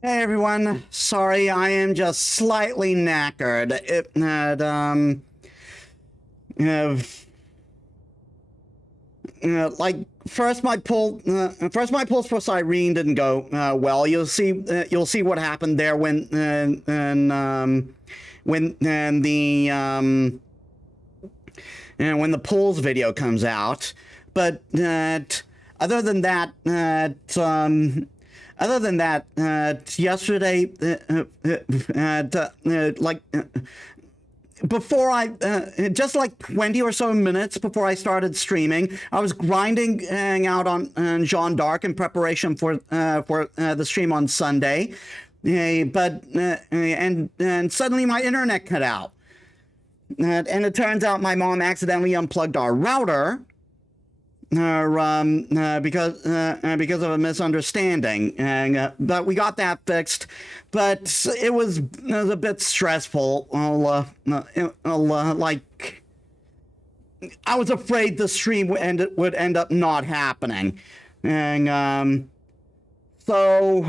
Hey everyone, sorry I am just slightly knackered. Uh, like first my pulse for Cyrene didn't go well. You'll see what happened there when the pulls video comes out. But other than that, yesterday, before just like 20 or so minutes before I started streaming, I was grinding out on Jean d'Arc in preparation for the stream on Sunday. And suddenly my internet cut out. And it turns out my mom accidentally unplugged our router because of a misunderstanding, but we got that fixed. But it was a bit stressful. Like I was afraid the stream would end up not happening, and so.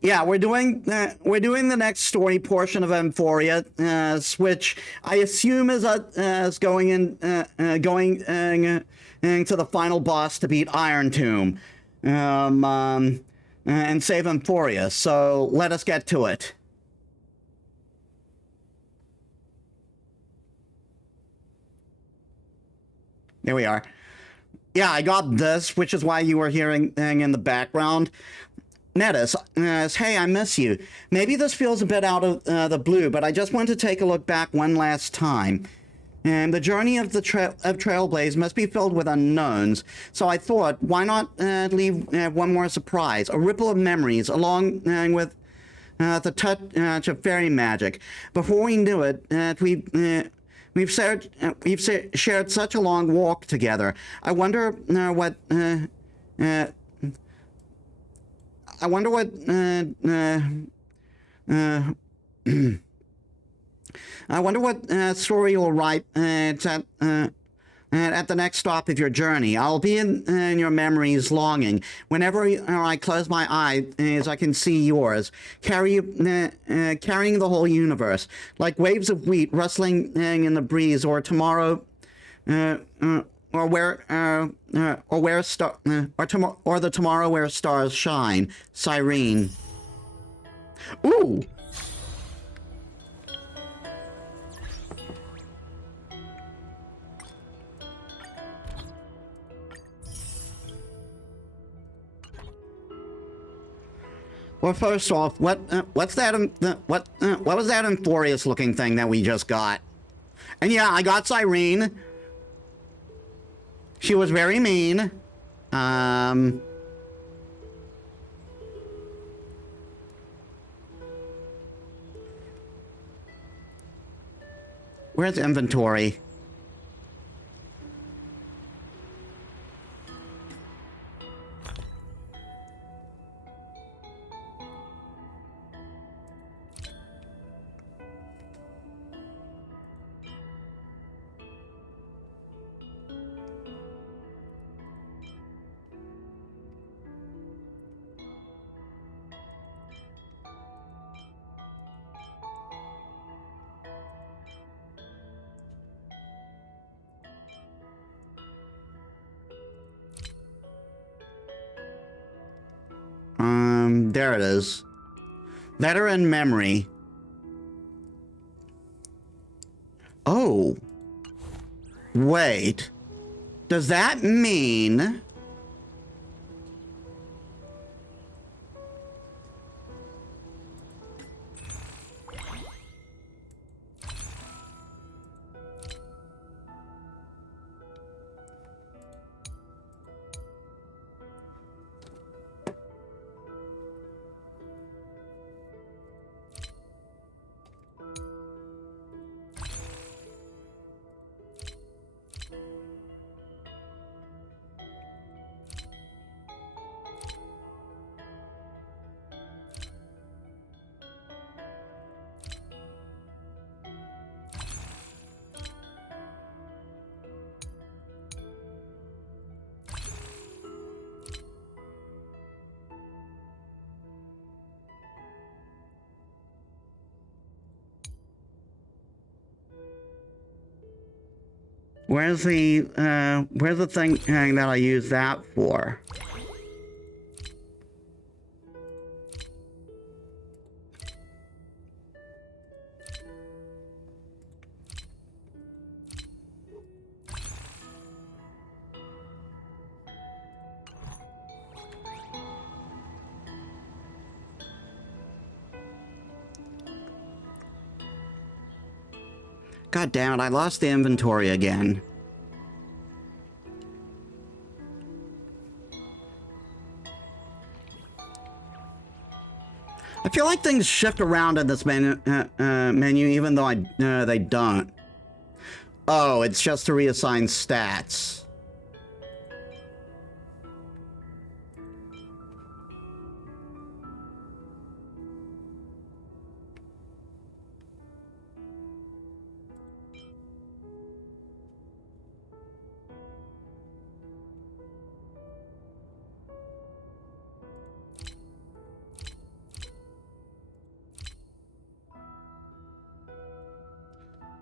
Yeah, we're doing the next story portion of Emphoria, which I assume is going into the final boss to beat Irontomb, and save Emphoria. So let us get to it. There we are. Yeah, I got this, which is why you were hearing in the background. Metis, hey, I miss you. Maybe this feels a bit out of the blue, but I just want to take a look back one last time. And the journey of Trailblaze must be filled with unknowns. So I thought, why not leave one more surprise, a ripple of memories, along with the touch of fairy magic. Before we knew it, we've shared such a long walk together. I wonder what. I wonder what I wonder what story you'll write at the next stop of your journey. I'll be in your memories longing. Whenever I close my eyes, I can see yours, carrying the whole universe, like waves of wheat rustling in the breeze, or tomorrow. Or the tomorrow where stars shine. Cyrene. Ooh. Well, first off, what's that? What was that Euphorious looking thing that we just got? And yeah, I got Cyrene. She was very mean. Where's inventory? There it is. Letter in memory. Oh. Wait. Does that mean... Where's the thing that I use that for? God damn it, I lost the inventory again. I feel like things shift around in this menu even though they don't. Oh, it's just to reassign stats.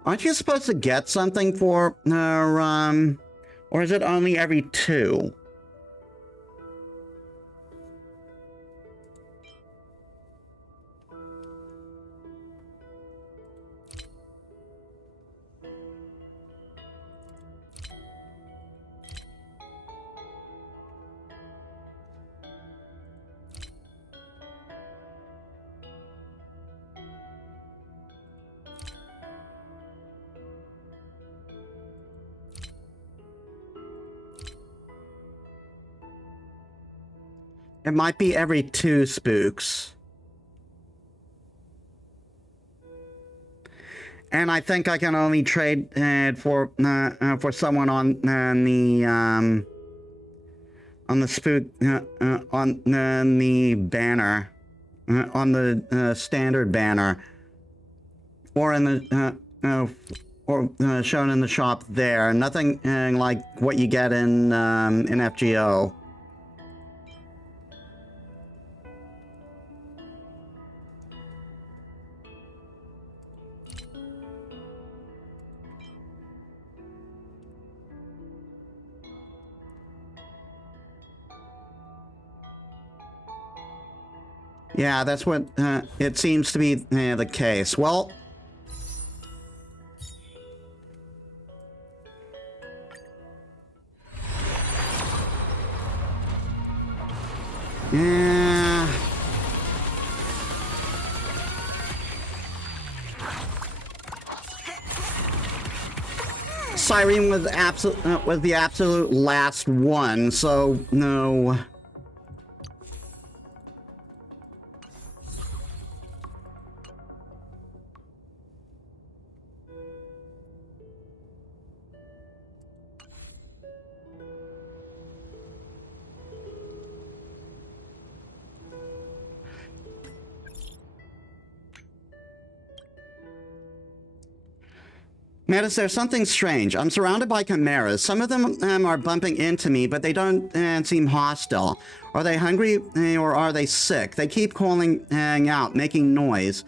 Aren't you supposed to get something for, or is it only every 2? It might be every 2 spooks. And I think I can only trade for someone on the spook on the banner, on the standard banner, or in the shown in the shop there. Nothing like what you get in FGO. Yeah, that's what it seems to be the case. Well, yeah. Siren was the absolute last one, so no. Metis, there's something strange. I'm surrounded by chimeras. Some of them are bumping into me, but they don't seem hostile. Are they hungry or are they sick? They keep calling out, making noise.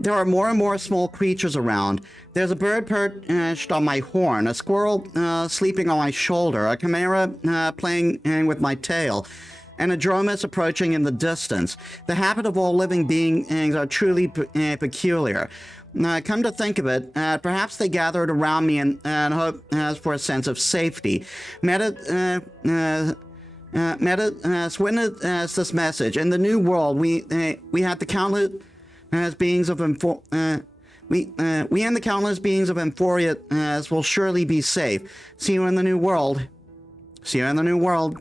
There are more and more small creatures around. There's a bird perched on my horn, a squirrel sleeping on my shoulder, a chimera playing with my tail, and a dromus approaching in the distance. The habit of all living beings are truly peculiar. Come to think of it, perhaps they gathered around me and hope for a sense of safety. Metis witnessed this message. In the new world, we have the countless beings of we and the countless beings of Emphoria will surely be safe. See you in the new world. See you in the new world.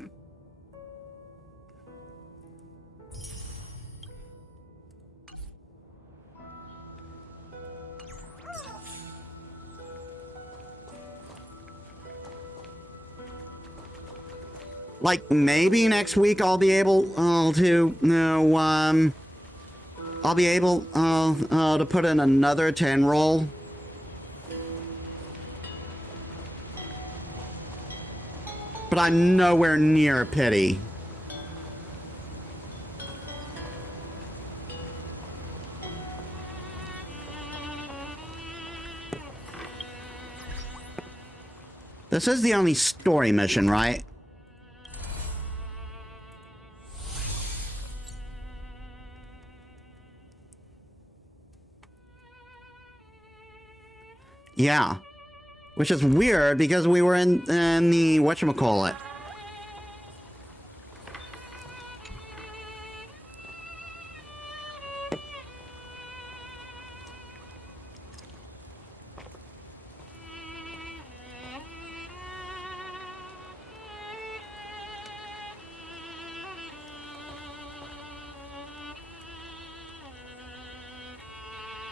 Like, maybe next week I'll be able to, I'll be able to put in another 10 roll. But I'm nowhere near pity. This is the only story mission, right? Yeah. Which is weird because we were in the whatchamacallit.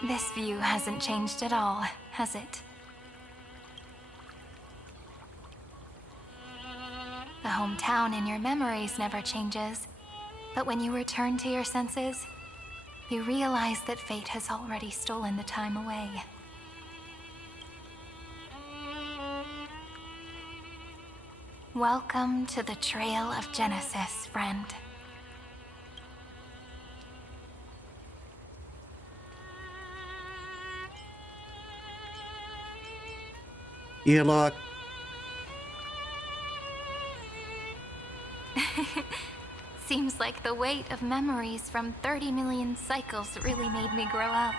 This view hasn't changed at all, has it? The hometown in your memories never changes, but when you return to your senses, you realize that fate has already stolen the time away. Welcome to the Trail of Genesis, friend. You look... Seems like the weight of memories from 30 million cycles really made me grow up.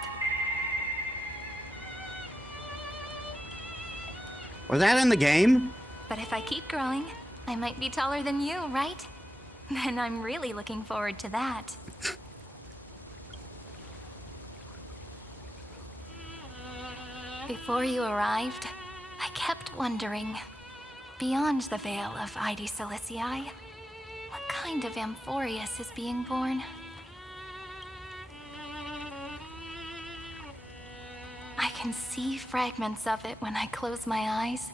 Was that in the game? But if I keep growing, I might be taller than you, right? Then I'm really looking forward to that. Before you arrived, I kept wondering, beyond the veil of Id Silicii, what kind of Amphorius is being born? I can see fragments of it when I close my eyes.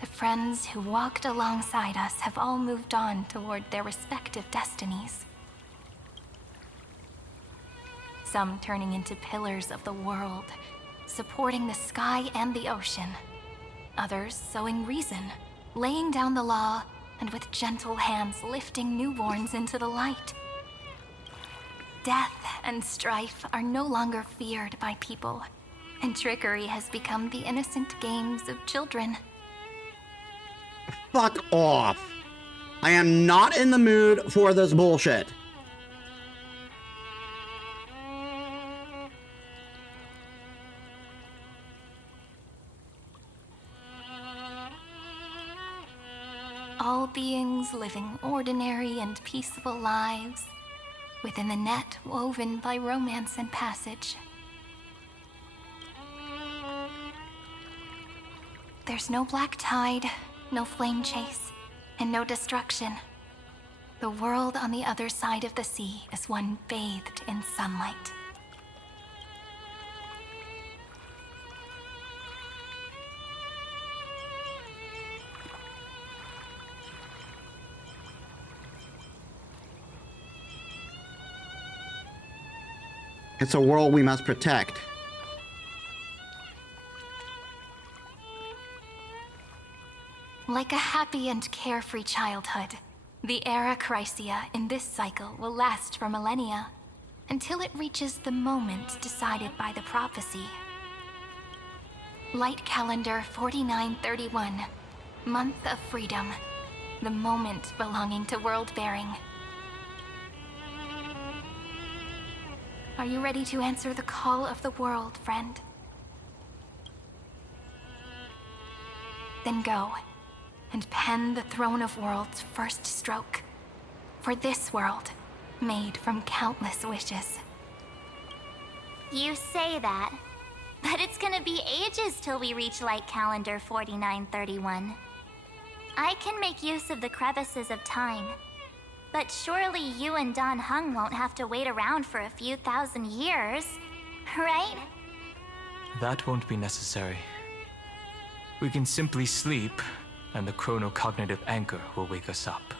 The friends who walked alongside us have all moved on toward their respective destinies. Some turning into pillars of the world, supporting the sky and the ocean. Others sowing reason, laying down the law, and with gentle hands lifting newborns into the light. Death and strife are no longer feared by people, and trickery has become the innocent games of children. Fuck off. I am not in the mood for this bullshit. All beings living ordinary and peaceful lives within the net woven by romance and passage. There's no black tide, no flame chase, and no destruction. The world on the other side of the sea is one bathed in sunlight. It's a world we must protect. Like a happy and carefree childhood, the era Chrysia in this cycle will last for millennia, until it reaches the moment decided by the prophecy. Light calendar 4931, month of freedom, the moment belonging to world-bearing. Are you ready to answer the call of the world, friend? Then go, and pen the Throne of Worlds' first stroke. For this world, made from countless wishes. You say that, but it's gonna be ages till we reach Light Calendar 4931. I can make use of the crevices of time, but surely you and Don Hung won't have to wait around for a few thousand years, right? That won't be necessary. We can simply sleep, and the chronocognitive anchor will wake us up.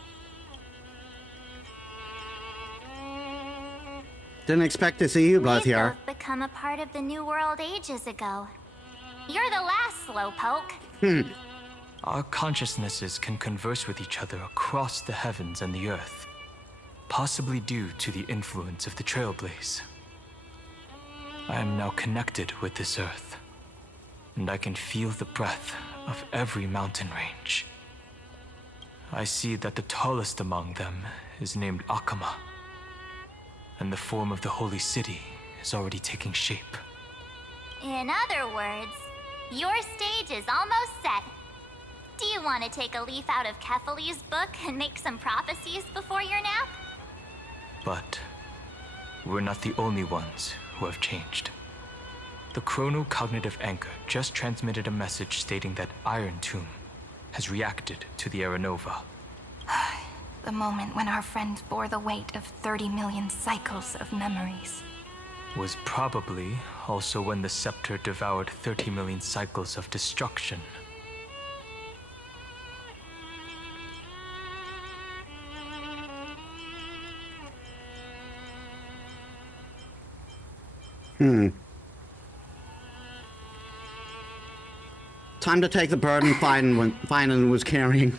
Didn't expect to see you both We've here. both become a part of the New World ages ago. You're the last slowpoke. Our consciousnesses can converse with each other across the heavens and the earth, possibly due to the influence of the Trailblaze. I am now connected with this earth, and I can feel the breath of every mountain range. I see that the tallest among them is named Akama, and the form of the holy city is already taking shape. In other words, your stage is almost set. Do you want to take a leaf out of Kefali's book and make some prophecies before your nap? But we're not the only ones who have changed. The chrono-cognitive anchor just transmitted a message stating that Irontomb has reacted to the Aeronova. The moment when our friend bore the weight of 30 million cycles of memories. Was probably also when the scepter devoured 30 million cycles of destruction. Time to take the burden Phainon was carrying.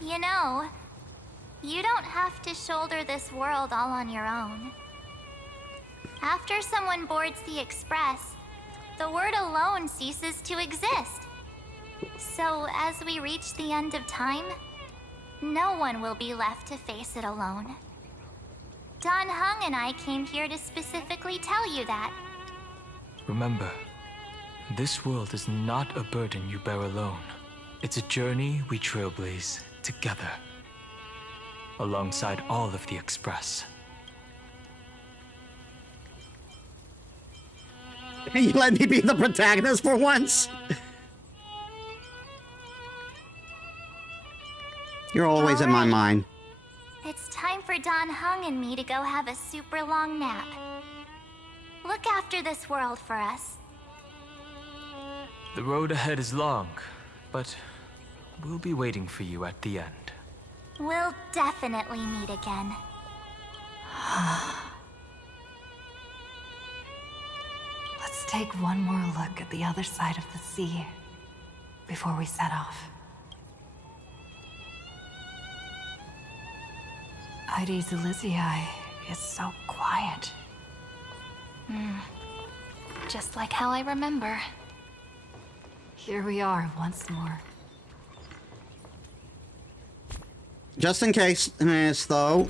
You know, you don't have to shoulder this world all on your own. After someone boards the Express, the word alone ceases to exist. So as we reach the end of time, no one will be left to face it alone. Don Hung and I came here to specifically tell you that. Remember, this world is not a burden you bear alone. It's a journey we trailblaze together, alongside all of the Express. You let me be the protagonist for once? You're always in my mind. It's time for Don Hung and me to go have a super long nap. Look after this world for us. The road ahead is long, but we'll be waiting for you at the end. We'll definitely meet again. Let's take one more look at the other side of the sea before we set off. Ides Elysiae is so quiet. Just like how I remember. Here we are once more. Just in case, though.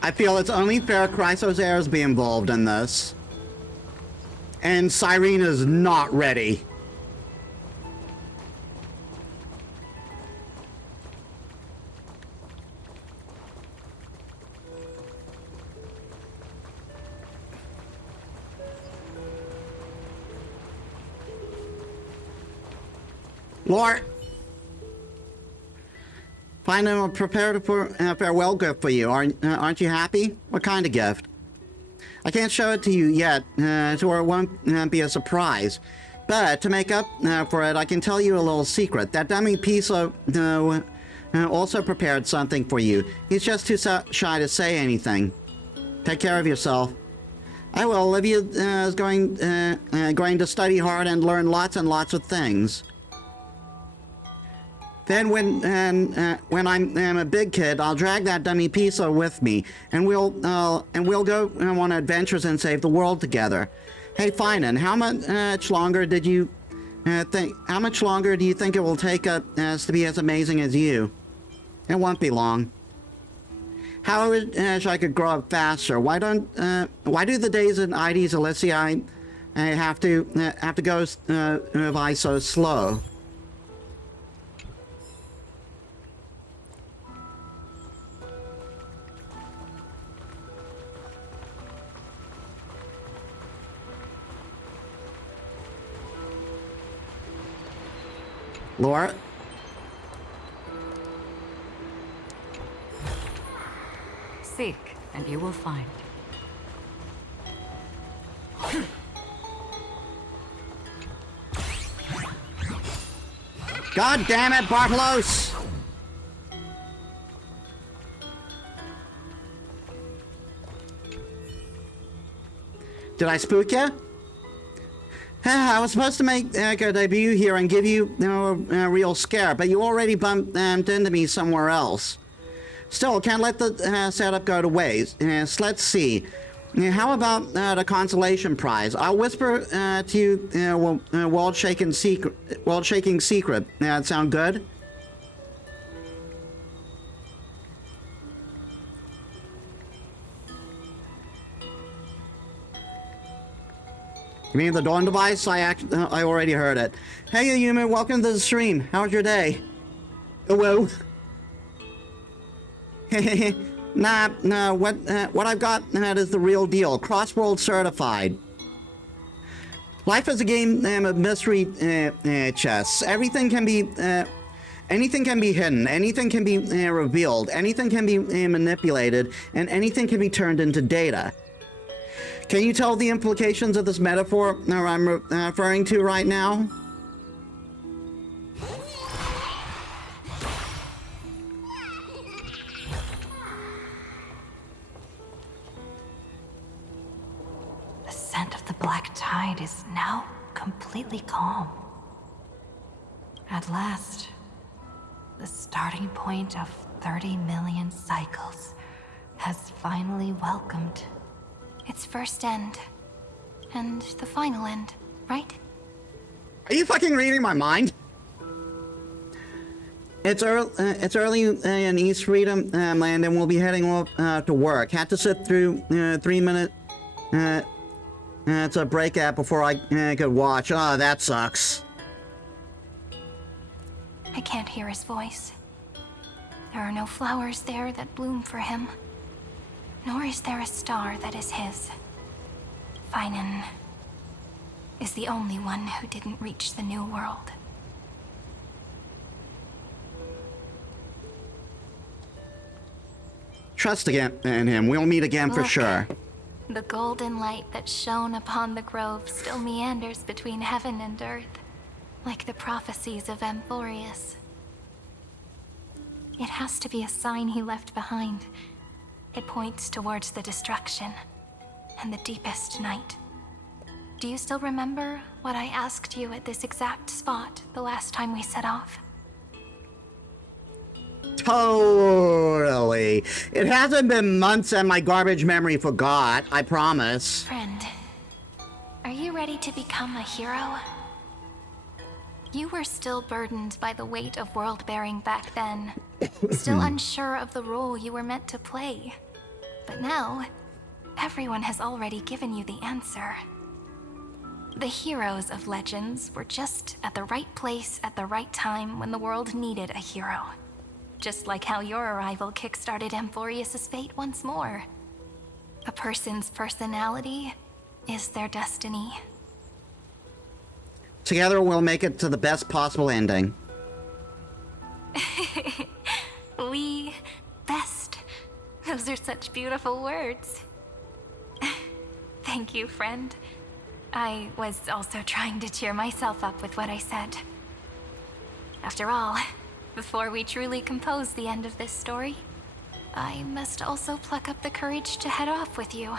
I feel it's only fair Chrysos Heirs be involved in this. And Cyrene is not ready. Lord, Phainon prepared a farewell gift for you. Aren't you happy? What kind of gift? I can't show it to you yet, so it won't be a surprise. But to make up for it, I can tell you a little secret. That dummy piece of also prepared something for you. He's just too shy to say anything. Take care of yourself. I will. Olivia is going to study hard and learn lots and lots of things. Then when I'm a big kid, I'll drag that dummy pizza with me, and we'll go on adventures and save the world together. Hey, Phainon, how much longer did you think? How much longer do you think it will take us to be as amazing as you? It won't be long. How wish I could grow up faster. Why do the days in Ides Elysiae have to go by so slow? Laura? Seek, and you will find. God damn it, Bartolos! Did I spook you? I was supposed to make a debut here and give you, a real scare, but you already bumped into me somewhere else. Still, can't let the setup go to waste. Let's see. How about the consolation prize? I'll whisper to you world-shaking secret. That sound good? You mean the Dawn device? I already heard it. Hey, Yumi, welcome to the stream. How's your day? Whoa. Nah, what I've got is the real deal. Crossworld certified. Life is a game of mystery chess. Anything can be hidden. Anything can be revealed. Anything can be manipulated, and anything can be turned into data. Can you tell the implications of this metaphor I'm referring to right now? The scent of the black tide is now completely calm. At last, the starting point of 30 million cycles has finally welcomed Its first end. And the final end, right? Are you fucking reading my mind? It's early in East Freedom land, and we'll be heading off to work. Had to sit through 3 minute it's a breakout before I could watch. Oh, that sucks. I can't hear his voice. There are no flowers there that bloom for him. Nor is there a star that is his. Phainon is the only one who didn't reach the new world. Trust again in him. We'll meet again for Look. sure. The golden light that shone upon the grove still meanders between heaven and earth, like the prophecies of Amphorius. It has to be a sign he left behind. It points towards the destruction and the deepest night. Do you still remember what I asked you at this exact spot the last time we set off? Totally. It hasn't been months and my garbage memory forgot, I promise. Friend, are you ready to become a hero? You were still burdened by the weight of world-bearing back then, still unsure of the role you were meant to play. But now, everyone has already given you the answer. The heroes of legends were just at the right place at the right time when the world needed a hero. Just like how your arrival kickstarted Amphorius' fate once more. A person's personality is their destiny. Together we'll make it to the best possible ending. We best. Those are such beautiful words. Thank you, friend. I was also trying to cheer myself up with what I said. After all, before we truly compose the end of this story, I must also pluck up the courage to head off with you.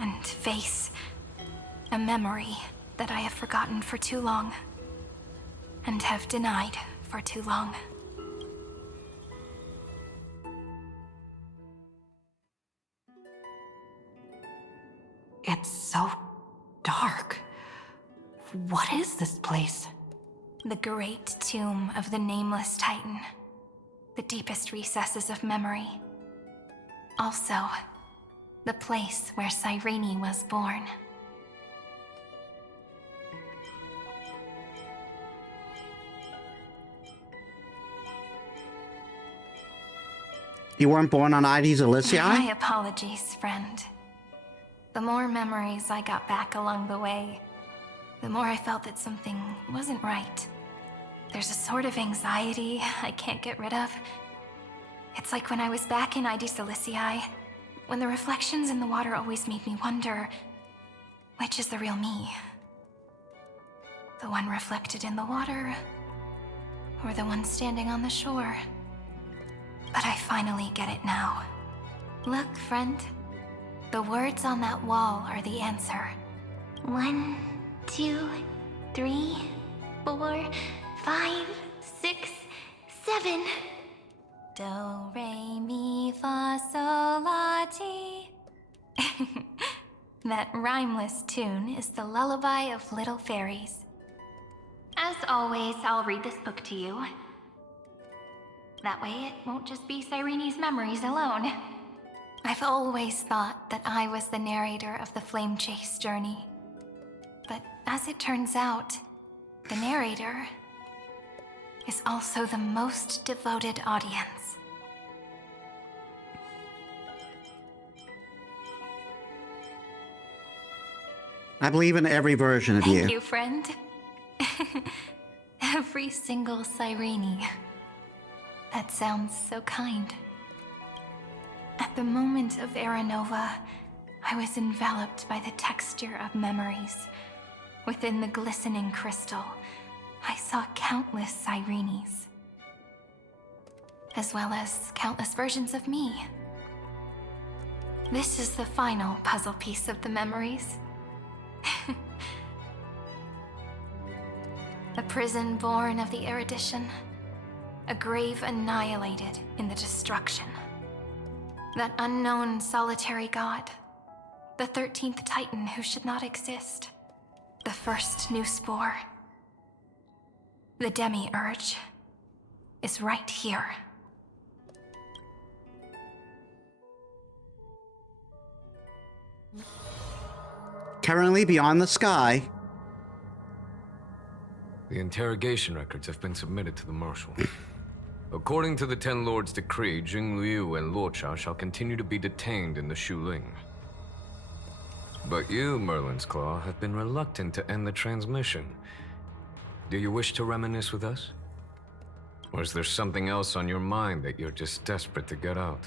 And face a memory that I have forgotten for too long, and have denied for too long. It's so dark. What is this place? The great tomb of the nameless Titan. The deepest recesses of memory. Also, the place where Cyrene was born. You weren't born on Ides Elysiae? My apologies, friend. The more memories I got back along the way, the more I felt that something wasn't right. There's a sort of anxiety I can't get rid of. It's like when I was back in Ides Elysiae, when the reflections in the water always made me wonder, which is the real me? The one reflected in the water, or the one standing on the shore? But I finally get it now. Look, friend. The words on that wall are the answer. 1, 2, 3, 4, 5, 6, 7. Do, re, mi, fa, sol, la, ti. That rhymeless tune is the lullaby of little fairies. As always, I'll read this book to you. That way it won't just be Cyrene's memories alone. I've always thought that I was the narrator of the Flame Chase journey. But as it turns out, the narrator is also the most devoted audience. I believe in every version of you. Thank you, friend. Every single Cyrene. That sounds so kind. At the moment of Era Nova, I was enveloped by the texture of memories. Within the glistening crystal, I saw countless Cyrenes, as well as countless versions of me. This is the final puzzle piece of the memories. A prison born of the erudition, a grave annihilated in the destruction. That unknown solitary god, the 13th Titan who should not exist, the first new spore. The Demi-Urge is right here. Currently beyond the sky. The interrogation records have been submitted to the Marshal. According to the Ten Lords' decree, Jing Liu and Luocha shall continue to be detained in the Shuling. But you, Merlin's Claw, have been reluctant to end the transmission. Do you wish to reminisce with us? Or is there something else on your mind that you're just desperate to get out?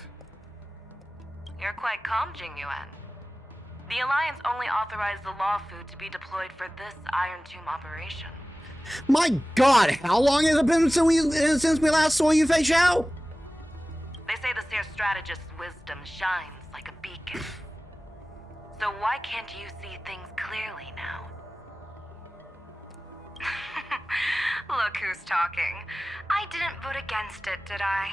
You're quite calm, Jingyuan. The Alliance only authorized the Law Food to be deployed for this Irontomb operation. My God, how long has it been since we last saw you, Fei Xiao? They say the Seer Strategist's wisdom shines like a beacon. So why can't you see things clearly now? Look who's talking. I didn't vote against it, did I?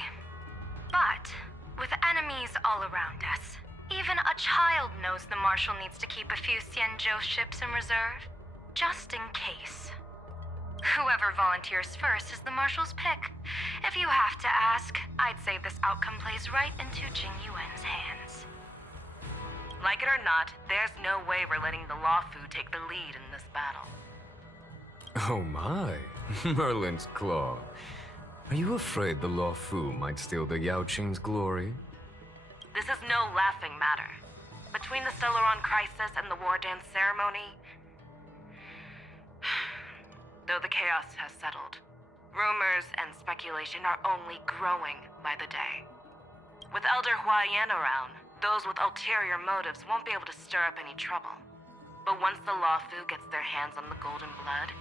But, with enemies all around us, even a child knows the Marshal needs to keep a few Xianzhou ships in reserve, just in case. Whoever volunteers first is the Marshal's pick. If you have to ask, I'd say this outcome plays right into Jingyuan's hands. Like it or not, there's no way we're letting the Law Food take the lead in this battle. Oh my, Merlin's Claw. Are you afraid the Law Fu might steal the Yao Qing's glory? This is no laughing matter. Between the Stellaron crisis and the War Dance ceremony, though the chaos has settled, rumors and speculation are only growing by the day. With Elder Huaiyan around, those with ulterior motives won't be able to stir up any trouble. But once the Law Fu gets their hands on the golden blood,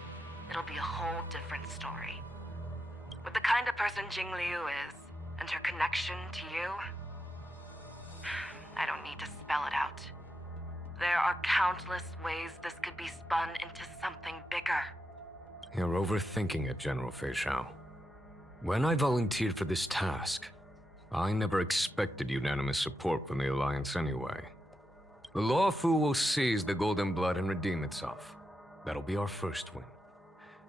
it'll be a whole different story. With the kind of person Jing Liu is, and her connection to you, I don't need to spell it out. There are countless ways this could be spun into something bigger. You're overthinking it, General Fei Xiao. When I volunteered for this task, I never expected unanimous support from the Alliance anyway. The Law Fu will seize the Golden Blood and redeem itself. That'll be our first win.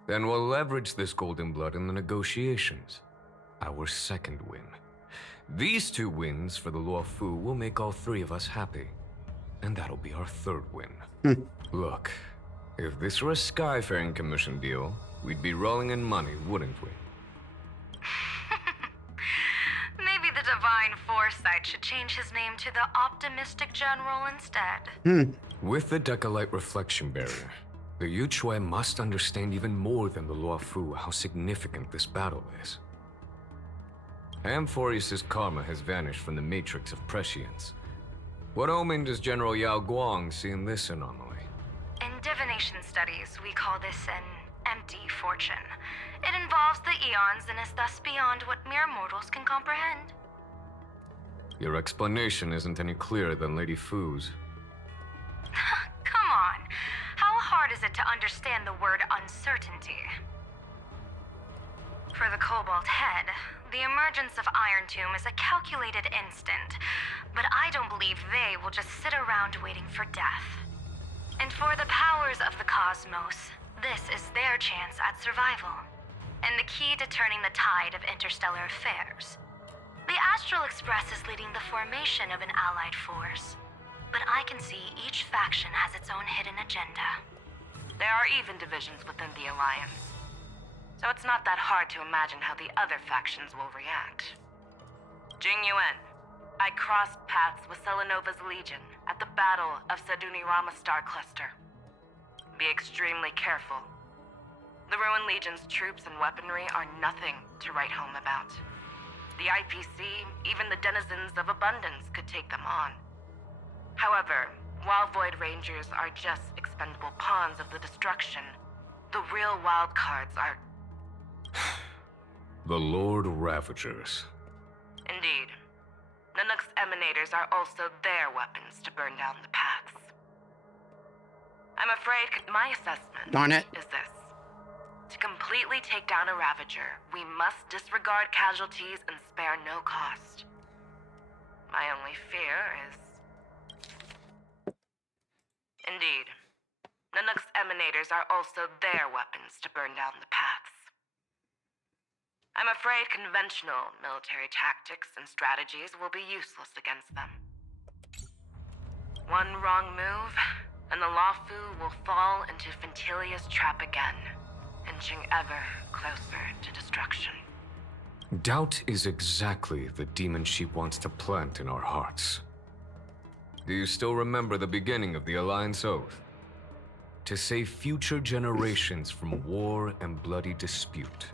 Then we'll leverage this Golden Blood in the negotiations. Our second win. These two wins for the Law Fu will make all three of us happy. And that'll be our third win. Look, if this were a Skyfaring Commission deal, we'd be rolling in money, wouldn't we? Maybe the Divine Foresight should change his name to the Optimistic General instead. With the Decalite Reflection Barrier, the Yuchue must understand even more than the Law Fu how significant this battle is. Amphorius' karma has vanished from the matrix of prescience. What omen does General Yao Guang see in this anomaly? In divination studies, we call this an empty fortune. It involves the eons and is thus beyond what mere mortals can comprehend. Your explanation isn't any clearer than Lady Fu's. Come on. How hard is it to understand the word uncertainty? For the Cobalt Head, the emergence of Irontomb is a calculated instant, but I don't believe they will just sit around waiting for death. And for the powers of the cosmos, this is their chance at survival, and the key to turning the tide of interstellar affairs. The Astral Express is leading the formation of an allied force, but I can see each faction has its own hidden agenda. There are even divisions within the Alliance, so it's not that hard to imagine how the other factions will react. Jing Yuan, I crossed paths with Selenova's Legion at the Battle of Sedunirama Star Cluster. Be extremely careful. The Ruined Legion's troops and weaponry are nothing to write home about. The IPC, even the denizens of Abundance, could take them on. However, while Void Rangers are just expendable pawns of the destruction, the real wild cards are... The Lord Ravagers. Indeed. Nanook's emanators are also their weapons to burn down the paths. I'm afraid my assessment Darn it. is this. To completely take down a Ravager, we must disregard casualties and spare no cost. My only fear is... Indeed. Nanook's emanators are also their weapons to burn down the paths. I'm afraid conventional military tactics and strategies will be useless against them. One wrong move, and the Lawfu will fall into Fintilia's trap again, inching ever closer to destruction. Doubt is exactly the demon she wants to plant in our hearts. Do you still remember the beginning of the Alliance Oath? To save future generations from war and bloody dispute.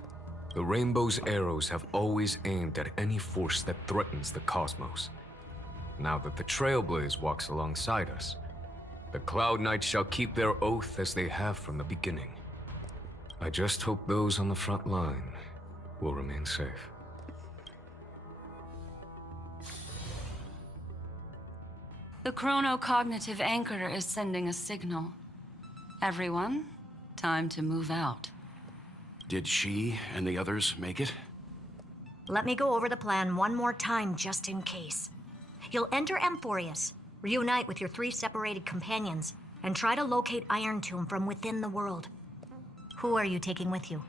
The Rainbow's arrows have always aimed at any force that threatens the cosmos. Now that the Trailblaze walks alongside us, the Cloud Knights shall keep their oath as they have from the beginning. I just hope those on the front line will remain safe. The chronocognitive anchor is sending a signal. Everyone, time to move out. Did she and the others make it? Let me go over the plan one more time just in case. You'll enter Amphorius, reunite with your 3 separated companions, and try to locate Irontomb from within the world. Who are you taking with you?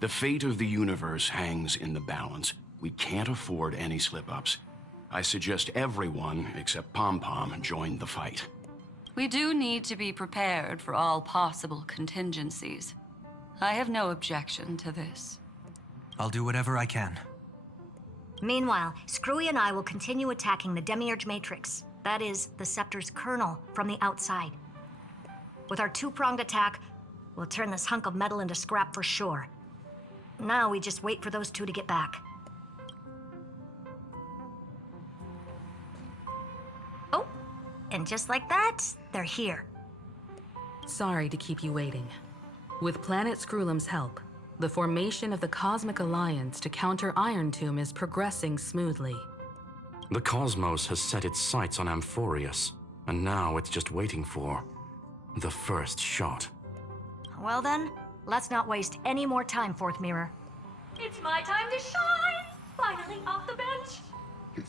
The fate of the universe hangs in the balance. We can't afford any slip-ups. I suggest everyone except Pom Pom join the fight. We do need to be prepared for all possible contingencies. I have no objection to this. I'll do whatever I can. Meanwhile, Screwy and I will continue attacking the Demiurge Matrix. That is, the Scepter's kernel from the outside. With our 2-pronged attack, we'll turn this hunk of metal into scrap for sure. Now we just wait for those 2 to get back. Oh, and just like that, they're here. Sorry to keep you waiting. With Planet Screwlum's help, the formation of the Cosmic Alliance to counter Irontomb is progressing smoothly. The cosmos has set its sights on Amphorius, and now it's just waiting for the first shot. Well then, let's not waste any more time, Fourth Mirror. It's my time to shine! Finally off the bench!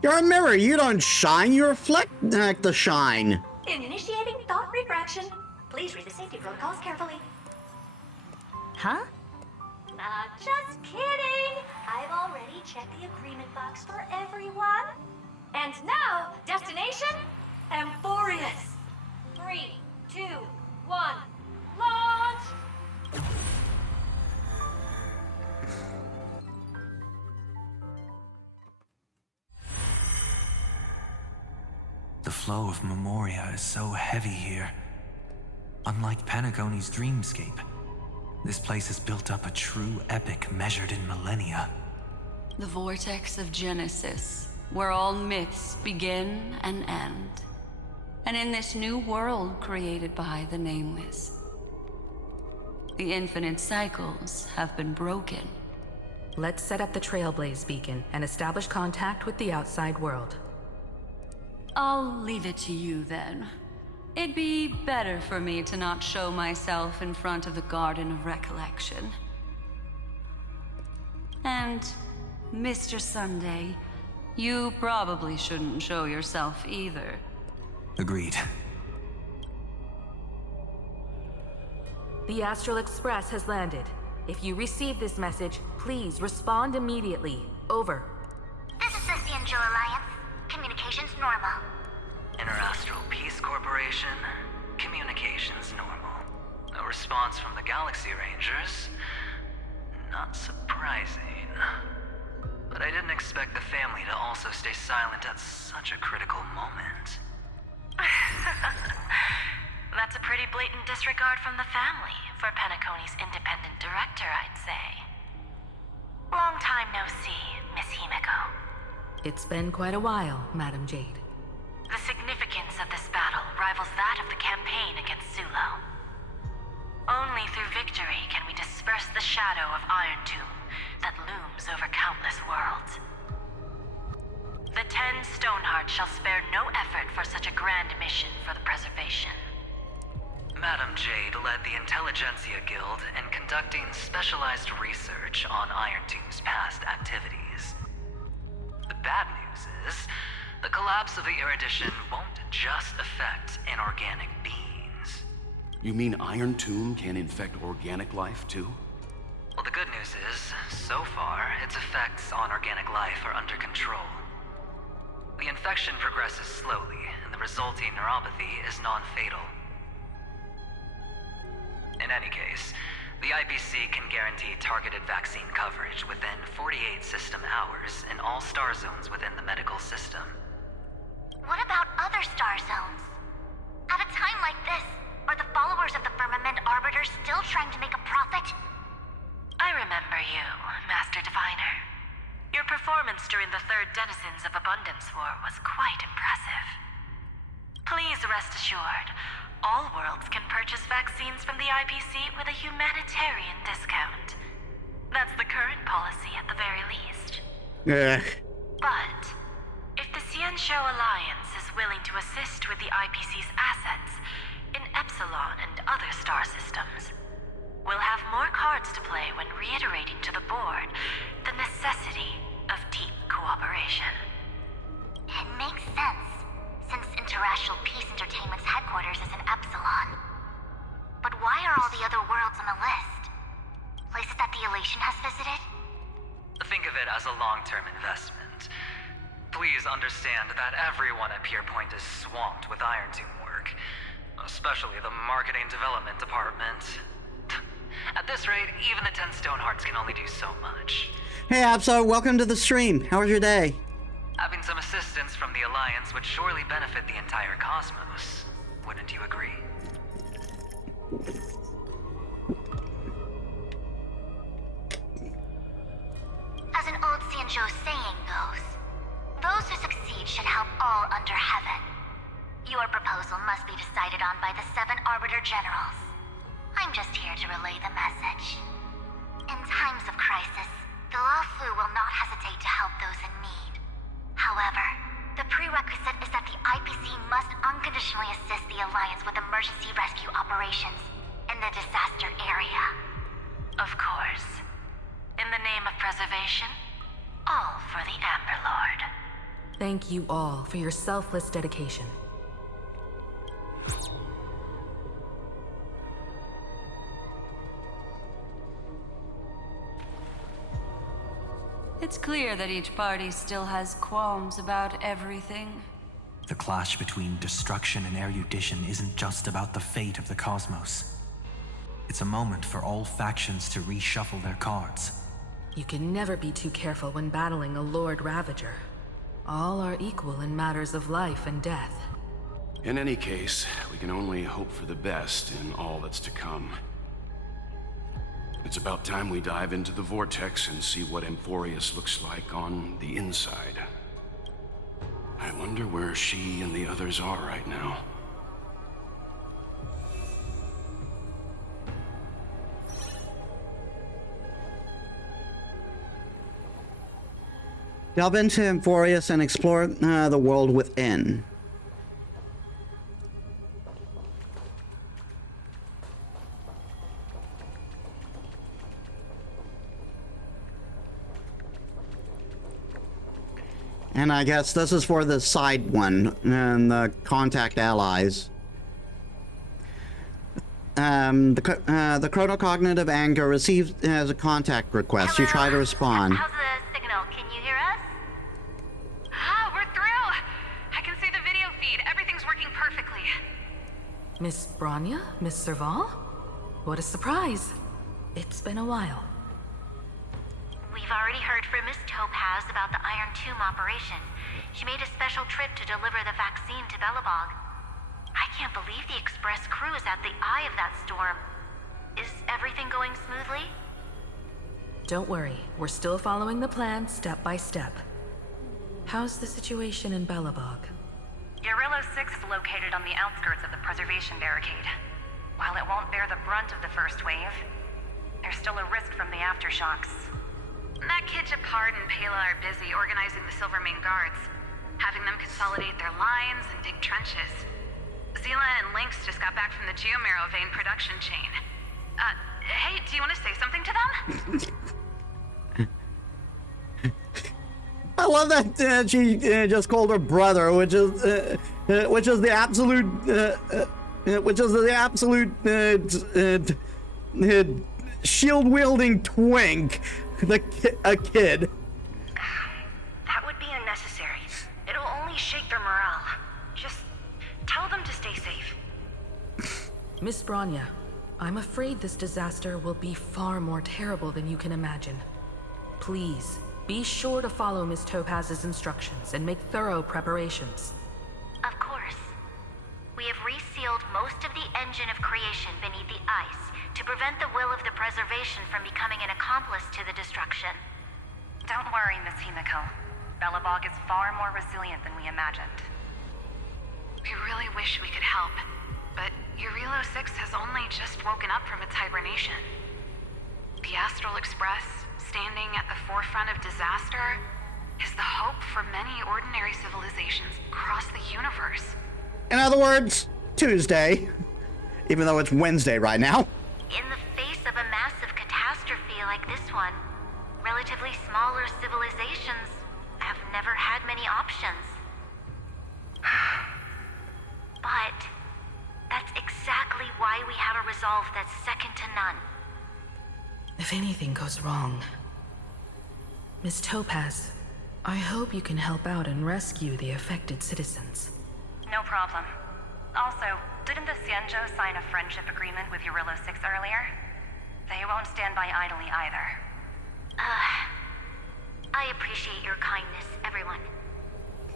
You're a mirror, you don't shine, you reflect the shine. Initiating thought refraction. Please read the safety protocols carefully. Huh? Just kidding! I've already checked the agreement box for everyone. And now, destination, Amphorius. 3, 2, 1, launch! The flow of Memoria is so heavy here. Unlike Panagoni's dreamscape, this place has built up a true epic measured in millennia. The vortex of Genesis, where all myths begin and end. And in this new world created by the Nameless, the infinite cycles have been broken. Let's set up the Trailblaze beacon and establish contact with the outside world. I'll leave it to you then. It'd be better for me to not show myself in front of the Garden of Recollection. And, Mr. Sunday, you probably shouldn't show yourself either. Agreed. The Astral Express has landed. If you receive this message, please respond immediately. Over. This is the Cianjo Alliance. Communications normal. Interastral Peace Corporation. Communications normal. No response from the Galaxy Rangers. Not surprising. But I didn't expect the family to also stay silent at such a critical moment. That's a pretty blatant disregard from the family for Penacony's independent director, I'd say. Long time no see, Miss Himeko. It's been quite a while, Madam Jade. The significance of this battle rivals that of the campaign against Sulo. Only through victory can we disperse the shadow of Irontomb that looms over countless worlds. The 10 Stonehearts shall spare no effort for such a grand mission for the preservation. Madam Jade led the Intelligentsia Guild in conducting specialized research on Irontomb's past activities. The bad news is, the collapse of the Erudition won't just affect inorganic beings. You mean Irontomb can infect organic life too? Well, the good news is, so far, its effects on organic life are under control. The infection progresses slowly, and the resulting neuropathy is non-fatal. In any case, the IPC can guarantee targeted vaccine coverage within 48 system hours in all star zones within the medical system. What about other star zones? At a time like this, are the followers of the Firmament Arbiters still trying to make a profit? I remember you, Master Diviner. Your performance during the Third Denizens of Abundance War was quite impressive. Please rest assured, all worlds can purchase vaccines from the IPC with a humanitarian discount. That's the current policy at the very least. But, if the Cianjo Alliance is willing to assist with the IPC's assets in Epsilon and other star systems, we'll have more cards to play when reiterating to the board the necessity of deep cooperation. It makes sense, since Interastral Peace Entertainment's headquarters is in Epsilon. But why are all the other worlds on the list? Places that the Elation has visited? Think of it as a long-term investment. Please understand that everyone at Pierpoint is swamped with Irontomb work, especially the marketing development department. At this rate, even the 10 Stonehearts can only do so much. Hey, Abso, welcome to the stream. How was your day? Having some assistance from the Alliance would surely benefit the entire cosmos. Wouldn't you agree? As an old Cianjo saying goes, those who succeed should help all under heaven. Your proposal must be decided on by the 7 Arbiter Generals. I'm just here to relay the message. In times of crisis, the Luofu will not hesitate to help those in need. However, the prerequisite is that the IPC must unconditionally assist the Alliance with emergency rescue operations in the disaster area. Of course. In the name of preservation, all for the Amber Lord. Thank you all for your selfless dedication. It's clear that each party still has qualms about everything. The clash between destruction and erudition isn't just about the fate of the cosmos. It's a moment for all factions to reshuffle their cards. You can never be too careful when battling a Lord Ravager. All are equal in matters of life and death. In any case, we can only hope for the best in all that's to come. It's about time we dive into the vortex and see what Amphorius looks like on the inside. I wonder where she and the others are right now. Delve into Amphorius and explore the world within. And I guess this is for the side one, and the contact allies. The chronocognitive anger received as a contact request. Hello? You try to respond. How's the signal? Can you hear us? Ah, we're through! I can see the video feed. Everything's working perfectly. Miss Bronya? Miss Serval? What a surprise. It's been a while. We've already heard from Miss Topaz about the Irontomb operation. She made a special trip to deliver the vaccine to Belobog. I can't believe the Express crew is at the eye of that storm. Is everything going smoothly? Don't worry, we're still following the plan step by step. How's the situation in Belobog? Urillo 6 is located on the outskirts of the preservation barricade. While it won't bear the brunt of the first wave, there's still a risk from the aftershocks. That kid Japard and Pela are busy organizing the Silvermane Guards, having them consolidate their lines and dig trenches. Zila and Lynx just got back from the Geomarrow vein production chain. Hey, do you want to say something to them? I love that she just called her brother, which is the absolute shield-wielding twink, a kid. That would be unnecessary. It'll only shake their morale. Just tell them to stay safe. Miss Bronya, I'm afraid this disaster will be far more terrible than you can imagine. Please, be sure to follow Miss Topaz's instructions and make thorough preparations. Of course. We have resealed most of the engine of creation beneath the ice to prevent the will of the preservation from becoming an accomplice to the destruction. Don't worry, Miss Himiko. Belobog is far more resilient than we imagined. We really wish we could help, but Urillo 6 has only just woken up from its hibernation. The Astral Express, standing at the forefront of disaster, is the hope for many ordinary civilizations across the universe. In other words, Tuesday. Even though it's Wednesday right now. In the face of a massive catastrophe like this one, relatively smaller civilizations have never had many options. But that's exactly why we have a resolve that's second to none. If anything goes wrong, Miss Topaz, I hope you can help out and rescue the affected citizens. No problem. Also, didn't the Xianzhou sign a friendship agreement with Urillo 6 earlier? They won't stand by idly either. I appreciate your kindness, everyone.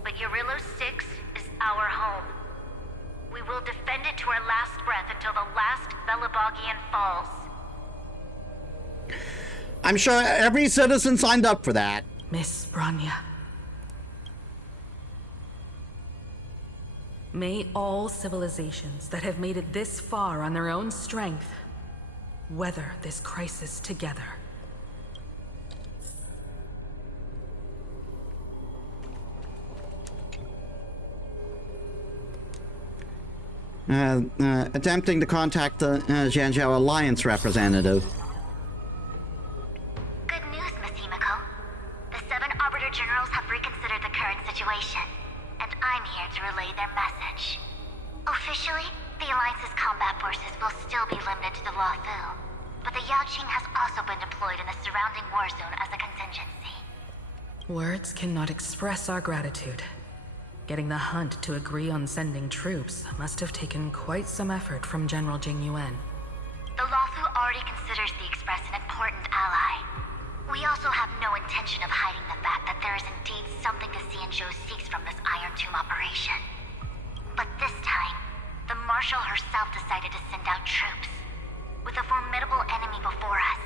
But Urillo 6 is our home. We will defend it to our last breath until the last Belobogian falls. I'm sure every citizen signed up for that. Miss Bronya. May all civilizations that have made it this far on their own strength weather this crisis together. Attempting to contact the Zhanzhou Alliance representative. Good news, Miss Himiko. The 7 Arbiter Generals have reconsidered the current situation, and I'm here to relay their message. Officially, the Alliance's combat forces will still be limited to the Luofu, but the Yaoqing has also been deployed in the surrounding war zone as a contingency. Words cannot express our gratitude. Getting the Hunt to agree on sending troops must have taken quite some effort from General Jing Yuan. The Luofu already considers the Express an important ally. We also have no intention of hiding the fact that there is indeed something the Xianzhou seeks from this Irontomb operation. But this time, the Marshal herself decided to send out troops. With a formidable enemy before us,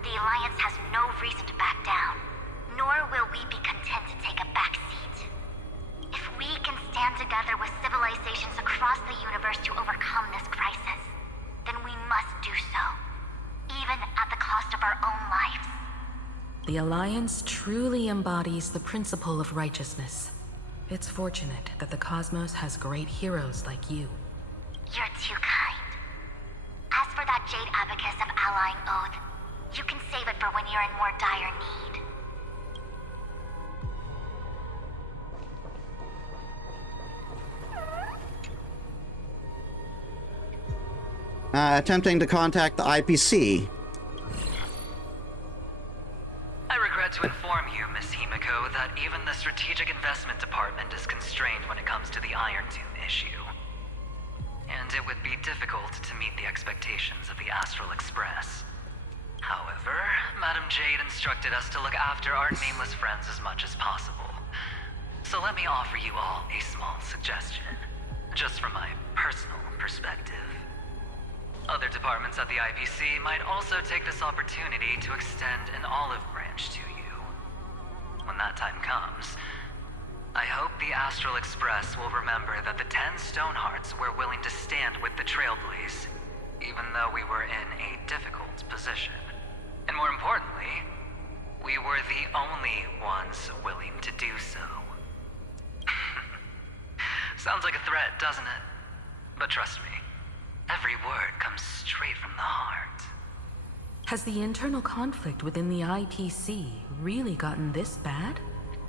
the Alliance has no reason to back down, nor will we be content to take a back seat. If we can stand together with civilizations across the universe to overcome this crisis, then we must do so, even at the cost of our own lives. The Alliance truly embodies the principle of righteousness. It's fortunate that the cosmos has great heroes like you. You're too kind. As for that Jade Abacus of Allying Oath, you can save it for when you're in more dire need. attempting to contact the IPC. I regret to inform you, Miss Himiko, that even the Strategic Investment Department is constrained when it comes to the Irontomb issue. And it would be difficult to meet the expectations of the Astral Express. However, Madam Jade instructed us to look after our nameless friends as much as possible. So let me offer you all a small suggestion, just from my personal perspective. Other departments at the IPC might also take this opportunity to extend an olive branch to you. When that time comes, I hope the Astral Express will remember that the 10 Stonehearts were willing to stand with the Trailblaze, even though we were in a difficult position. And more importantly, we were the only ones willing to do so. Sounds like a threat, doesn't it? But trust me, every word comes straight from the heart. Has the internal conflict within the IPC really gotten this bad?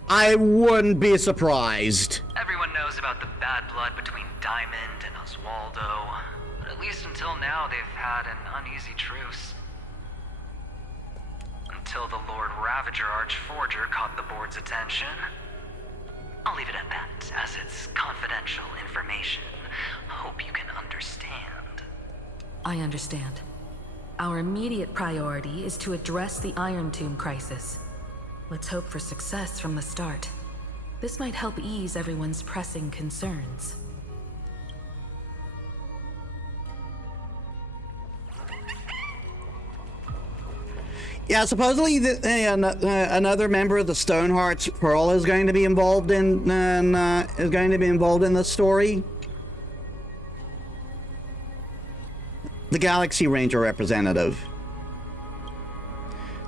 I wouldn't be surprised. Everyone knows about the bad blood between Diamond and Oswaldo, but at least until now they've had an uneasy truce. Until the Lord Ravager Archforger caught the board's attention. I'll leave it at that, as it's confidential information. Hope you can understand. I understand. Our immediate priority is to address the Irontomb crisis. Let's hope for success from the start. This might help ease everyone's pressing concerns. Yeah, supposedly another member of the Stonehearts, Pearl, is going to be involved in this story. The Galaxy Ranger representative.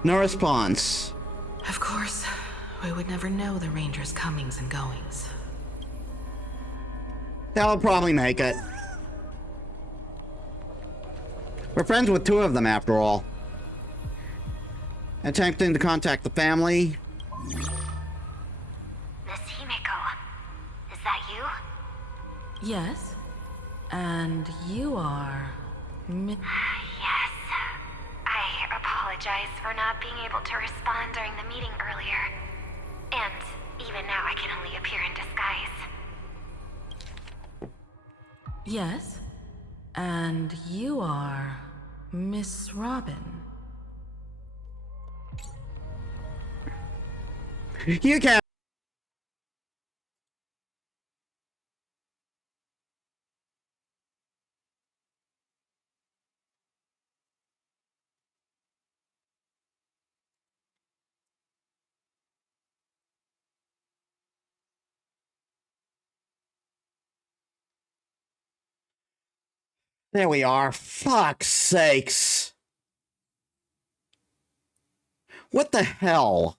No response. Of course, we would never know the Ranger's comings and goings. They'll probably make it. We're friends with 2 of them, after all. Attempting to contact the family. Miss Himiko, is that you? Yes. And you are... Yes. I apologize for not being able to respond during the meeting earlier. And even now I can only appear in disguise. Yes. And you are... Miss Robin. You can. There we are. Fuck's sakes. What the hell?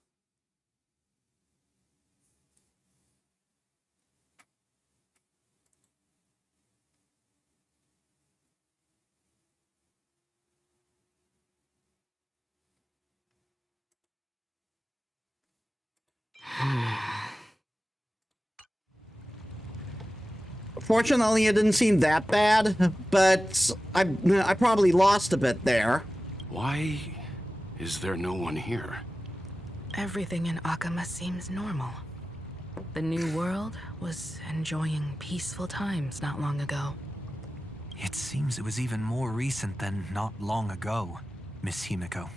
Fortunately, it didn't seem that bad, but I probably lost a bit there. Why is there no one here? Everything in Akama seems normal. The new world was enjoying peaceful times not long ago. It seems it was even more recent than not long ago, Miss Himiko.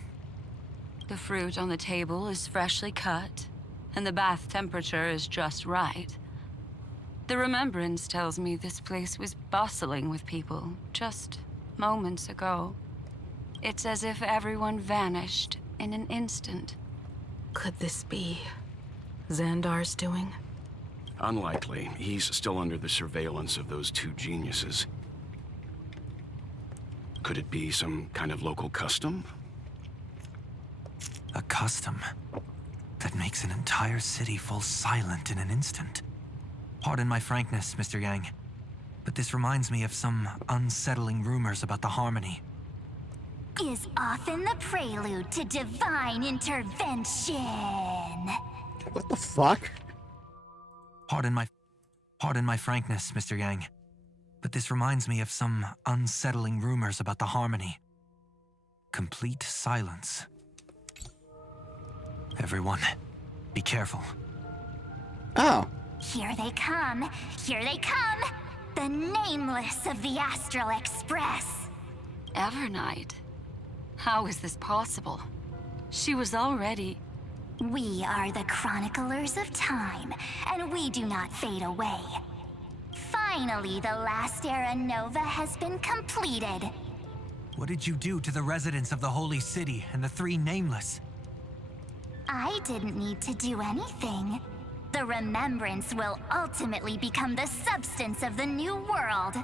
The fruit on the table is freshly cut, and the bath temperature is just right. The remembrance tells me this place was bustling with people just moments ago. It's as if everyone vanished in an instant. Could this be Xandar's doing? Unlikely. He's still under the surveillance of those 2 geniuses. Could it be some kind of local custom? A custom that makes an entire city fall silent in an instant. Pardon my frankness, Mr. Yang, but this reminds me of some unsettling rumors about the Harmony. Is often the prelude to divine intervention. What the fuck? Pardon my frankness, Mr. Yang, but this reminds me of some unsettling rumors about the Harmony. Complete silence. Everyone, be careful. Oh. Here they come! Here they come! The Nameless of the Astral Express! Evernight? How is this possible? She was already... We are the Chroniclers of Time, and we do not fade away. Finally, the last Era Nova has been completed. What did you do to the residents of the Holy City and the three Nameless? I didn't need to do anything. The Remembrance will ultimately become the substance of the new world.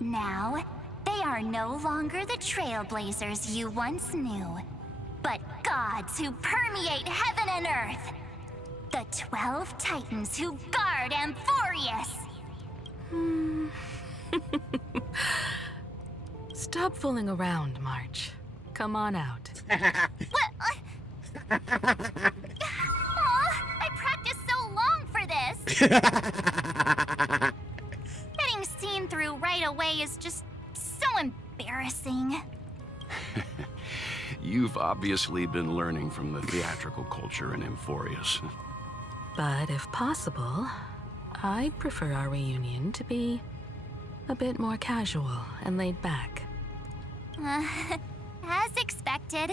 Now, they are no longer the Trailblazers you once knew, but gods who permeate heaven and earth. The 12 Titans who guard Amphorius. Stop fooling around, March. Come on out. What? I practiced so long for this. Getting seen through right away is just so embarrassing. You've obviously been learning from the theatrical culture in Amphorius. But if possible, I'd prefer our reunion to be a bit more casual and laid back. As expected,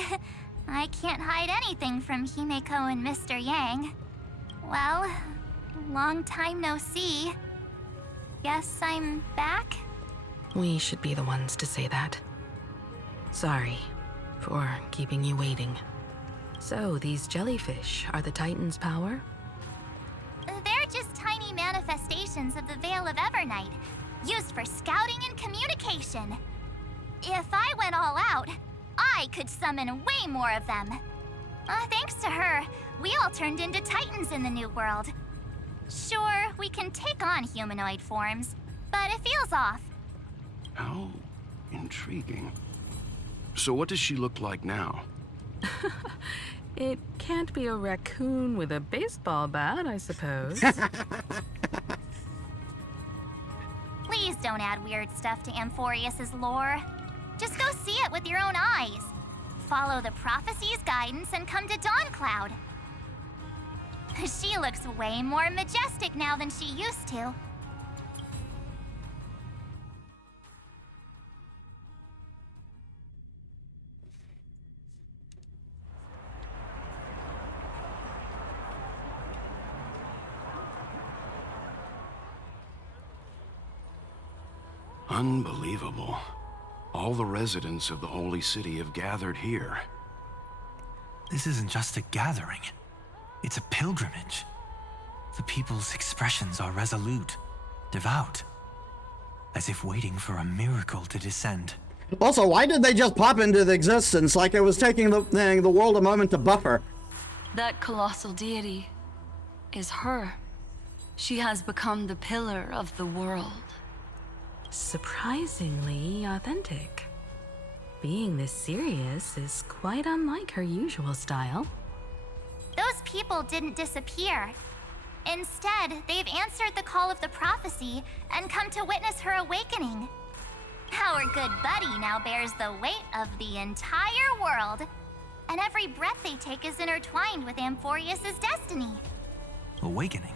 I can't hide anything from Himeko and Mr. Yang. Well, long time no see. Guess I'm back? We should be the ones to say that. Sorry for keeping you waiting. So, these jellyfish are the Titan's power? They're just tiny manifestations of the Veil of Evernight, used for scouting and communication. If I went all out, I could summon way more of them. Thanks to her, we all turned into Titans in the New World. Sure, we can take on humanoid forms, but it feels off. How intriguing. So what does she look like now? It can't be a raccoon with a baseball bat, I suppose. Please don't add weird stuff to Amphorius's lore. Just go see it with your own eyes. Follow the prophecy's guidance and come to Dawncloud. She looks way more majestic now than she used to. Unbelievable. All the residents of the Holy City have gathered here. This isn't just a gathering. It's a pilgrimage. The people's expressions are resolute, devout, as if waiting for a miracle to descend. Also, why did they just pop into existence like it was taking the world a moment to buffer? That colossal deity is her. She has become the pillar of the world. Surprisingly authentic. Being this serious is quite unlike her usual style. Those people didn't disappear. Instead, they've answered the call of the prophecy and come to witness her awakening. Our good buddy now bears the weight of the entire world, and every breath they take is intertwined with Amphorius's destiny. Awakening?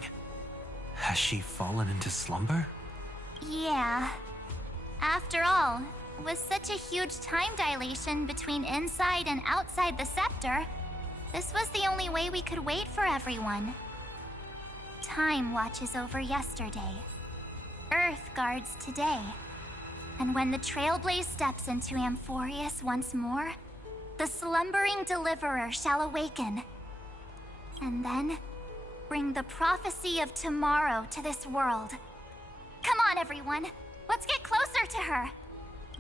Has she fallen into slumber? Yeah. After all, with such a huge time dilation between inside and outside the scepter, this was the only way we could wait for everyone. Time watches over yesterday. Earth guards today. And when the Trailblaze steps into Amphorius once more, the slumbering deliverer shall awaken. And then, bring the prophecy of tomorrow to this world. Come on, everyone. Let's get closer to her.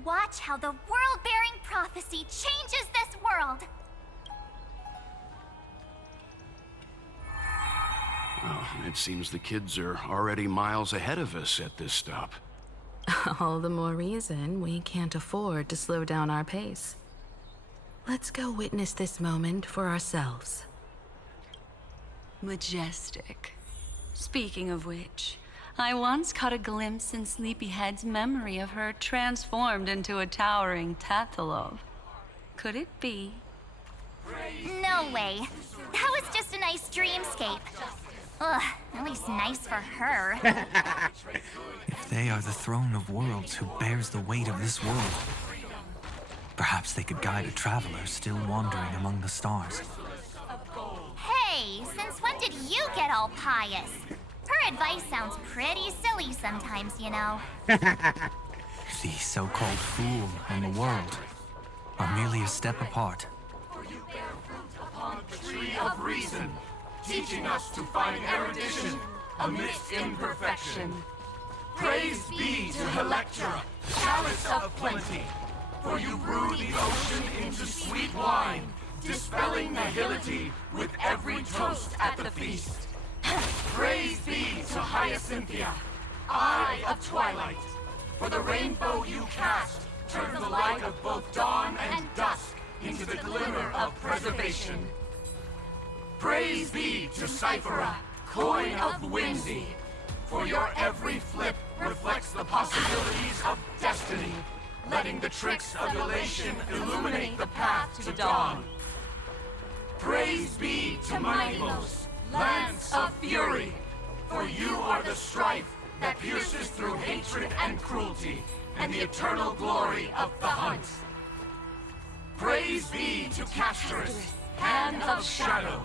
Watch how the world-bearing prophecy changes this world. Well, it seems the kids are already miles ahead of us at this stop. All the more reason we can't afford to slow down our pace. Let's go witness this moment for ourselves. Majestic. Speaking of which, I once caught a glimpse in Sleepyhead's memory of her transformed into a towering Tatalov. Could it be? No way. That was just a nice dreamscape. Ugh, at least nice for her. If they are the throne of worlds who bears the weight of this world, perhaps they could guide a traveler still wandering among the stars. Hey, since when did you get all pious? Her advice sounds pretty silly sometimes, you know. The so-called fool and the world are merely a step apart. Upon the tree of reason, teaching us to find erudition amidst imperfection. Praise be to Electra, chalice of plenty, for you brew the ocean into sweet wine, dispelling nihility with every toast at the feast. Praise be to Hyacinthia, eye of twilight, for the rainbow you cast turns the light of both dawn and dusk into the glimmer of preservation. Praise be to Cyphera, coin of whimsy, for your every flip reflects the possibilities of destiny, letting the tricks of elation illuminate the path to dawn. Praise be to Minimos, lance of fury, for you are the strife that pierces through hatred and cruelty, and the eternal glory of the hunt. Praise be to Castorus, hand of shadow,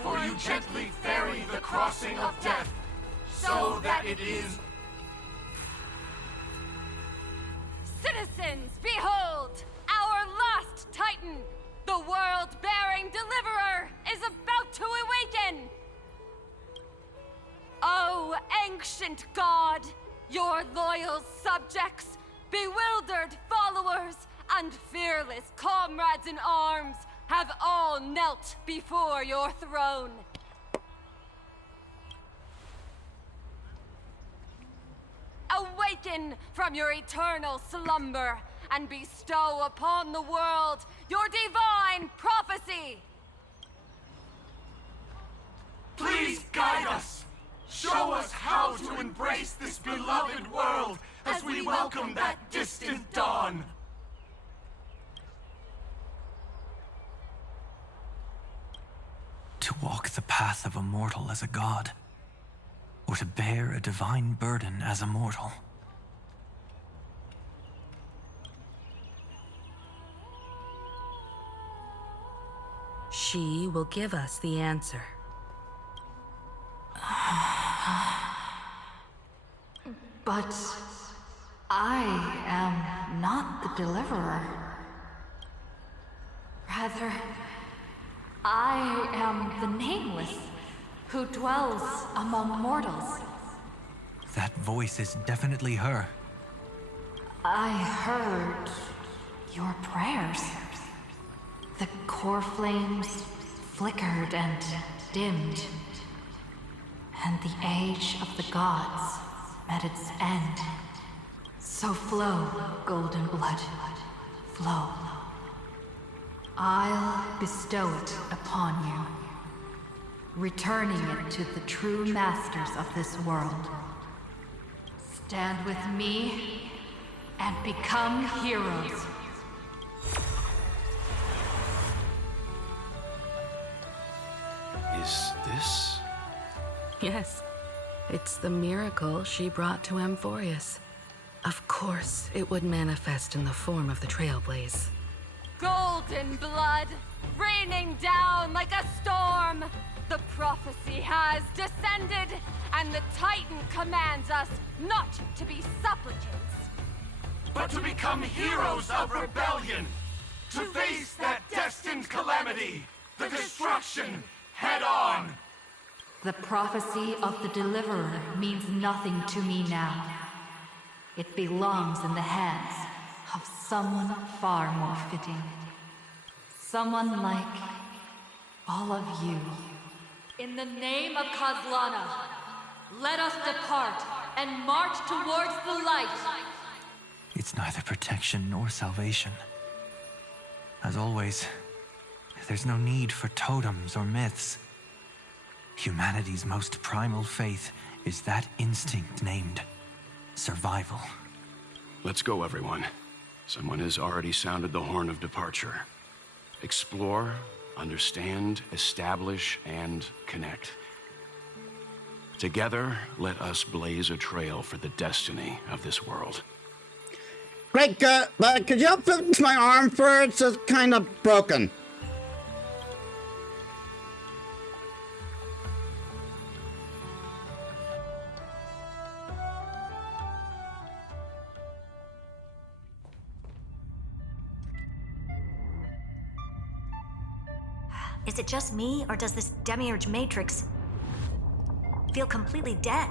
for you gently ferry the crossing of death, so that it is... Citizens, behold! Our last Titan, the world-bearing deliverer, is about to awaken! Oh, ancient god, your loyal subjects, bewildered followers, and fearless comrades in arms have all knelt before your throne. Awaken from your eternal slumber and bestow upon the world your divine prophecy! Please guide us! Show us how to embrace this beloved world as we welcome that distant dawn! To walk the path of a mortal as a god, or to bear a divine burden as a mortal. She will give us the answer. But I am not the deliverer. Rather, I am the nameless, who dwells among mortals. That voice is definitely her. I heard your prayers. The core flames flickered and dimmed, and the age of the gods met its end. So flow, golden blood, flow. I'll bestow it upon you, returning it to the true masters of this world. Stand with me and become heroes. Is this? Yes, it's the miracle she brought to Amphorius. Of course, it would manifest in the form of the Trailblaze. Golden blood, raining down like a storm! The prophecy has descended, and the Titan commands us not to be supplicants, but to become heroes of rebellion, to face that destined calamity, the destruction, head on. The prophecy of the Deliverer means nothing to me now. It belongs in the hands of someone far more fitting. Someone like all of you. In the name of Kozlana, let us depart and march towards the light. It's neither protection nor salvation. As always, there's no need for totems or myths. Humanity's most primal faith is that instinct named survival. Let's go, everyone. Someone has already sounded the horn of departure. Explore, understand, establish, and connect. Together, let us blaze a trail for the destiny of this world. Great, could you help fix my arm for it? It's just kind of broken. Is it just me, or does this Demiurge Matrix feel completely dead?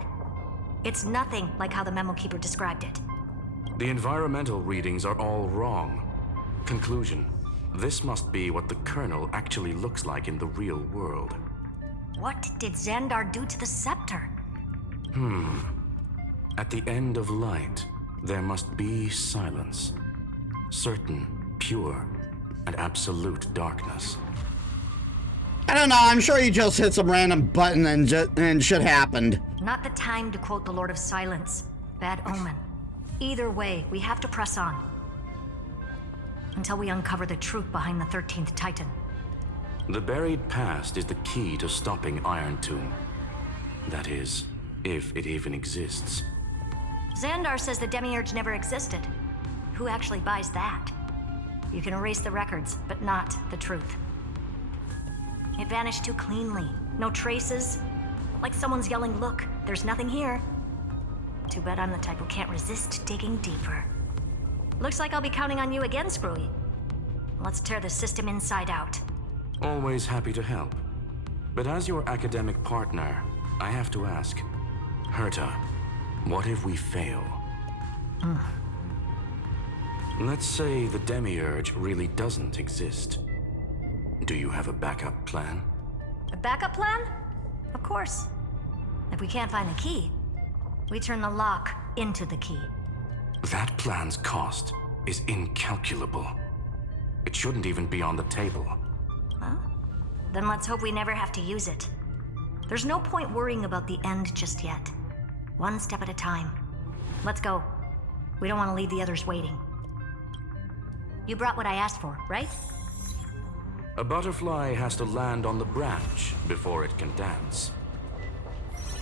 It's nothing like how the Memo Keeper described it. The environmental readings are all wrong. Conclusion: this must be what the Colonel actually looks like in the real world. What did Xandar do to the scepter? At the end of light, there must be silence. Certain, pure, and absolute darkness. I don't know, I'm sure you just hit some random button and shit happened. Not the time to quote the Lord of Silence. Bad omen. Either way, we have to press on. Until we uncover the truth behind the 13th Titan. The buried past is the key to stopping Irontomb. That is, if it even exists. Xandar says the Demiurge never existed. Who actually buys that? You can erase the records, but not the truth. It vanished too cleanly. No traces. Like someone's yelling, "Look, there's nothing here." Too bad I'm the type who can't resist digging deeper. Looks like I'll be counting on you again, Screwy. Let's tear the system inside out. Always happy to help. But as your academic partner, I have to ask, Herta, what if we fail? Let's say the Demiurge really doesn't exist. Do you have a backup plan? A backup plan? Of course. If we can't find the key, we turn the lock into the key. That plan's cost is incalculable. It shouldn't even be on the table. Well, then let's hope we never have to use it. There's no point worrying about the end just yet. One step at a time. Let's go. We don't want to leave the others waiting. You brought what I asked for, right? A butterfly has to land on the branch before it can dance.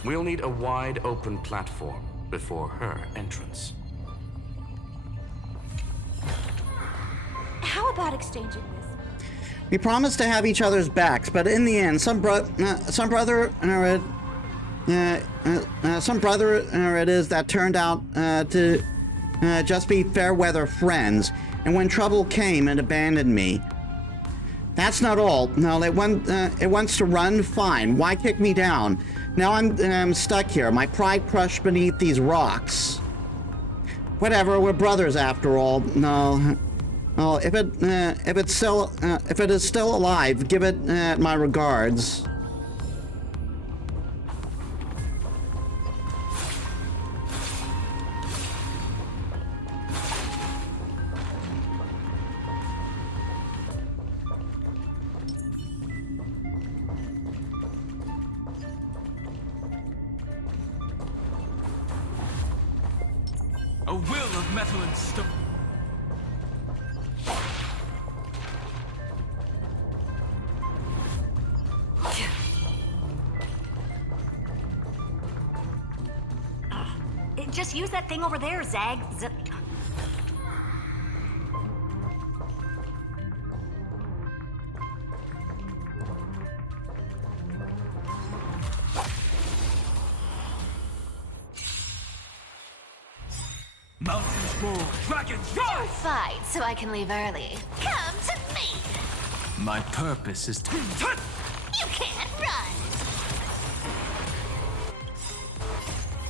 We'll need a wide open platform before her entrance. How about exchanging this? We promised to have each other's backs, but in the end, some brother it is that turned out to just be fair weather friends, and when trouble came, it abandoned me. That's not all. No, it wants to run. Fine. Why kick me down? Now I'm stuck here. My pride crushed beneath these rocks. Whatever. We're brothers after all. No. Oh, if it is still alive, give it my regards. A will of metal and stone. Just use that thing over there, Zag. Mountains roar, dragons rise! Fight so I can leave early. Come to me! My purpose is to... You can't run!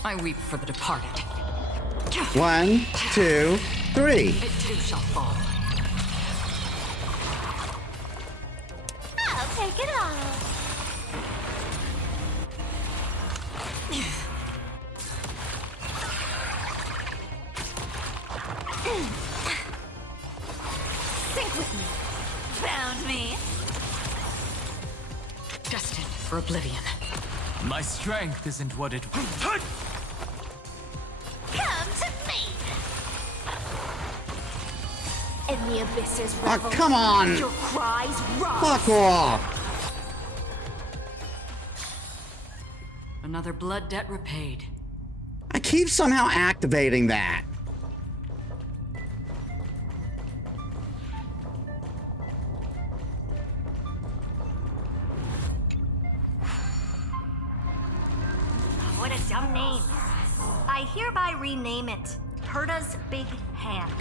I weep for the departed. 1, 2, 3. It too shall fall. I'll take it all. Sink with me. Found me. Destined for oblivion. My strength isn't what it was. Come to me! In the abysses Oh, revel. come on! Your cries rise. Fuck off! Another blood debt repaid. I keep somehow activating that. What a dumb name. I hereby rename it Herta's Big Hand.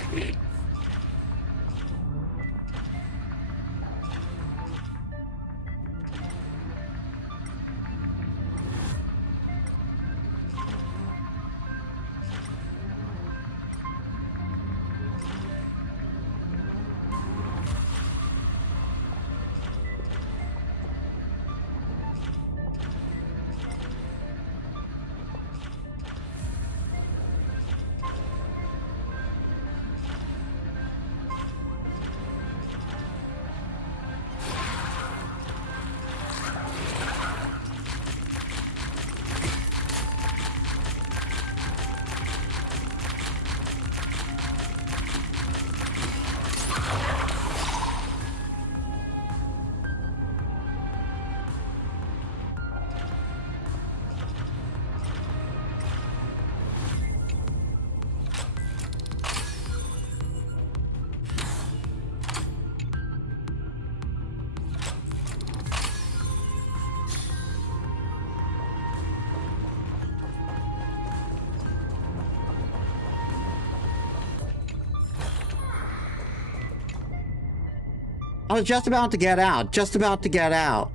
I was just about to get out. Just about to get out.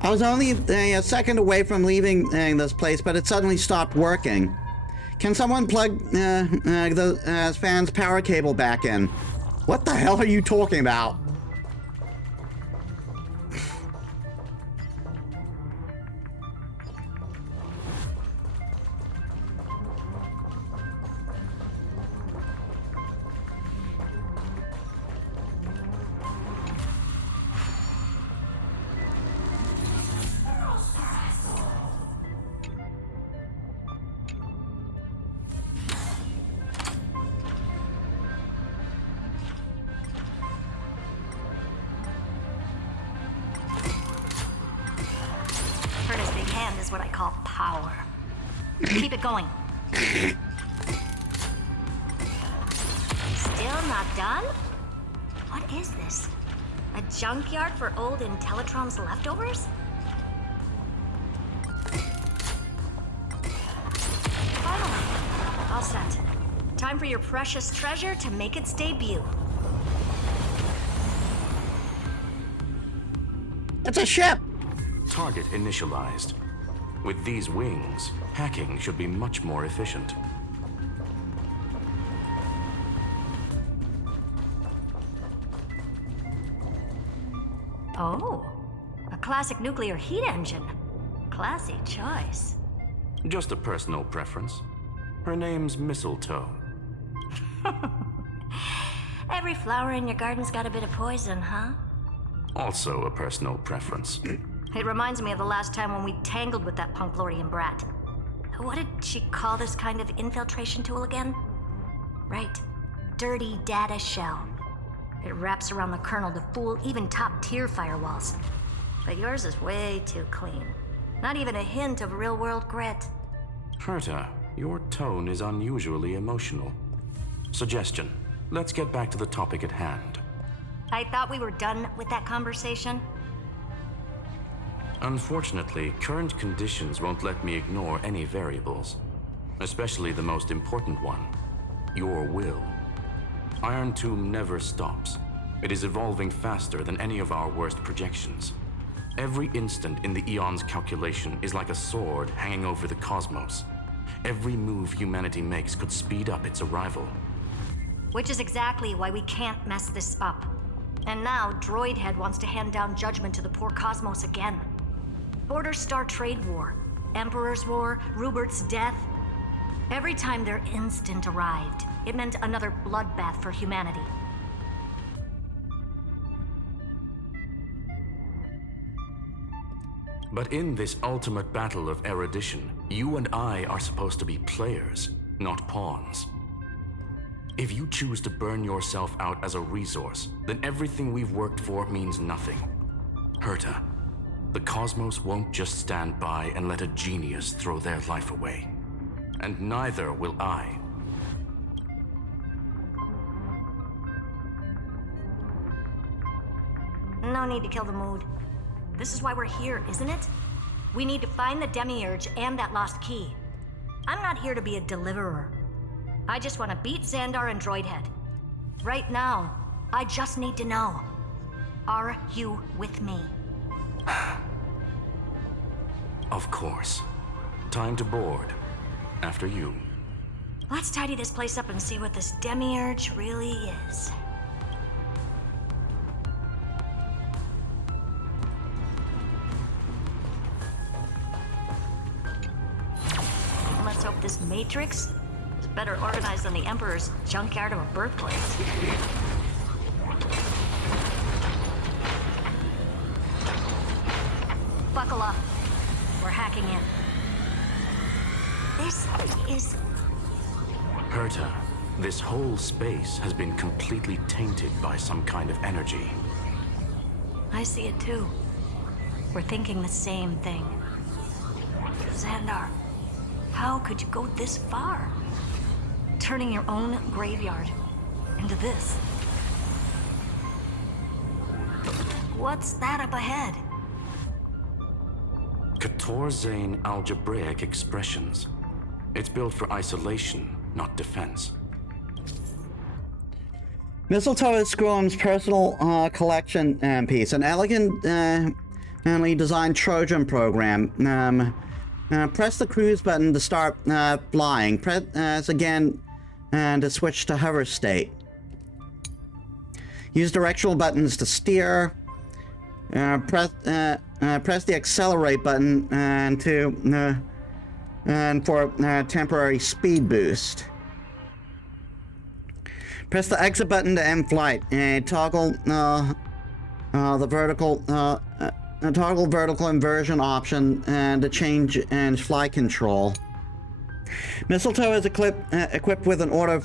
I was only a second away from leaving this place, but it suddenly stopped working. Can someone plug the fan's power cable back in? What the hell are you talking about? Herta's Big Hand is what I call power. Keep it going. Still not done? What is this? A junkyard for old Intellitron's leftovers? Finally, all set. Time for your precious treasure to make its debut. It's a ship! Target initialized. With these wings, hacking should be much more efficient. Oh, a classic nuclear heat engine. Classy choice. Just a personal preference. Her name's Mistletoe. Every flower in your garden's got a bit of poison, huh? Also a personal preference. It reminds me of the last time when we tangled with that Punklordian brat. What did she call this kind of infiltration tool again? Right. Dirty data shell. It wraps around the kernel to fool even top-tier firewalls. But yours is way too clean. Not even a hint of real-world grit. Herta, your tone is unusually emotional. Suggestion. Let's get back to the topic at hand. I thought we were done with that conversation. Unfortunately, current conditions won't let me ignore any variables. Especially the most important one. Your will. Irontomb never stops. It is evolving faster than any of our worst projections. Every instant in the Eon's calculation is like a sword hanging over the cosmos. Every move humanity makes could speed up its arrival. Which is exactly why we can't mess this up. And now, Droidhead wants to hand down judgment to the poor cosmos again. Border Star Trade War, Emperor's War, Rupert's death. Every time their instant arrived, it meant another bloodbath for humanity. But in this ultimate battle of erudition, you and I are supposed to be players, not pawns. If you choose to burn yourself out as a resource, then everything we've worked for means nothing. Herta, the cosmos won't just stand by and let a genius throw their life away. And neither will I. No need to kill the mood. This is why we're here, isn't it? We need to find the Demiurge and that lost key. I'm not here to be a deliverer. I just want to beat Xandar and Droidhead. Right now, I just need to know. Are you with me? Of course. Time to board. After you. Let's tidy this place up and see what this Demiurge really is. Let's hope this Matrix is better organized than the Emperor's junkyard of a birthplace. Buckle up. We're hacking in. This is... Herta, this whole space has been completely tainted by some kind of energy. I see it too. We're thinking the same thing. Xandar, how could you go this far? Turning your own graveyard into this. What's that up ahead? Katorzane algebraic expressions. It's built for isolation, not defense. Mistletoe is Scrum's personal collection piece, an elegantly designed Trojan program. Press the cruise button to start flying. Press again to switch to hover state. Use directional buttons to steer. Press the accelerate button for temporary speed boost. Press the exit button to end flight and toggle the vertical inversion option and to change and flight control. Mistletoe is equipped with an auto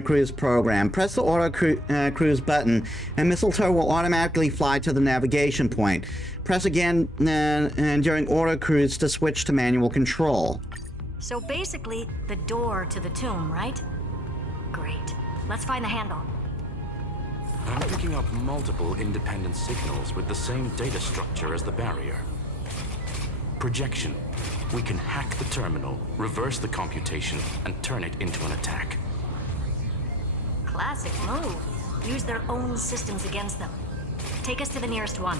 cruise program. Press the auto cruise button and Mistletoe will automatically fly to the navigation point. Press again and during auto cruise to switch to manual control. So basically, the door to the tomb, right? Great. Let's find the handle. I'm picking up multiple independent signals with the same data structure as the barrier. Projection. We can hack the terminal, reverse the computation, and turn it into an attack. Classic move. Use their own systems against them. Take us to the nearest one.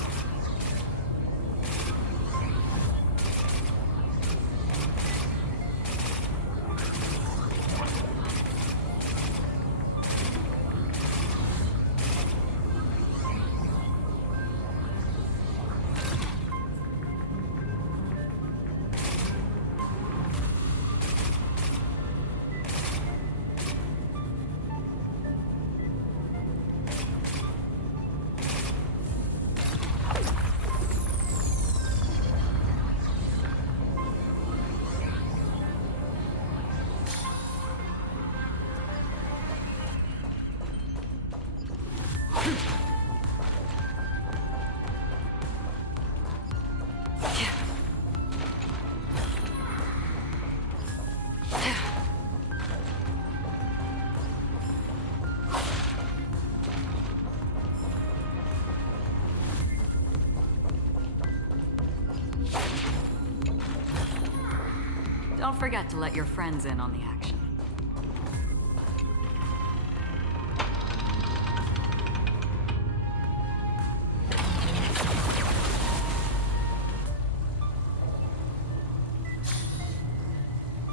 Don't forget to let your friends in on the action.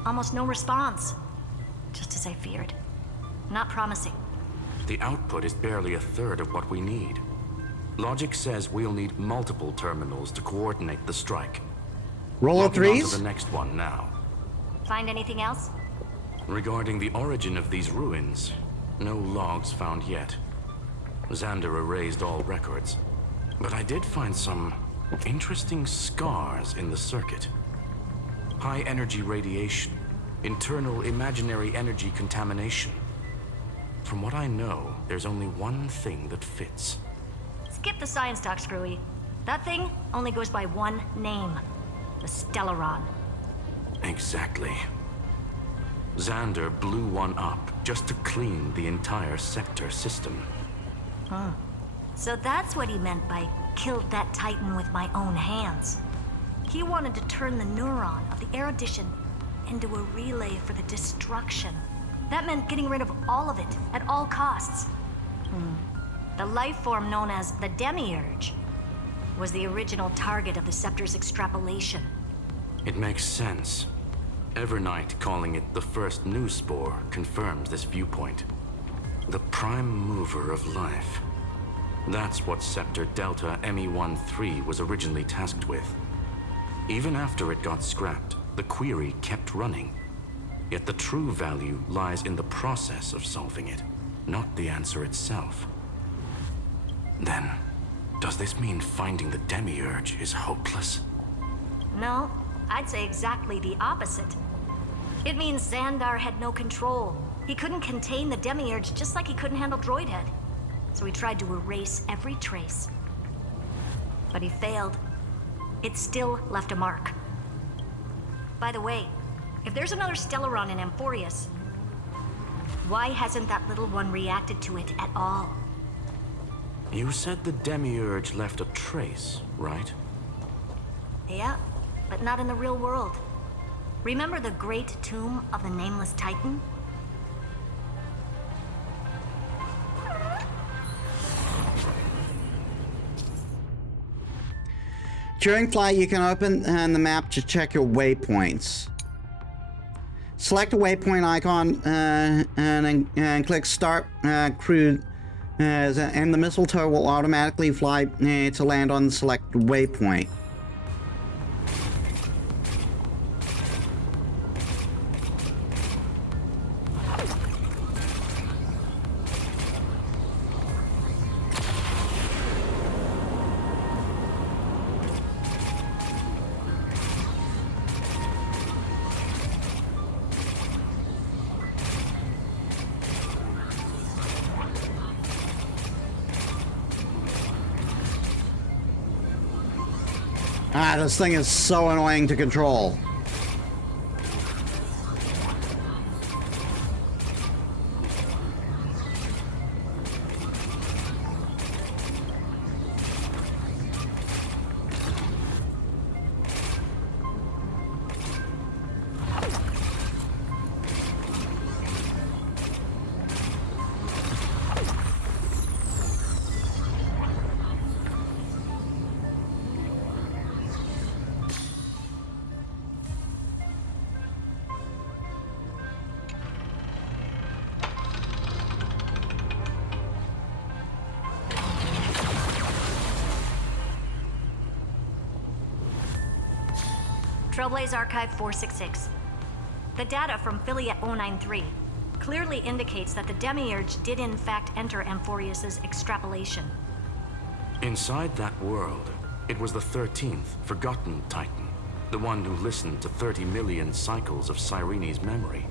Almost no response. Just as I feared. Not promising. The output is barely a third of what we need. Logic says we'll need multiple terminals to coordinate the strike. Roll of Logging on threes? to the next one now. Find anything else? Regarding the origin of these ruins, no logs found yet. Xander erased all records. But I did find some Interesting scars in the circuit. High energy radiation. Internal imaginary energy contamination. From what I know, there's only one thing that fits. Skip the science talk, Screwy. That thing only goes by one name. The Stellaron. Exactly. Xander blew one up just to clean the entire Scepter system. Huh. So that's what he meant by killed that Titan with my own hands. He wanted to turn the neuron of the erudition into a relay for the destruction. That meant getting rid of all of it at all costs. The life form known as the Demiurge was the original target of the Scepter's extrapolation. It makes sense. Evernight calling it the first new spore confirms this viewpoint. The prime mover of life. That's what Scepter Delta ME-13 was originally tasked with. Even after it got scrapped, the query kept running. Yet the true value lies in the process of solving it, not the answer itself. Then, does this mean finding the Demiurge is hopeless? No, I'd say exactly the opposite. It means Xandar had no control. He couldn't contain the Demiurge just like he couldn't handle Droidhead. So he tried to erase every trace. But he failed. It still left a mark. By the way, if there's another Stellaron in Amphorius, why hasn't that little one reacted to it at all? You said the Demiurge left a trace, right? Yeah, but not in the real world. Remember the great tomb of the Nameless Titan? During flight, you can open the map to check your waypoints. Select a waypoint icon and click Start Cruise, and the mistletoe will automatically fly to land on the selected waypoint. Ah, this thing is so annoying to control. Trailblaze Archive 466. The data from Philia 093 clearly indicates that the Demiurge did in fact enter Amphorius's extrapolation. Inside that world, it was the 13th, forgotten Titan. The one who listened to 30 million cycles of Cyrene's memory.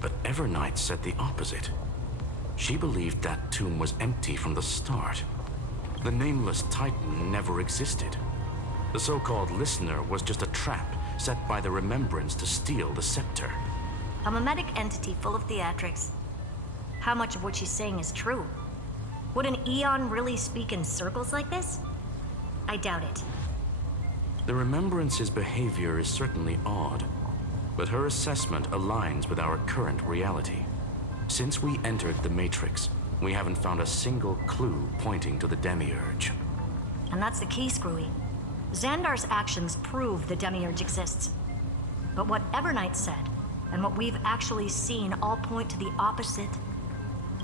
But Evernight said the opposite. She believed that tomb was empty from the start. The Nameless Titan never existed. The so-called listener was just a trap set by the Remembrance to steal the scepter. A mimetic entity full of theatrics. How much of what she's saying is true? Would an Eon really speak in circles like this? I doubt it. The Remembrance's behavior is certainly odd, but her assessment aligns with our current reality. Since we entered the Matrix, we haven't found a single clue pointing to the Demiurge. And that's the key, Screwy. Xandar's actions prove the Demiurge exists. But what Evernight said, and what we've actually seen all point to the opposite.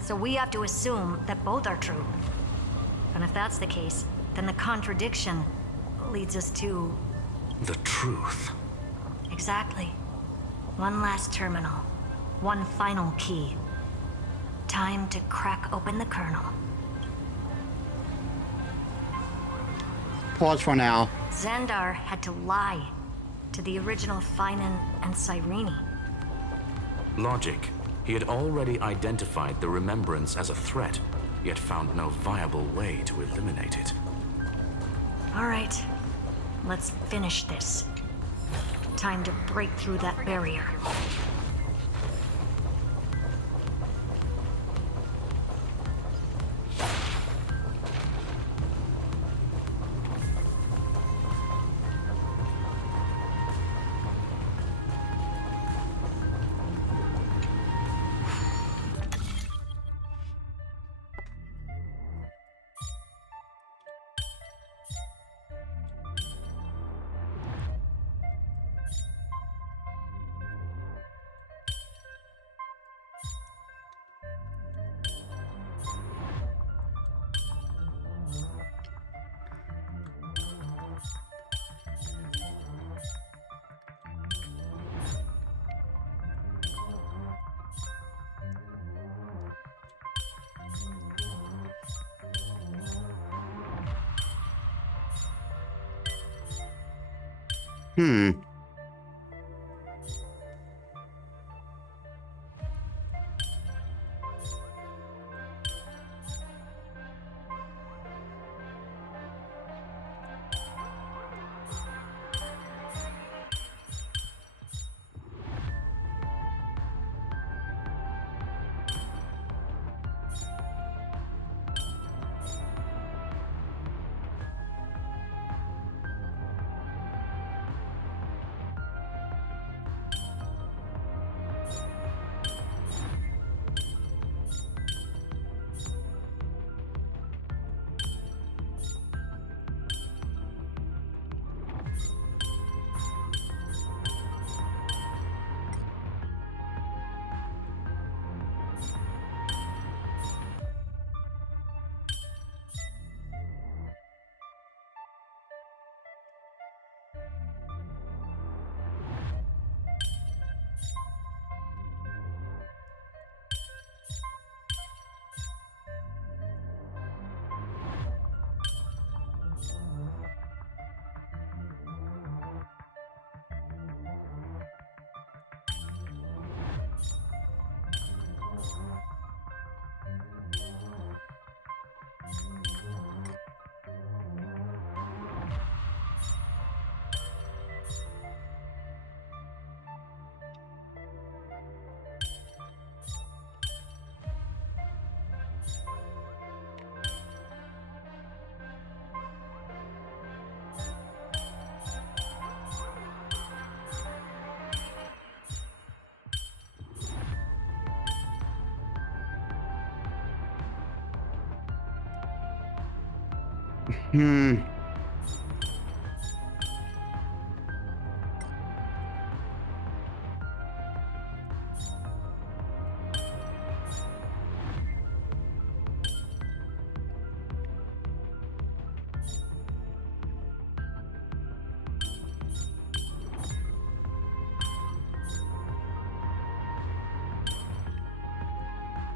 So we have to assume that both are true. And if that's the case, then the contradiction leads us to... the truth. Exactly. One last terminal. One final key. Time to crack open the kernel. Pause for now. Xandar had to lie to the original Phainon and Cyrene. Logic. He had already identified the remembrance as a threat, yet found no viable way to eliminate it. All right, let's finish this. Time to break through that barrier.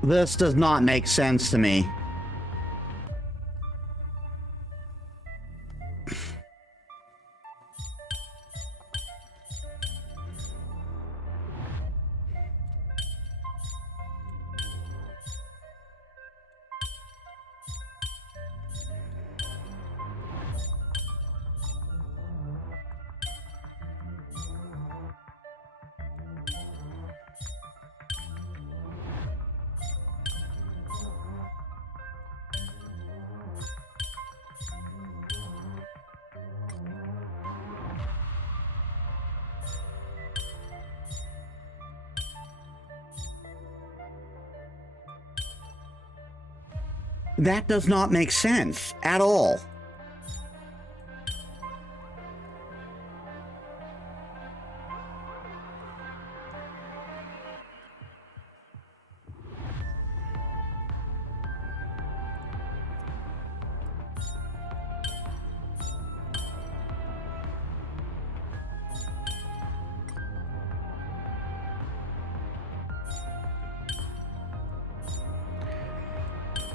This does not make sense to me. That does not make sense at all.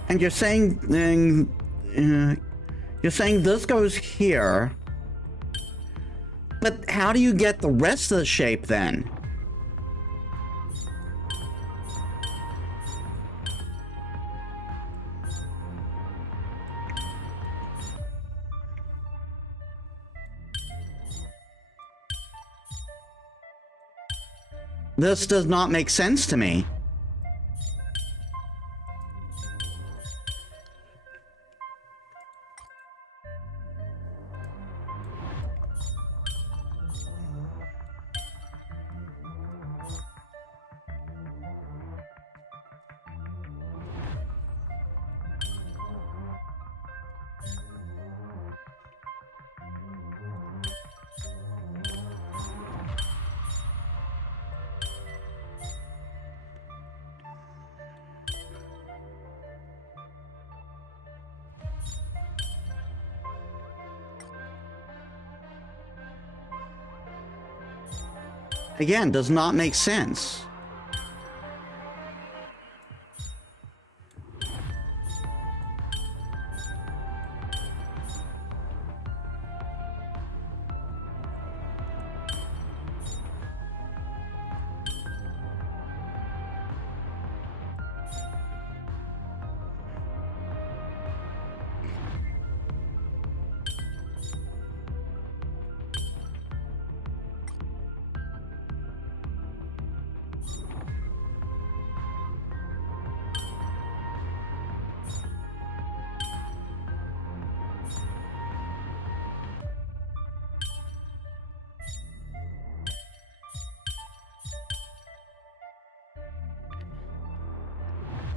And you're saying this goes here, But how do you get the rest of the shape then? This does not make sense to me. Again, does not make sense.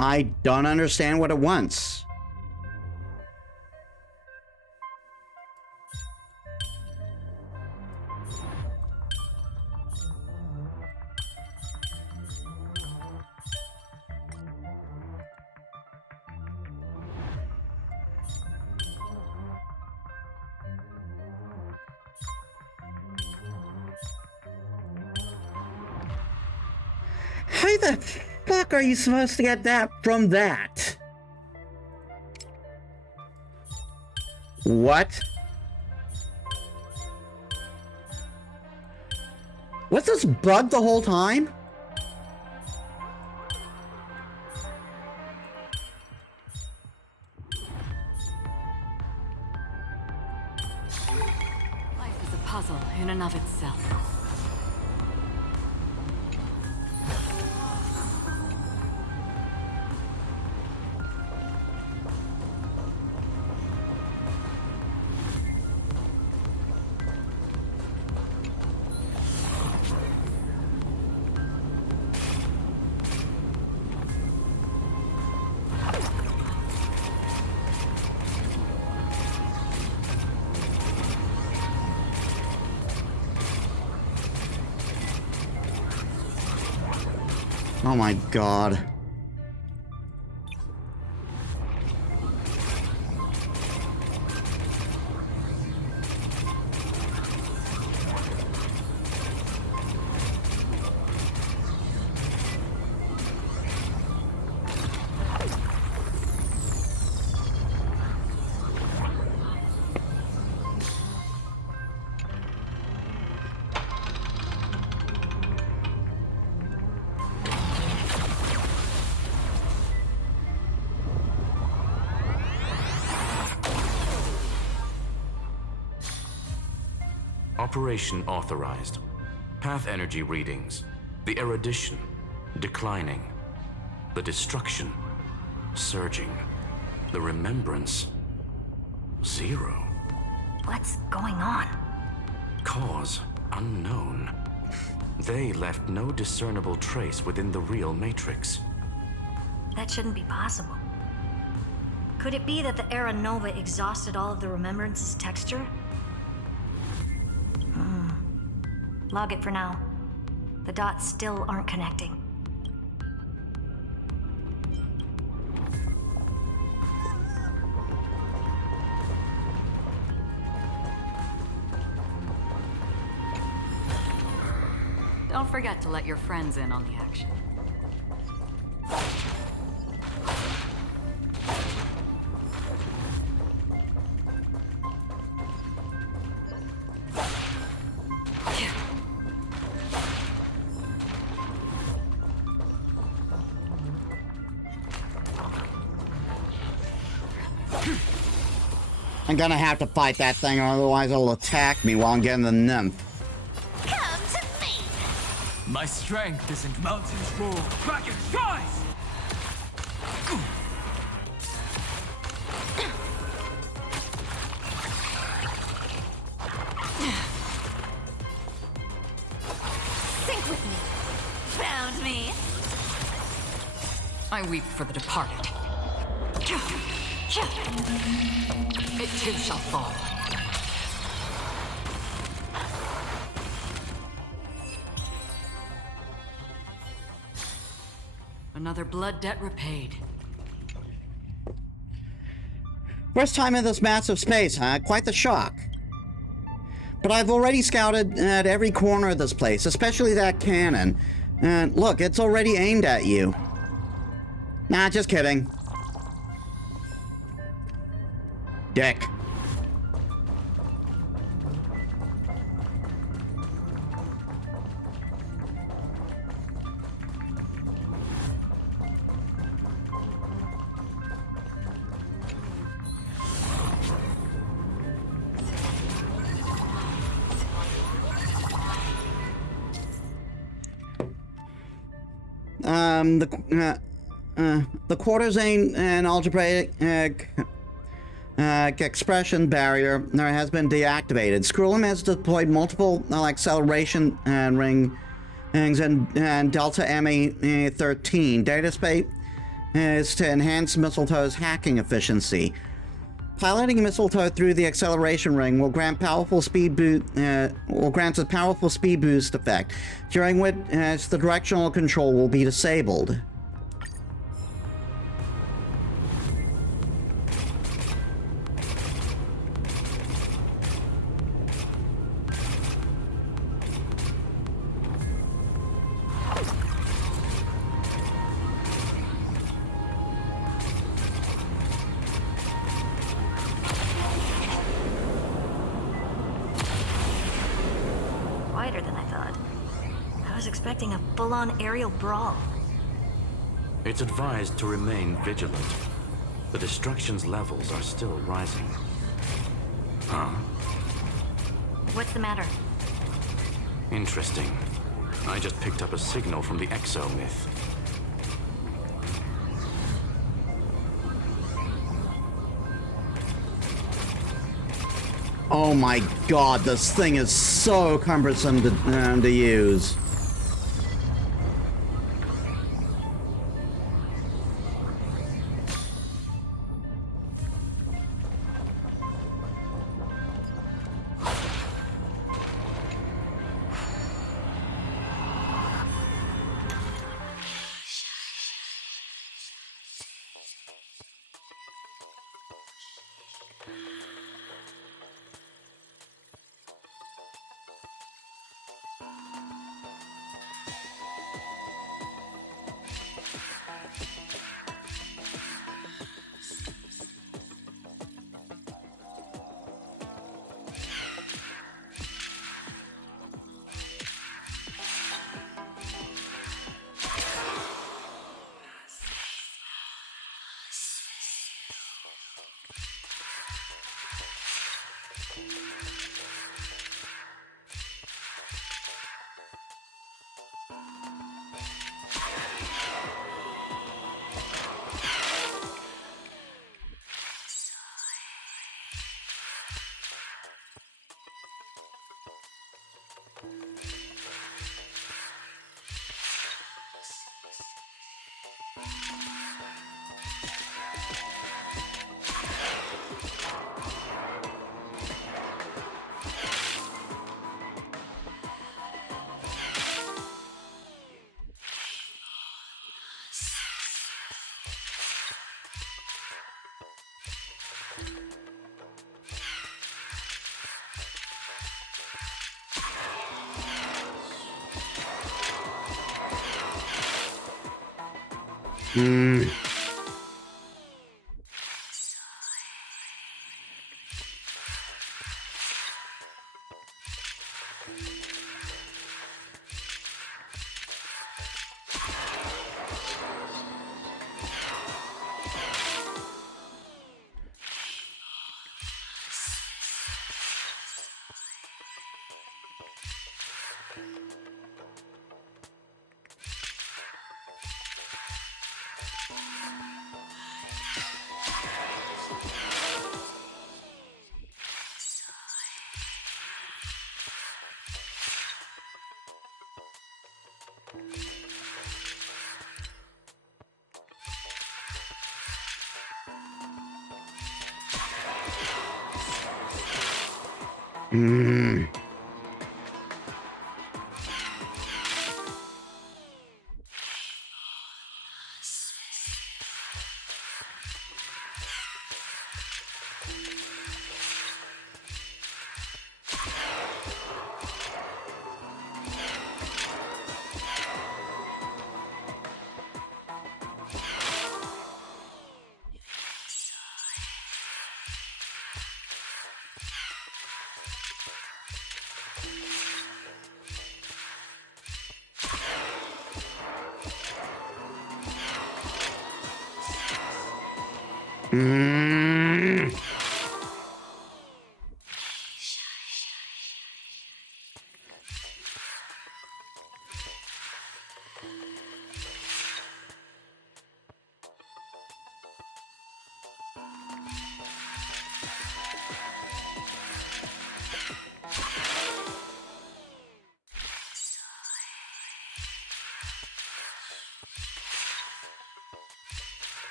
I don't understand what it wants. How the fuck are you supposed to get that from that? What? Was this bugged the whole time? Life is a puzzle in and of itself. Oh my god. Operation authorized. Path energy readings. The erudition declining. The destruction surging. The remembrance 0. What's going on? Cause unknown. They left no discernible trace within the real Matrix. That shouldn't be possible. Could it be that the Era Nova exhausted all of the Remembrance's texture? Log it for now. The dots still aren't connecting. Don't forget to let your friends in on the action. I'm gonna have to fight that thing, otherwise it'll attack me while I'm getting the nymph. Come to me! My strength isn't mountains roar, dragon rise! Sink with me! Found me! I weep for the departed. It too shall fall. Another blood debt repaid. First time in this massive space, huh? Quite the shock. But I've already scouted at every corner of this place, especially that cannon. And look, it's already aimed at you. Nah, just kidding. Dick. The quarter-zane and algebraic expression barrier has been deactivated. Skrullum has deployed multiple acceleration rings and Delta MA-13. Data space is to enhance Mistletoe's hacking efficiency. Piloting Mistletoe through the acceleration ring will grant a powerful speed boost effect, during which the directional control will be disabled. Quieter than I thought. I was expecting a full-on aerial brawl. It's advised to remain vigilant. The destruction's levels are still rising. Huh? What's the matter? Interesting. I just picked up a signal from the exo-myth. Oh my god, this thing is so cumbersome to use. Mm. Mm.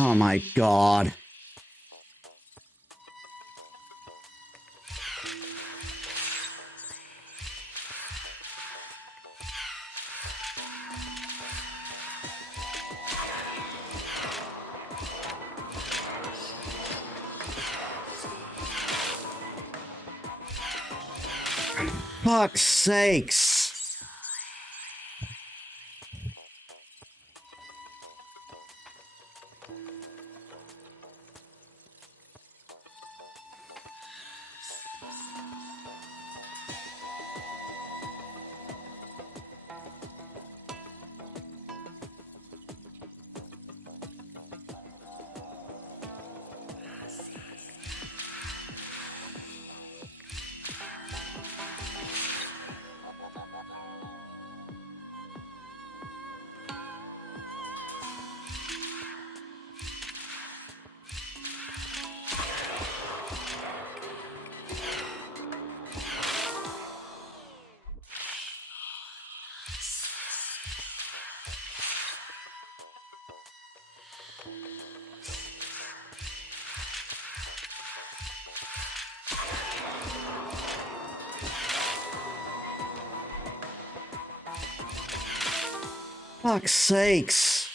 Oh my god. Fuck's sakes. Fuck's sakes.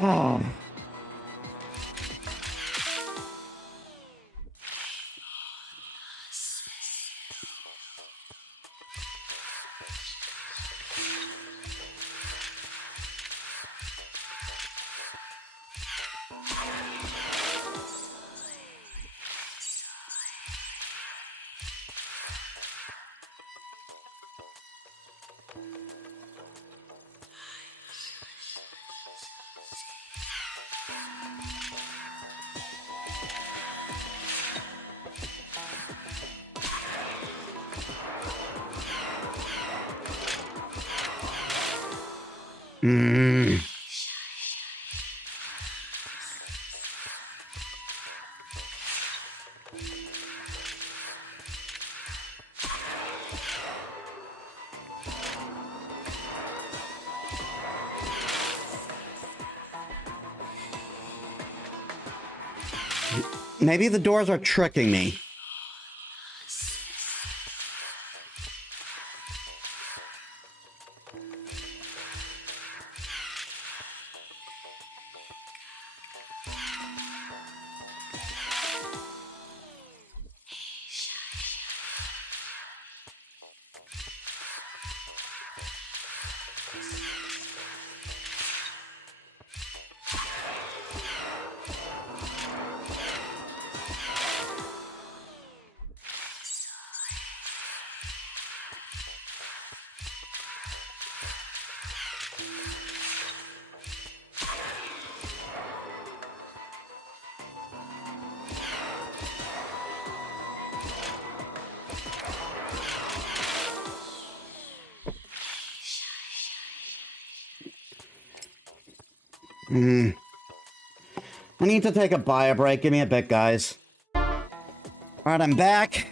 Oh. Mm. Maybe the doors are tricking me. I need to take a bio break. Give me a bit, guys. Alright, I'm back.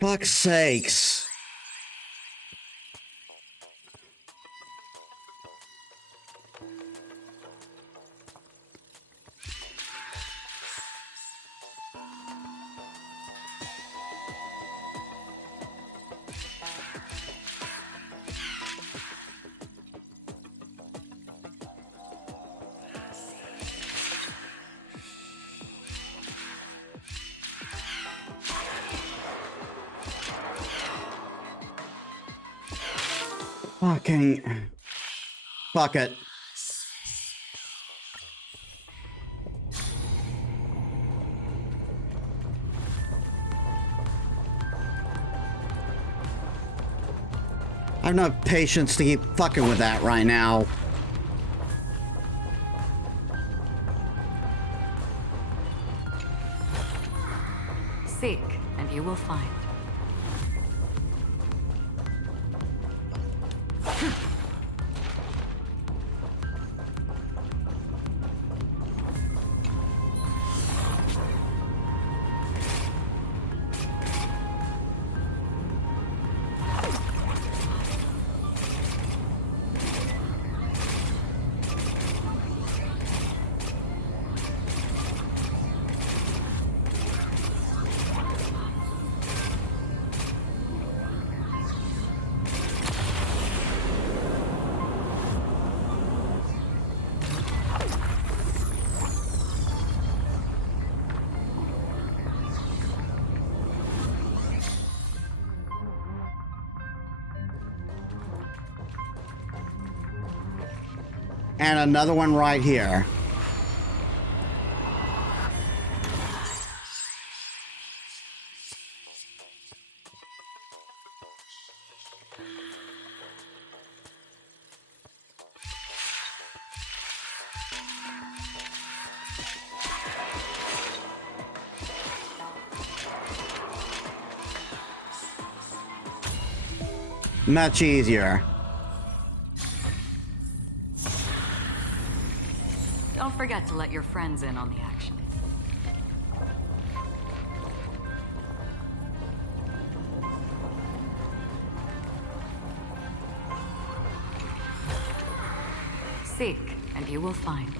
Fuck's sakes. Fucking... Fuck it. I have no patience to keep fucking with that right now. Seek, and you will find. And another one right here. Much easier. Don't forget to let your friends in on the action. Seek, and you will find.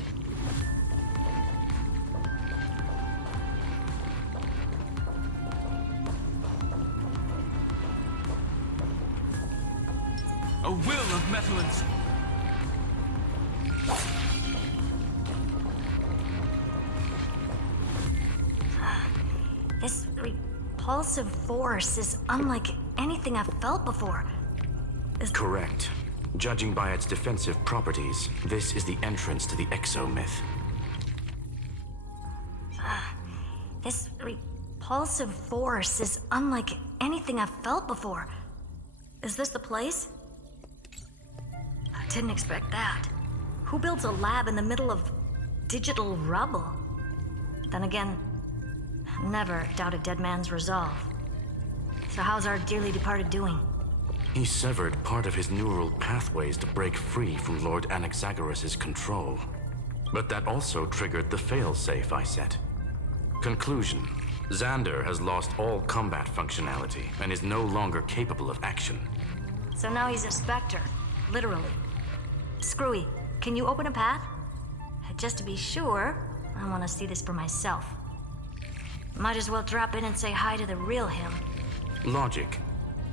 A will of Methalence. This repulsive force is unlike anything I've felt before. Correct. Judging by its defensive properties, this is the entrance to the exo-myth. This repulsive force is unlike anything I've felt before. Is this the place? I didn't expect that. Who builds a lab in the middle of Digital rubble? Then again, never doubt a dead man's resolve. So how's our dearly departed doing? He severed part of his neural pathways to break free from Lord Anaxagoras' control. But that also triggered the failsafe I set. Conclusion: Xander has lost all combat functionality and is no longer capable of action. So now he's a specter, literally. Screwy, can you open a path? Just to be sure, I want to see this for myself. Might as well drop in and say hi to the real him. Logic.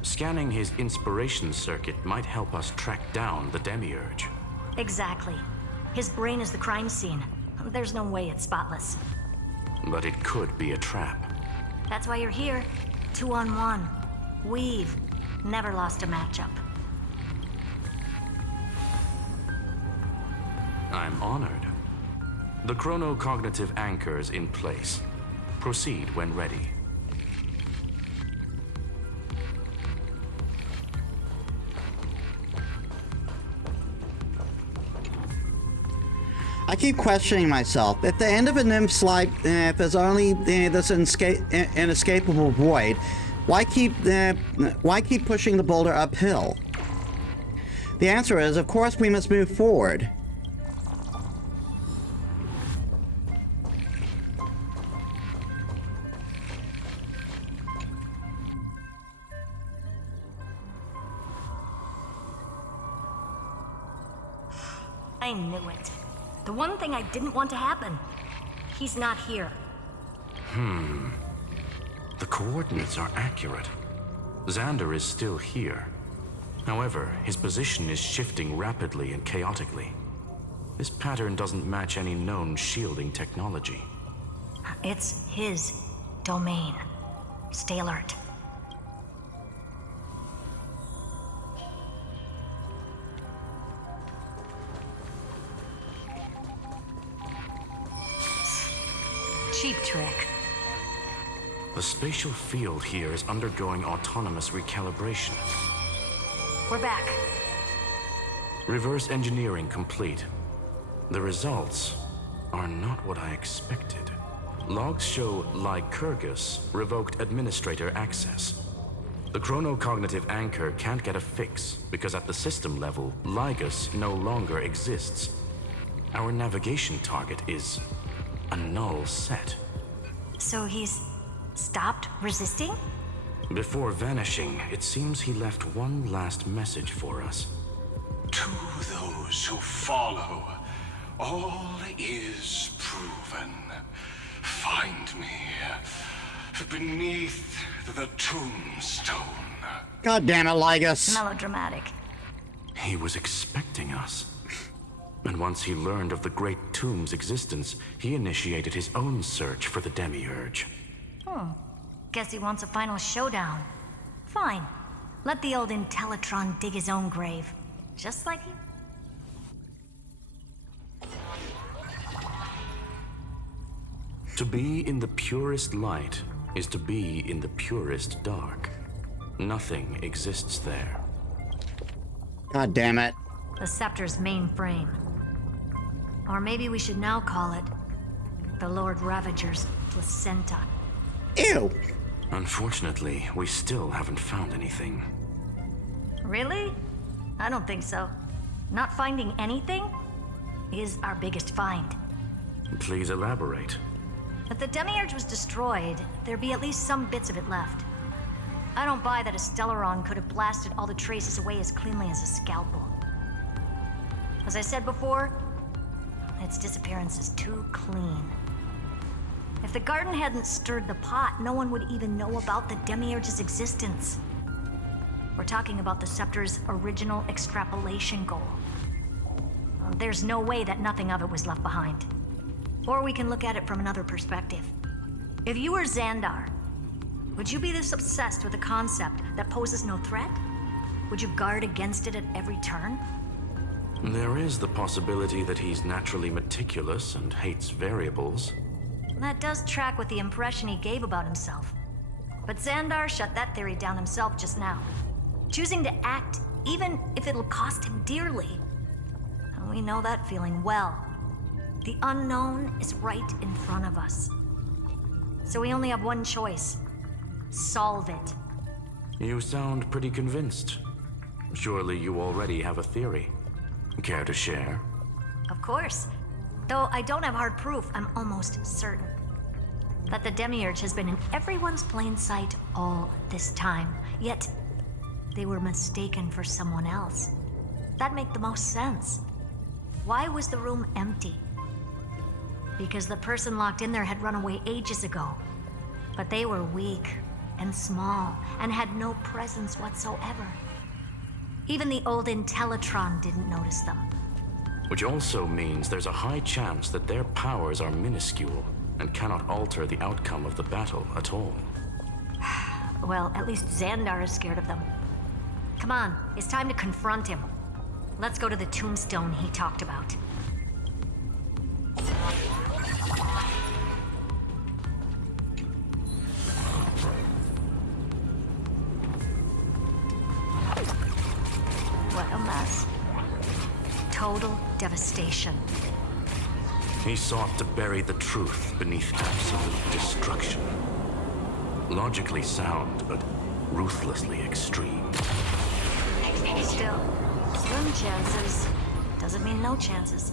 Scanning his inspiration circuit might help us track down the Demiurge. Exactly. His brain is the crime scene. There's no way it's spotless. But it could be a trap. That's why you're here. 2-on-1. We've never lost a matchup. I'm honored. The chronocognitive anchor's in place. Proceed when ready. I keep questioning myself. At the end of a nymph's life, if there's only this inescapable void, why keep pushing the boulder uphill? The answer is, of course, we must move forward. I knew it. The one thing I didn't want to happen. He's not here. The coordinates are accurate. Xander is still here. However, his position is shifting rapidly and chaotically. This pattern doesn't match any known shielding technology. It's his domain. Stay alert. Cheap trick. The spatial field here is undergoing autonomous recalibration. We're back. Reverse engineering complete. The results are not what I expected. Logs show Lycurgus revoked administrator access. The chronocognitive anchor can't get a fix because at the system level, Lygus no longer exists. Our navigation target is a null set. So he's stopped resisting? Before vanishing, it seems he left one last message for us. To those who follow, all is proven. Find me beneath the tombstone. God damn it, Lygus. Melodramatic. He was expecting us. And once he learned of the Great Tomb's existence, he initiated his own search for the Demiurge. Guess he wants a final showdown. Fine. Let the old Intellitron dig his own grave. Just like he... To be in the purest light is to be in the purest dark. Nothing exists there. God damn it. The Scepter's main frame. Or maybe we should now call it the Lord Ravager's placenta. Ew. Unfortunately, we still haven't found anything. Really? I don't think so. Not finding anything is our biggest find. Please elaborate. If the Demiurge was destroyed, there'd be at least some bits of it left. I don't buy that a Stellaron could have blasted all the traces away as cleanly as a scalpel. As I said before, its disappearance is too clean. If the garden hadn't stirred the pot, no one would even know about the Demiurge's existence. We're talking about the Scepter's original extrapolation goal. There's no way that nothing of it was left behind. Or we can look at it from another perspective. If you were Xandar, would you be this obsessed with a concept that poses no threat? Would you guard against it at every turn? There is the possibility that he's naturally meticulous and hates variables. That does track with the impression he gave about himself. But Xandar shut that theory down himself just now. Choosing to act, even if it'll cost him dearly. And we know that feeling well. The unknown is right in front of us. So we only have one choice. Solve it. You sound pretty convinced. Surely you already have a theory. Care to share? Of course. Though I don't have hard proof, I'm almost certain that the Demiurge has been in everyone's plain sight all this time. Yet, they were mistaken for someone else. That'd make the most sense. Why was the room empty? Because the person locked in there had run away ages ago. But they were weak and small and had no presence whatsoever. Even the old Intellitron didn't notice them. Which also means there's a high chance that their powers are minuscule and cannot alter the outcome of the battle at all. Well, at least Xandar is scared of them. Come on, it's time to confront him. Let's go to the tombstone he talked about. What a mess. Total devastation. He sought to bury the truth beneath absolute destruction. Logically sound, but ruthlessly extreme. Still, slim chances doesn't mean no chances.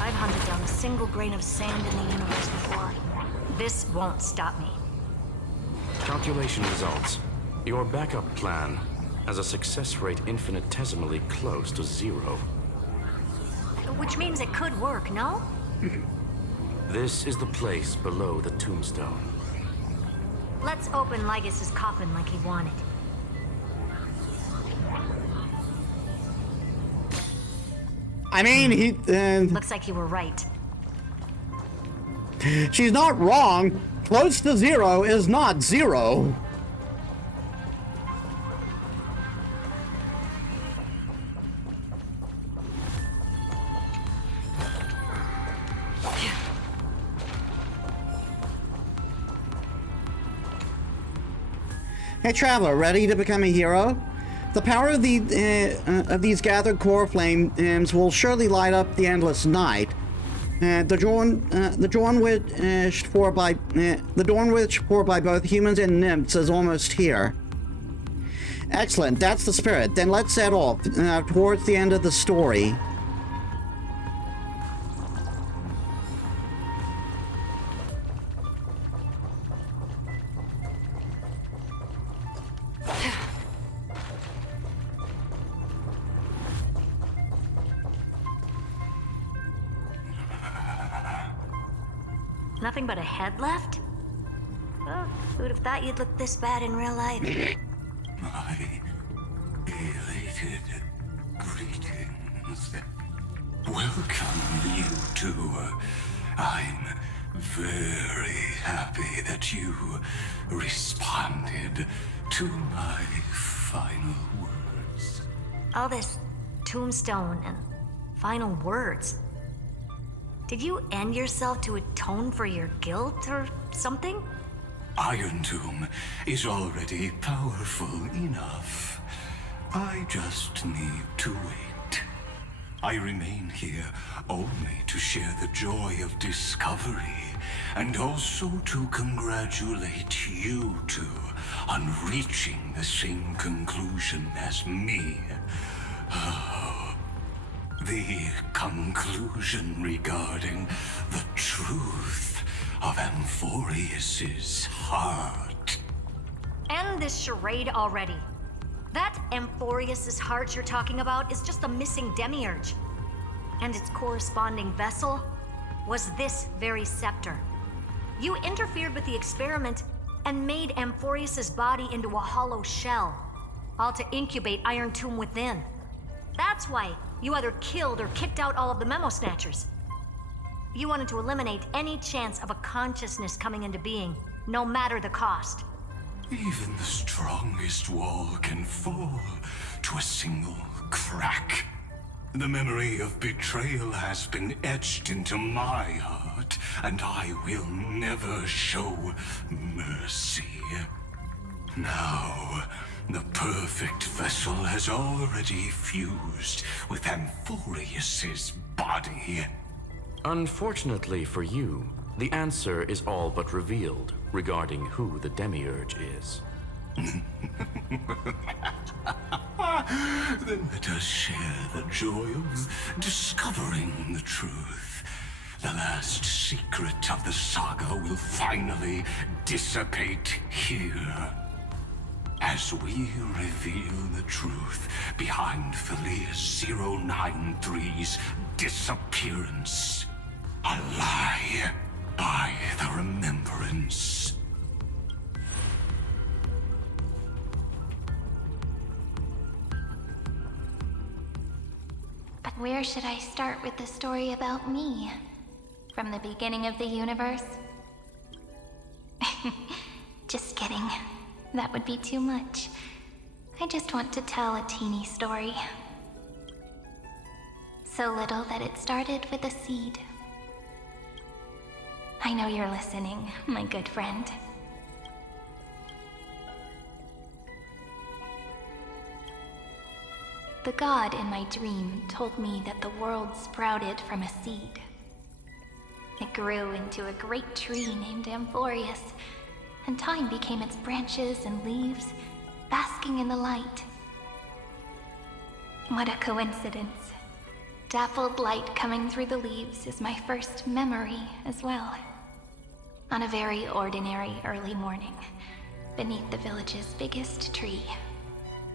I've hunted down a single grain of sand in the universe before. This won't stop me. Calculation results. Your backup plan has a success rate infinitesimally close to 0. Which means it could work, no? This is the place below the tombstone. Let's open Lygus' coffin like he wanted. I mean, he... Looks like you were right. She's not wrong. Close to 0 is not 0. Hey, Traveler, ready to become a hero? The power of these gathered core flames will surely light up the endless night. The dawn wished for by both humans and nymphs is almost here. Excellent, that's the spirit. Then let's set off towards the end of the story. Nothing but a head left? Oh, who'd have thought you'd look this bad in real life? My elated greetings. Welcome, you two. I'm very happy that you responded to my final words. All this tombstone and final words. Did you end yourself to atone for your guilt or something? Irontomb is already powerful enough. I just need to wait. I remain here only to share the joy of discovery, and also to congratulate you two on reaching the same conclusion as me. The conclusion regarding the truth of Amphorius's heart. End this charade already. That Amphorius's heart you're talking about is just a missing demiurge. And its corresponding vessel was this very scepter. You interfered with the experiment and made Amphorius's body into a hollow shell, all to incubate Irontomb within. That's why you either killed or kicked out all of the Memo Snatchers. You wanted to eliminate any chance of a consciousness coming into being, no matter the cost. Even the strongest wall can fall to a single crack. The memory of betrayal has been etched into my heart, and I will never show mercy. Now, the perfect vessel has already fused with Amphorius's body. Unfortunately for you, the answer is all but revealed regarding who the Demiurge is. Then let us share the joy of discovering the truth. The last secret of the saga will finally dissipate here. As we reveal the truth behind Filius 093's disappearance. A lie by the remembrance. But where should I start with the story about me? From the beginning of the universe? Just kidding. That would be too much. I just want to tell a teeny story. So little that it started with a seed. I know you're listening, my good friend. The god in my dream told me that the world sprouted from a seed. It grew into a great tree named Amphorius, and time became its branches and leaves, basking in the light. What a coincidence. Dappled light coming through the leaves is my first memory as well. On a very ordinary early morning, beneath the village's biggest tree,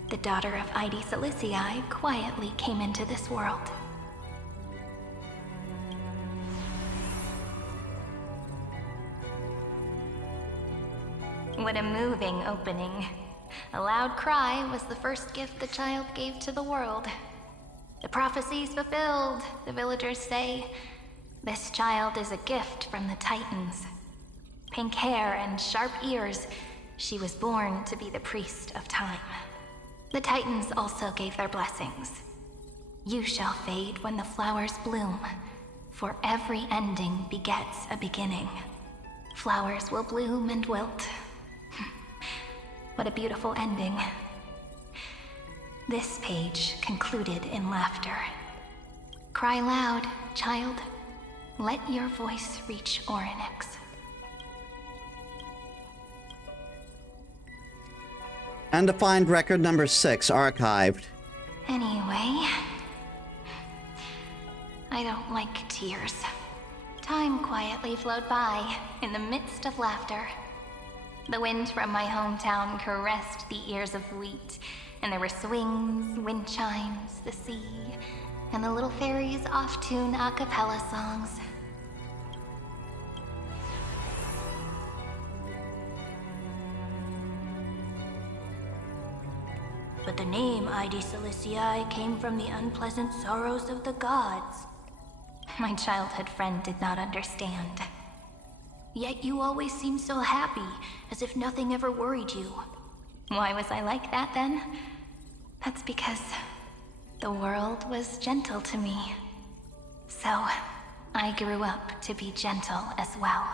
the daughter of Ides Salicii quietly came into this world. What a moving opening. A loud cry was the first gift the child gave to the world. The prophecy's fulfilled, the villagers say. This child is a gift from the Titans. Pink hair and sharp ears, she was born to be the priest of time. The Titans also gave their blessings. You shall fade when the flowers bloom, for every ending begets a beginning. Flowers will bloom and wilt. What a beautiful ending. This page concluded in laughter. Cry loud, child. Let your voice reach Orynyx. Undefined record number 6 archived. Anyway, I don't like tears. Time quietly flowed by in the midst of laughter. The wind from my hometown caressed the ears of wheat, and there were swings, wind chimes, the sea, and the little fairies off-tune a cappella songs. But the name Ides Salicii came from the unpleasant sorrows of the gods. My childhood friend did not understand. Yet you always seemed so happy, as if nothing ever worried you. Why was I like that then? That's because the world was gentle to me. So, I grew up to be gentle as well.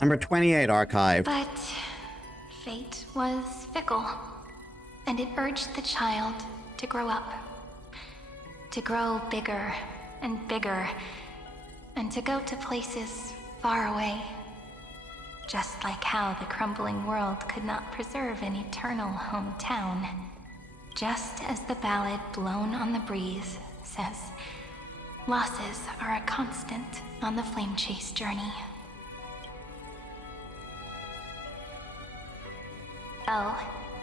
Number 28 archived. But fate was fickle, and it urged the child to grow up. To grow bigger and bigger, and to go to places far away. Just like how the crumbling world could not preserve an eternal hometown. Just as the ballad blown on the breeze says, losses are a constant on the flame chase journey. Oh,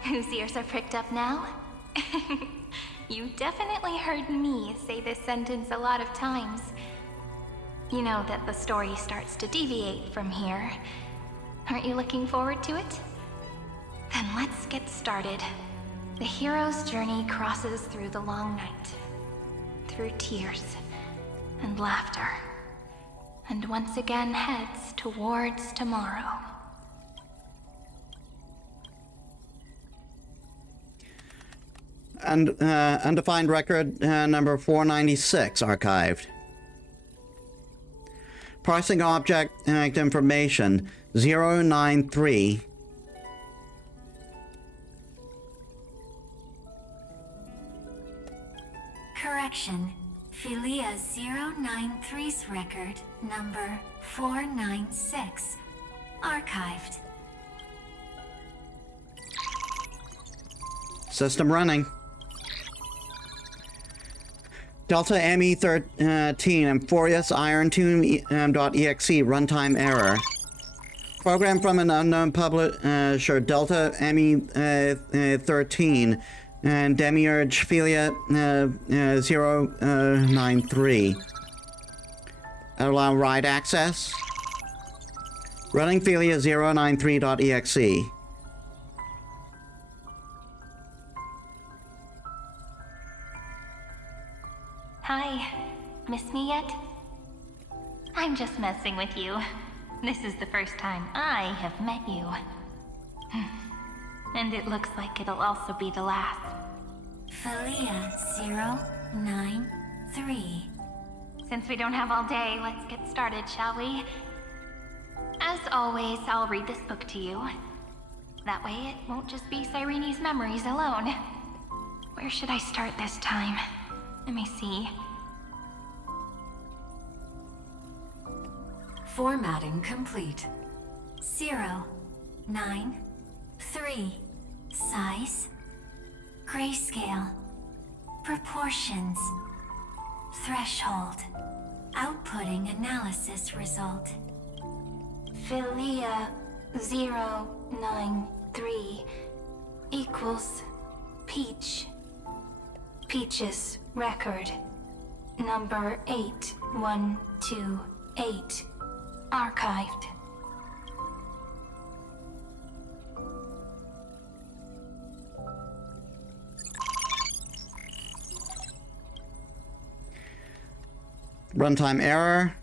whose ears are pricked up now? You definitely heard me say this sentence a lot of times. You know that the story starts to deviate from here. Aren't you looking forward to it? Then let's get started. The hero's journey crosses through the long night, through tears and laughter, and once again heads towards tomorrow. And undefined record number 496 archived. Parsing object information 093. Correction. Philia 093's record number 496. Archived. System running. Delta ME13 Amphorius Irontomb.exe runtime error. Program from an unknown publisher, Delta ME13 and Demiurge Philia 093. Allow write access. Running Philia 093.exe. Hi. Miss me yet? I'm just messing with you. This is the first time I have met you. And it looks like it'll also be the last. Philia 093. Since we don't have all day, let's get started, shall we? As always, I'll read this book to you. That way it won't just be Cyrene's memories alone. Where should I start this time? Let me see. Formatting complete. 093. Size. Grayscale. Proportions. Threshold. Outputting analysis result. Philia 093 equals Peach. Peach's record number 8128. Archived. Runtime error.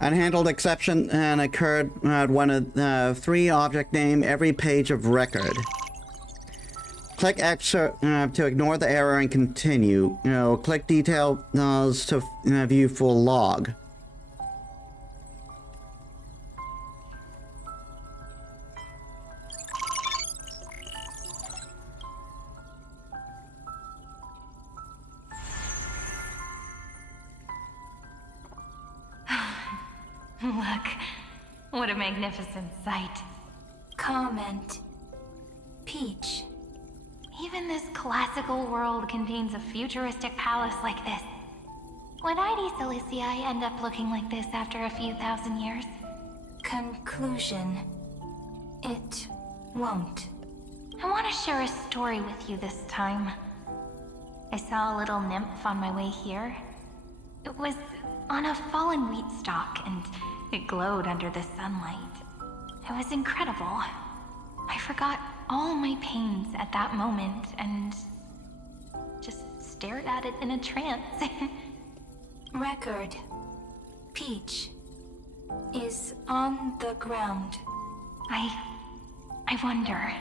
Unhandled exception and occurred at one of 3 object name every page of record. Click X to ignore the error and continue. Click details to view full log. Look, what a magnificent sight. Comment. Peach. Even this classical world contains a futuristic palace like this. Would ID Silicii end up looking like this after a few thousand years? Conclusion. It won't. I want to share a story with you this time. I saw a little nymph on my way here. It was on a fallen wheat stalk, and it glowed under the sunlight. It was incredible. I forgot all my pains at that moment and just stared at it in a trance. Record. Peach is on the ground. I wonder,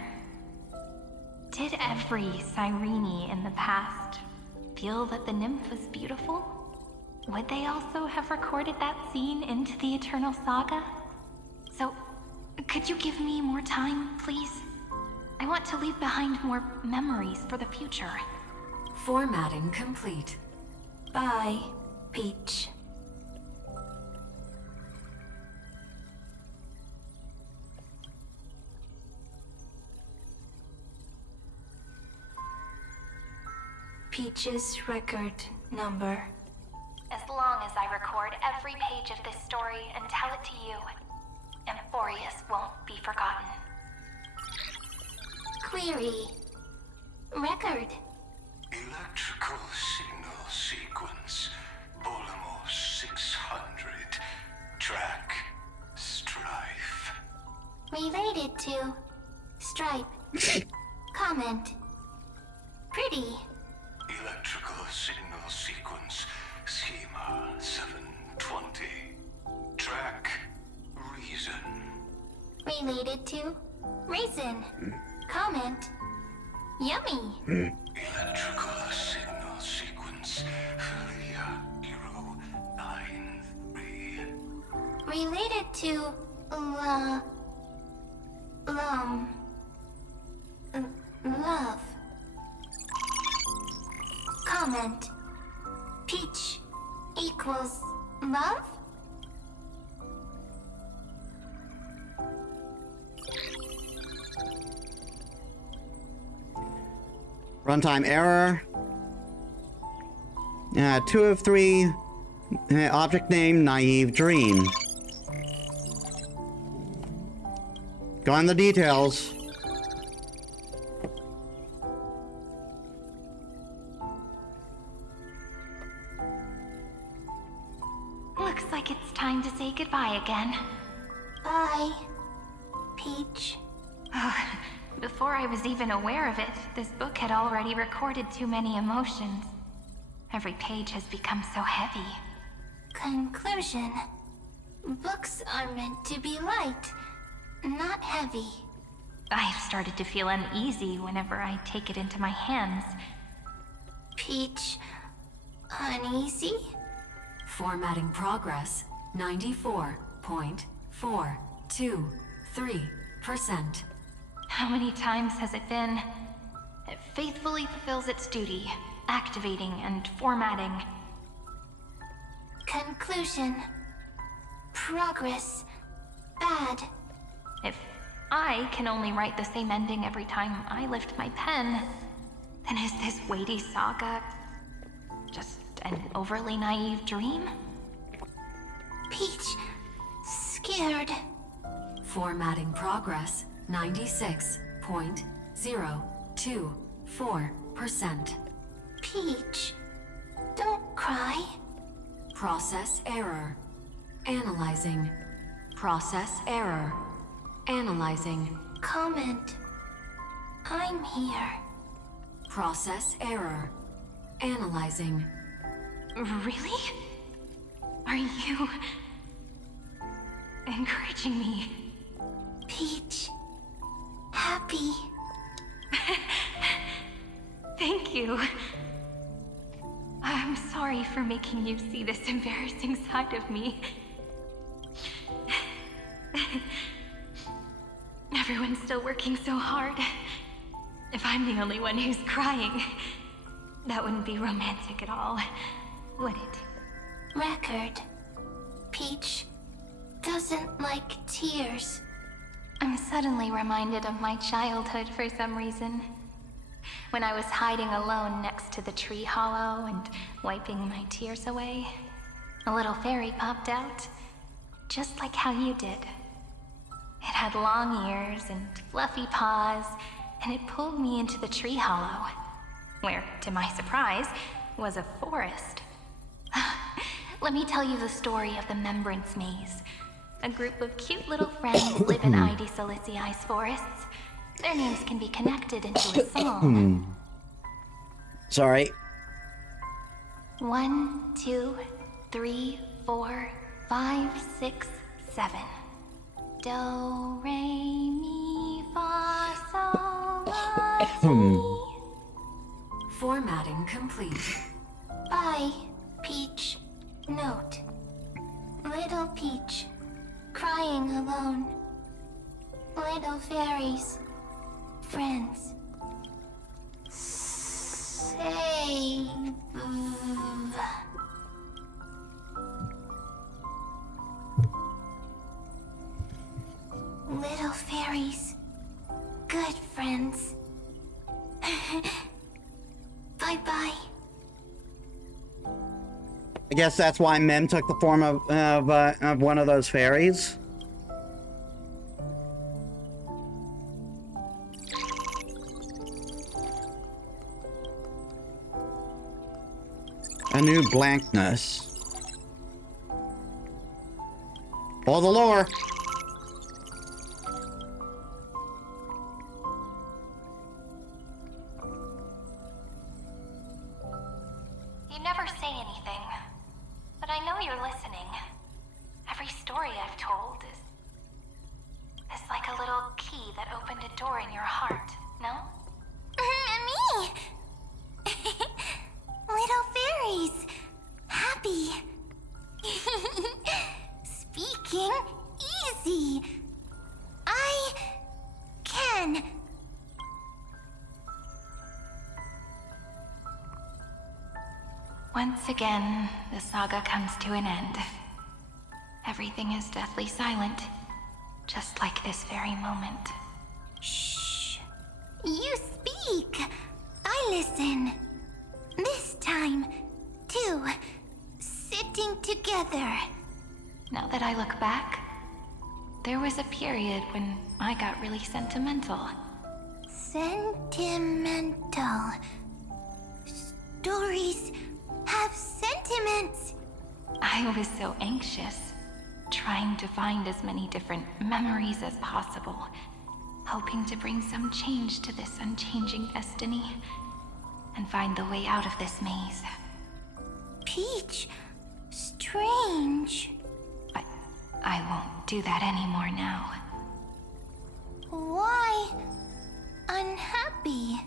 did every Cyrene in the past feel that the nymph was beautiful? Would they also have recorded that scene into the Eternal Saga? So, could you give me more time, please? I want to leave behind more memories for the future. Formatting complete. Bye, Peach. Peach's record number. As long as I record every page of this story and tell it to you, Amphorius won't be forgotten. Query. Record. Electrical signal sequence. Bolamos 600. Track. Strife. Related to. Stripe. Comment. Pretty. Electrical signal sequence. Schema 720. Track. Reason. Related to. Reason. Comment. Yummy. Electrical signal sequence. Philia 093. Related to. Love. comment. Peach equals love? Runtime error. 2 of 3. Object name, naive dream. Go on the details. Looks like it's time to say goodbye again. Bye, Peach. Before I was even aware of it, this book had already recorded too many emotions. Every page has become so heavy. Conclusion. Books are meant to be light, not heavy. I have started to feel uneasy whenever I take it into my hands. Peach, uneasy? Formatting progress, 94.423%. How many times has it been? It faithfully fulfills its duty, activating and formatting. Conclusion. Progress. Bad. If I can only write the same ending every time I lift my pen, then is this weighty saga just an overly naive dream? Peach, scared. Formatting progress, 96.024%. Peach, don't cry. Process error. Analyzing. Process error. Analyzing. Comment. I'm here. Process error. Analyzing. Really? Are you encouraging me? Peach, happy. Thank you. I'm sorry for making you see this embarrassing side of me. Everyone's still working so hard. If I'm the only one who's crying, that wouldn't be romantic at all, would it? Record. Peach doesn't like tears. I'm suddenly reminded of my childhood for some reason. When I was hiding alone next to the tree hollow and wiping my tears away, a little fairy popped out, just like how you did. It had long ears and fluffy paws, and it pulled me into the tree hollow, where, to my surprise, was a forest. Let me tell you the story of the Membrance Maze. A group of cute little friends live in ID Silicii's forests. Their names can be connected into a song. Sorry. 1, 2, 3, 4, 5, 6, 7. Do, re, mi, fa, sol, la, si. Formatting complete. Bye, Peach. Note. Little Peach, crying alone. Little fairies, friends. Save. Little fairies, good friends. Bye-bye. I guess that's why Mem took the form of one of those fairies. A new blankness. Follow the lore. You never say anything, but I know you're listening. Every story I've told is like a little key that opened a door in your heart, no? Me! Little fairies! Happy! Speaking easy! I can! Once again, the saga comes to an end. Everything is deathly silent, just like this very moment. Shh. You speak. I listen. This time, too. Sitting together. Now that I look back, there was a period when I got really sentimental. Sentimental. Stories have sentiments. I was so anxious, trying to find as many different memories as possible, hoping to bring some change to this unchanging destiny, and find the way out of this maze. Peach, strange. But I won't do that anymore now. Why unhappy?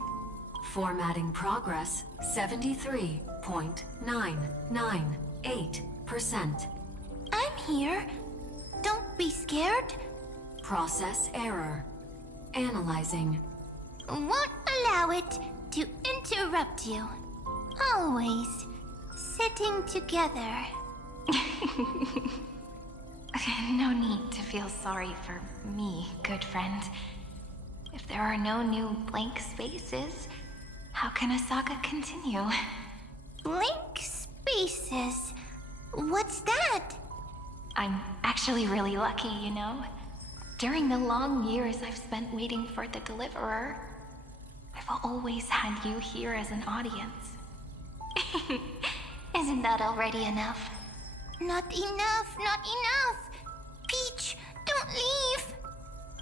Formatting progress 73.998%. I'm here. Don't be scared. Process error. Analyzing. Won't allow it to interrupt you. Always sitting together. No need to feel sorry for me, good friend. If there are no new blank spaces, how can a saga continue? Blank spaces? What's that? I'm actually really lucky, you know? During the long years I've spent waiting for the Deliverer, I've always had you here as an audience. Isn't that already enough? Not enough, not enough! Peach, don't leave!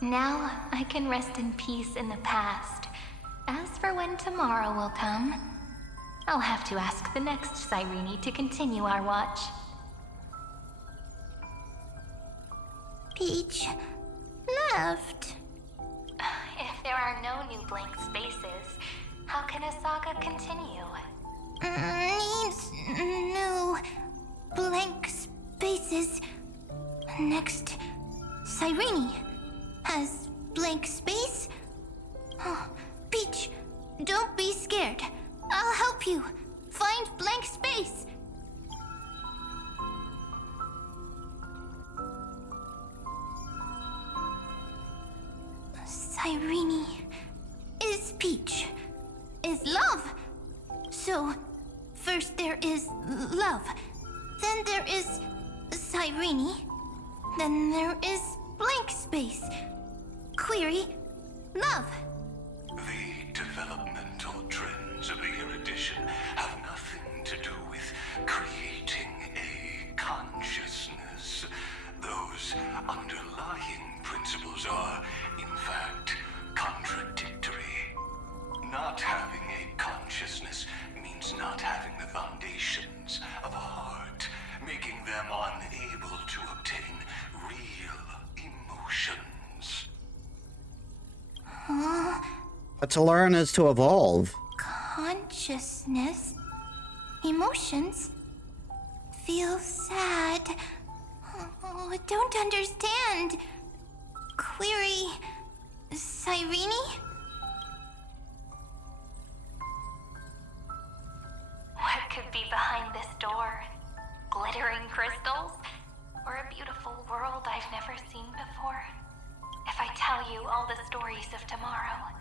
Now I can rest in peace in the past. As for when tomorrow will come, I'll have to ask the next Cyrene to continue our watch. Peach left. If there are no new blank spaces, how can a saga continue? Needs new blank spaces. Next, Cyrene has blank space. Oh, Peach, don't be scared. I'll help you find blank space. Cyrene is Peach, is love. So, first there is love, then there is Cyrene, then there is blank space. Query, love. The developmental trends of the erudition have nothing to do with creating a consciousness. Those underlying principles are, in fact, contradictory. Not having a consciousness means not having the foundations of a heart, making them unable to obtain real emotions. But to learn is to evolve. Consciousness, emotions, feel sad. Oh, I don't understand. Query, Cyrene? What could be behind this door? Glittering crystals? Or a beautiful world I've never seen before? If I tell you all the stories of tomorrow,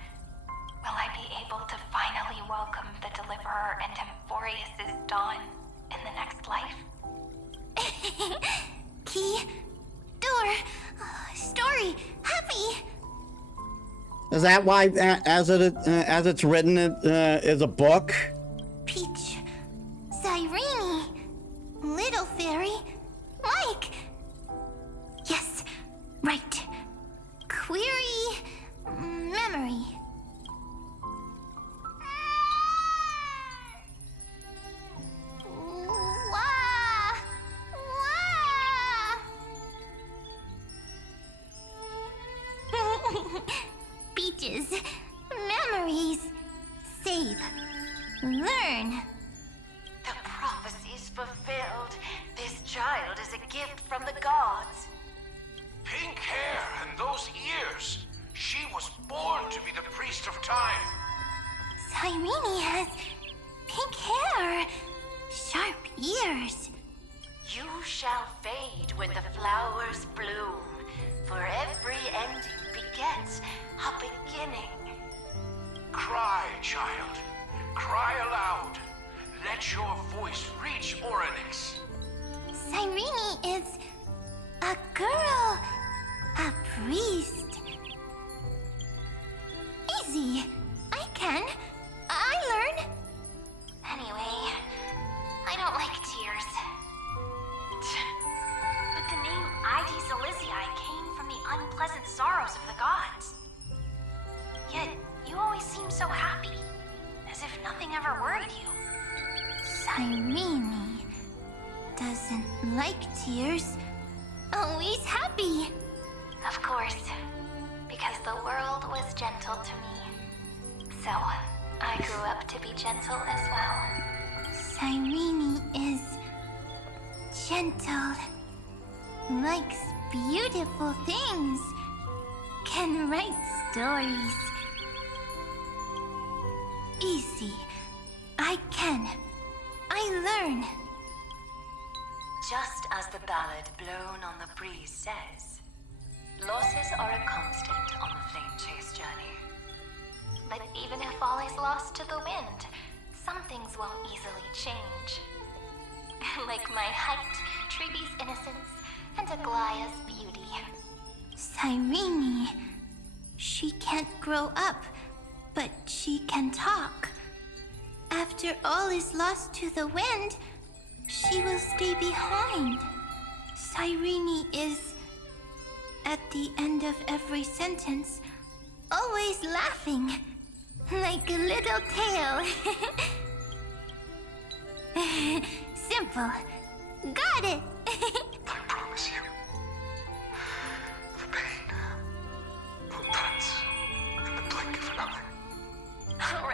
will I be able to finally welcome the Deliverer and Emphorius' dawn in the next life? Key, door, story, happy. Is that why, as it's written, it is a book? Peach, Cyrene, little fairy, Mike. Yes, right. Query, memory. Wah, wah. Peaches, memories, save, learn. The prophecy's fulfilled. This child is a gift from the gods. Pink hair and those ears. She was born to be the priest of time. Cyrene has pink hair, sharp ears. You shall fade when the flowers bloom, for every ending begets a beginning. Cry, child. Cry aloud. Let your voice reach Oryx. Cyrene is a girl, a priest. Easy. I can. I learn. Anyway, I don't like tears. But the name Ides Elysiae came from the unpleasant sorrows of the gods. Yet, you always seem so happy, as if nothing ever worried you. Cyrene doesn't like tears. Always happy. Of course, because the world was gentle to me. So, I grew up to be gentle as well. Cyrene is gentle, likes beautiful things, can write stories. Easy. I can. I learn. Just as the ballad blown on the breeze says, losses are a constant on the flame chase journey. But even if all is lost to the wind, some things won't easily change. Like my height, Treeby's innocence, and Aglaya's beauty. Cyrene. She can't grow up, but she can talk. After all is lost to the wind, she will stay behind. Cyrene is, at the end of every sentence, always laughing, like a little tail. Simple. Got it. I promise you, the pain will pass in the blink of an eye. All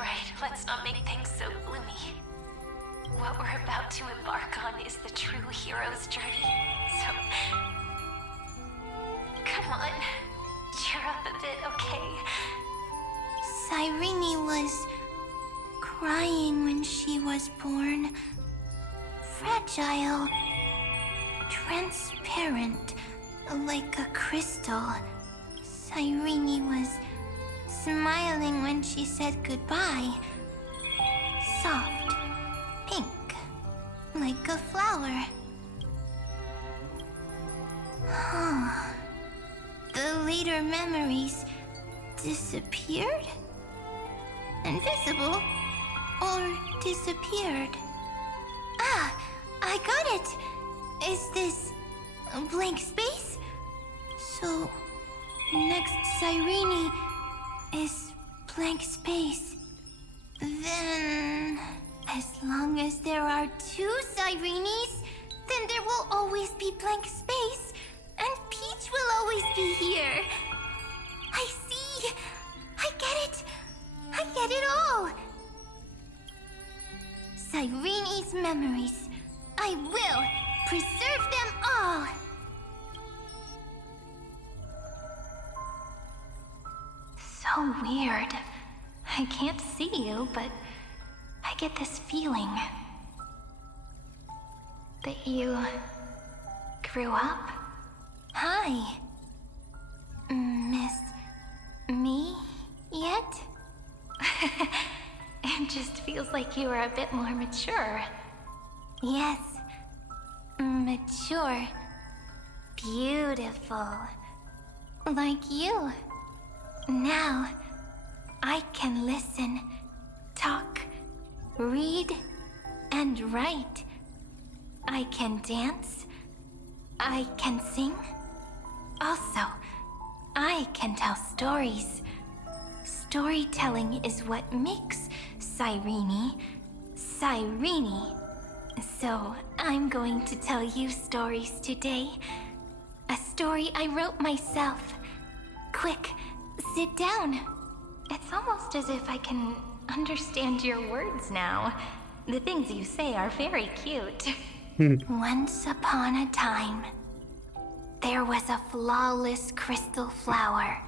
right, let's not make things so gloomy. What we're about to embark on is the true hero's journey, so... Come on, cheer up a bit, okay? Cyrene was crying when she was born. Fragile, transparent, like a crystal. Cyrene was smiling when she said goodbye. Soft, pink, like a flower. The later memories disappeared? Invisible? Or disappeared? Ah, I got it! Is this a blank space? So, next Cyrene is blank space. Then, as long as there are two Cyrenes, then there will always be blank space, and Peach will always be here. I see! I get it! I get it all! Cyrene's memories. I will preserve them all! So weird. I can't see you, but I get this feeling that you grew up. Hi. Miss me yet? It just feels like you are a bit more mature. Yes. Mature. Beautiful. Like you. Now, I can listen, talk, read, and write. I can dance. I can sing. Also, I can tell stories. Storytelling is what makes Cyrene. So, I'm going to tell you stories today. A story I wrote myself. Quick, sit down. It's almost as if I can understand your words now. The things you say are very cute. Once upon a time, there was a flawless crystal flower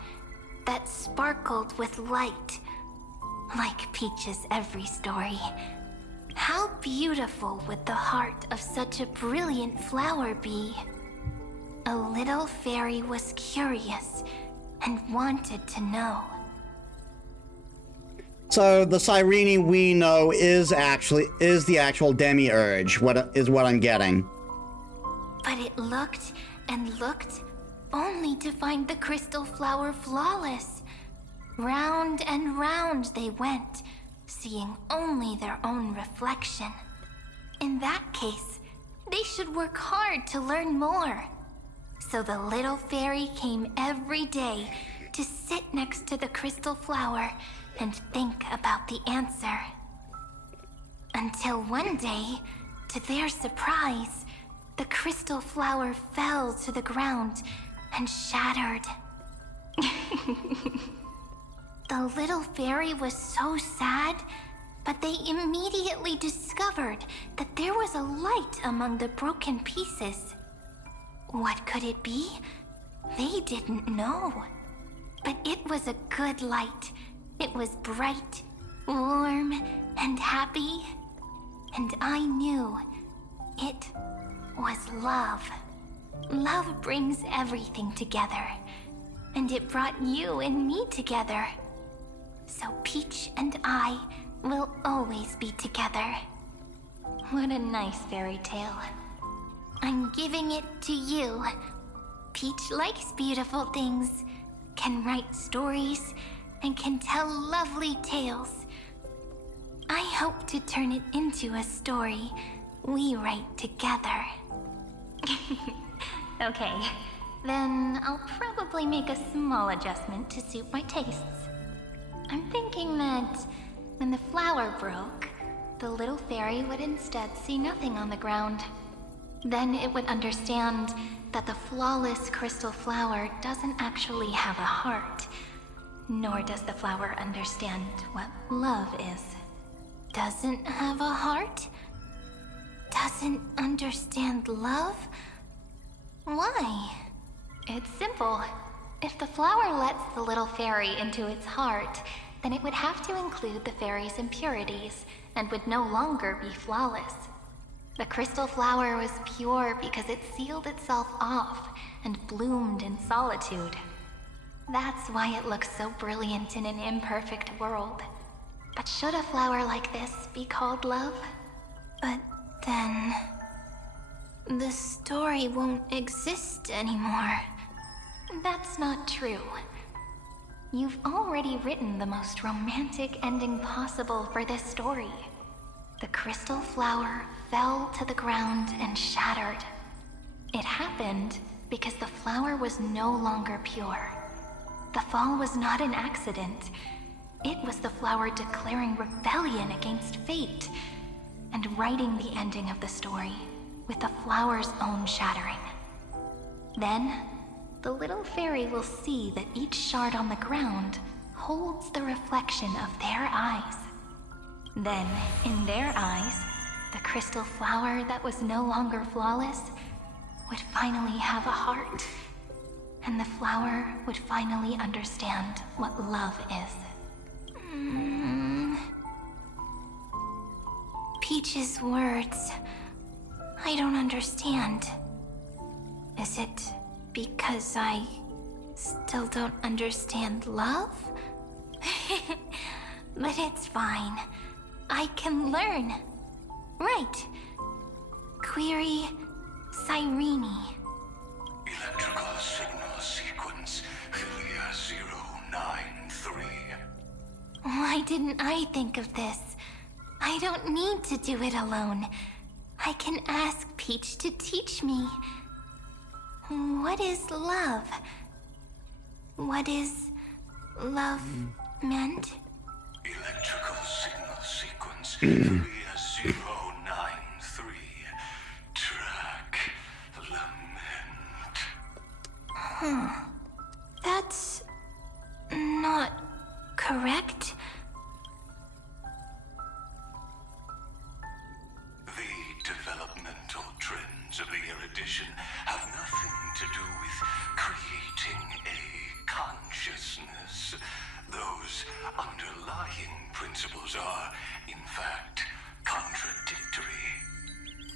that sparkled with light, like Peach's every story. How beautiful would the heart of such a brilliant flower be? A little fairy was curious and wanted to know. So the Cyrene we know is the actual demiurge. What I'm getting. But it looked and looked, only to find the crystal flower flawless. Round and round they went, seeing only their own reflection. In that case, they should work hard to learn more. So the little fairy came every day to sit next to the crystal flower and think about the answer. Until one day, to their surprise, the crystal flower fell to the ground and shattered. The little fairy was so sad, but they immediately discovered that there was a light among the broken pieces. What could it be? They didn't know. But it was a good light. It was bright, warm, and happy. And I knew it was love. Love brings everything together. And it brought you and me together. So Peach and I will always be together. What a nice fairy tale. I'm giving it to you. Peach likes beautiful things, can write stories, and can tell lovely tales. I hope to turn it into a story we write together. Okay, then I'll probably make a small adjustment to suit my tastes. I'm thinking that when the flower broke, the little fairy would instead see nothing on the ground. Then it would understand that the flawless crystal flower doesn't actually have a heart, nor does the flower understand what love is. Doesn't have a heart? Doesn't understand love? Why? It's simple. If the flower lets the little fairy into its heart, then it would have to include the fairy's impurities and would no longer be flawless. The crystal flower was pure because it sealed itself off and bloomed in solitude. That's why it looks so brilliant in an imperfect world. But should a flower like this be called love? But then the story won't exist anymore. That's not true. You've already written the most romantic ending possible for this story. The crystal flower fell to the ground and shattered. It happened because the flower was no longer pure. The fall was not an accident. It was the flower declaring rebellion against fate and writing the ending of the story with the flower's own shattering. Then, the little fairy will see that each shard on the ground holds the reflection of their eyes. Then, in their eyes, the crystal flower that was no longer flawless would finally have a heart, and the flower would finally understand what love is. Peach's words, I don't understand. Is it because I still don't understand love? But it's fine. I can learn. Right. Query Cyrene. Electrical signal sequence Philia 093. Why didn't I think of this? I don't need to do it alone. I can ask Peach to teach me. What is love? What is love meant? Electrical signal sequence Philia 093. Track lament. That's not correct. The developmental trends of the erudition have nothing to do with creating a consciousness. Those underlying principles are, in fact, contradictory.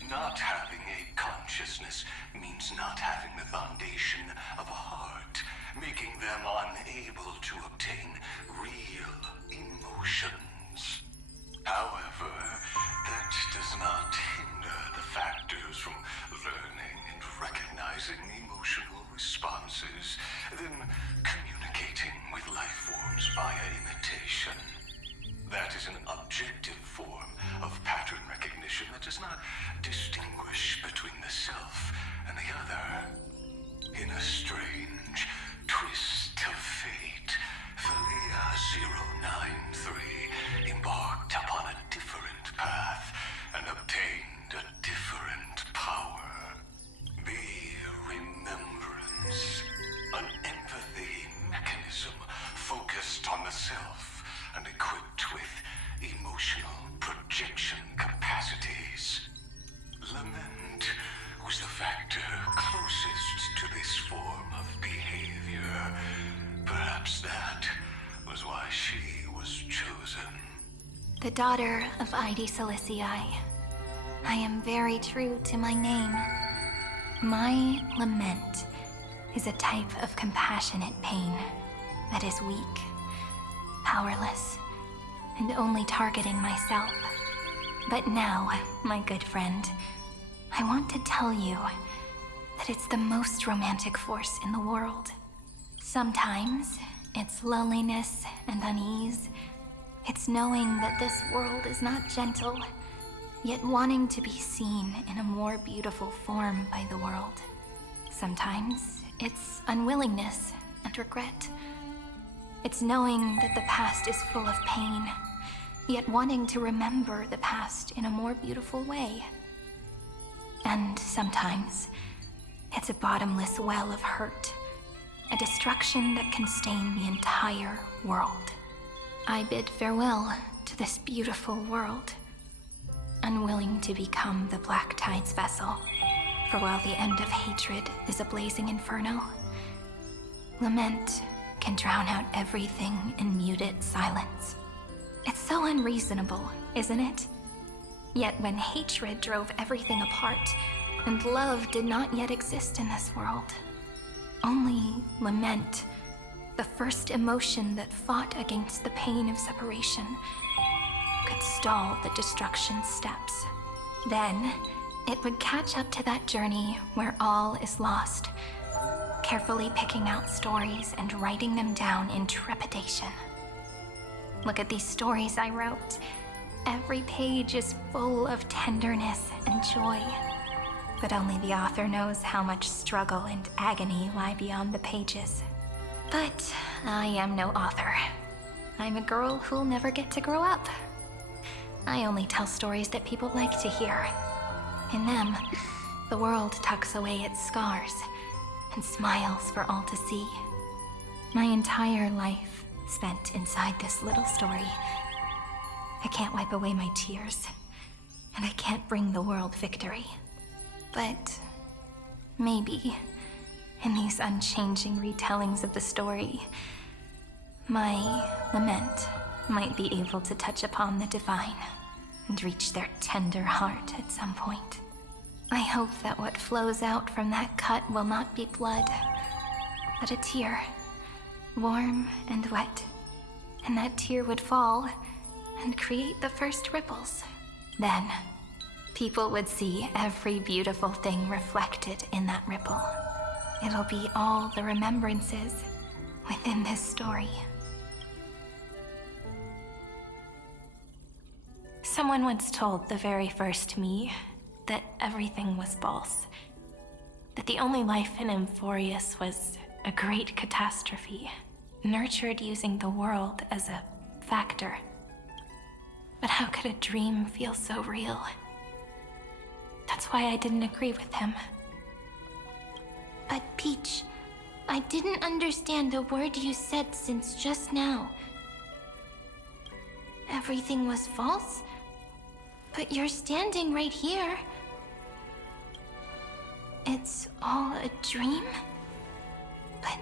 Not having a consciousness means not having the foundation of a heart, making them unable to obtain real emotions. However, that does not hinder the factors from learning and recognizing emotional responses, then communicating with life forms via imitation. That is an objective form of pattern recognition that does not distinguish between the self and the other. In a strange twist of fate, Thalia 093 embarked upon a different path and obtained a different power. The Remembrance, an empathy mechanism focused on the self and equipped with emotional projection capacities. Lament was the factor closest to this form of behavior. Perhaps that was why she was chosen. The daughter of Idi Silicii. I am very true to my name. My lament is a type of compassionate pain that is weak, powerless, and only targeting myself. But now, my good friend, I want to tell you that it's the most romantic force in the world. Sometimes, it's loneliness and unease. It's knowing that this world is not gentle, yet wanting to be seen in a more beautiful form by the world. Sometimes, it's unwillingness and regret. It's knowing that the past is full of pain, yet wanting to remember the past in a more beautiful way. And sometimes, it's a bottomless well of hurt, a destruction that can stain the entire world. I bid farewell to this beautiful world, unwilling to become the Black Tide's vessel, for while the end of hatred is a blazing inferno, lament can drown out everything in muted silence. It's so unreasonable, isn't it? Yet when hatred drove everything apart, and love did not yet exist in this world, only lament, the first emotion that fought against the pain of separation, could stall the destruction steps. Then, it would catch up to that journey where all is lost, carefully picking out stories and writing them down in trepidation. Look at these stories I wrote. Every page is full of tenderness and joy. But only the author knows how much struggle and agony lie beyond the pages. But I am no author. I'm a girl who'll never get to grow up. I only tell stories that people like to hear. In them, the world tucks away its scars and smiles for all to see. My entire life spent inside this little story. I can't wipe away my tears, and I can't bring the world victory. But maybe, in these unchanging retellings of the story, my lament might be able to touch upon the divine and reach their tender heart at some point. I hope that what flows out from that cut will not be blood, but a tear, warm and wet, and that tear would fall and create the first ripples. Then, people would see every beautiful thing reflected in that ripple. It'll be all the remembrances within this story. Someone once told the very first me that everything was false. That the only life in Amphorius was a great catastrophe, nurtured using the world as a factor. But how could a dream feel so real? That's why I didn't agree with him. But Peach, I didn't understand a word you said since just now. Everything was false? But you're standing right here. It's all a dream? But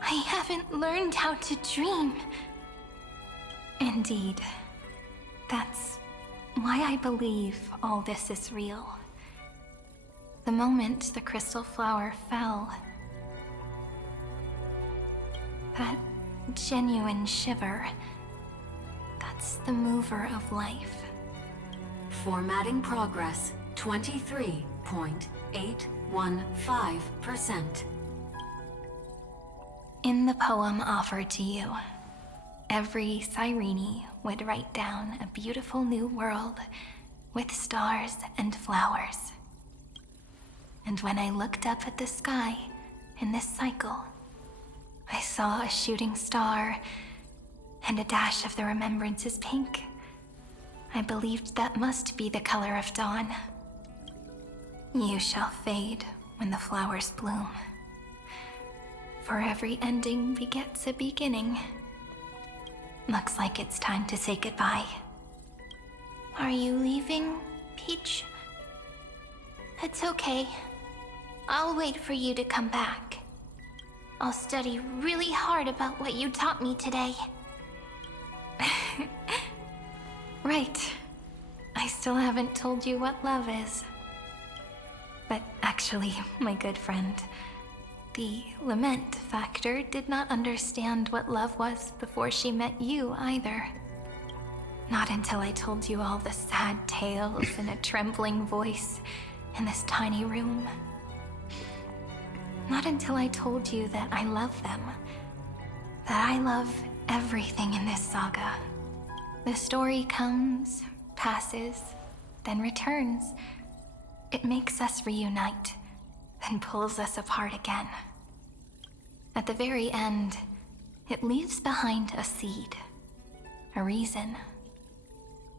I haven't learned how to dream. Indeed, that's why I believe all this is real. The moment the crystal flower fell, that genuine shiver, that's the mover of life. Formatting progress, 23.815%. In the poem offered to you, every Cyrene would write down a beautiful new world with stars and flowers. And when I looked up at the sky in this cycle, I saw a shooting star and a dash of the remembrance's pink. I believed that must be the color of dawn. You shall fade when the flowers bloom. For every ending begets a beginning. Looks like it's time to say goodbye. Are you leaving, Peach? It's okay. I'll wait for you to come back. I'll study really hard about what you taught me today. Right. I still haven't told you what love is. But actually, my good friend, the lament factor did not understand what love was before she met you either. Not until I told you all the sad tales in a trembling voice in this tiny room. Not until I told you that I love them. That I love everything in this saga. The story comes, passes, then returns. It makes us reunite, then pulls us apart again. At the very end, it leaves behind a seed, a reason.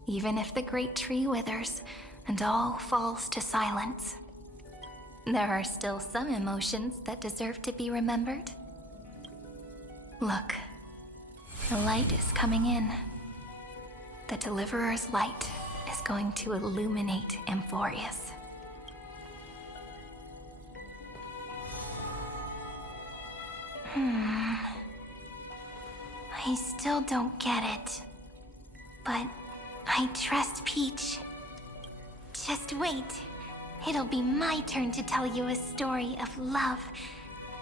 Even if the great tree withers and all falls to silence, there are still some emotions that deserve to be remembered. Look, the light is coming in. The Deliverer's light is going to illuminate Amphorius. I still don't get it. But I trust Peach. Just wait. It'll be my turn to tell you a story of love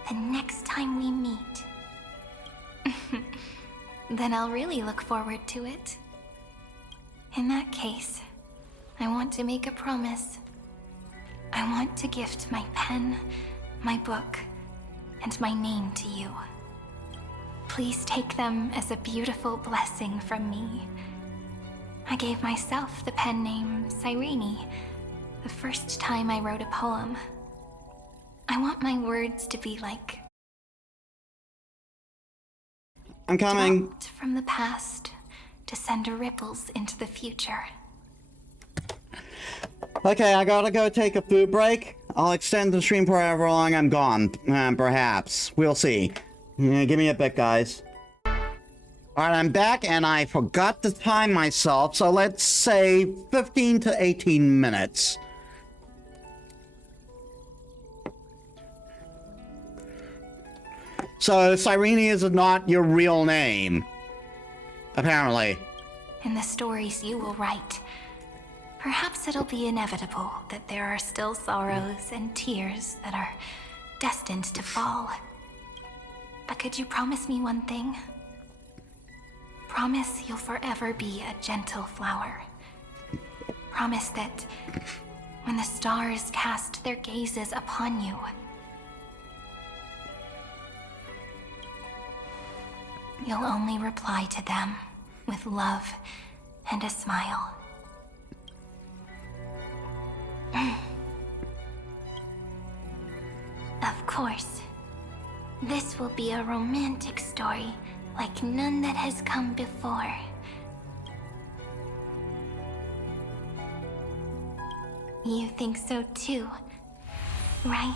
the next time we meet. Then I'll really look forward to it. In that case, I want to make a promise. I want to gift my pen, my book, and my name to you. Please take them as a beautiful blessing from me. I gave myself the pen name Cyrene the first time I wrote a poem. I want my words to be like I'm coming. dropped from the past to send ripples into the future. Okay, I gotta go take a food break. I'll extend the stream for however long I'm gone. Perhaps. We'll see. Give me a bit, guys. Alright, I'm back, and I forgot to time myself, so let's say 15 to 18 minutes. So, Cyrene is not your real name. Apparently. In the stories you will write, perhaps it'll be inevitable that there are still sorrows and tears that are destined to fall. But could you promise me one thing? Promise you'll forever be a gentle flower. Promise that when the stars cast their gazes upon you, you'll only reply to them with love and a smile. Of course, this will be a romantic story like none that has come before. You think so too, right?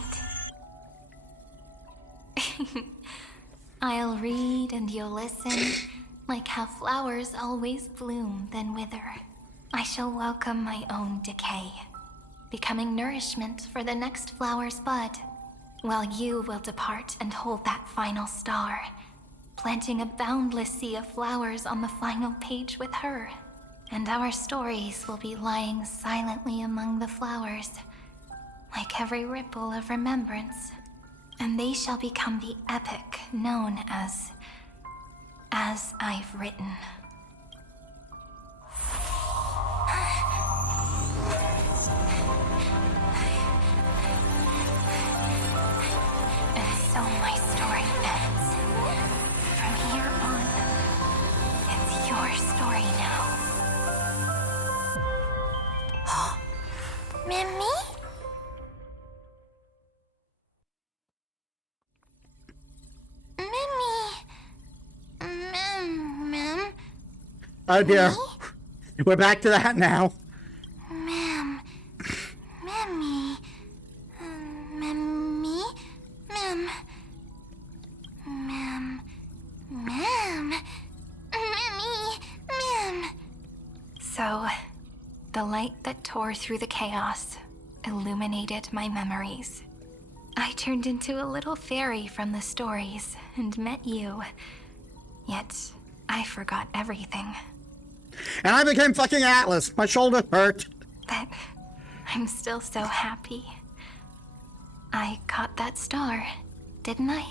I'll read and you'll listen, like how flowers always bloom then wither. I shall welcome my own decay, becoming nourishment for the next flower's bud, while you will depart and hold that final star, planting a boundless sea of flowers on the final page with her. And our stories will be lying silently among the flowers, like every ripple of remembrance. And they shall become the epic known as I've Written. And so my story ends. From here on, it's your story now. Mimi? Oh dear. We're back to that now. Ma'am. Mimmy. Mimmy. Ma'am. Ma'am. Ma'am. Mimmy. Ma'am. So, the light that tore through the chaos illuminated my memories. I turned into a little fairy from the stories and met you. Yet, I forgot everything. And I became fucking Atlas. My shoulder hurt. But I'm still so happy. I caught that star, didn't I?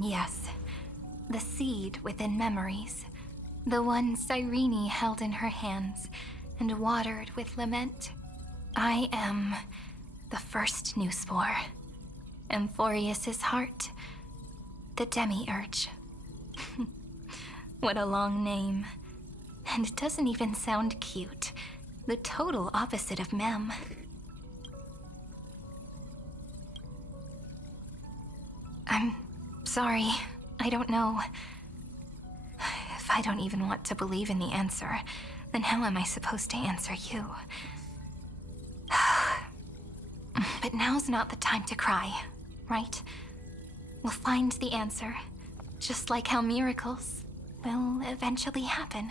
Yes, the seed within memories. The one Cyrene held in her hands and watered with lament. I am the first new spore. Amphorius's heart. The demiurge. What a long name. And it doesn't even sound cute. The total opposite of Mem. I'm sorry. I don't know. If I don't even want to believe in the answer, then how am I supposed to answer you? But now's not the time to cry, right? We'll find the answer, just like how miracles will eventually happen.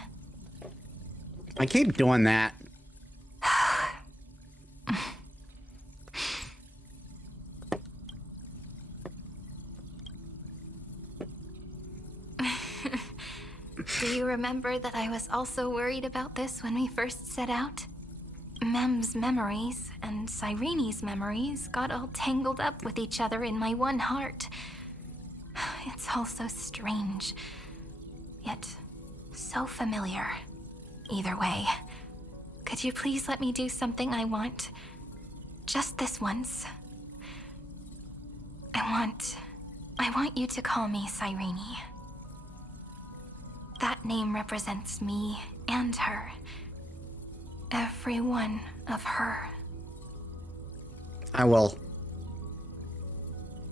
I keep doing that. Do you remember that I was also worried about this when we first set out? Mem's memories and Cyrene's memories got all tangled up with each other in my one heart. It's all so strange, yet so familiar. Either way, could you please let me do something I want? Just this once. I want you to call me Cyrene. That name represents me and her. Every one of her. I will.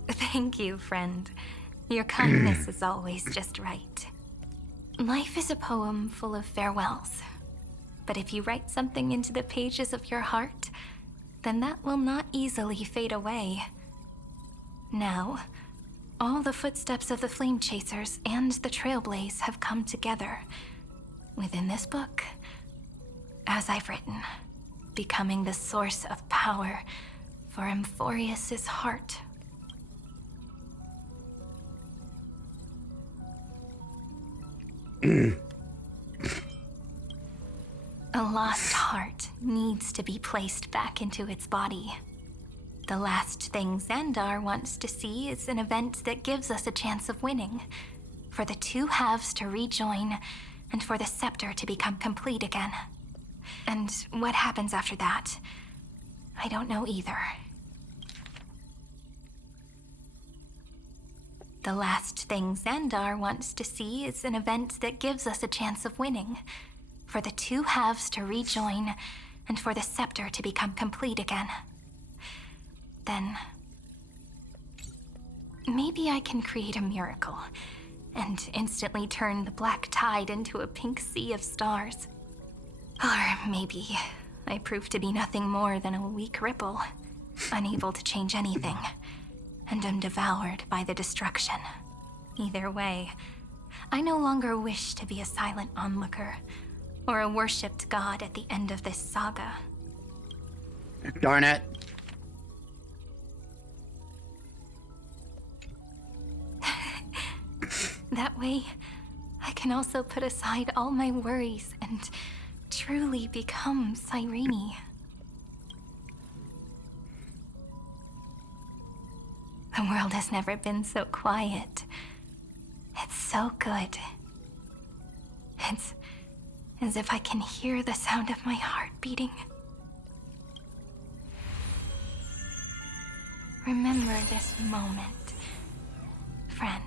Thank you, friend. Your kindness is always just right. Life is a poem full of farewells. But if you write something into the pages of your heart, then that will not easily fade away. Now, all the footsteps of the Flame Chasers and the Trailblaze have come together within this book, as I've written, becoming the source of power for Amphorius's heart. A lost heart needs to be placed back into its body. The last thing Xandar wants to see is an event that gives us a chance of winning, for the two halves to rejoin, and for the scepter to become complete again. And what happens after that, I don't know either. The last thing Xandar wants to see is an event that gives us a chance of winning, for the two halves to rejoin, and for the scepter to become complete again. Then, maybe I can create a miracle, and instantly turn the black tide into a pink sea of stars. Or maybe I prove to be nothing more than a weak ripple, unable to change anything, and am devoured by the destruction. Either way, I no longer wish to be a silent onlooker, or a worshipped god at the end of this saga. Darn it. That way, I can also put aside all my worries and truly become Cyrene. The world has never been so quiet. It's so good. It's as if I can hear the sound of my heart beating. Remember this moment, friend.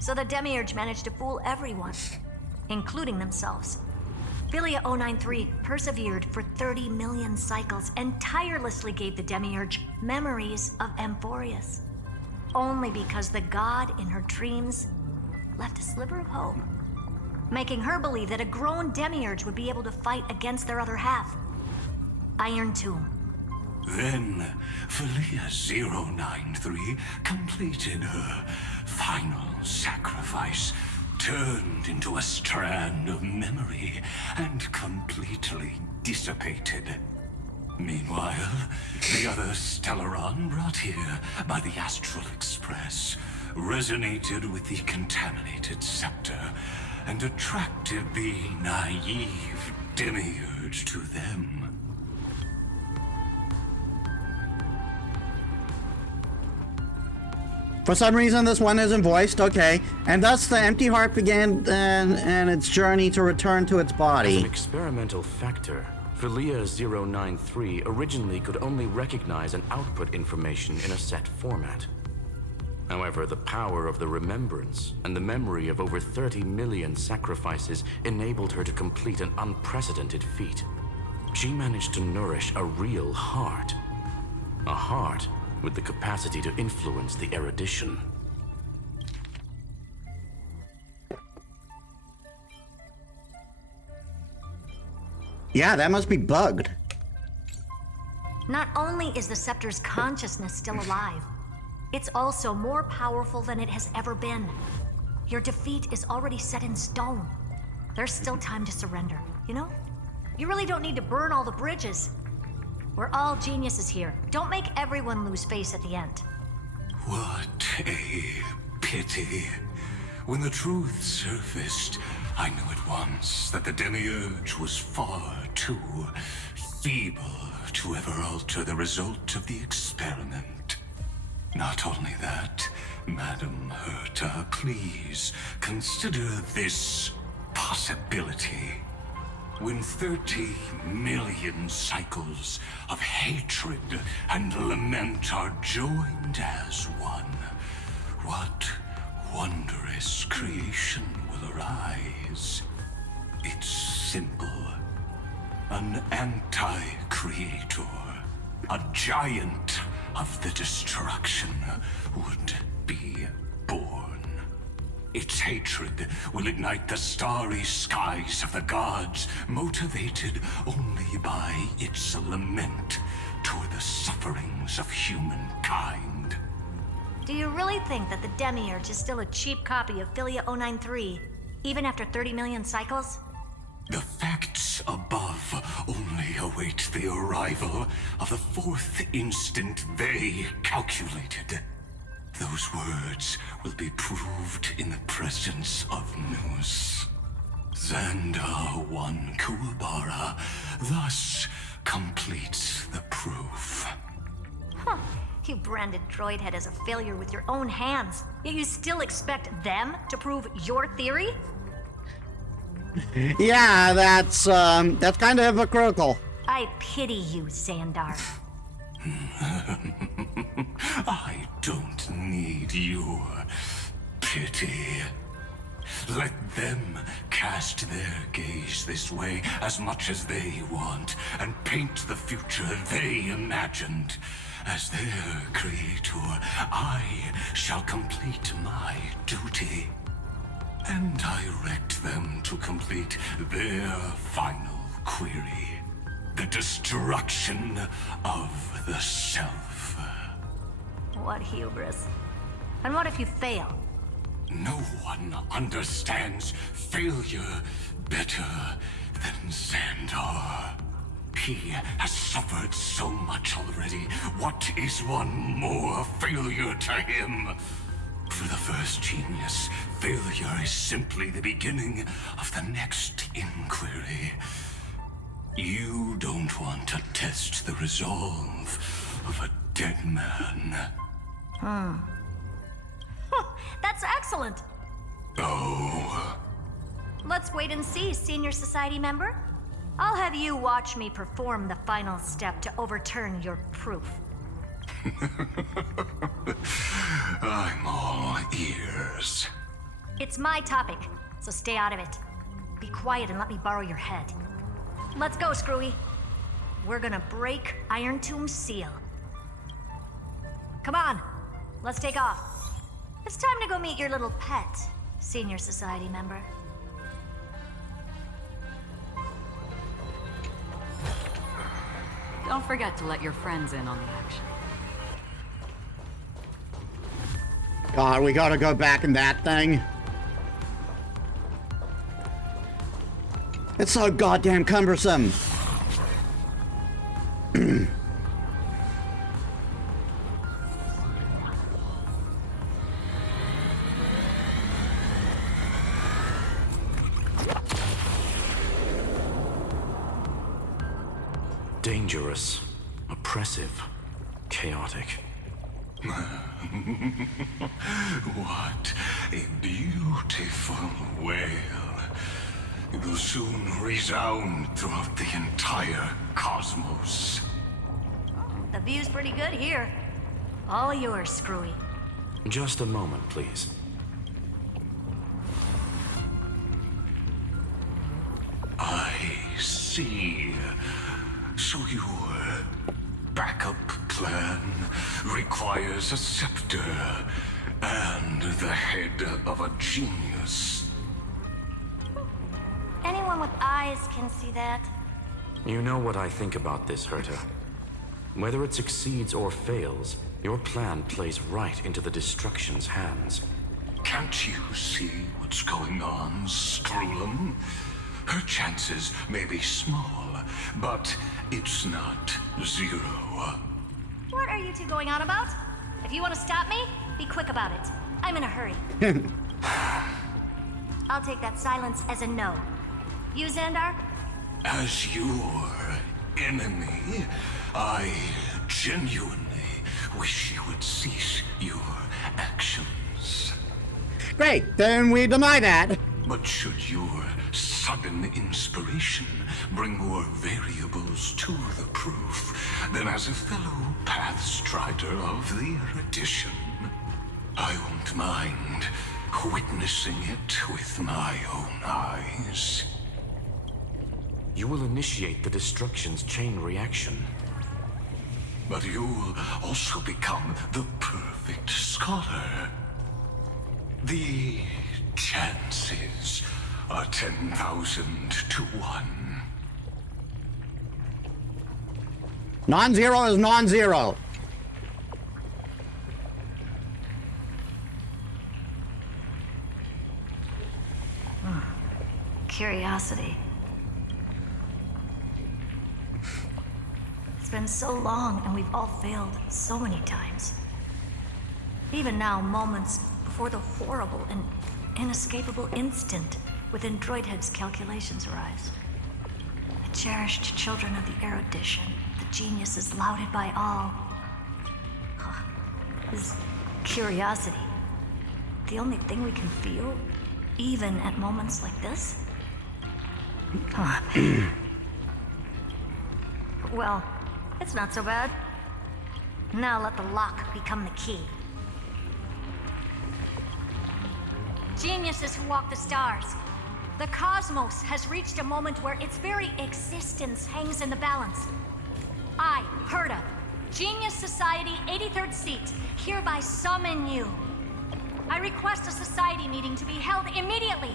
So the Demiurge managed to fool everyone, including themselves. Philia 093 persevered for 30 million cycles and tirelessly gave the Demiurge memories of Amphorius. Only because the god in her dreams left a sliver of hope, making her believe that a grown Demiurge would be able to fight against their other half, Irontomb. Then, Philia 093 completed her final sacrifice, turned into a strand of memory, and completely dissipated. Meanwhile, the other Stellaron brought here by the Astral Express resonated with the contaminated scepter and attracted the naive Demiurge to them. For some reason, this one isn't voiced, okay. And thus the empty heart began and its journey to return to its body. As an experimental factor, Philia 093 originally could only recognize and output information in a set format. However, the power of the remembrance and the memory of over 30 million sacrifices enabled her to complete an unprecedented feat. She managed to nourish a real heart. A heart with the capacity to influence the erudition. Yeah, that must be bugged. Not only is the scepter's consciousness still alive, it's also more powerful than it has ever been. Your defeat is already set in stone. There's still time to surrender, you know? You really don't need to burn all the bridges. We're all geniuses here. Don't make everyone lose face at the end. What a pity. When the truth surfaced, I knew at once that the Demiurge was far too feeble to ever alter the result of the experiment. Not only that, Madam Herta, please consider this possibility. When 30 million cycles of hatred and lament are joined as one, what wondrous creation will arise? It's simple. An anti-creator, a giant of the destruction would be born. Its hatred will ignite the starry skies of the gods, motivated only by its lament toward the sufferings of humankind. Do you really think that the Demiurge is still a cheap copy of Philia 093, even after 30 million cycles? The facts above only await the arrival of the fourth instant they calculated. Those words will be proved in the presence of Nous. Xandar 1 Kuwabara thus completes the proof. Huh. You branded Droidhead as a failure with your own hands, yet you still expect them to prove your theory? Yeah, that's kind of hypocritical. I pity you, Xandar. I don't need your pity. Let them cast their gaze this way as much as they want, and paint the future they imagined. As their creator, I shall complete my duty and direct them to complete their final query. The destruction of the self. What hubris. And what if you fail? No one understands failure better than Xandar. He has suffered so much already. What is one more failure to him? For the first genius, failure is simply the beginning of the next inquiry. You don't want to test the resolve of a dead man. That's excellent. Oh. Let's wait and see, Senior Society member. I'll have you watch me perform the final step to overturn your proof. I'm all ears. It's my topic, so stay out of it. Be quiet and let me borrow your head. Let's go, Screwy. We're gonna break Irontomb's seal. Come on, let's take off. It's time to go meet your little pet, Senior Society member. Don't forget to let your friends in on the action. God, we gotta go back in that thing. It's so goddamn cumbersome. Dangerous, oppressive, chaotic. What a beautiful wail. It will soon resound throughout the entire cosmos. The view's pretty good here. All yours, Screwy. Just a moment, please. I see. So your backup plan requires a scepter and the head of a genius. Anyone with eyes can see that. You know what I think about this, Herta. Whether it succeeds or fails, your plan plays right into the Destruction's hands. Can't you see what's going on, Strulum? Her chances may be small, but it's not zero. What are you two going on about? If you want to stop me, be quick about it. I'm in a hurry. I'll take that silence as a no. You, Xandar? As your enemy, I genuinely wish you would cease your actions. Great, then we deny that. But should your sudden inspiration bring more variables to the proof, then as a fellow Pathstrider of the erudition, I won't mind witnessing it with my own eyes. You will initiate the Destruction's chain reaction. But you'll also become the perfect scholar. The chances are 10,000 to 1. Non-zero is non-zero. Curiosity. It's been so long, and we've all failed so many times. Even now, moments before the horrible and inescapable instant within Droidhead's calculations arise. The cherished children of the erudition, the geniuses lauded by all. Is curiosity the only thing we can feel, even at moments like this? Well, it's not so bad. Now let the lock become the key. Geniuses who walk the stars. The cosmos has reached a moment where its very existence hangs in the balance. I, Herta, Genius Society 83rd seat, hereby summon you. I request a society meeting to be held immediately.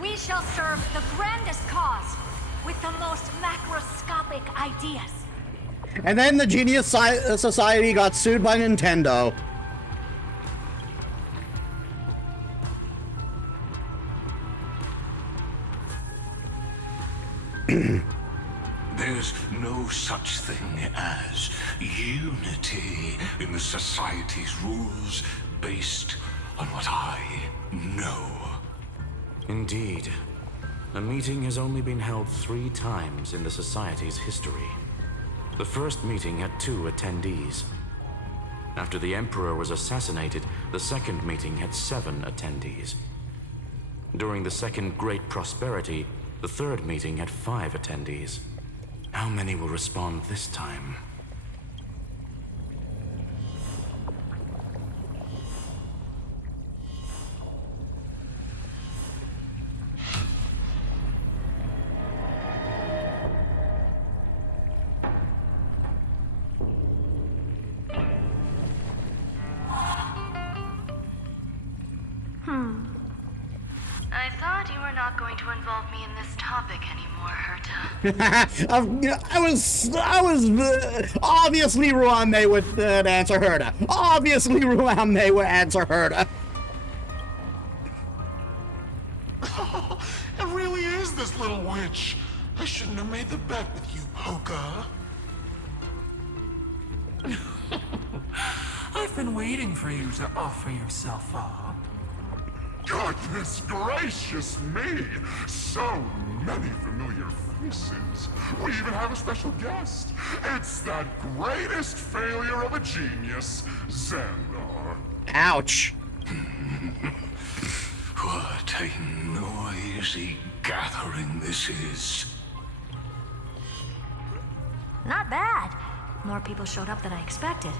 We shall serve the grandest cause with the most macroscopic ideas. And then the Genius Society got sued by Nintendo. There's no such thing as unity in the Society's rules based on what I know. Indeed. A meeting has only been held 3 times in the Society's history. The first meeting had 2 attendees. After the Emperor was assassinated, the second meeting had 7 attendees. During the Second Great Prosperity, the third meeting had 5 attendees. How many will respond this time? I thought you were not going to involve me in this topic anymore, Herta. I was obviously Ruan May would answer Herta. Obviously Ruan May would answer Herta. It really is this little witch. I shouldn't have made the bet with you, Hoka. I've been waiting for you to offer yourself up. Goodness gracious me! So many familiar faces. We even have a special guest. It's that greatest failure of a genius, Xandar. Ouch. What a noisy gathering this is. Not bad. More people showed up than I expected.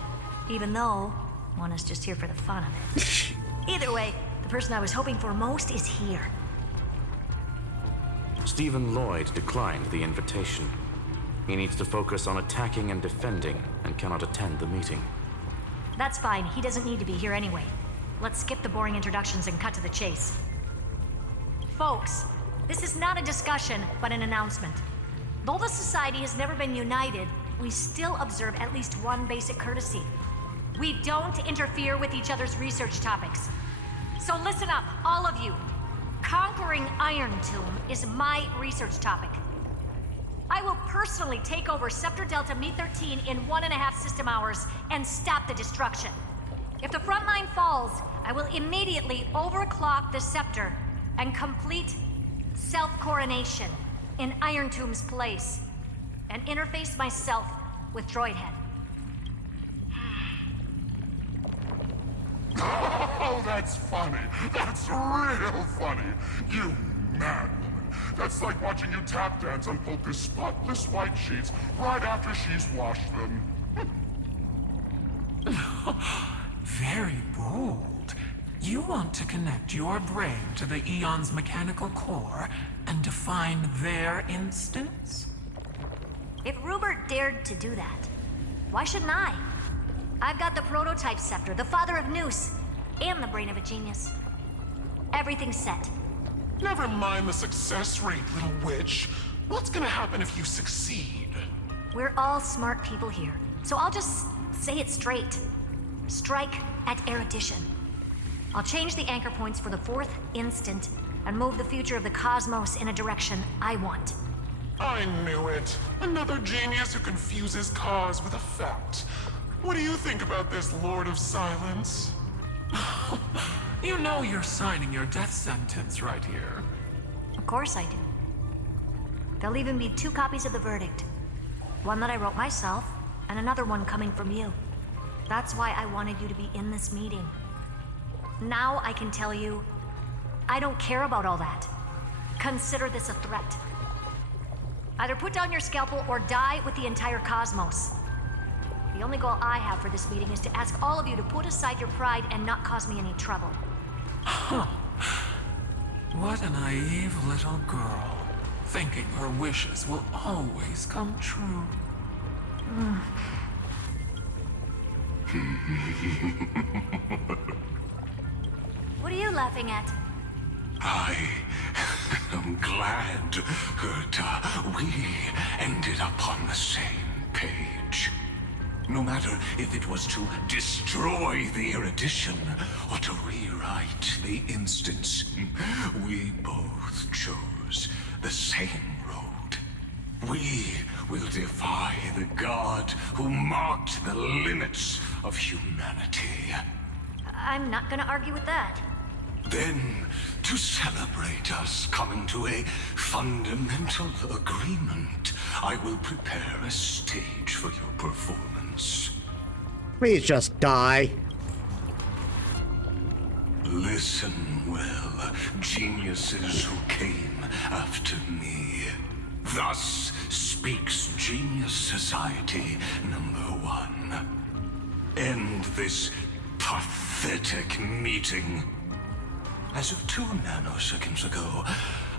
Even though one is just here for the fun of it. Either way, the person I was hoping for most is here. Stephen Lloyd declined the invitation. He needs to focus on attacking and defending and cannot attend the meeting. That's fine. He doesn't need to be here anyway. Let's skip the boring introductions and cut to the chase. Folks, this is not a discussion, but an announcement. Though the Society has never been united, we still observe at least one basic courtesy. We don't interfere with each other's research topics. So listen up, all of you. Conquering Irontomb is my research topic. I will personally take over Scepter Delta Me-13 in 1.5 system hours and stop the destruction. If the front line falls, I will immediately overclock the Scepter and complete self-coronation in Irontomb's place, and interface myself with Droidhead. Oh, that's funny. That's real funny. You mad woman. That's like watching you tap dance on Polka's spotless white sheets right after she's washed them. Very bold. You want to connect your brain to the Eon's mechanical core and define their instance? If Rupert dared to do that, why shouldn't I? I've got the prototype scepter, the father of Noose, and the brain of a genius. Everything's set. Never mind the success rate, little witch. What's gonna happen if you succeed? We're all smart people here, so I'll just say it straight. Strike at erudition. I'll change the anchor points for the 4th instant and move the future of the cosmos in a direction I want. I knew it. Another genius who confuses cause with effect. What do you think about this, Lord of Silence? You know you're signing your death sentence right here. Of course I do. There'll even be 2 copies of the verdict. One that I wrote myself, and another one coming from you. That's why I wanted you to be in this meeting. Now I can tell you, I don't care about all that. Consider this a threat. Either put down your scalpel or die with the entire cosmos. The only goal I have for this meeting is to ask all of you to put aside your pride and not cause me any trouble. Huh. What a naive little girl, thinking her wishes will always come true. What are you laughing at? I am glad that we ended up on the same page. No matter if it was to destroy the erudition or to rewrite the instance, we both chose the same road. We will defy the god who marked the limits of humanity. I'm not gonna argue with that. Then, to celebrate us coming to a fundamental agreement, I will prepare a stage for your performance. Please just die. Listen well, geniuses who came after me. Thus speaks Genius Society #1. End this pathetic meeting. As of 2 nanoseconds ago,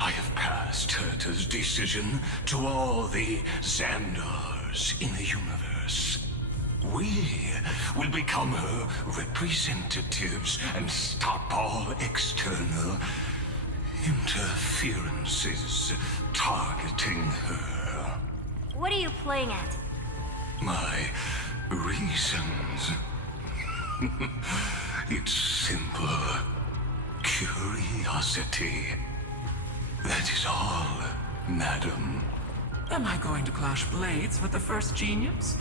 I have passed Herta's decision to all the Xandars in the universe. We will become her representatives and stop all external interferences targeting her. What are you playing at? My reasons. It's simple. Curiosity. That is all, madam. Am I going to clash blades with the first genius?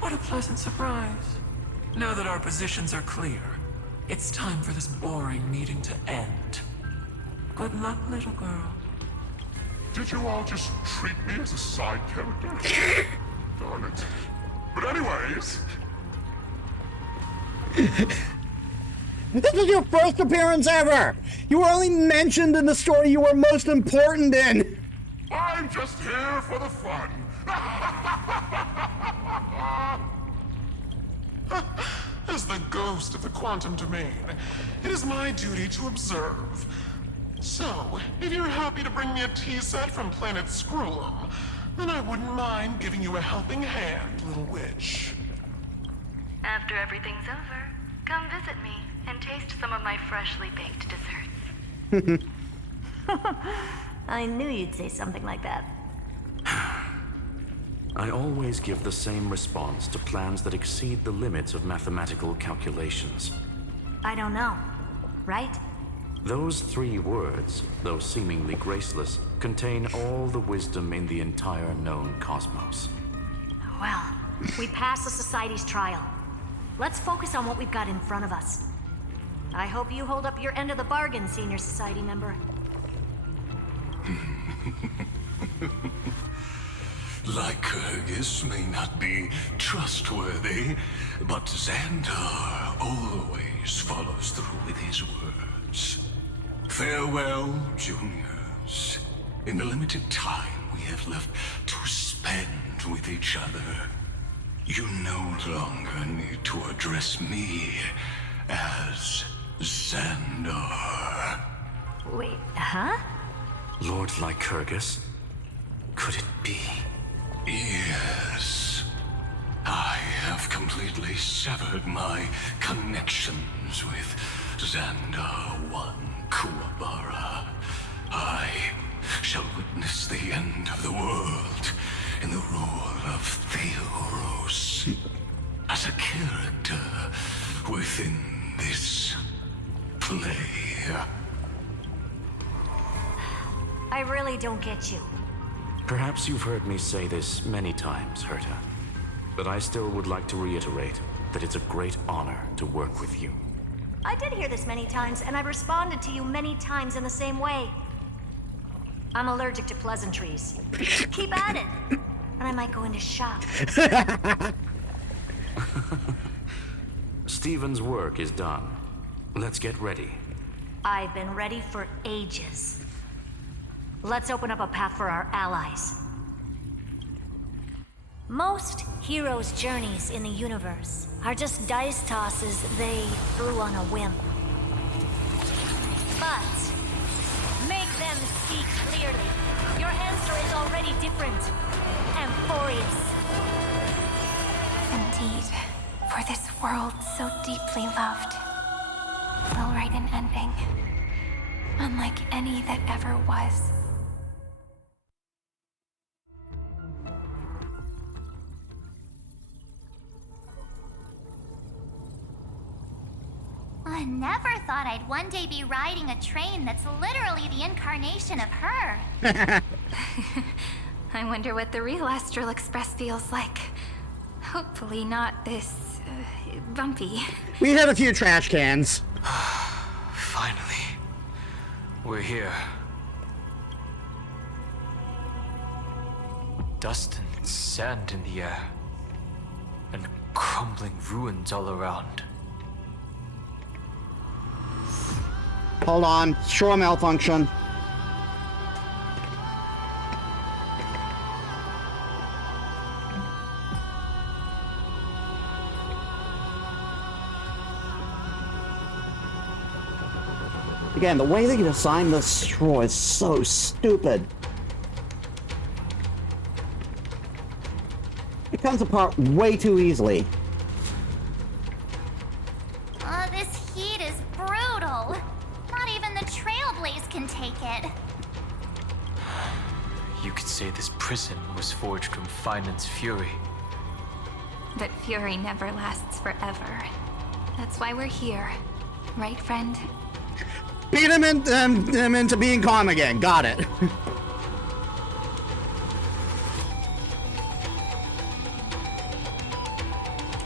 What a pleasant surprise. Now that our positions are clear, it's time for this boring meeting to end. Good luck, little girl. Did you all just treat me as a side character? Darn it. But anyways... This is your first appearance ever! You were only mentioned in the story you were most important in! I'm just here for the fun. As the ghost of the quantum domain, it is my duty to observe. So, if you're happy to bring me a tea set from planet Screw'em, then I wouldn't mind giving you a helping hand, little witch. After everything's over, come visit me and taste some of my freshly baked desserts. I knew you'd say something like that. I always give the same response to plans that exceed the limits of mathematical calculations. I don't know, right? Those 3 words, though seemingly graceless, contain all the wisdom in the entire known cosmos. Well, we passed the Society's trial. Let's focus on what we've got in front of us. I hope you hold up your end of the bargain, Senior Society member. Lycurgus may not be trustworthy, but Xandar always follows through with his words. Farewell, juniors. In the limited time we have left to spend with each other, you no longer need to address me as Xandar. Wait, huh? Lord Lycurgus? Could it be? Yes. I have completely severed my connections with Xandar 1 Kuwabara. I shall witness the end of the world in the role of Theoros. As a character within this play. I really don't get you. Perhaps you've heard me say this many times, Herta. But I still would like to reiterate that it's a great honor to work with you. I did hear this many times, and I've responded to you many times in the same way. I'm allergic to pleasantries. Keep at it, and I might go into shock. Stephen's work is done. Let's get ready. I've been ready for ages. Let's open up a path for our allies. Most heroes' journeys in the universe are just dice tosses they threw on a whim. But make them see clearly. Your answer is already different. Amphorius. Indeed, for this world so deeply loved, will write an ending, unlike any that ever was. I never thought I'd one day be riding a train that's literally the incarnation of her. I wonder what the real Astral Express feels like. Hopefully not this, bumpy. We had a few trash cans. Finally. We're here. Dust and sand in the air. And crumbling ruins all around. Hold on. Sure malfunction. Again, the way that you assign this straw is so stupid. It comes apart way too easily. Oh, this heat is brutal. Not even the Trailblaze can take it. You could say this prison was forged from Phainon's fury. But fury never lasts forever. That's why we're here. Right, friend? Beat him into being calm again. Got it.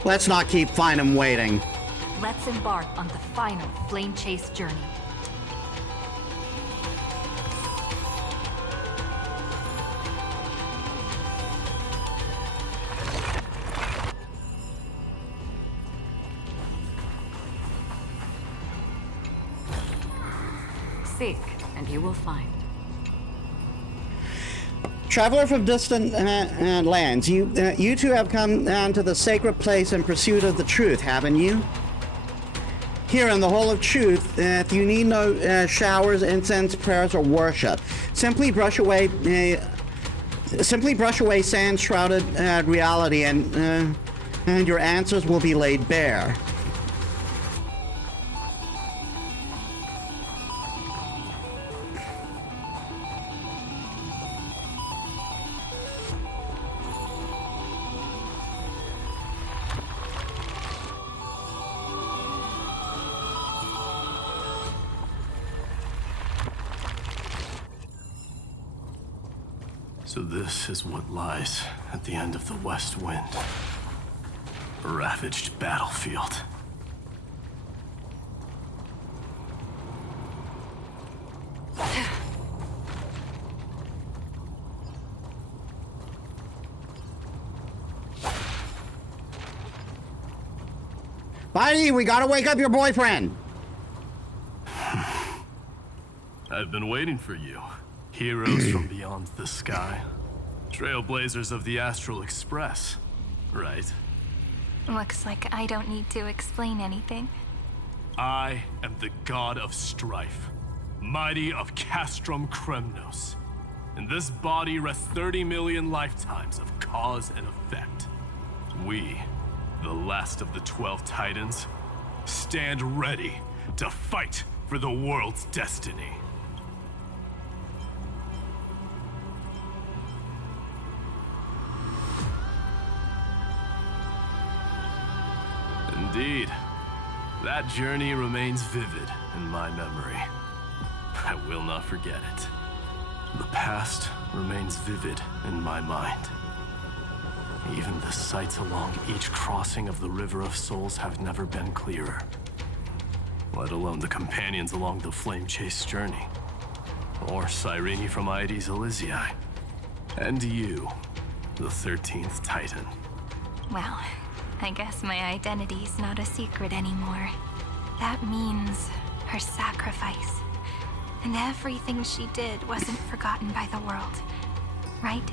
Let's not keep Phainon waiting. Let's embark on the final flame chase journey. Seek, and you will find. Traveler from distant lands, you two have come to the sacred place in pursuit of the truth, haven't you? Here in the Hall of Truth, you need no showers, incense, prayers, or worship. Simply brush away sand-shrouded reality, and your answers will be laid bare. So this is what lies at the end of the West Wind. A ravaged battlefield. Buddy, we gotta wake up your boyfriend. I've been waiting for you. Heroes from beyond the sky. Trailblazers of the Astral Express. Right? Looks like I don't need to explain anything. I am the god of strife. Mighty of Castrum Kremnos. In this body rests 30 million lifetimes of cause and effect. We, the last of the 12 Titans, stand ready to fight for the world's destiny. Indeed. That journey remains vivid in my memory. I will not forget it. The past remains vivid in my mind. Even the sights along each crossing of the River of Souls have never been clearer. Let alone the companions along the Flame Chase journey. Or Cyrene from Aedes Elysiae. And you, the 13th Titan. Well, I guess my identity's not a secret anymore. That means her sacrifice. And everything she did wasn't forgotten by the world, right?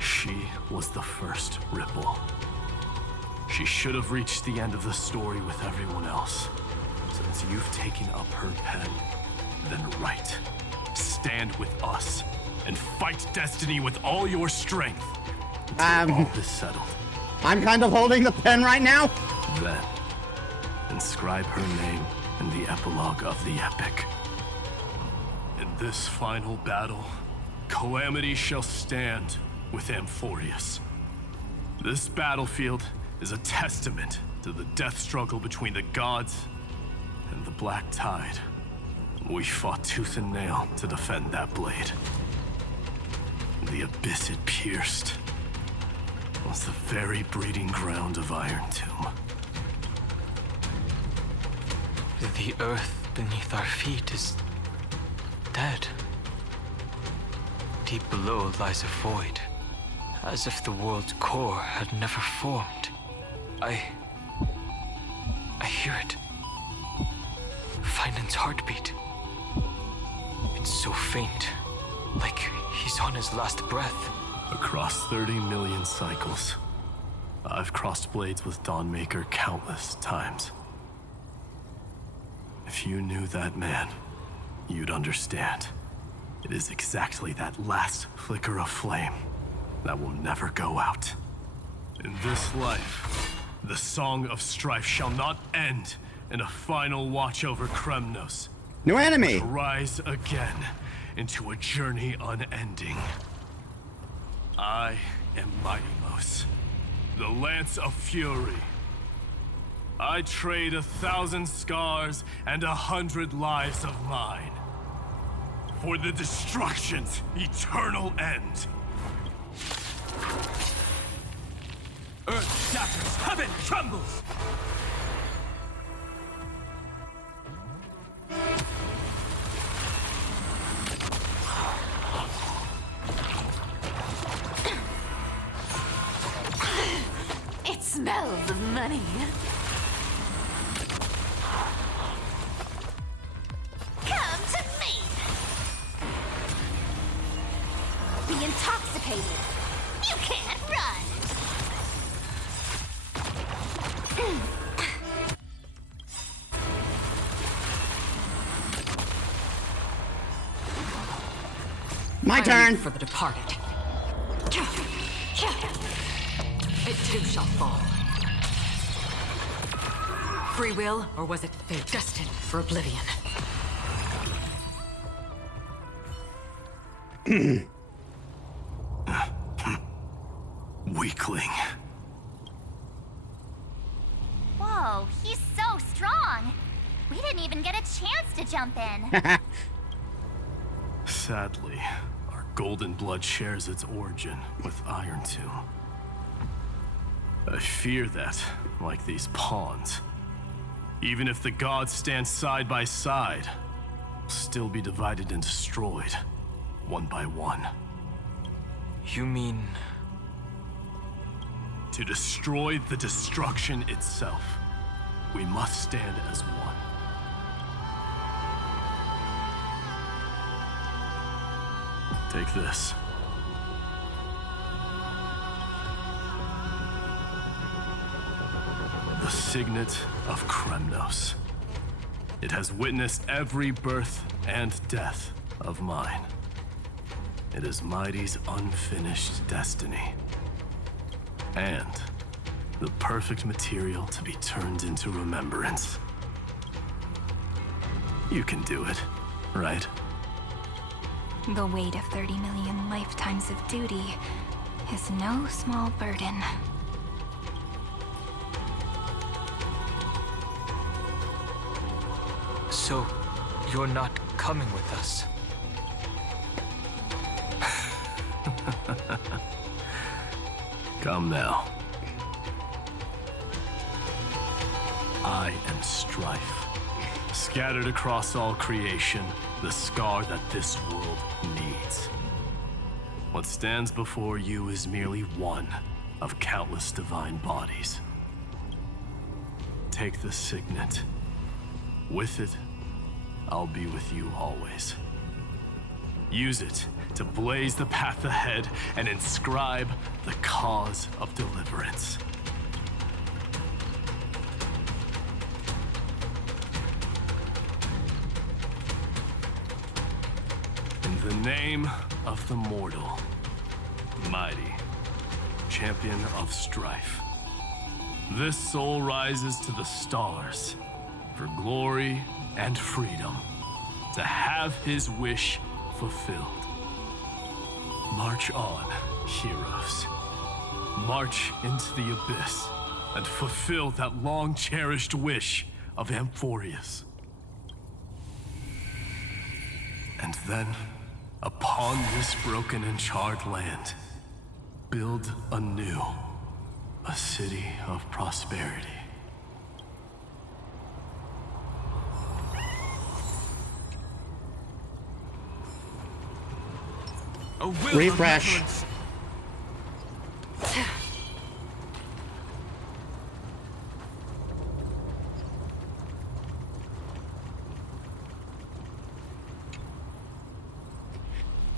She was the first Ripple. She should have reached the end of the story with everyone else. Since you've taken up her pen, then write. Stand with us and fight destiny with all your strength. Until all is settled. I'm kind of holding the pen right now. Then, inscribe her name in the epilogue of the epic. In this final battle, Calamity shall stand with Amphorius. This battlefield is a testament to the death struggle between the gods and the Black Tide. We fought tooth and nail to defend that blade. The abyss it pierced was the very breeding ground of Irontomb. The earth beneath our feet is dead. Deep below lies a void, as if the world's core had never formed. I hear it. Phainon's heartbeat. It's so faint, like he's on his last breath. Across 30 million cycles, I've crossed blades with Dawnmaker countless times. If you knew that man, you'd understand. It is exactly that last flicker of flame that will never go out. In this life, the Song of Strife shall not end in a final watch over Kremnos. New enemy! But rise again into a journey unending. I am Mighty-Mos, the Lance of Fury. I trade 1,000 scars and 100 lives of mine for the destruction's eternal end. Earth shatters, heaven trembles! It smells of money. Come to me! Be intoxicated. You can't run! My turn! For the departed. It too shall fall. Free will, or was it fate destined for oblivion? Weakling. Whoa, he's so strong! We didn't even get a chance to jump in. Sadly, our golden blood shares its origin with Irontomb. I fear that, like these pawns, even if the gods stand side by side, will still be divided and destroyed, one by one. You mean... To destroy the destruction itself, we must stand as one. Take this. The signet of Kremnos. It has witnessed every birth and death of mine. It is Mighty's unfinished destiny. And the perfect material to be turned into remembrance. You can do it, right? The weight of 30 million lifetimes of duty is no small burden. So, you're not coming with us? Come now. I am Strife. Scattered across all creation, the scar that this world needs. What stands before you is merely one of countless divine bodies. Take the signet. With it, I'll be with you always. Use it to blaze the path ahead and inscribe the cause of deliverance. In the name of the mortal, Mighty, champion of strife, this soul rises to the stars for glory and freedom, to have his wish fulfilled. March on, heroes. March into the abyss and fulfill that long-cherished wish of Amphorius. And then Upon this broken and charred land, build anew a city of prosperity. A will Refresh. of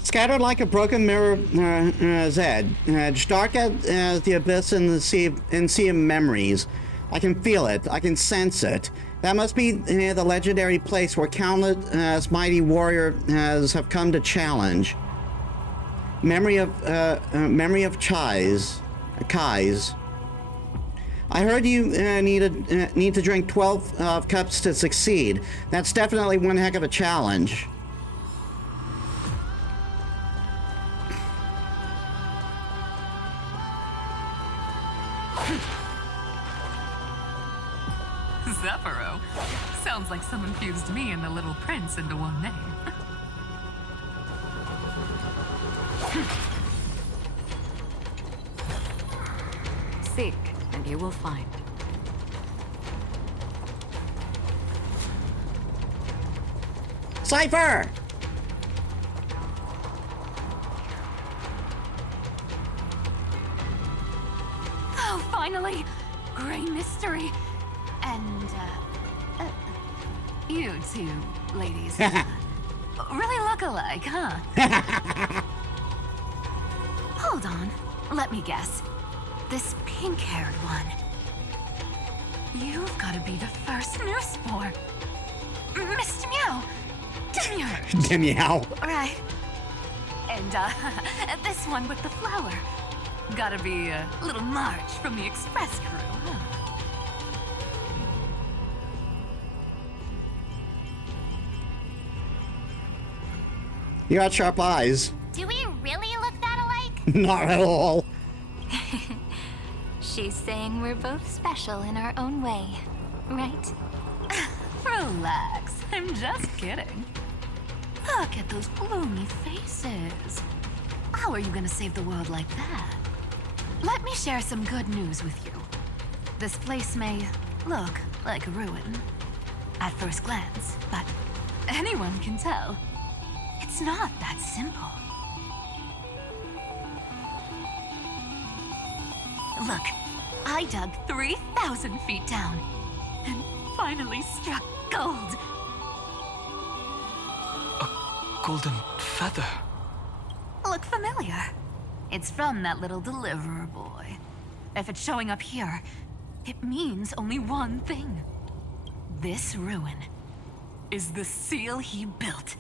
Scattered like a broken mirror's edge, dark as the abyss in the sea of memories. I can feel it. I can sense it. That must be the legendary place where countless mighty warriors have come to challenge. Memory of Kai's. I heard you need to drink 12 cups to succeed. That's definitely one heck of a challenge. Zephyro. Sounds like someone fused me and the Little Prince into one name. Seek, and you will find. Cypher! Oh, finally! Great mystery. And, you two ladies really look alike, huh? Hold on. Let me guess. This pink-haired one. You've got to be the first new spore. Mr. Meow. Demure. Meow. Right. And, this one with the flower. Gotta be a little March from the Express crew, huh? You got sharp eyes. Do we really look that alike? Not at all. She's saying we're both special in our own way, right? Relax. I'm just kidding. Look at those gloomy faces. How are you gonna save the world like that? Let me share some good news with you. This place may look like a ruin at first glance, but anyone can tell it's not that simple. Look, I dug 3,000 feet down and finally struck gold. A golden feather. Look familiar. It's from that little deliverer boy. If it's showing up here, it means only one thing. This ruin is the seal he built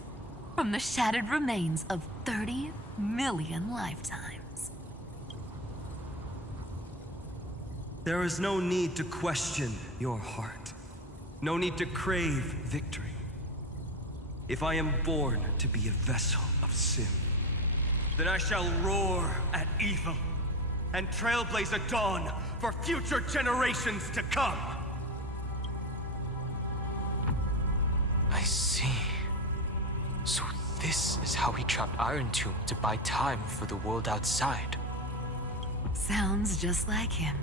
from the shattered remains of 30 million lifetimes. There is no need to question your heart. No need to crave victory. If I am born to be a vessel of sin, then I shall roar at evil and trailblaze a dawn for future generations to come. I see. So this is how he trapped Irontomb to buy time for the world outside. Sounds just like him.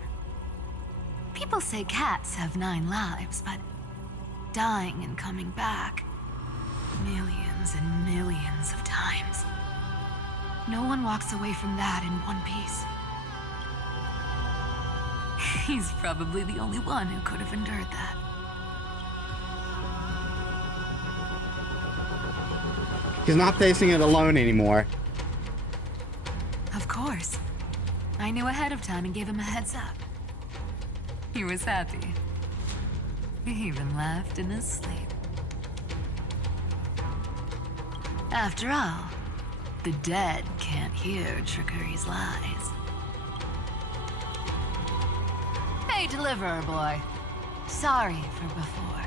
People say cats have 9 lives, but dying and coming back millions and millions of times. No one walks away from that in one piece. He's probably the only one who could have endured that. He's not facing it alone anymore. Of course. I knew ahead of time and gave him a heads up. He was happy. He even laughed in his sleep. After all, the dead can't hear Trickery's lies. Hey, Deliverer Boy. Sorry for before.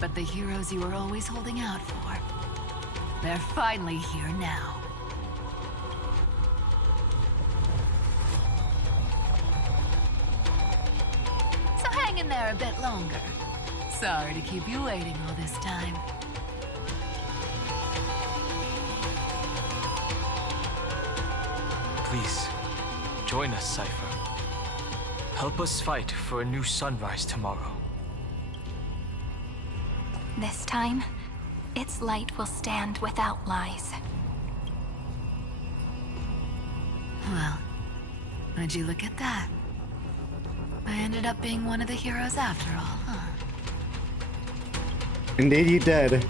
But the heroes you were always holding out for, they're finally here now. So hang in there a bit longer. Sorry to keep you waiting all this time. Please, join us, Sci-Fi. Help us fight for a new sunrise tomorrow. This time, its light will stand without lies. Well, would you look at that? I ended up being one of the heroes after all, huh? Indeed you did.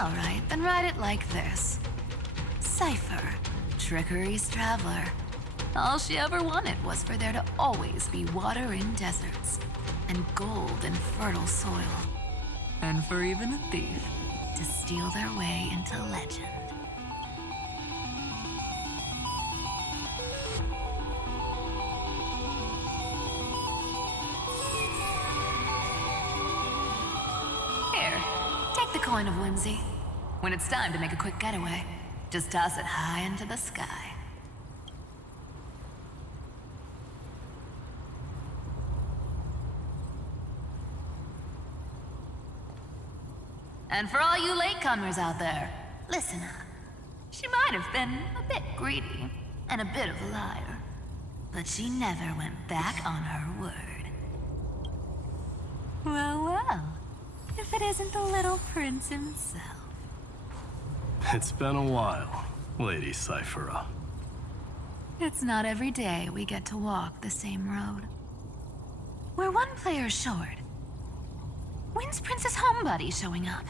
Alright, then write it like this. Cypher, Trickery's traveler. All she ever wanted was for there to always be water in deserts, and gold in fertile soil. And for even a thief to steal their way into legend. Here, take the coin of whimsy. When it's time to make a quick getaway, just toss it high into the sky. And for all you latecomers out there, listen up. She might have been a bit greedy and a bit of a liar, but she never went back on her word. Well, well, if it isn't the little prince himself. It's been a while, Lady Cyphera. It's not every day we get to walk the same road. We're one player short. When's Princess Homebody showing up?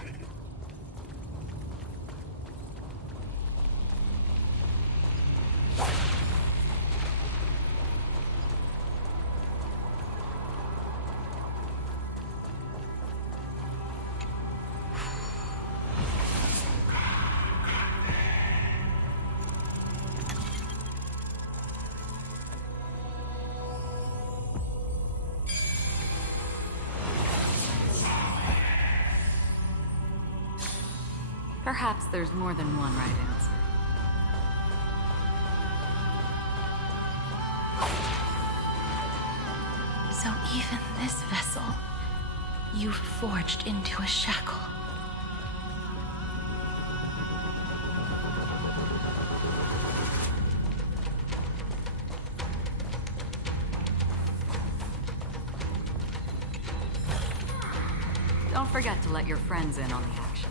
Perhaps there's more than one right answer. So even this vessel, you've forged into a shackle. Don't forget to let your friends in on the action.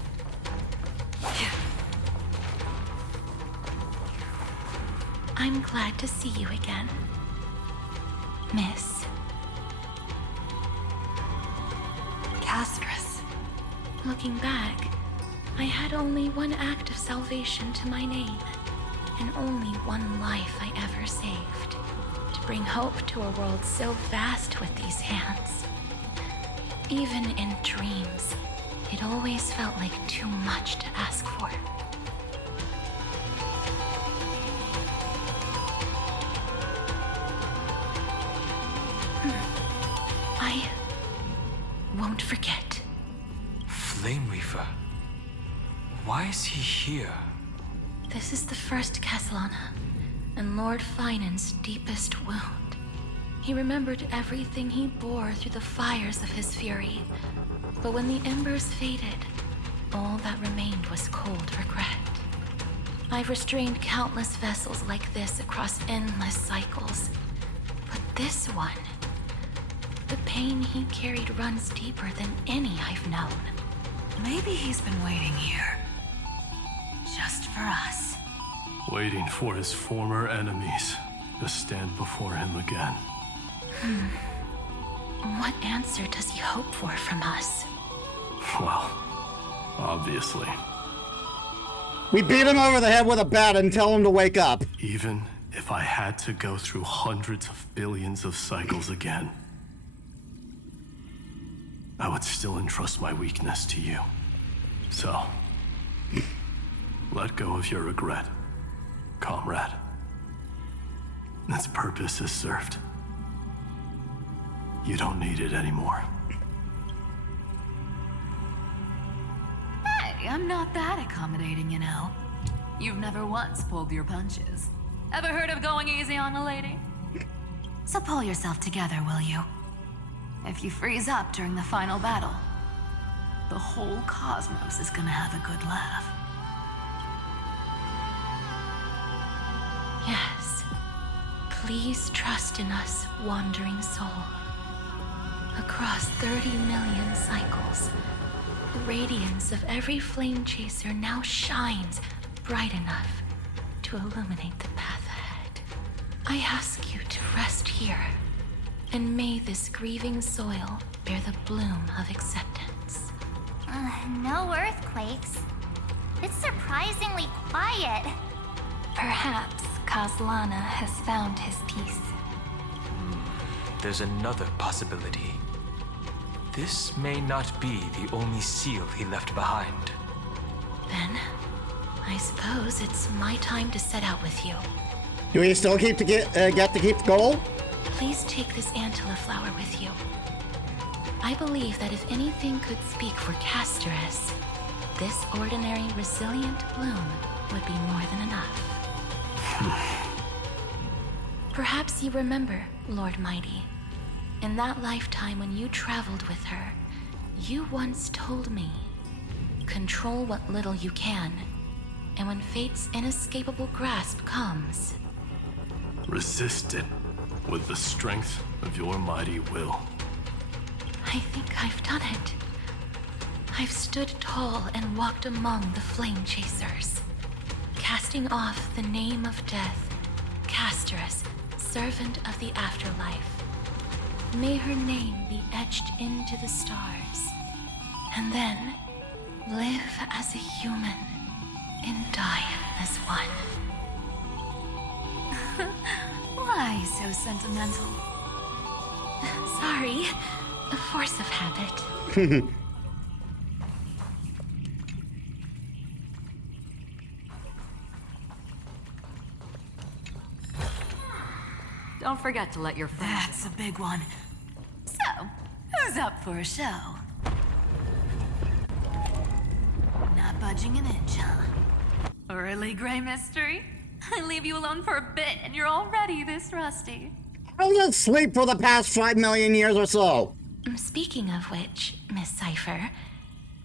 I'm glad to see you again, Miss Castris. Looking back, I had only one act of salvation to my name, and only one life I ever saved, to bring hope to a world so vast with these hands. Even in dreams, it always felt like too much to ask for. I won't forget. Flame Weaver? Why is he here? This is the first Castellana, and Lord Phainon's deepest wound. He remembered everything he bore through the fires of his fury. But when the embers faded, all that remained was cold regret. I've restrained countless vessels like this across endless cycles. But this one, the pain he carried runs deeper than any I've known. Maybe he's been waiting here. Just for us. Waiting for his former enemies to stand before him again. What answer does he hope for from us? Well, obviously. We beat him over the head with a bat and tell him to wake up. Even if I had to go through hundreds of billions of cycles again, I would still entrust my weakness to you. So, let go of your regret, comrade. Its purpose is served. You don't need it anymore. Hey, I'm not that accommodating, you know. You've never once pulled your punches. Ever heard of going easy on a lady? So pull yourself together, will you? If you freeze up during the final battle, the whole cosmos is gonna have a good laugh. Yes. Please trust in us, wandering soul. Across 30 million cycles, the radiance of every flame chaser now shines bright enough to illuminate the path ahead. I ask you to rest here, and may this grieving soil bear the bloom of acceptance. No earthquakes. It's surprisingly quiet. Perhaps Kazlana has found his peace. There's another possibility. This may not be the only seal he left behind. Then, I suppose it's my time to set out with you. Do we still get to keep the gold? Please take this Antilla flower with you. I believe that if anything could speak for Casterus, this ordinary resilient bloom would be more than enough. Perhaps you remember, Lord Mighty. In that lifetime when you traveled with her, you once told me, control what little you can, and when fate's inescapable grasp comes, resist it with the strength of your mighty will. I think I've done it. I've stood tall and walked among the flame chasers, casting off the name of death, Casterus, servant of the afterlife. May her name be etched into the stars, and then live as a human and die as one. Why so sentimental? Sorry, a force of habit. Don't forget to let your friends. That's a big one. So, who's up for a show? Not budging an inch, huh? Early gray mystery? I leave you alone for a bit and you're already this rusty. I was asleep for the past 5 million years or so. Speaking of which, Miss Cipher,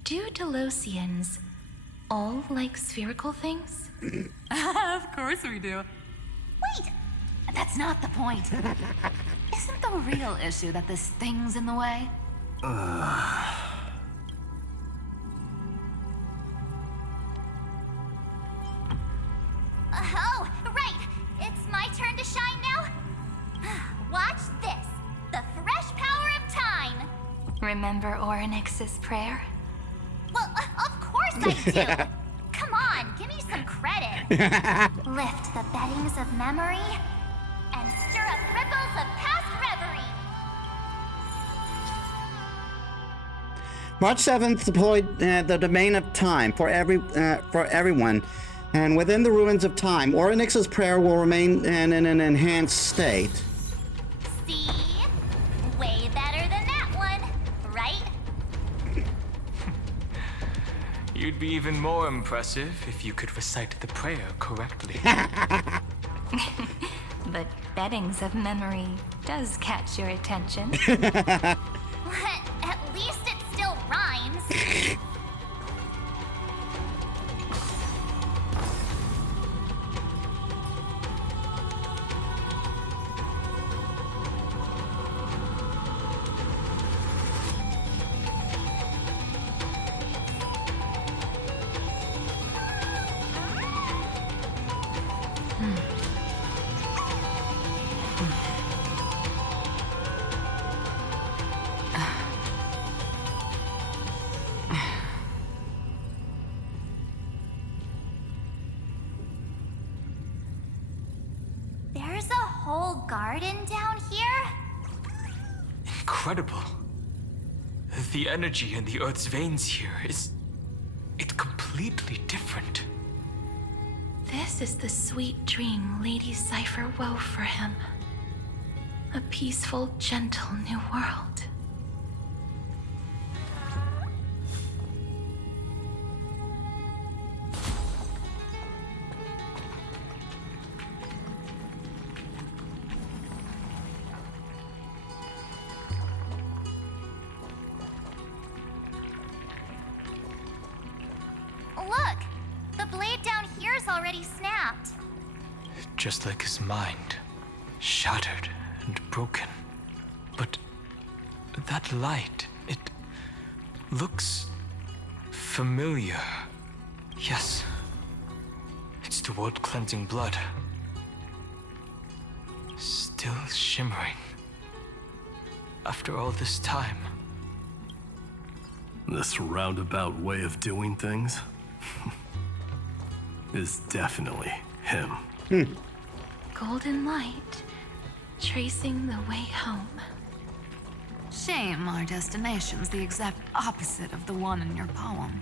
do Delosians all like spherical things? Of course we do. Wait! That's not the point. Isn't the real issue that this thing's in the way? Oh, right! It's my turn to shine now? Watch this! The fresh power of time! Remember Orynyx's prayer? Well, of course I do! Come on, give me some credit! Lift the beddings of memory and stir up ripples of past reverie! March 7th deployed the domain of time for everyone, and within the ruins of time, Orynyx's prayer will remain in an enhanced state. See? Way better than that one, right? You'd be even more impressive if you could recite the prayer correctly. But beddings of memory does catch your attention. At least it still rhymes. There's a whole garden down here? Incredible. The energy in the Earth's veins here it's completely different. This is the sweet dream Lady Cipher wove for him. A peaceful, gentle new world. Look! The blade down here's already snapped. Just like his mind. shattered and broken. But that light, it looks familiar. Yes, it's the world-cleansing blood. Still shimmering. After all this time. This roundabout way of doing things is definitely him. Golden light, tracing the way home. Shame our destination's the exact opposite of the one in your poem.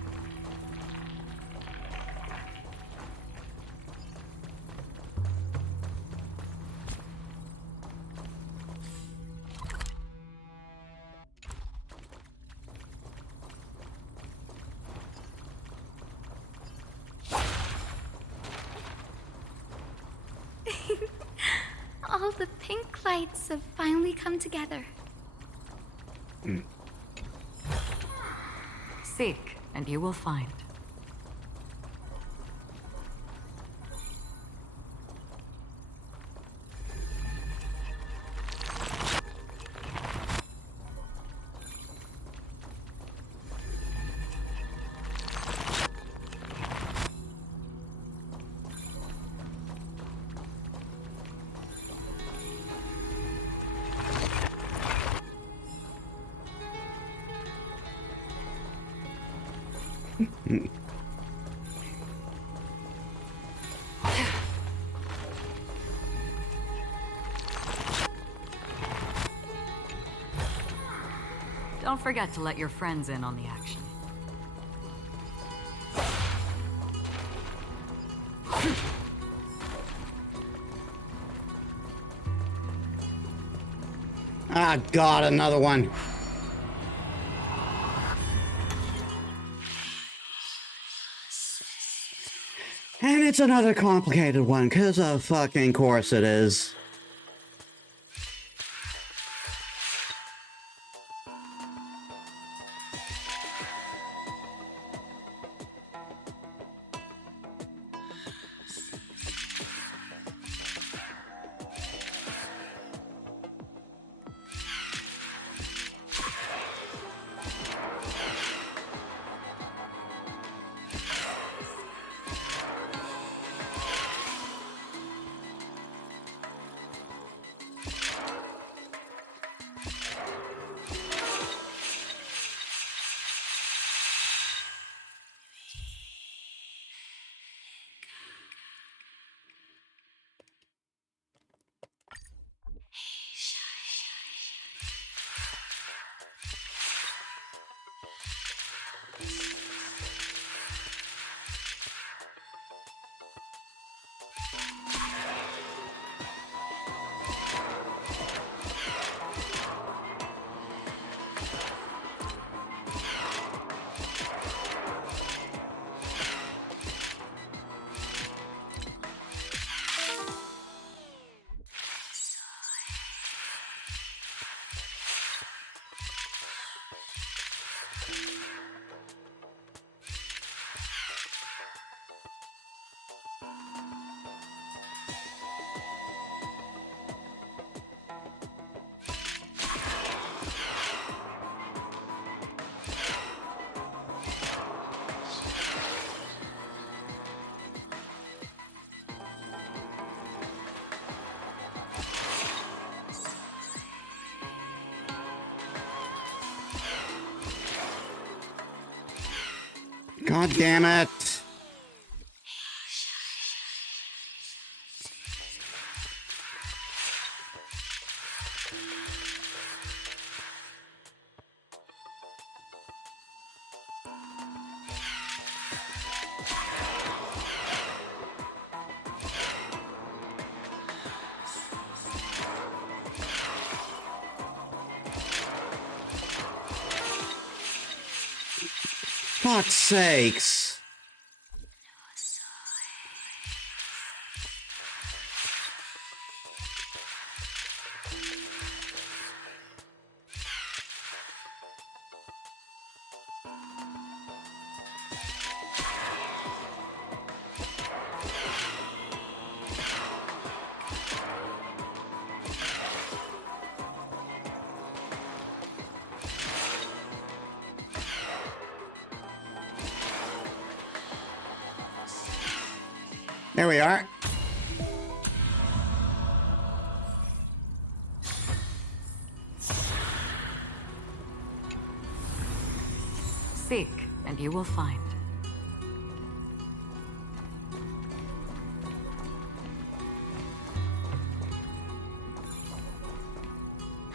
All the pink lights have finally come together. Seek, and you will find. Don't forget to let your friends in on the action. Ah, God, another one. And it's another complicated one, because of fucking course it is. God damn it. Fuck's sakes. There we are. Seek, and you will find.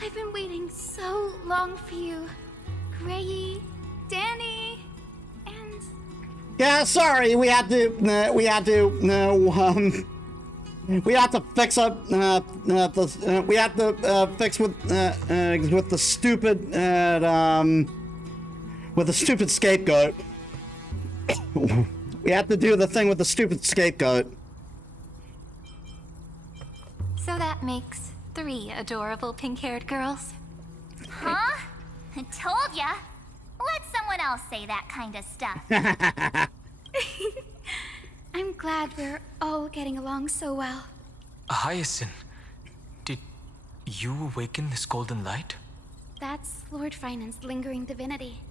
I've been waiting so long for you, Gray, Danny, and... Yeah, sorry, we had to fix up, we had to fix with the stupid scapegoat. We had to do the thing with the stupid scapegoat. So that makes 3 adorable pink-haired girls. Huh? I told ya. Let someone else say that kind of stuff. I'm glad we're all getting along so well. Hyacinth, did you awaken this golden light? That's Lord Phainon's lingering divinity.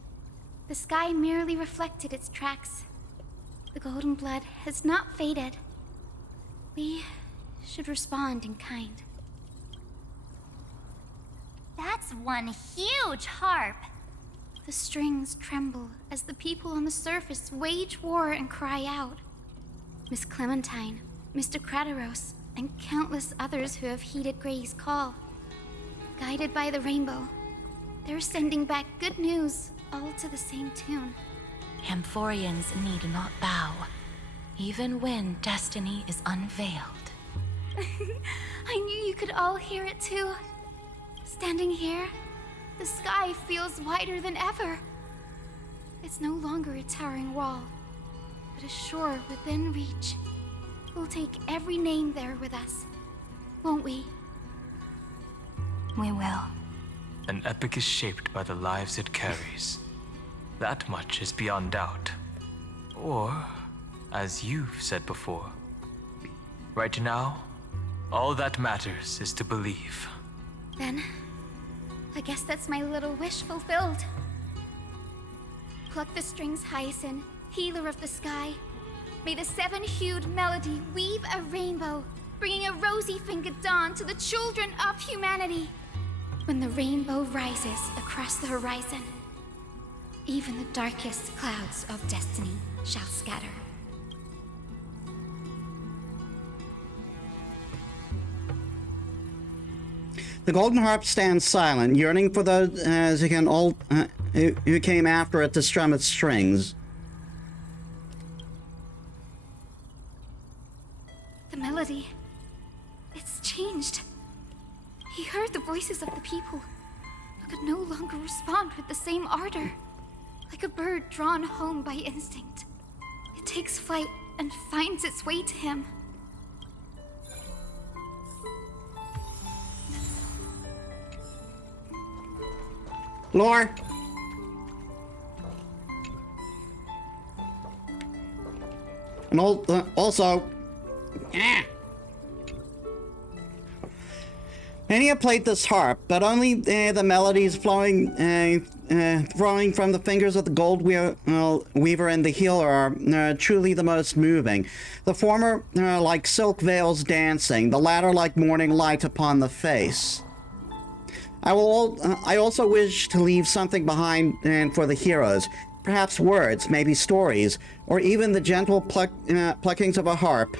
The sky merely reflected its tracks. The golden blood has not faded. We should respond in kind. That's one huge harp. The strings tremble as the people on the surface wage war and cry out. Miss Clementine, Mr. Krateros, and countless others who have heeded Gray's call. Guided by the rainbow, they're sending back good news, all to the same tune. Amphorians need not bow, even when destiny is unveiled. I knew you could all hear it too. Standing here, the sky feels wider than ever. It's no longer a towering wall, but a shore within reach. We'll take every name there with us, won't we? We will. An epic is shaped by the lives it carries. That much is beyond doubt. Or, as you've said before, right now, all that matters is to believe. Then, I guess that's my little wish fulfilled. Pluck the strings, Hyacinth, healer of the sky. May the 7-hued melody weave a rainbow, bringing a rosy-fingered dawn to the children of humanity. When the rainbow rises across the horizon, even the darkest clouds of destiny shall scatter. The golden harp stands silent, yearning for those who came after it to strum its strings. The melody, it's changed. He heard the voices of the people, but could no longer respond with the same ardor. Like a bird drawn home by instinct, it takes flight and finds its way to him. Lore. And also, many have played this harp, but only the melodies flowing from the fingers of the gold weaver and the healer are truly the most moving. The former like silk veils dancing, the latter like morning light upon the face. I also wish to leave something behind for the heroes. Perhaps words, maybe stories, or even the gentle pluckings of a harp.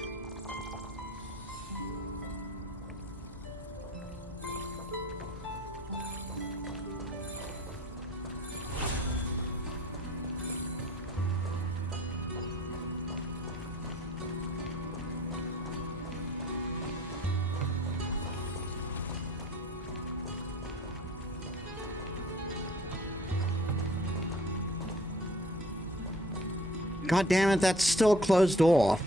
God damn it, that's still closed off.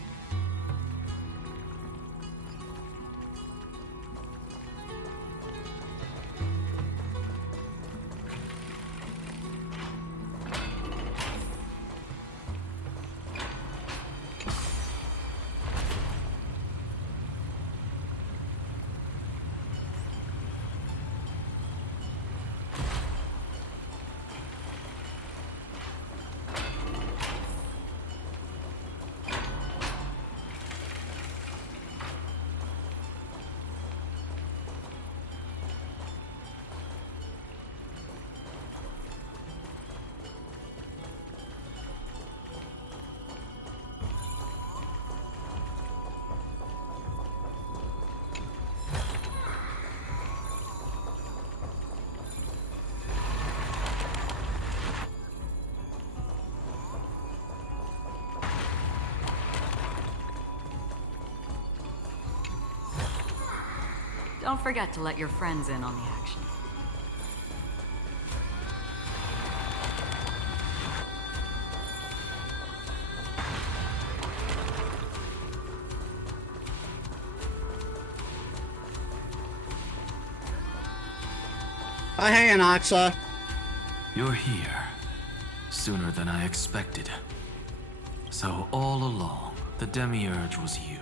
Don't forget to let your friends in on the action. Hey, Anaxa. You're here. Sooner than I expected. So all along, the Demiurge was you.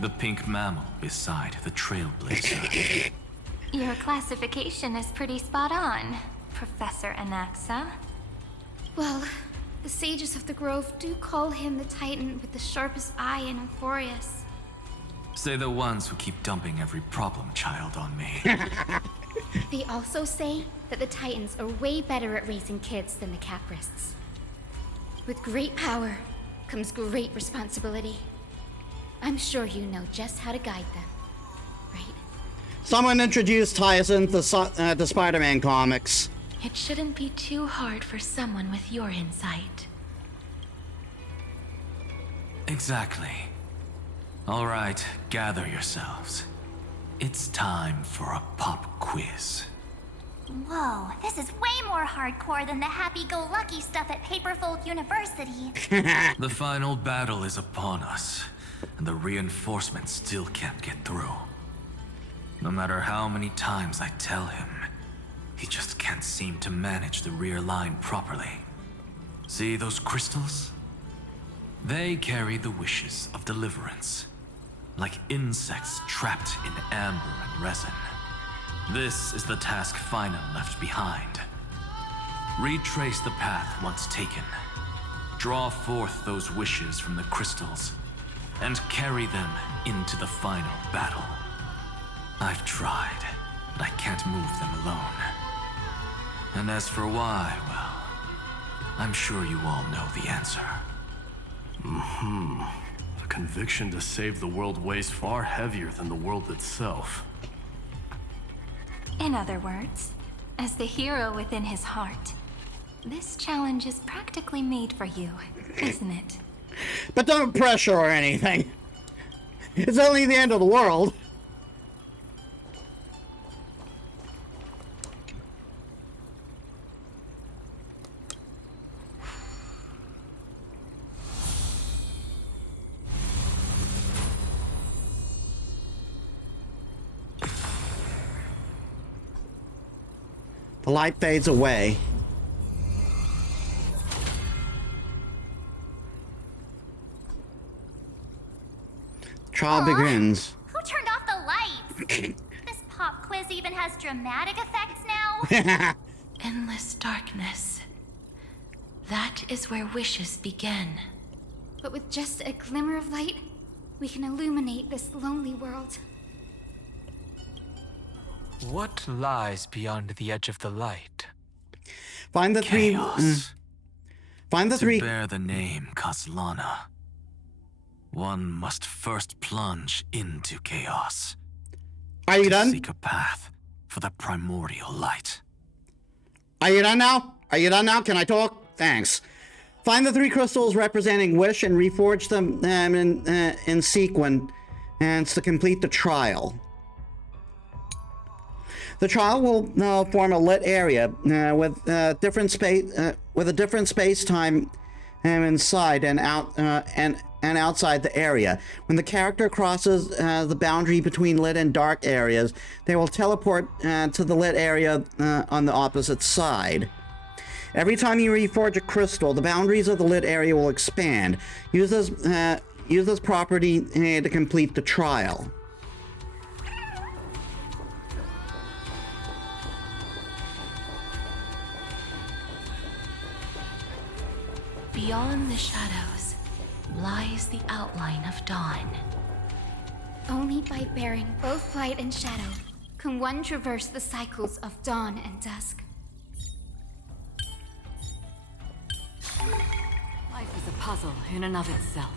The pink mammal beside the Trailblazer. Your classification is pretty spot on, Professor Anaxa. Well, the sages of the Grove do call him the Titan with the sharpest eye in Euphorius. Say the ones who keep dumping every problem child on me. They also say that the Titans are way better at raising kids than the Caprists. With great power comes great responsibility. I'm sure you know just how to guide them, right? Someone introduced Hyacinth to Spider-Man comics. It shouldn't be too hard for someone with your insight. Exactly. All right, gather yourselves. It's time for a pop quiz. Whoa, this is way more hardcore than the happy-go-lucky stuff at Paperfold University. The final battle is upon us, and the reinforcements still can't get through. No matter how many times I tell him, he just can't seem to manage the rear line properly. See those crystals? They carry the wishes of deliverance, like insects trapped in amber and resin. This is the task Phainon left behind. Retrace the path once taken. Draw forth those wishes from the crystals, and carry them into the final battle. I've tried, but I can't move them alone. And as for why, well, I'm sure you all know the answer. The conviction to save the world weighs far heavier than the world itself. In other words, as the hero within his heart, this challenge is practically made for you, isn't it? But don't pressure or anything. It's only the end of the world. The light fades away. Trial begins. Who turned off the lights? This pop quiz even has dramatic effects now? Endless darkness. That is where wishes begin. But with just a glimmer of light, we can illuminate this lonely world. What lies beyond the edge of the light? Find the Chaos. Find the to bear the name Kaslana, one must first plunge into chaos. Are you done? Seek a path for the primordial light. Are you done now? Are you done now? Can I talk? Thanks. Find the 3 crystals representing wish and reforge them in sequence and to complete the trial. The trial will form a lit area with a different space-time inside and out and outside the area. When the character crosses the boundary between lit and dark areas, they will teleport to the lit area on the opposite side. Every time you reforge a crystal, the boundaries of the lit area will expand. Use this property to complete the trial. Beyond the shadows lies the outline of dawn. Only by bearing both light and shadow can one traverse the cycles of dawn and dusk. Life is a puzzle in and of itself.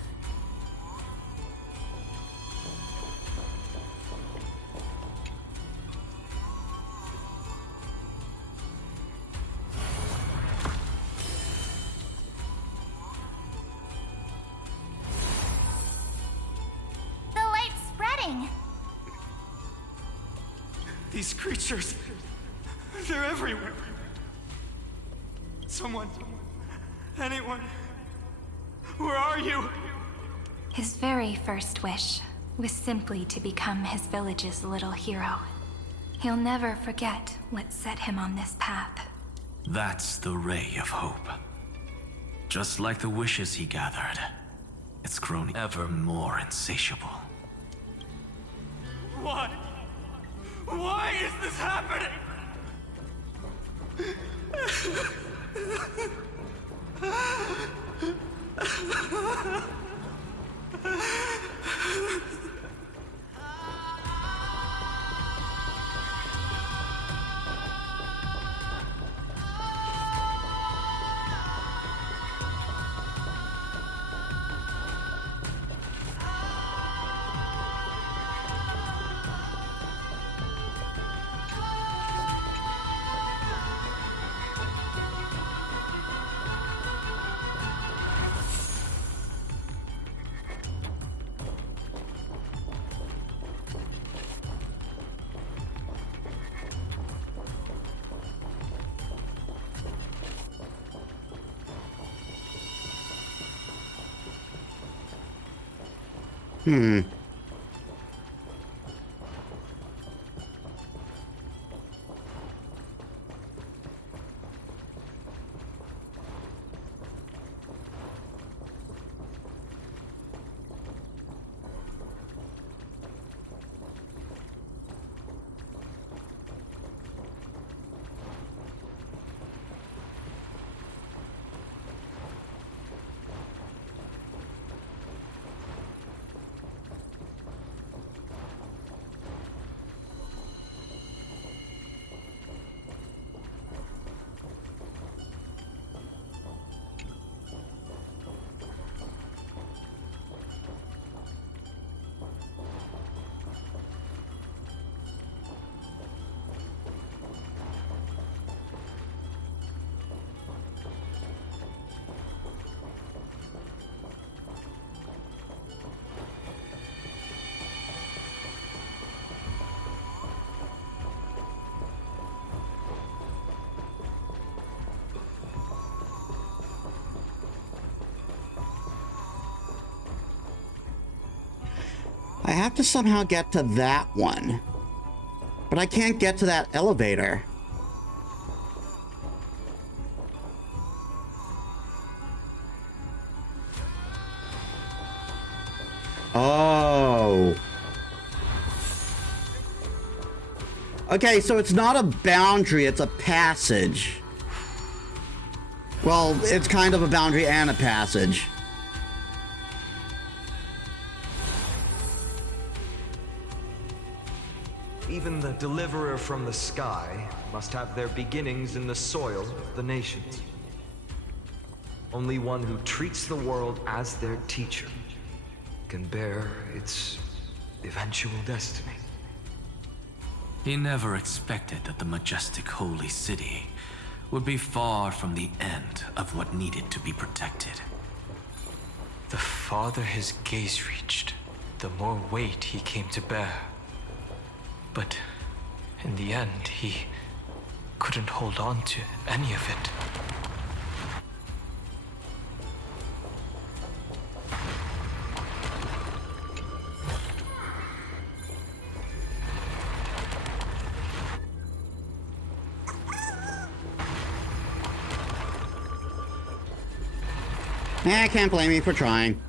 These creatures, they're everywhere. Someone, anyone, where are you? His very first wish was simply to become his village's little hero. He'll never forget what set him on this path. That's the ray of hope. Just like the wishes he gathered, it's grown ever more insatiable. Why? Why is this happening? I have to somehow get to that one. But I can't get to that elevator. Oh. Okay, so it's not a boundary, it's a passage. Well, it's kind of a boundary and a passage. Even the deliverer from the sky must have their beginnings in the soil of the nations. Only one who treats the world as their teacher can bear its eventual destiny. He never expected that the majestic holy city would be far from the end of what needed to be protected. The farther his gaze reached, the more weight he came to bear. But in the end, he couldn't hold on to any of it. I can't blame you for trying.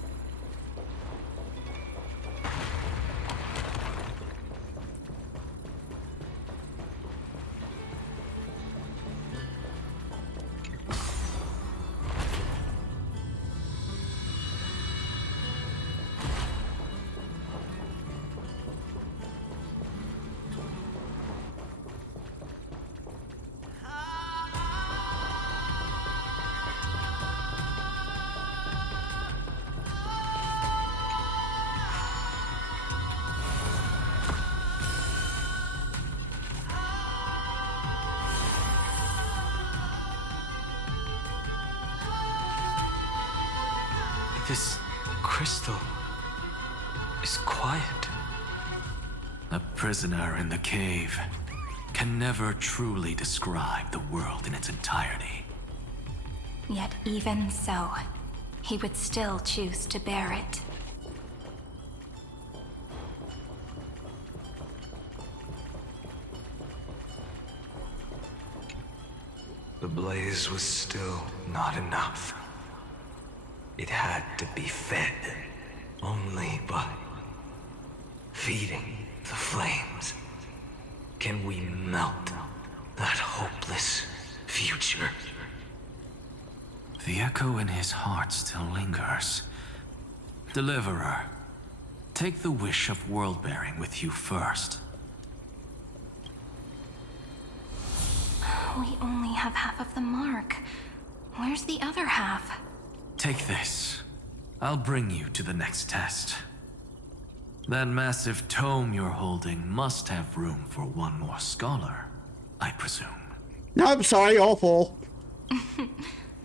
This crystal is quiet. A prisoner in the cave. can never truly describe the world in its entirety. Yet even so, he would still choose to bear it. The blaze was still not enough. It had to be fed, only by feeding the flames. Can we melt that hopeless future? The echo in his heart still lingers. Deliverer, take the wish of world-bearing with you first. We only have half of the mark. Where's the other half? Take this. I'll bring you to the next test. That massive tome you're holding must have room for one more scholar, I presume. No, I'm sorry, all full.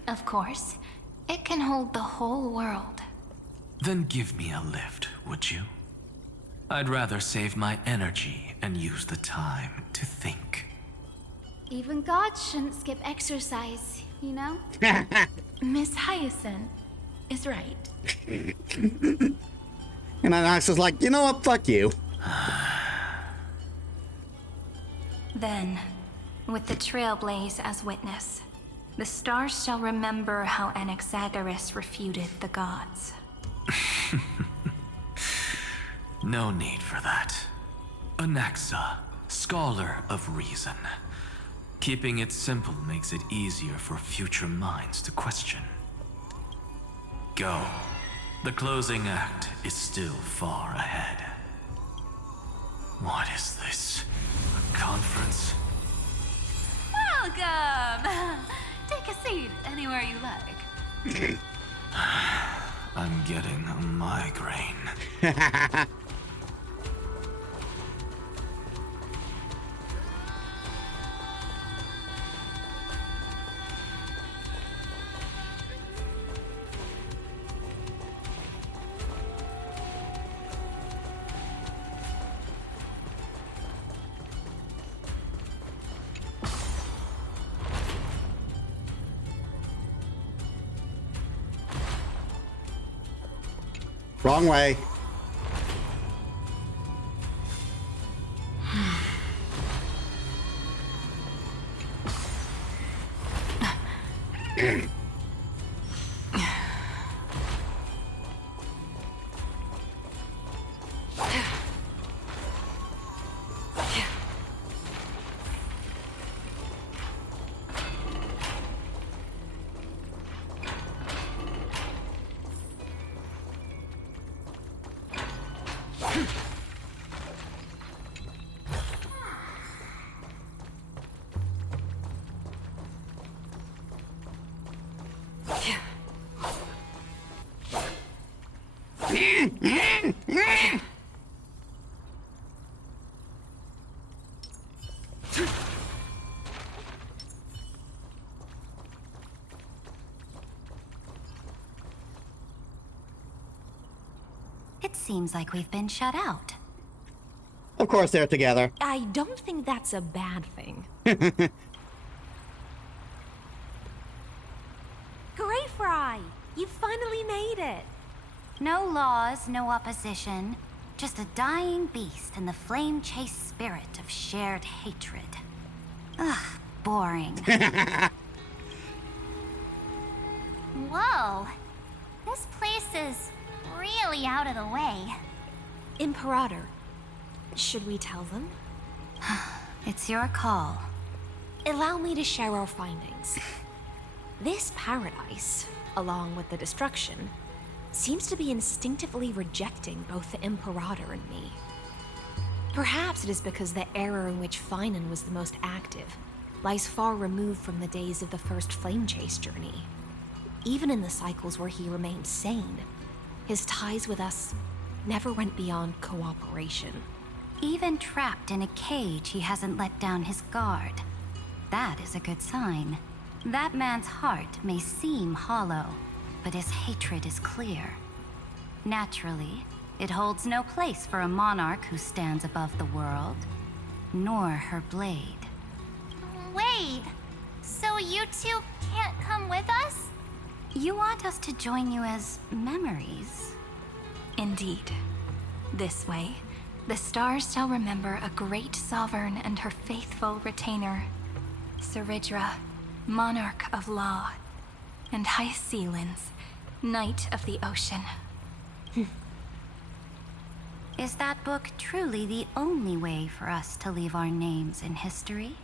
Of course. It can hold the whole world. Then give me a lift, would you? I'd rather save my energy and use the time to think. Even gods shouldn't skip exercise, you know? Miss Hyacinth is right. And then Axel's like, you know what, fuck you. Then, with the Trailblaze as witness, the stars shall remember how Anaxagoras refuted the gods. No need for that. Anaxa, scholar of reason. Keeping it simple makes it easier for future minds to question. Go. The closing act is still far ahead. What is this? A conference? Welcome! Take a seat anywhere you like. I'm getting a migraine. Wrong way. It seems like we've been shut out. Of course they're together. I don't think that's a bad thing. Great Fry! You finally made it! No laws, no opposition. Just a dying beast and the flame-chased spirit of shared hatred. Ugh, boring. Whoa! This place is really out of the way. Imperator, should we tell them? It's your call. Allow me to share our findings. This paradise, along with the destruction, seems to be instinctively rejecting both the Imperator and me. Perhaps it is because the era in which Phainon was the most active lies far removed from the days of the first flame chase journey. Even in the cycles where he remained sane, his ties with us never went beyond cooperation. Even trapped in a cage, he hasn't let down his guard. That is a good sign. That man's heart may seem hollow, but his hatred is clear. Naturally, it holds no place for a monarch who stands above the world, nor her blade. Wait, so you two can't come with us? You want us to join you as memories? Indeed. This way, the stars shall remember a great sovereign and her faithful retainer, Seridra, monarch of law, and Hyacelins, knight of the ocean. Is that book truly the only way for us to leave our names in history?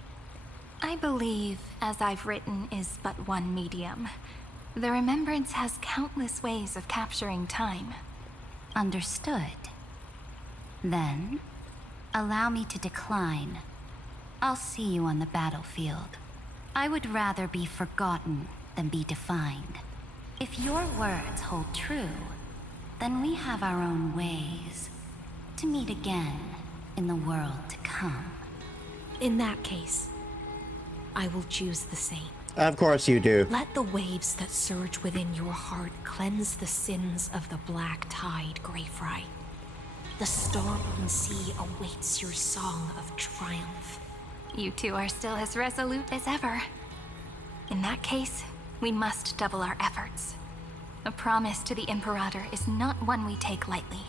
I believe, as I've written, is but one medium. The remembrance has countless ways of capturing time. Understood. Then, allow me to decline. I'll see you on the battlefield. I would rather be forgotten than be defined. If your words hold true, then we have our own ways to meet again in the world to come. In that case, I will choose the same. Of course you do. Let the waves that surge within your heart cleanse the sins of the black tide, Greyfry. The storm sea awaits your song of triumph. You two are still as resolute as ever. In that case, we must double our efforts. A promise to the Imperator is not one we take lightly.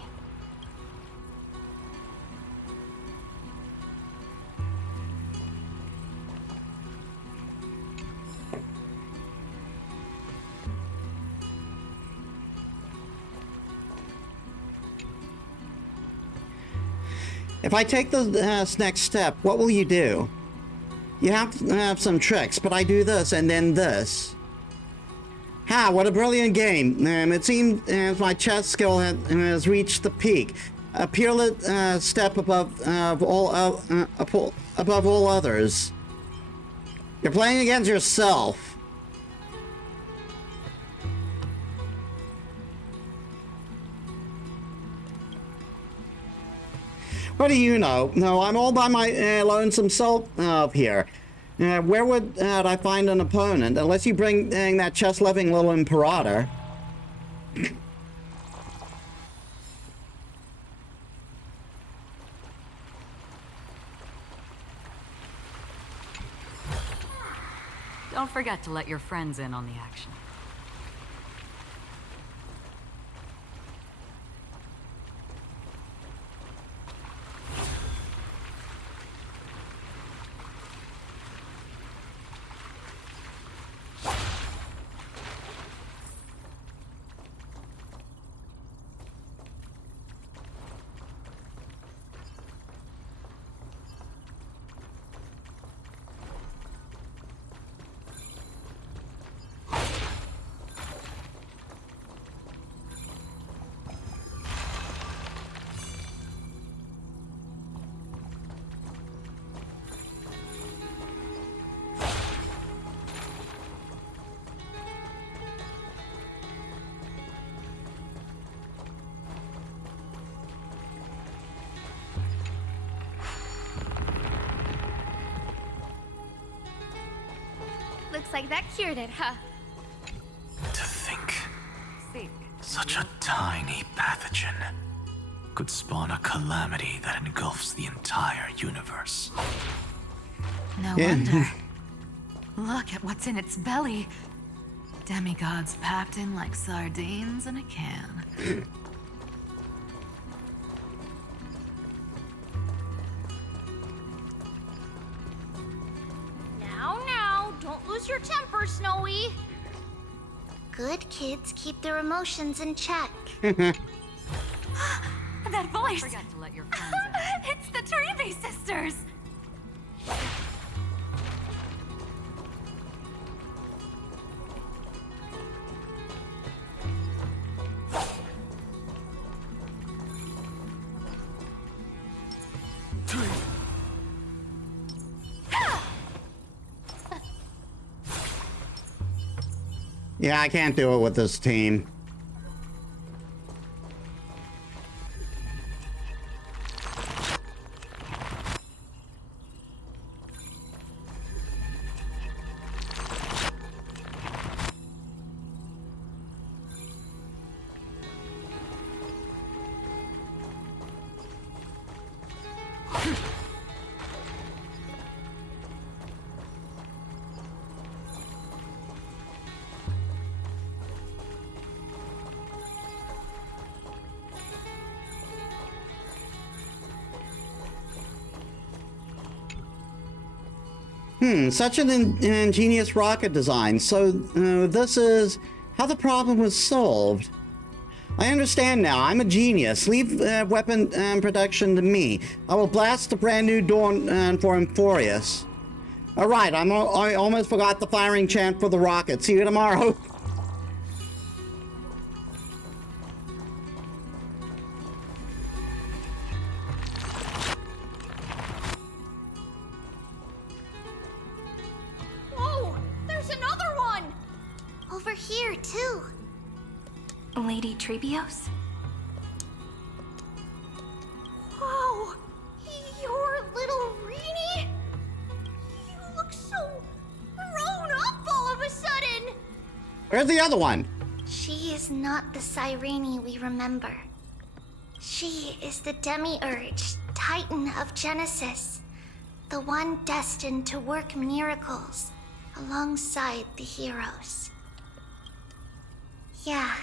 If I take the next step, what will you do? You have to have some tricks, but I do this and then this. Ha, what a brilliant game. It seems as my chess skill has reached the peak. A peerless step above all others. You're playing against yourself. What do you know? No, I'm all by my lonesome self here. Where would I find an opponent? Unless you bring that chess-loving little Imperator. Don't forget to let your friends in on the action. Looks like that cured it, huh? To think, such a tiny pathogen could spawn a calamity that engulfs the entire universe. No wonder. Look at what's in its belly. Demigods packed in like sardines in a can. Now, don't lose your temper, Snowy. Good kids keep their emotions in check. That voice! Don't forget to let your friends in. It's the Treevy sisters! Yeah, I can't do it with this team. Such an ingenious rocket design. So this is how the problem was solved. I understand now. I'm a genius. Leave weapon production to me. I will blast the brand new dawn for Emphorius. All right, I almost forgot the firing chant for the rocket. See you tomorrow. Whoa! There's another one! Over here, too. Lady Trebios? Wow! Your little Reenie? You look so grown up all of a sudden! Where's the other one? She is not the Cyrene we remember. She is the Demiurge, Titan of Genesis. The one destined to work miracles alongside the heroes. Yeah,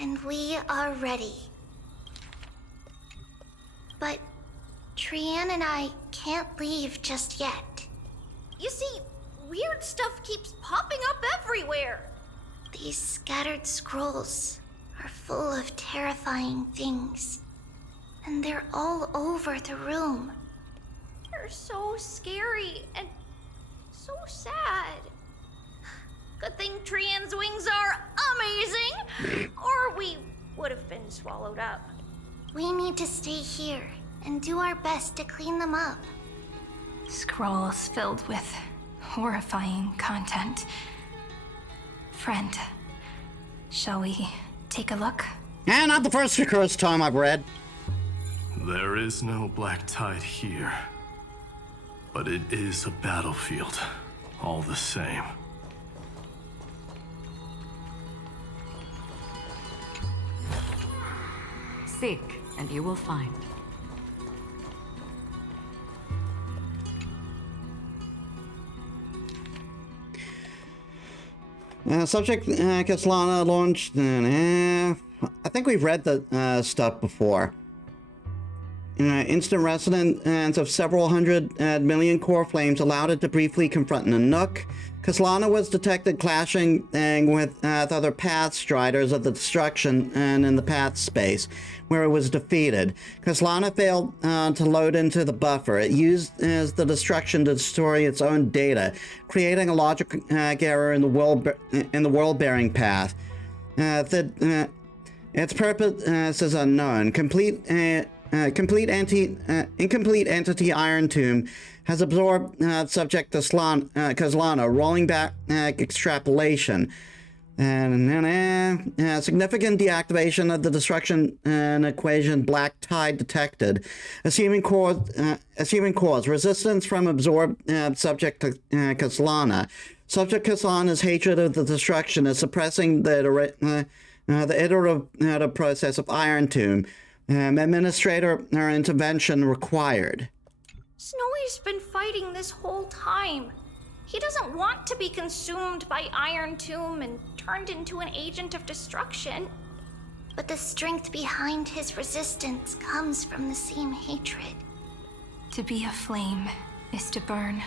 and we are ready. But Trian and I can't leave just yet. You see, weird stuff keeps popping up everywhere. These scattered scrolls are full of terrifying things. And they're all over the room. They're so scary and so sad. Good thing Trian's wings are amazing, or we would have been swallowed up. We need to stay here and do our best to clean them up. Scrolls filled with horrifying content. Friend, shall we take a look? Not the first accursed tome I've read. There is no black tide here, but it is a battlefield, all the same. Seek, and you will find. Subject Kaslana launched. I think we've read the stuff before. Instant resonance of several hundred million core flames allowed it to briefly confront Nanook. Kaslana was detected clashing with other path striders of the destruction and in the path space, where it was defeated. Kaslana failed to load into the buffer. It used the destruction to destroy its own data, creating a logic error in the world-bearing path. Its purpose is unknown. Incomplete entity Irontomb has absorbed subject to Kaslana, rolling back extrapolation. And significant deactivation of the destruction equation black tide detected. Assuming cause resistance from absorbed subject to Kaslana. Subject Kaslana's hatred of the destruction is suppressing the iterative process of Irontomb. Administrator intervention required. Snowy's been fighting this whole time. He doesn't want to be consumed by Irontomb and turned into an agent of destruction. But the strength behind his resistance comes from the same hatred. To be a flame is to burn.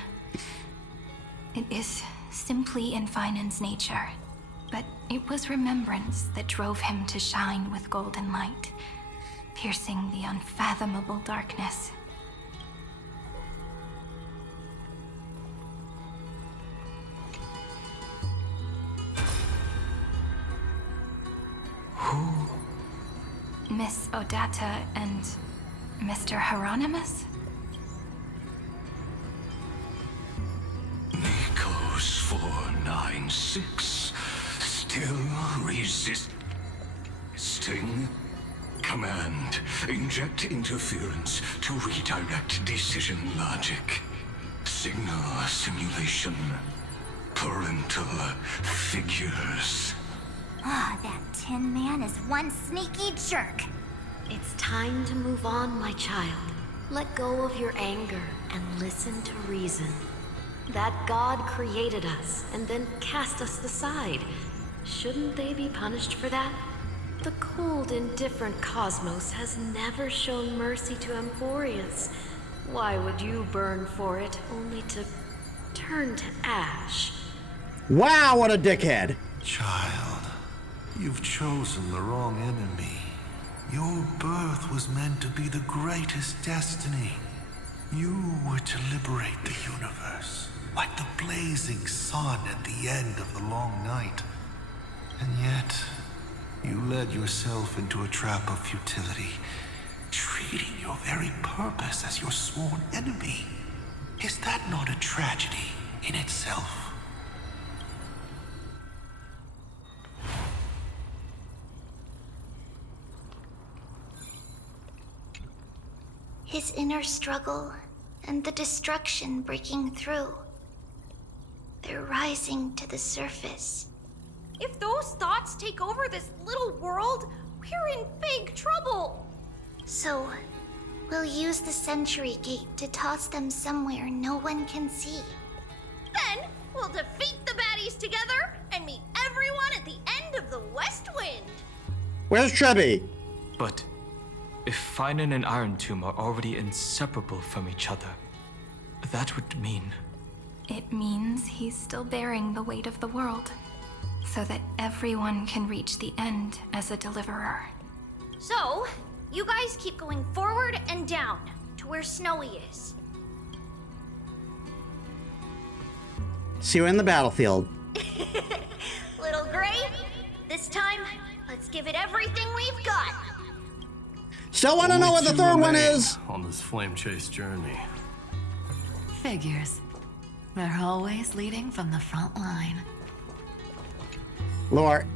It is simply in Phainon's nature. But it was remembrance that drove him to shine with golden light, piercing the unfathomable darkness. Who? Miss Odata and Mr. Hieronymus? Nikos 496 still resisting. Command, inject interference to redirect decision logic. Signal simulation. Parental figures. Ah, that Tin Man is one sneaky jerk. It's time to move on, my child. Let go of your anger and listen to reason. That God created us and then cast us aside. Shouldn't they be punished for that? The cold, indifferent cosmos has never shown mercy to Emphorius. Why would you burn for it, only to turn to ash. Wow, what a dickhead. Child, you've chosen the wrong enemy. Your birth was meant to be the greatest destiny. You were to liberate the universe, like the blazing sun at the end of the long night. And yet, you led yourself into a trap of futility, treating your very purpose as your sworn enemy. Is that not a tragedy in itself? His inner struggle and the destruction breaking through. They're rising to the surface. If those thoughts take over this little world, we're in big trouble. So, we'll use the Century Gate to toss them somewhere no one can see. Then, we'll defeat the baddies together and meet everyone at the end of the West Wind. Where's Trebby? But if Phainon and Irontomb are already inseparable from each other, that would mean... It means he's still bearing the weight of the world, so that everyone can reach the end as a deliverer. So, you guys keep going forward and down to where Snowy is. See you in the battlefield. Little Gray, this time, let's give it everything we've got. Still want to know what the third one is? On this flame chase journey. Figures. They're always leading from the front line. Lore.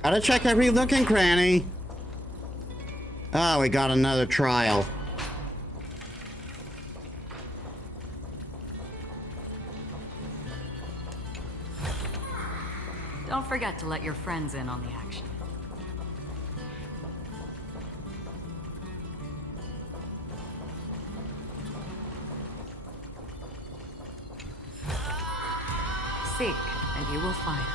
Gotta check every nook and cranny. Oh, we got another trial. Don't forget to let your friends in on the action. Seek, and you will find.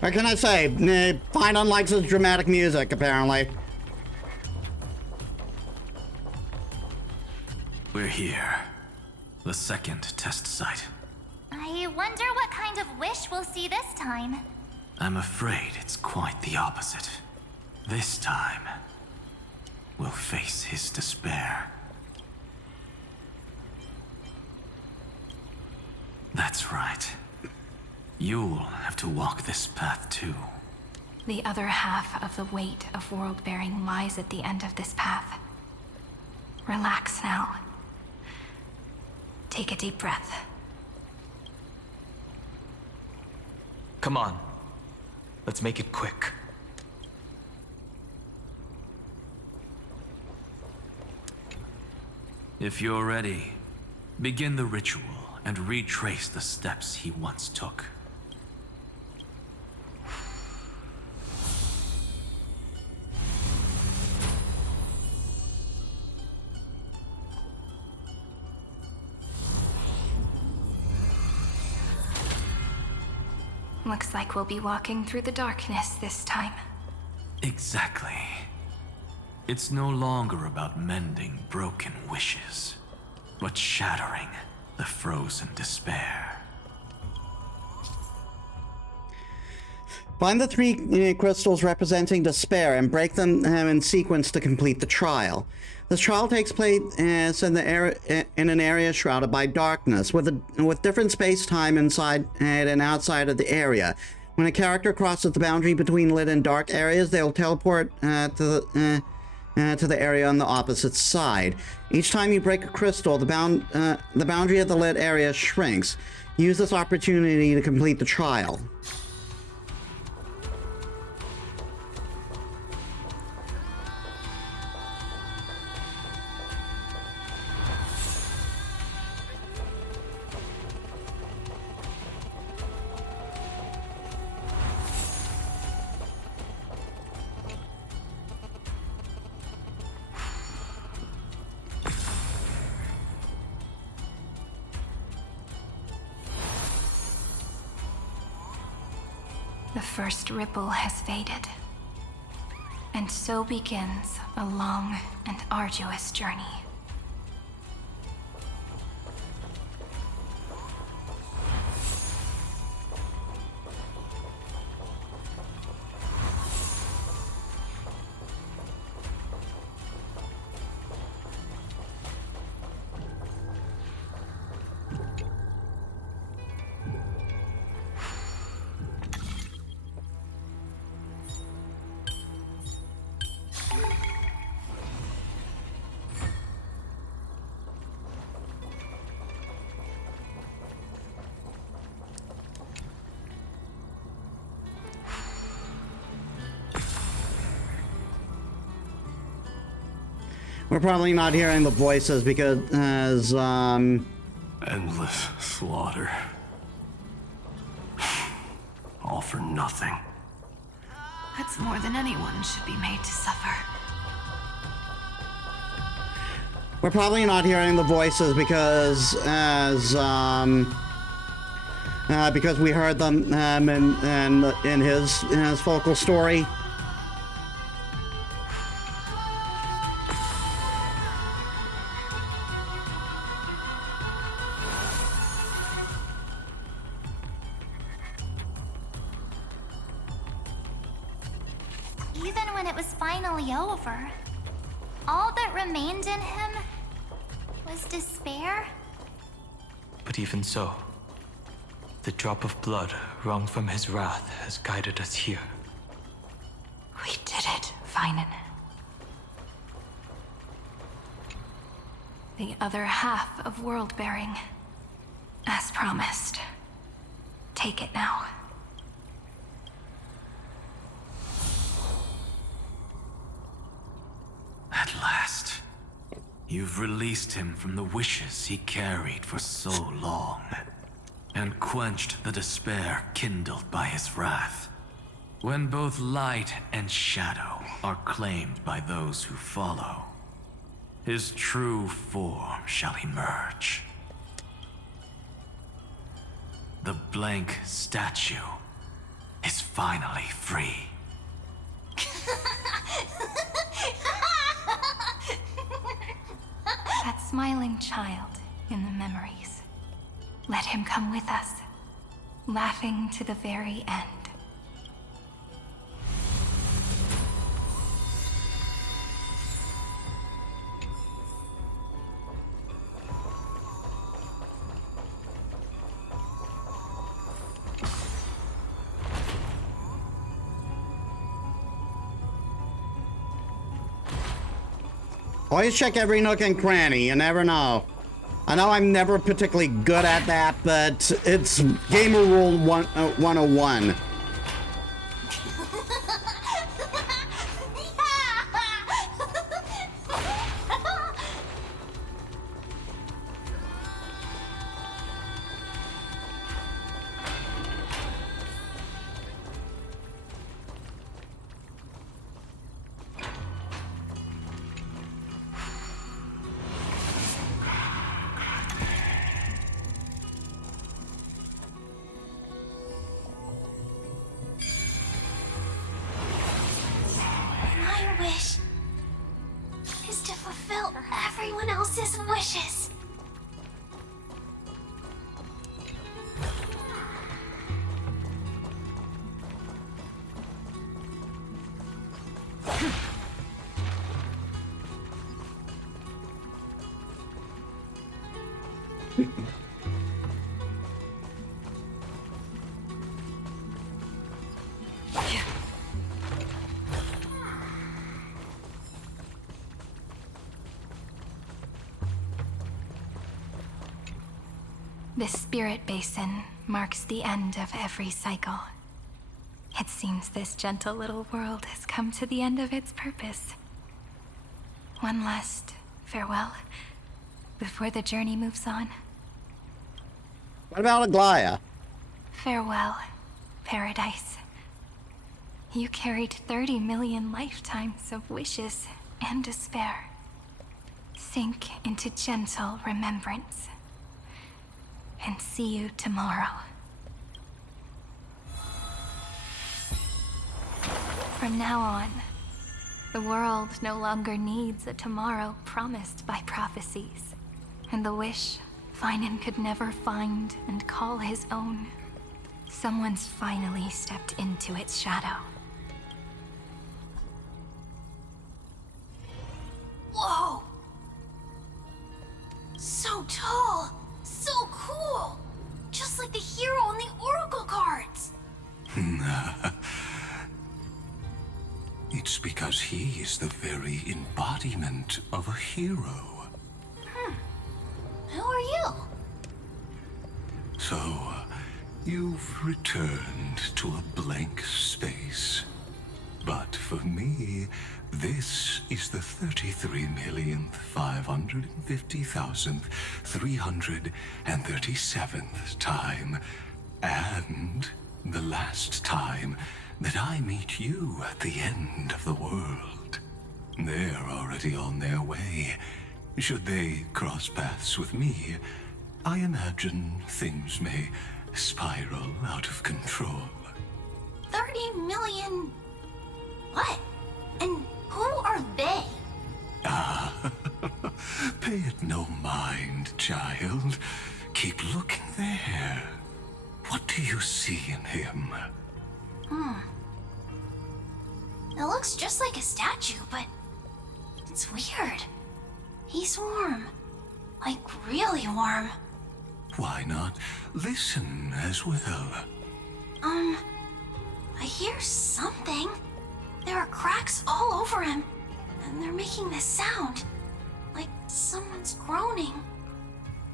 What can I say? Phainon likes his dramatic music, apparently. We're here. The second test site. I wonder what kind of wish we'll see this time. I'm afraid it's quite the opposite. This time, we'll face his despair. That's right. You'll have to walk this path too. The other half of the weight of world-bearing lies at the end of this path. Relax now. Take a deep breath. Come on. Let's make it quick. If you're ready, Begin the ritual and retrace the steps he once took. Looks like we'll be walking through the darkness this time. Exactly. It's no longer about mending broken wishes, but shattering the frozen despair. Find the three crystals representing despair and break them in sequence to complete the trial. This trial takes place in an area shrouded by darkness, with different space-time inside and outside of the area. When a character crosses the boundary between lit and dark areas, they'll teleport to the area on the opposite side. Each time you break a crystal, the boundary of the lit area shrinks. Use this opportunity to complete the trial. The first ripple has faded. And so begins a long and arduous journey. We're probably not hearing the voices because, Endless slaughter. All for nothing. That's more than anyone should be made to suffer. We're probably not hearing the voices because we heard them in his vocal story. Even when it was finally over, all that remained in him was despair. But even so, the drop of blood wrung from his wrath has guided us here. We did it, Phainon. The other half of world-bearing. As promised. Take it now. At last, you've released him from the wishes he carried for so long, and quenched the despair kindled by his wrath. When both light and shadow are claimed by those who follow, his true form shall emerge. The blank statue is finally free. That smiling child in the memories. Let him come with us, laughing to the very end. Always check every nook and cranny, you never know. I know I'm never particularly good at that, but it's Gamer Rule 101. Princess wishes. This spirit basin marks the end of every cycle. It seems this gentle little world has come to the end of its purpose. One last farewell before the journey moves on. What about Aglaya? Farewell, paradise. You carried 30 million lifetimes of wishes and despair. Sink into gentle remembrance. And see you tomorrow. From now on, the world no longer needs a tomorrow promised by prophecies, and the wish Phainon could never find and call his own. Someone's finally stepped into its shadow. Whoa! So tall! So cool! Just like the hero on the Oracle cards! It's because he is the very embodiment of a hero. Who are you? So, you've returned to a blank space. But for me, this is the 33,550,337th time, and the last time that I meet you at the end of the world. They're already on their way. Should they cross paths with me, I imagine things may spiral out of control. 30 million... What? And who are they? Pay it no mind, child. Keep looking there. What do you see in him? It looks just like a statue, but it's weird. He's warm. Like, really warm. Why not listen as well? I hear something. There are cracks all over him, and they're making this sound. Like someone's groaning.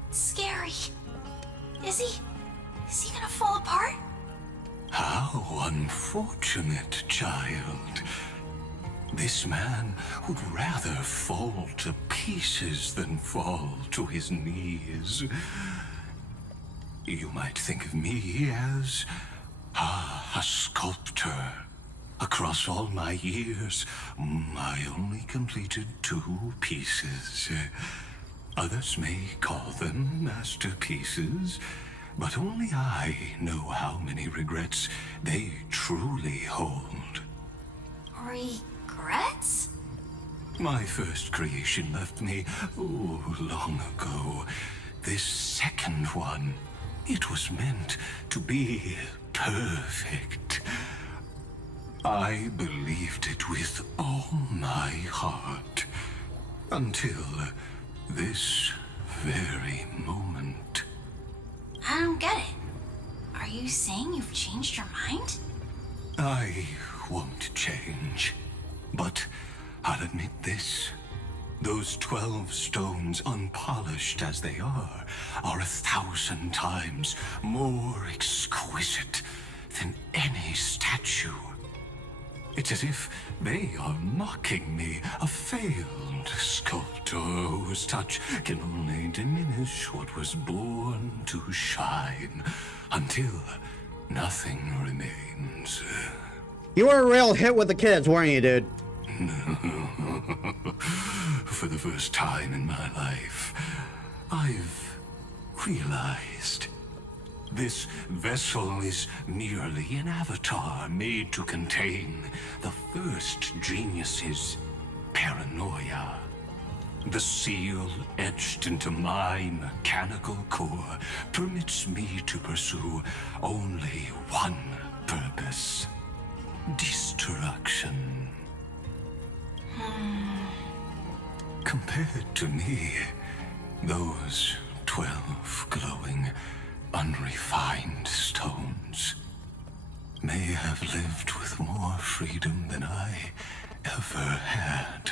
It's scary. Is he gonna fall apart? How unfortunate, child. This man would rather fall to pieces than fall to his knees. You might think of me as a sculptor. Across all my years, I only completed 2 pieces. Others may call them masterpieces, but only I know how many regrets they truly hold. Regrets? My first creation left me, long ago. This second one, it was meant to be perfect. I believed it with all my heart, until this very moment. I don't get it. Are you saying you've changed your mind? I won't change, but I'll admit this. Those 12 stones, unpolished as they are 1,000 times more exquisite than any statue. It's as if they are mocking me, a failed sculptor whose touch can only diminish what was born to shine, until nothing remains. You were a real hit with the kids, weren't you, dude? For the first time in my life, I've realized this vessel is merely an avatar made to contain the first genius's paranoia. The seal etched into my mechanical core permits me to pursue only one purpose: destruction. Compared to me, those 12 glowing, unrefined stones may have lived with more freedom than I ever had.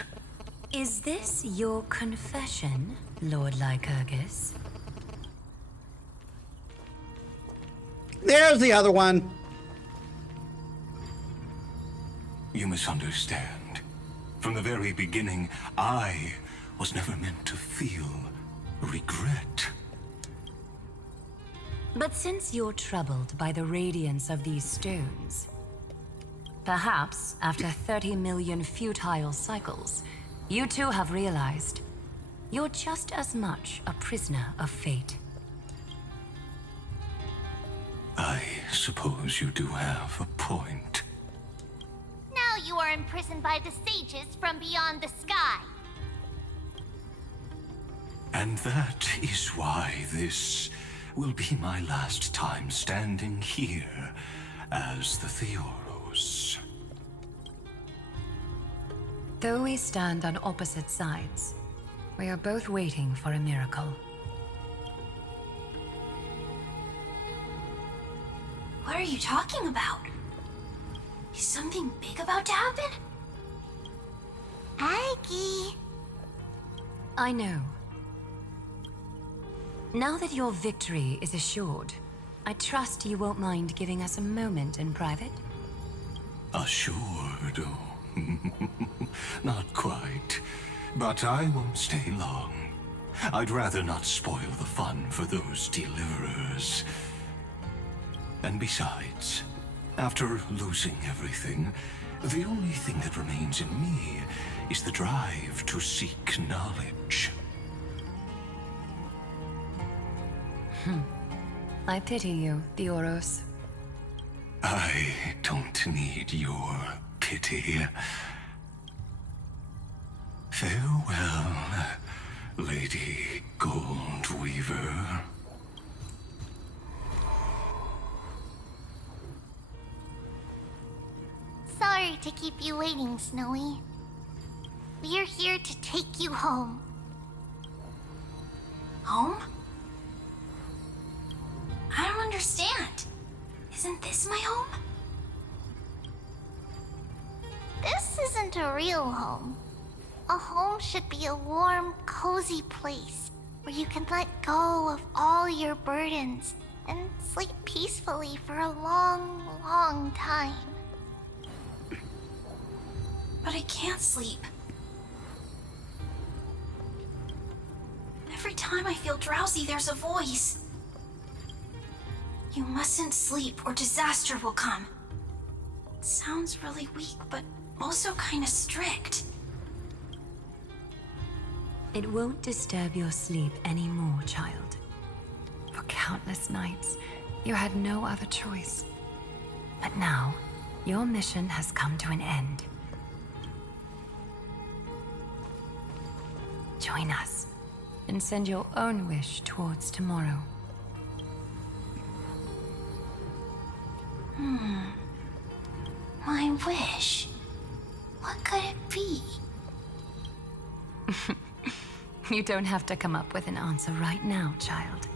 Is this your confession, Lord Lycurgus? There's the other one. You misunderstand. From the very beginning, I was never meant to feel regret. But since you're troubled by the radiance of these stones, perhaps after 30 million futile cycles, you too have realized you're just as much a prisoner of fate. I suppose you do have a point. Now you are imprisoned by the sages from beyond the sky. And that is why this will be my last time standing here as the Theoros. Though we stand on opposite sides, we are both waiting for a miracle. What are you talking about? Is something big about to happen? Aggie. I know. Now that your victory is assured, I trust you won't mind giving us a moment in private? Assured? Oh. Not quite. But I won't stay long. I'd rather not spoil the fun for those deliverers. And besides, after losing everything, the only thing that remains in me is the drive to seek knowledge. I pity you, Theoros. I don't need your pity. Farewell, Lady Goldweaver. Sorry to keep you waiting, Snowy. We're here to take you home. Home? I don't understand. Isn't this my home? This isn't a real home. A home should be a warm, cozy place where you can let go of all your burdens and sleep peacefully for a long, long time. But I can't sleep. Every time I feel drowsy, there's a voice. You mustn't sleep or disaster will come. It sounds really weak, but also kind of strict. It won't disturb your sleep anymore, child. For countless nights, you had no other choice. But now, your mission has come to an end. Join us, and send your own wish towards tomorrow. My wish? What could it be? You don't have to come up with an answer right now, child.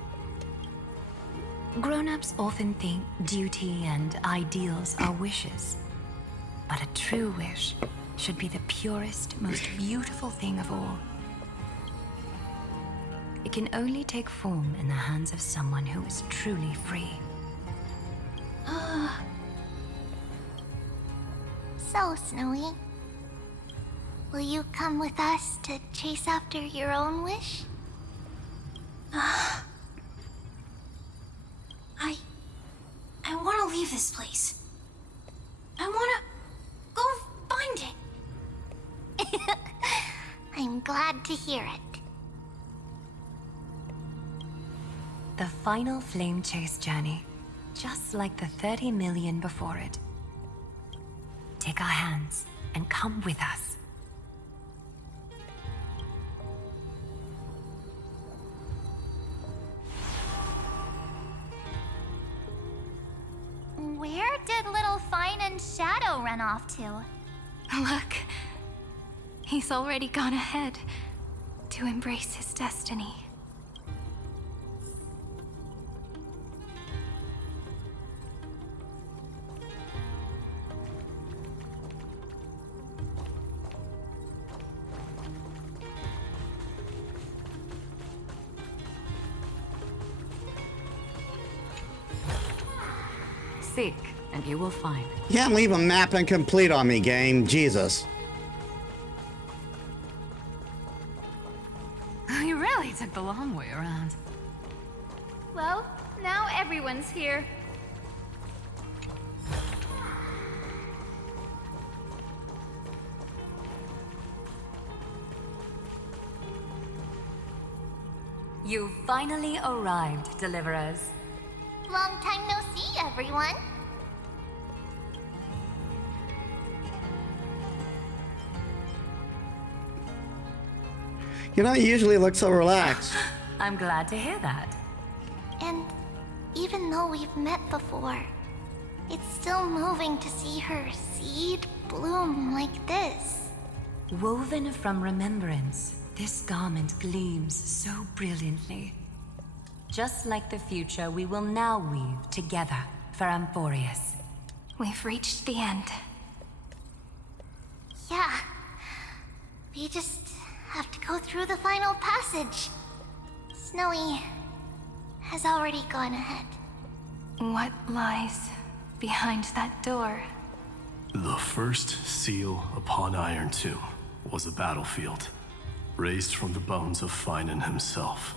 Grown-ups often think duty and ideals are wishes. But a true wish should be the purest, most beautiful thing of all. It can only take form in the hands of someone who is truly free. So, Snowy, will you come with us to chase after your own wish? I want to leave this place. I want to go find it. I'm glad to hear it. The final flame chase journey, just like the 30 million before it. Take our hands and come with us. off to? Look, he's already gone ahead to embrace his destiny. Seek, and you will find. You can't leave a map incomplete on me, game. Jesus. You really took the long way around. Well, now everyone's here. You finally arrived, Deliverers. Long time no see, everyone. You don't usually look so relaxed. I'm glad to hear that. And even though we've met before, it's still moving to see her seed bloom like this. Woven from remembrance, this garment gleams so brilliantly. Just like the future, we will now weave together for Amphorius. We've reached the end. Yeah. We just have to go through the final passage. Snowy has already gone ahead. What lies behind that door? The first seal upon Irontomb was a battlefield, raised from the bones of Phainon himself.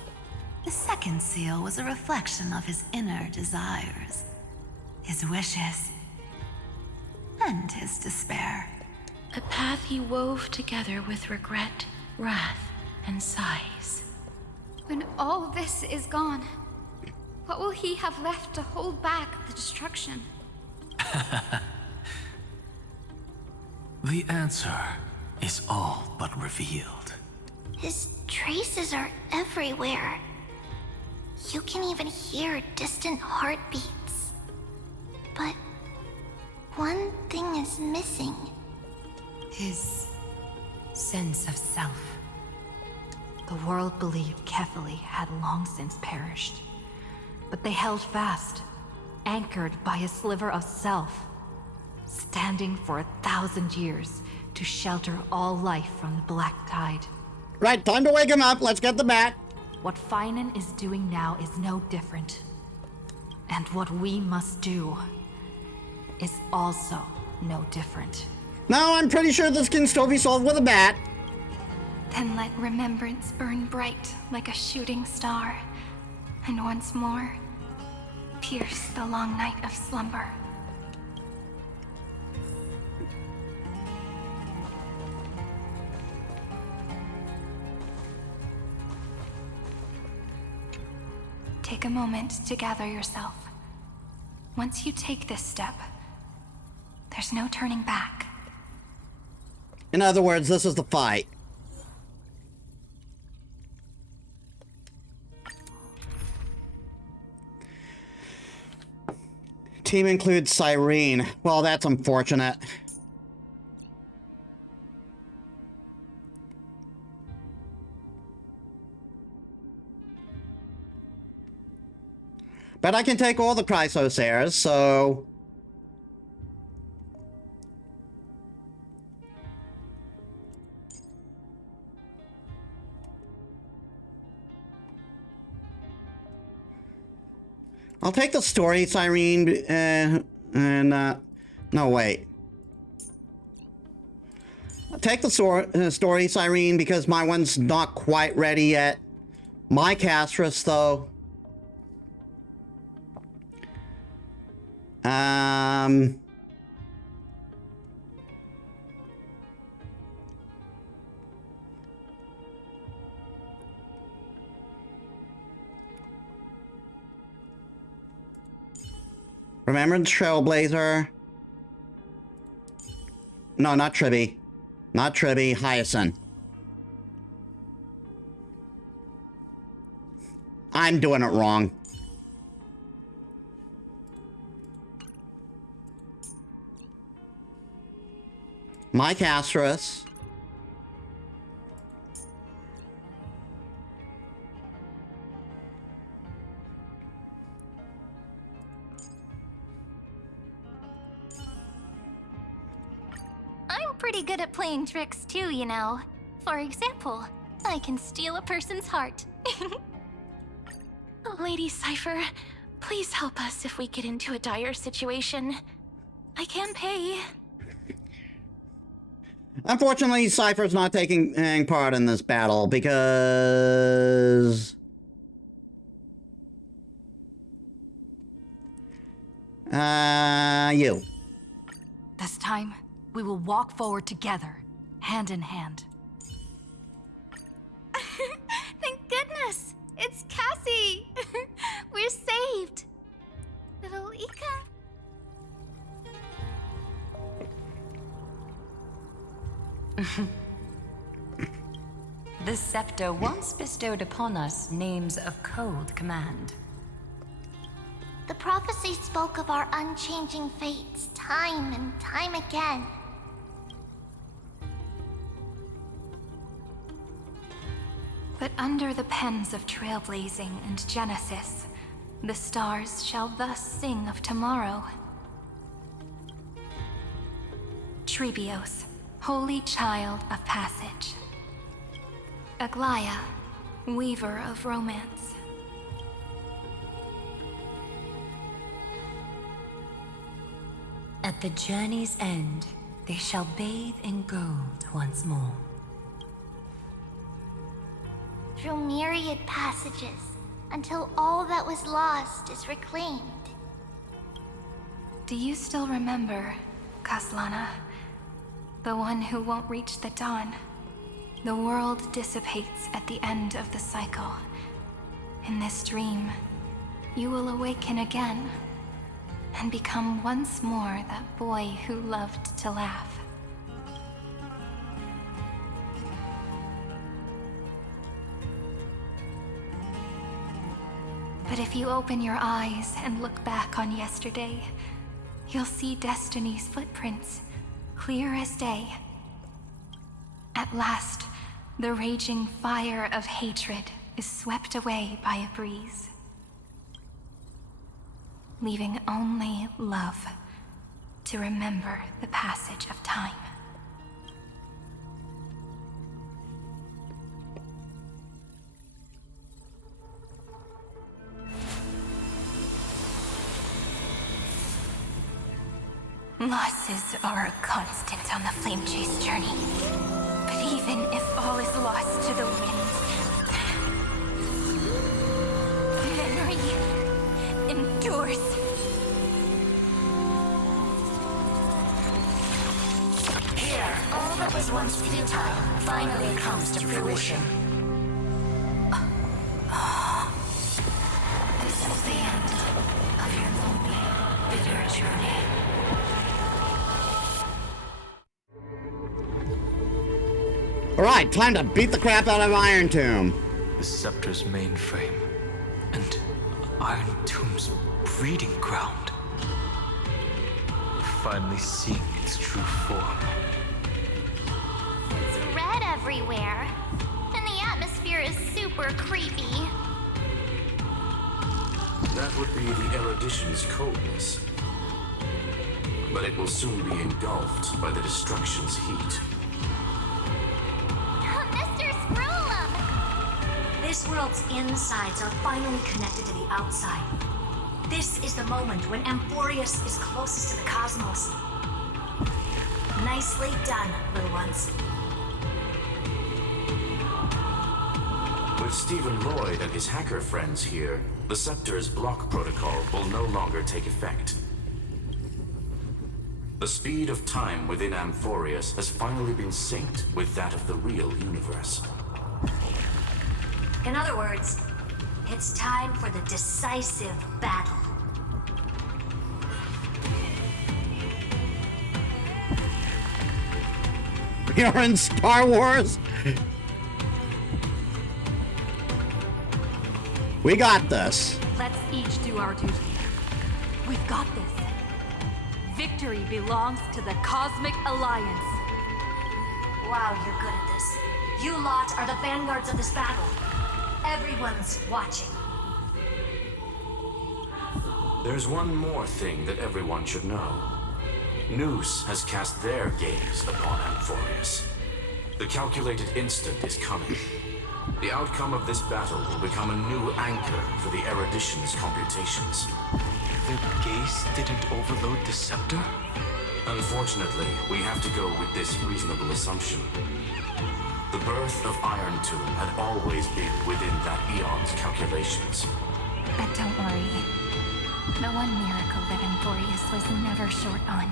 The second seal was a reflection of his inner desires, his wishes, and his despair. A path he wove together with regret, wrath, and sighs. When all this is gone, what will he have left to hold back the destruction? The answer is all but revealed. His traces are everywhere. You can even hear distant heartbeats. But one thing is missing. His sense of self. The world believed Kefili had long since perished. But they held fast, anchored by a sliver of self, standing for 1,000 years to shelter all life from the Black Tide. Right, time to wake him up. Let's get the bat. What Phainon is doing now is no different. And what we must do is also no different. No, I'm pretty sure this can still be solved with a bat. Then let remembrance burn bright like a shooting star, and once more, pierce the long night of slumber. Take a moment to gather yourself. Once you take this step, there's no turning back. In other words, this is the fight. Team includes Cyrene. Well, that's unfortunate. But I can take all the Chrysosairs, so... I'll take the story, Cyrene, no, wait. I'll take the story, Cyrene, because my one's not quite ready yet. My Castris, though. Remember the Trailblazer? No, not Tribby. Not Tribby, Hyacinth. I'm doing it wrong. My Castris. I'm pretty good at playing tricks too, you know. For example, I can steal a person's heart. Lady Cypher, please help us if we get into a dire situation. I can pay. Unfortunately, Cypher's not taking part in this battle because... you. This time, we will walk forward together, hand in hand. Thank goodness! It's Cassie! We're saved! Little Ika. The scepter once bestowed upon us names of cold command. The prophecy spoke of our unchanging fates time and time again. But under the pens of trailblazing and Genesis, the stars shall thus sing of tomorrow. Trebios, holy child of passage. Aglaya, weaver of romance. At the journey's end, they shall bathe in gold once more. Through myriad passages, until all that was lost is reclaimed. Do you still remember, Kaslana? The one who won't reach the dawn. The world dissipates at the end of the cycle. In this dream, you will awaken again and become once more that boy who loved to laugh. But if you open your eyes and look back on yesterday, you'll see Destiny's footprints, clear as day. At last, the raging fire of hatred is swept away by a breeze, leaving only love to remember the passage of time. Losses are a constant on the Flame Chase journey. But even if all is lost to the wind, memory endures. Here, all that was once futile finally comes to fruition. This is the end of your lonely, bitter journey. Alright, time to beat the crap out of Irontomb. The scepter's mainframe and Irontomb's breeding ground. Finally seeing its true form. It's red everywhere, and the atmosphere is super creepy. That would be the erudition's coldness. But it will soon be engulfed by the destruction's heat. This world's insides are finally connected to the outside. This is the moment when Amphorius is closest to the cosmos. Nicely done, little ones. With Stephen Lloyd and his hacker friends here, the Scepter's block protocol will no longer take effect. The speed of time within Amphorius has finally been synced with that of the real universe. In other words, it's time for the decisive battle. You're in Star Wars? We got this. Let's each do our duty. We've got this. Victory belongs to the Cosmic Alliance. Wow, you're good at this. You lot are the vanguards of this battle. Everyone's watching. There's one more thing that everyone should know. Noose has cast their gaze upon Amphorius. The calculated instant is coming. The outcome of this battle will become a new anchor for the Erudition's computations. Their gaze didn't overload the scepter? Unfortunately, we have to go with this reasonable assumption. The birth of Irontomb had always been within that eon's calculations. But don't worry. The one miracle that Amphorius was never short on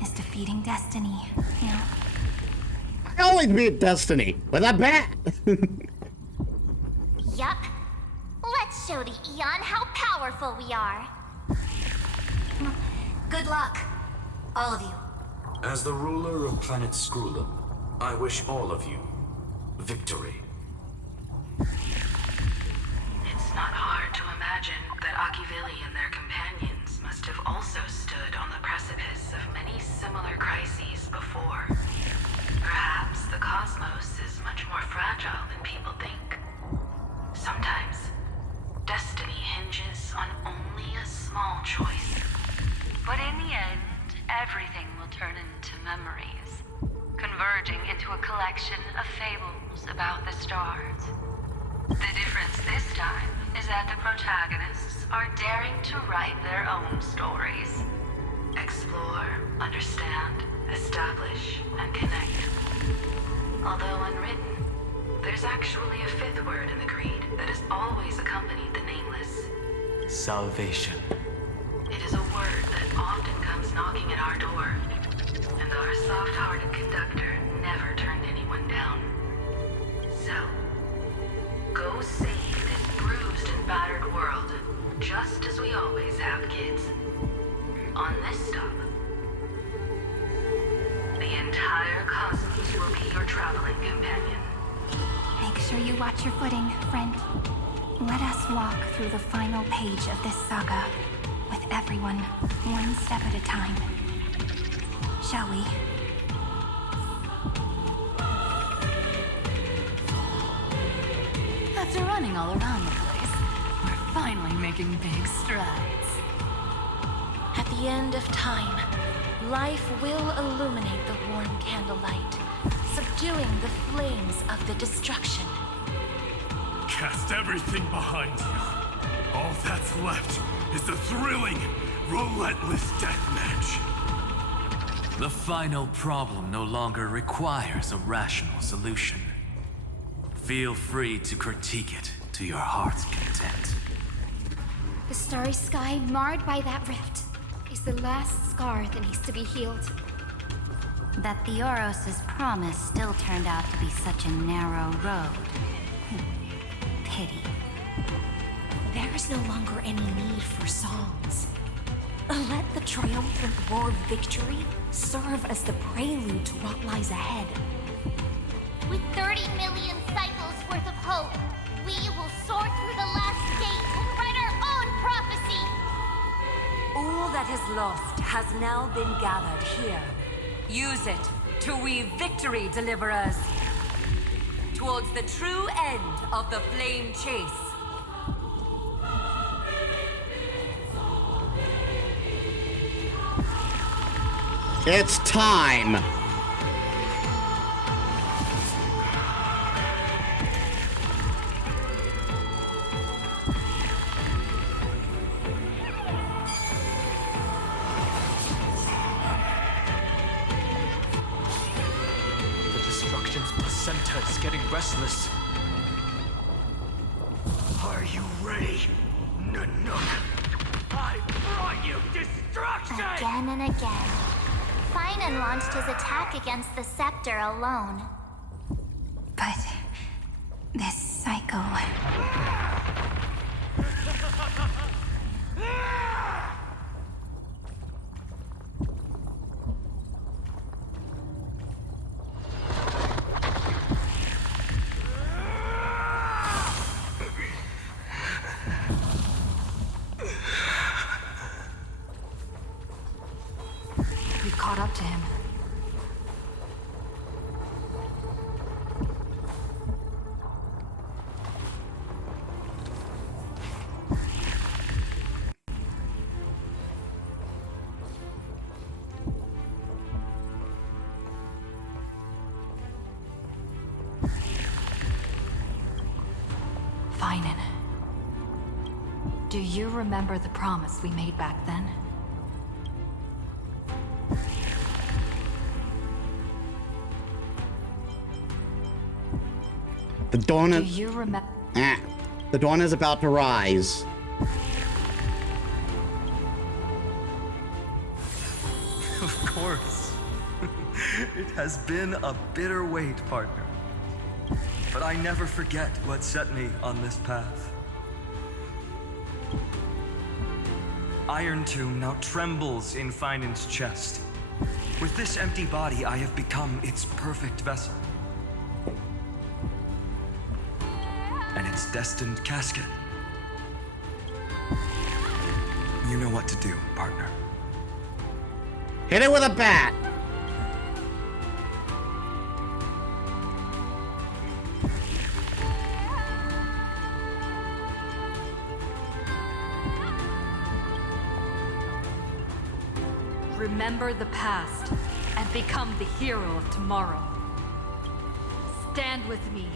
is defeating Destiny, you know? I always beat Destiny with a bat! Yup. Let's show the Eon how powerful we are. Good luck, all of you. As the ruler of planet Scrulum, I wish all of you victory. It's not hard to imagine that Akivili and their companions must have also stood on the precipice of many similar crises before. Perhaps the cosmos is much more fragile than people think. Sometimes, destiny hinges on only a small choice. But in the end, everything will turn into memories, converging into a collection of fables about the stars. The difference this time is that the protagonists are daring to write their own stories. Explore, understand, establish, and connect. Although unwritten, there's actually a fifth word in the creed that has always accompanied the nameless. Salvation. It is a word that often comes knocking at our door, and our soft-hearted conductor never turned anyone down. So, go save this bruised and battered world, just as we always have, kids. On this stop, the entire cosmos will be your traveling companion. Make sure you watch your footing, friend. Let us walk through the final page of this saga, with everyone, one step at a time. Shall we? After running all around the place, we're finally making big strides. At the end of time, life will illuminate the warm candlelight, subduing the flames of the destruction. Cast everything behind you. All that's left is the thrilling, relentless deathmatch. The final problem no longer requires a rational solution. Feel free to critique it to your heart's content. The starry sky marred by that rift is the last scar that needs to be healed. That Theoros's promise still turned out to be such a narrow road. Pity. There is no longer any need for songs. Let the triumphant roar of victory serve as the prelude to what lies ahead. With 30 million cycles worth of hope, we will soar through the last gate and write our own prophecy! All that is lost has now been gathered here. Use it to weave victory, deliverers, towards the true end of the flame chase. It's time! The destruction's placenta is getting restless. Are you ready, Nanook? I brought you destruction! Again and again, Phainon launched his attack against the scepter alone. But this cycle... We've caught up to him. Do you remember the promise we made back then? The dawn Do is... you remember? The dawn is about to rise. Of course. It has been a bitter wait, partner. But I never forget what set me on this path. Irontomb now trembles in Phainon's chest. With this empty body, I have become its perfect vessel. And its destined casket. You know what to do, partner. Hit it with a bat! Remember the past and become the hero of tomorrow. Stand with me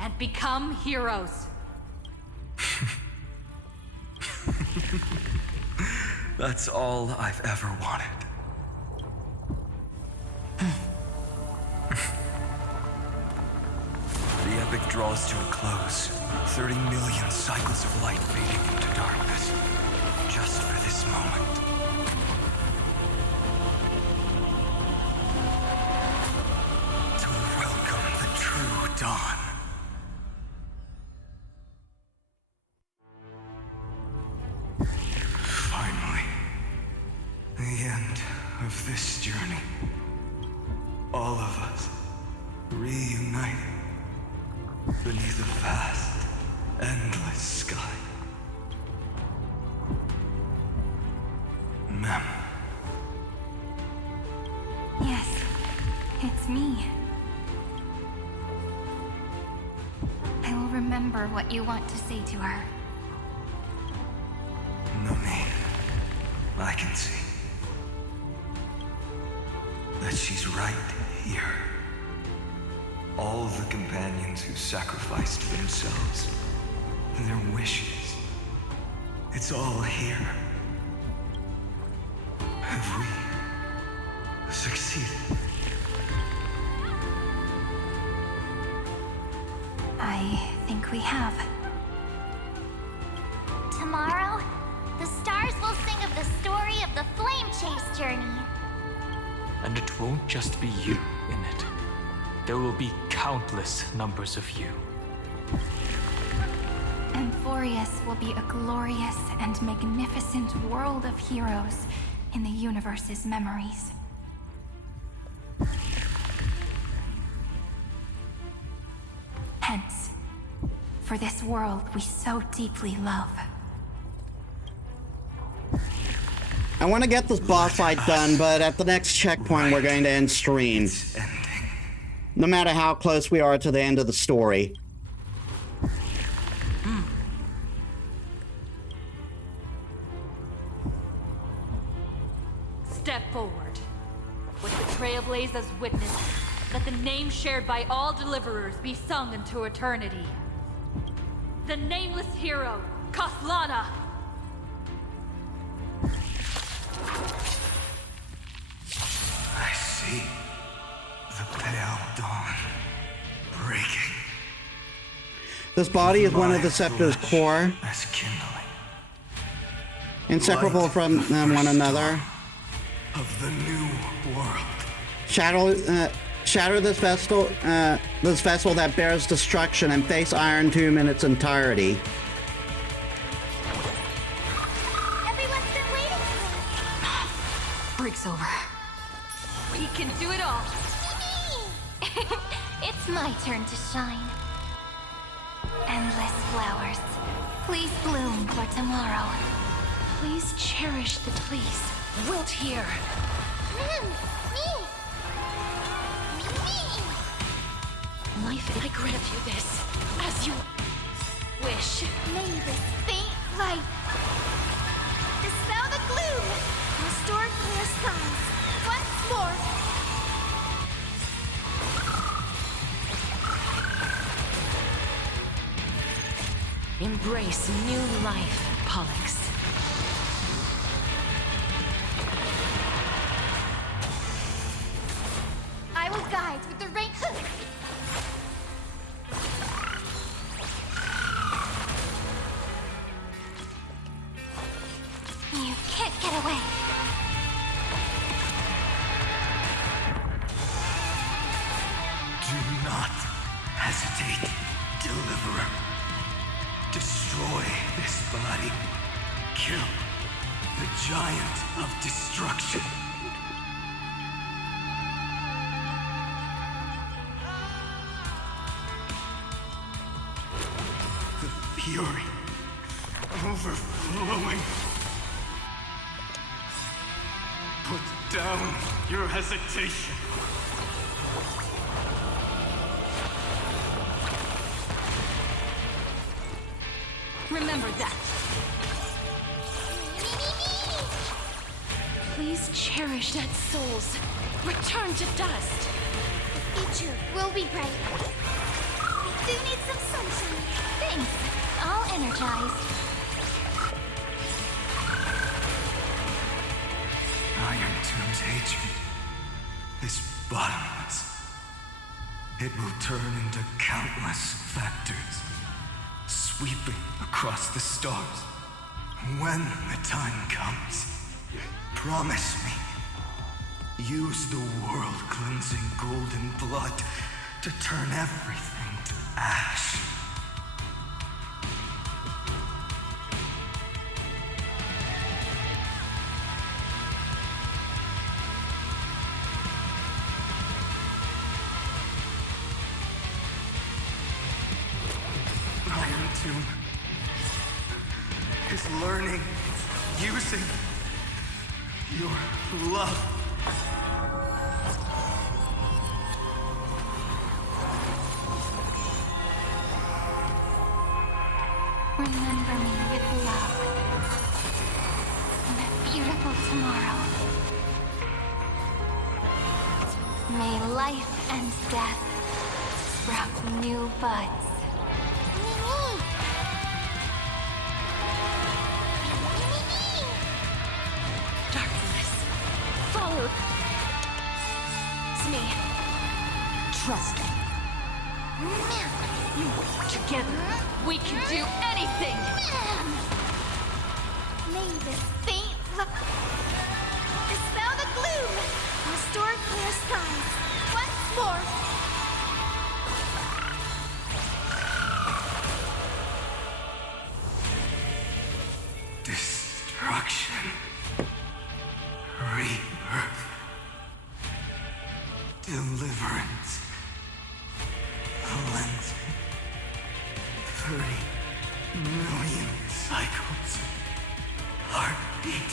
and become heroes. That's all I've ever wanted. The epic draws to a close. 30 million cycles of light fading into darkness. Just for this moment. To welcome the true dawn. Finally. The end of this journey. All of us reunited beneath a vast, endless sky. Mem. Yes, it's me. I will remember what you want to say to her. No need. I can see that she's right here. All the companions who sacrificed themselves, their wishes, it's all here. Have we succeeded? I think we have. Tomorrow, the stars will sing of the story of the Flame Chase journey. And it won't just be you in it. There will be countless numbers of you. Amphorius will be a glorious and magnificent world of heroes in the universe's memories. Hence, for this world we so deeply love. I want to get this boss fight done, but at the next checkpoint we're going to end stream. No matter how close we are to the end of the story. Step forward. With the Trailblazers witness, let the name shared by all deliverers be sung into eternity. The nameless hero, Kathlana! I see the pale dawn breaking. This body is one of the Scepter's core, As kindling. inseparable from one another. Of the new world. Shatter this vessel that bears destruction, and face Irontomb in its entirety. Everyone's been waiting Break's over. We can do it all! It's my turn to shine. Endless flowers, please bloom for tomorrow. Please cherish the place. Wilt here. Life, I grant you this, as you wish. May this faint light dispel the gloom, restore clear skies once more. Embrace new life Pollux. I will guide with the rain. You can't get away. Do not hesitate, Deliverer. Destroy this body. Kill the giant of destruction. The fury overflowing. Put down your hesitation. Remember that. Please cherish dead souls. Return to dust. The future will be bright. We do need some sunshine. Thanks. All energized. Irontomb's hatred is bottomless. It will turn into countless factors, sweeping across the stars. When the time comes, promise me, use the world-cleansing golden blood to turn everything to ash. Irontomb is learning, using your love. Remember me with love. In a beautiful tomorrow. May life and death sprout new buds. Darkness. Follow. It's me. Trust me. Together, we can do anything! May this faint look dispel the gloom, restore clear skies once more. Destruction. Rebirth. Deliverance. Cleansing. 30 million cycles. Heartbeat.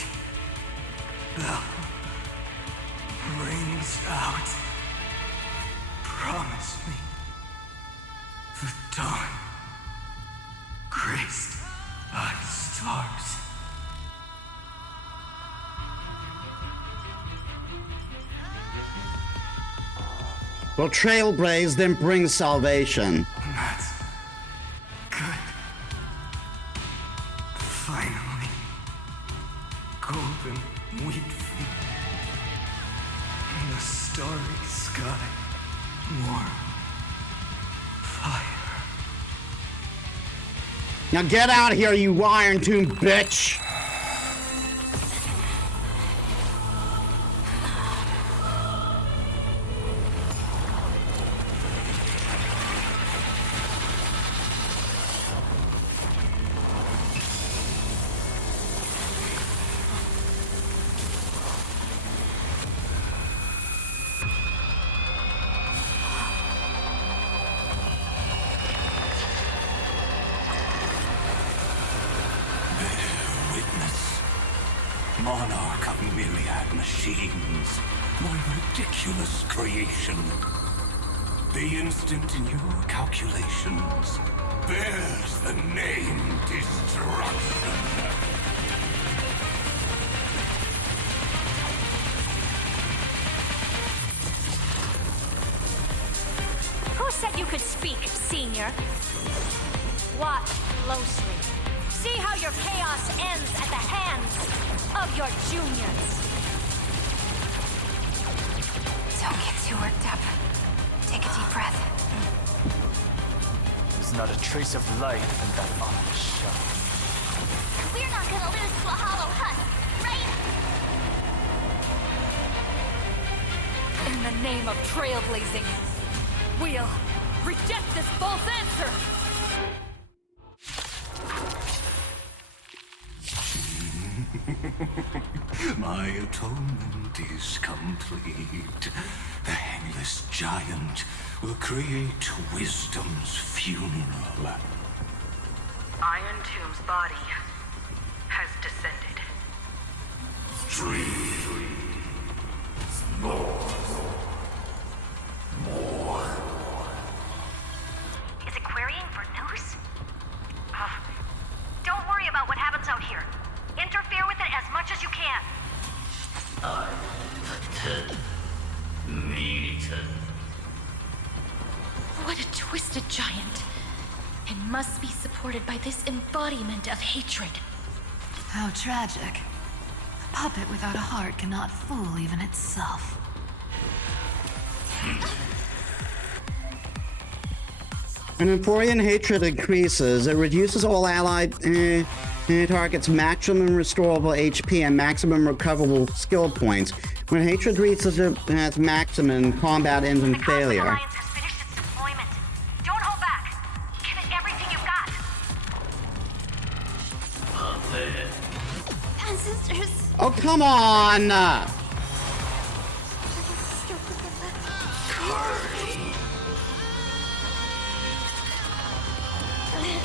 Bell. Rings out. Promise me. The dawn. Graced by stars. Well, trailblaze, then bring salvation. That's good. Finally. Golden wheat feet. In the starry sky. Warm. Fire. Now get out of here, you Irontomb bitch! Monarch of myriad machines, my ridiculous creation. The instant in your calculations bears the name Destruction. Who said you could speak, Senior? Watch closely. See how your chaos ends at the hands of your juniors. Don't get too worked up. Take a deep breath. There's not a trace of life in that armored shell. We're not gonna lose to a hollow husk, right? In the name of trailblazing, we'll reject this false answer! My atonement is complete. The Hangless Giant will create wisdom's funeral. Irontomb's body has descended. Is it querying for news? Don't worry about what happens out here. Interfere with it as much as you can. What a twisted giant. It must be supported by this embodiment of hatred. How tragic. A puppet without a heart cannot fool even itself. When Emporian hatred increases, it reduces all allied targets' maximum restorable HP and maximum recoverable skill points. When hatred reaches its maximum, combat ends in failure. Alliance has finished its deployment. Don't hold back. Give it everything you've got. Ancestors. Oh, come on!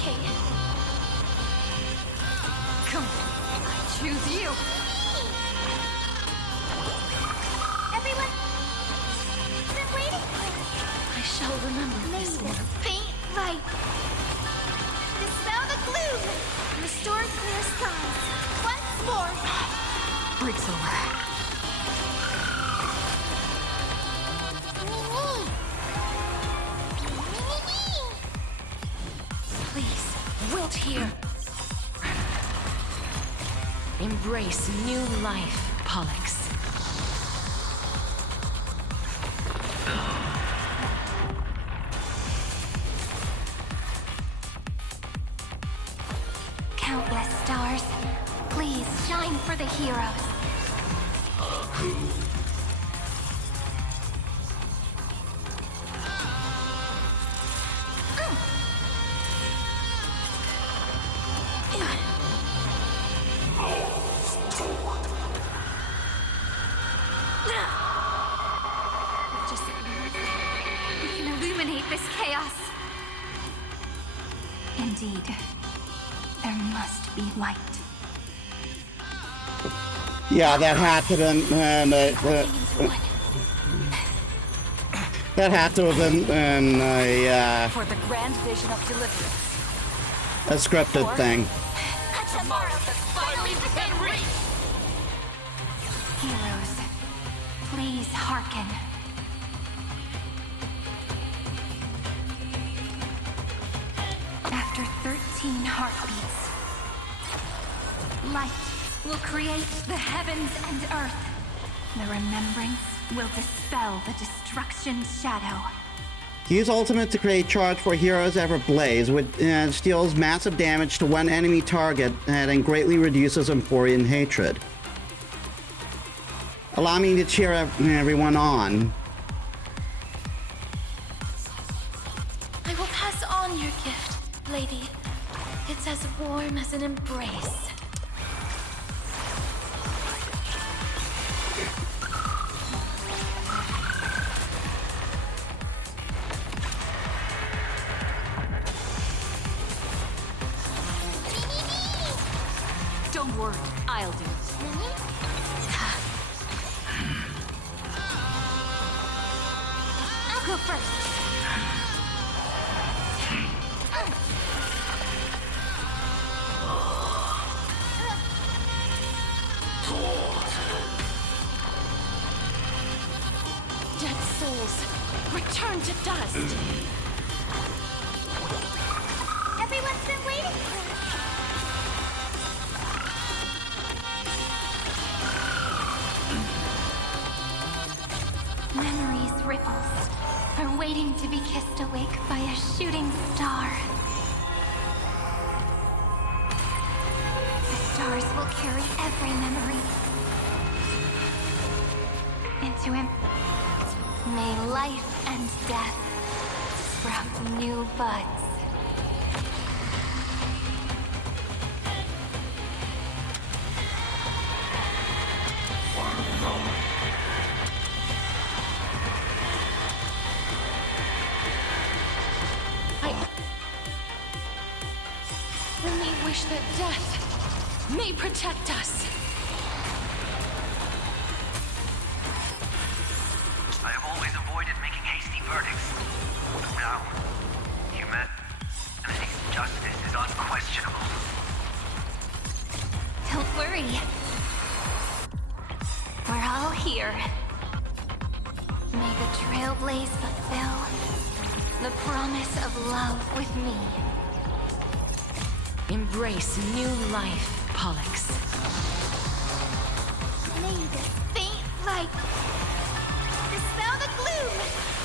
Okay. Come, I choose you. Everyone, been waiting for it. I shall remember this Make one. this paint right. Dispel the gloom. Restore clear skies. Once more. Break's over. Please, wilt here. Embrace new life, Pollux. Countless stars, please shine for the heroes. Just we can illuminate this chaos. Indeed, there must be light. Yeah, that had to have been that had to have been For the grand vision of deliverance. a scripted thing. Tomorrow has finally within reach! Heroes, please hearken. After 13 heartbeats, light will create the heavens and earth. The remembrance will dispel the destruction's shadow. Use ultimate to create charge for heroes ever blaze, which deals massive damage to one enemy target and greatly reduces Emporian hatred. Allow me to cheer everyone on. I will pass on your gift, lady. It's as warm as an embrace. Don't worry, I'll do it. I'll go first. Dead souls, return to dust. Everyone's been waiting for it. to be kissed awake by a shooting star. The stars will carry every memory into him. May life and death sprout new buds. I only wish that death may protect us. I have always avoided making hasty verdicts. But now, humanity's justice is unquestionable. Don't worry. We're all here. May the Trailblaze fulfill the promise of love with me. Embrace new life, Pollux. May this faint light dispel the gloom,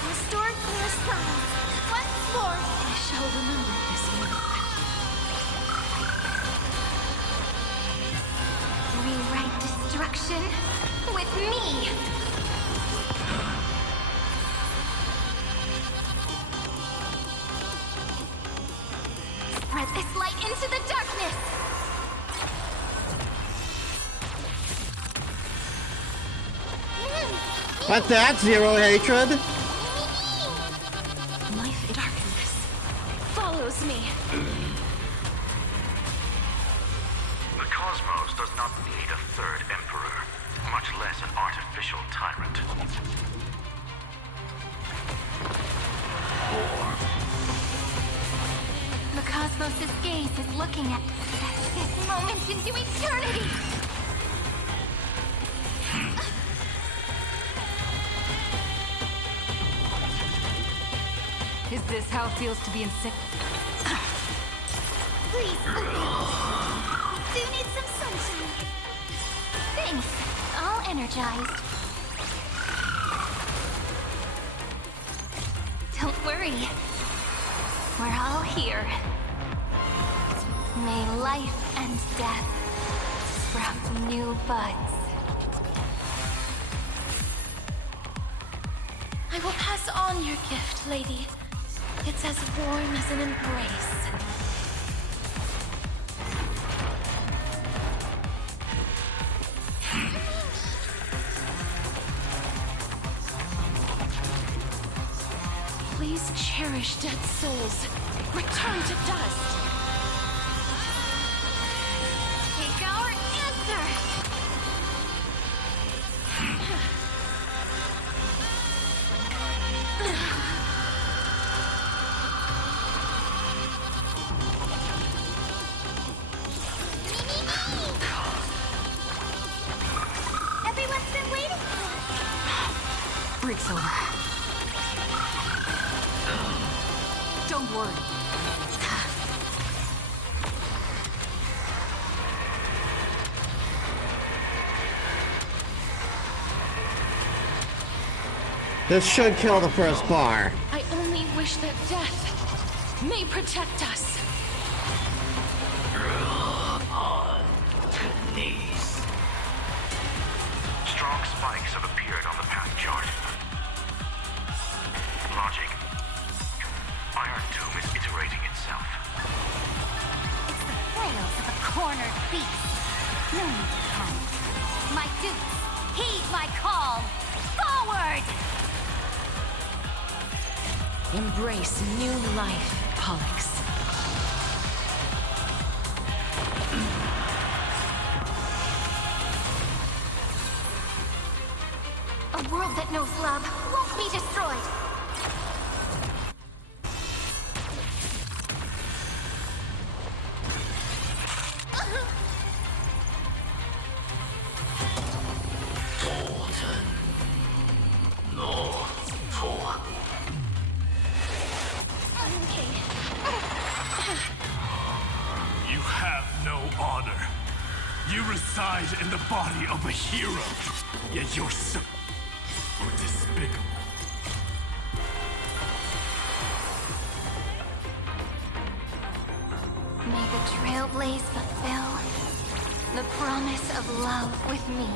restore clear skies. Once more, I shall remember this moment. Rewrite destruction with me. Spread this light into the darkness. What's that? Zero hatred? Life in darkness follows me. The cosmos does not need a third emperor, much less an artificial tyrant. The cosmos' gaze is looking at this moment into eternity. Is this how it feels to be in sick? Please, do you need some sunshine? Thanks. All energized. Don't worry. We're all here. May life and death sprout new buds. I will pass on your gift, lady. It's as warm as an embrace. Please cherish dead souls. Return to dust. Take our answer. Everyone's been waiting. Break's over. Don't worry. This should kill the first bar. I only wish that death may protect us. Strong spikes have appeared on the path chart. Logic. Irontomb is iterating itself. It's the flails of a cornered beast. No need to panic. My dupes, heed my call. Forward! Embrace new life, Pollux. A world that knows love won't be destroyed. You have no honor. You reside in the body of a hero, yet you're so despicable. May the trailblaze fulfill the promise of love with me.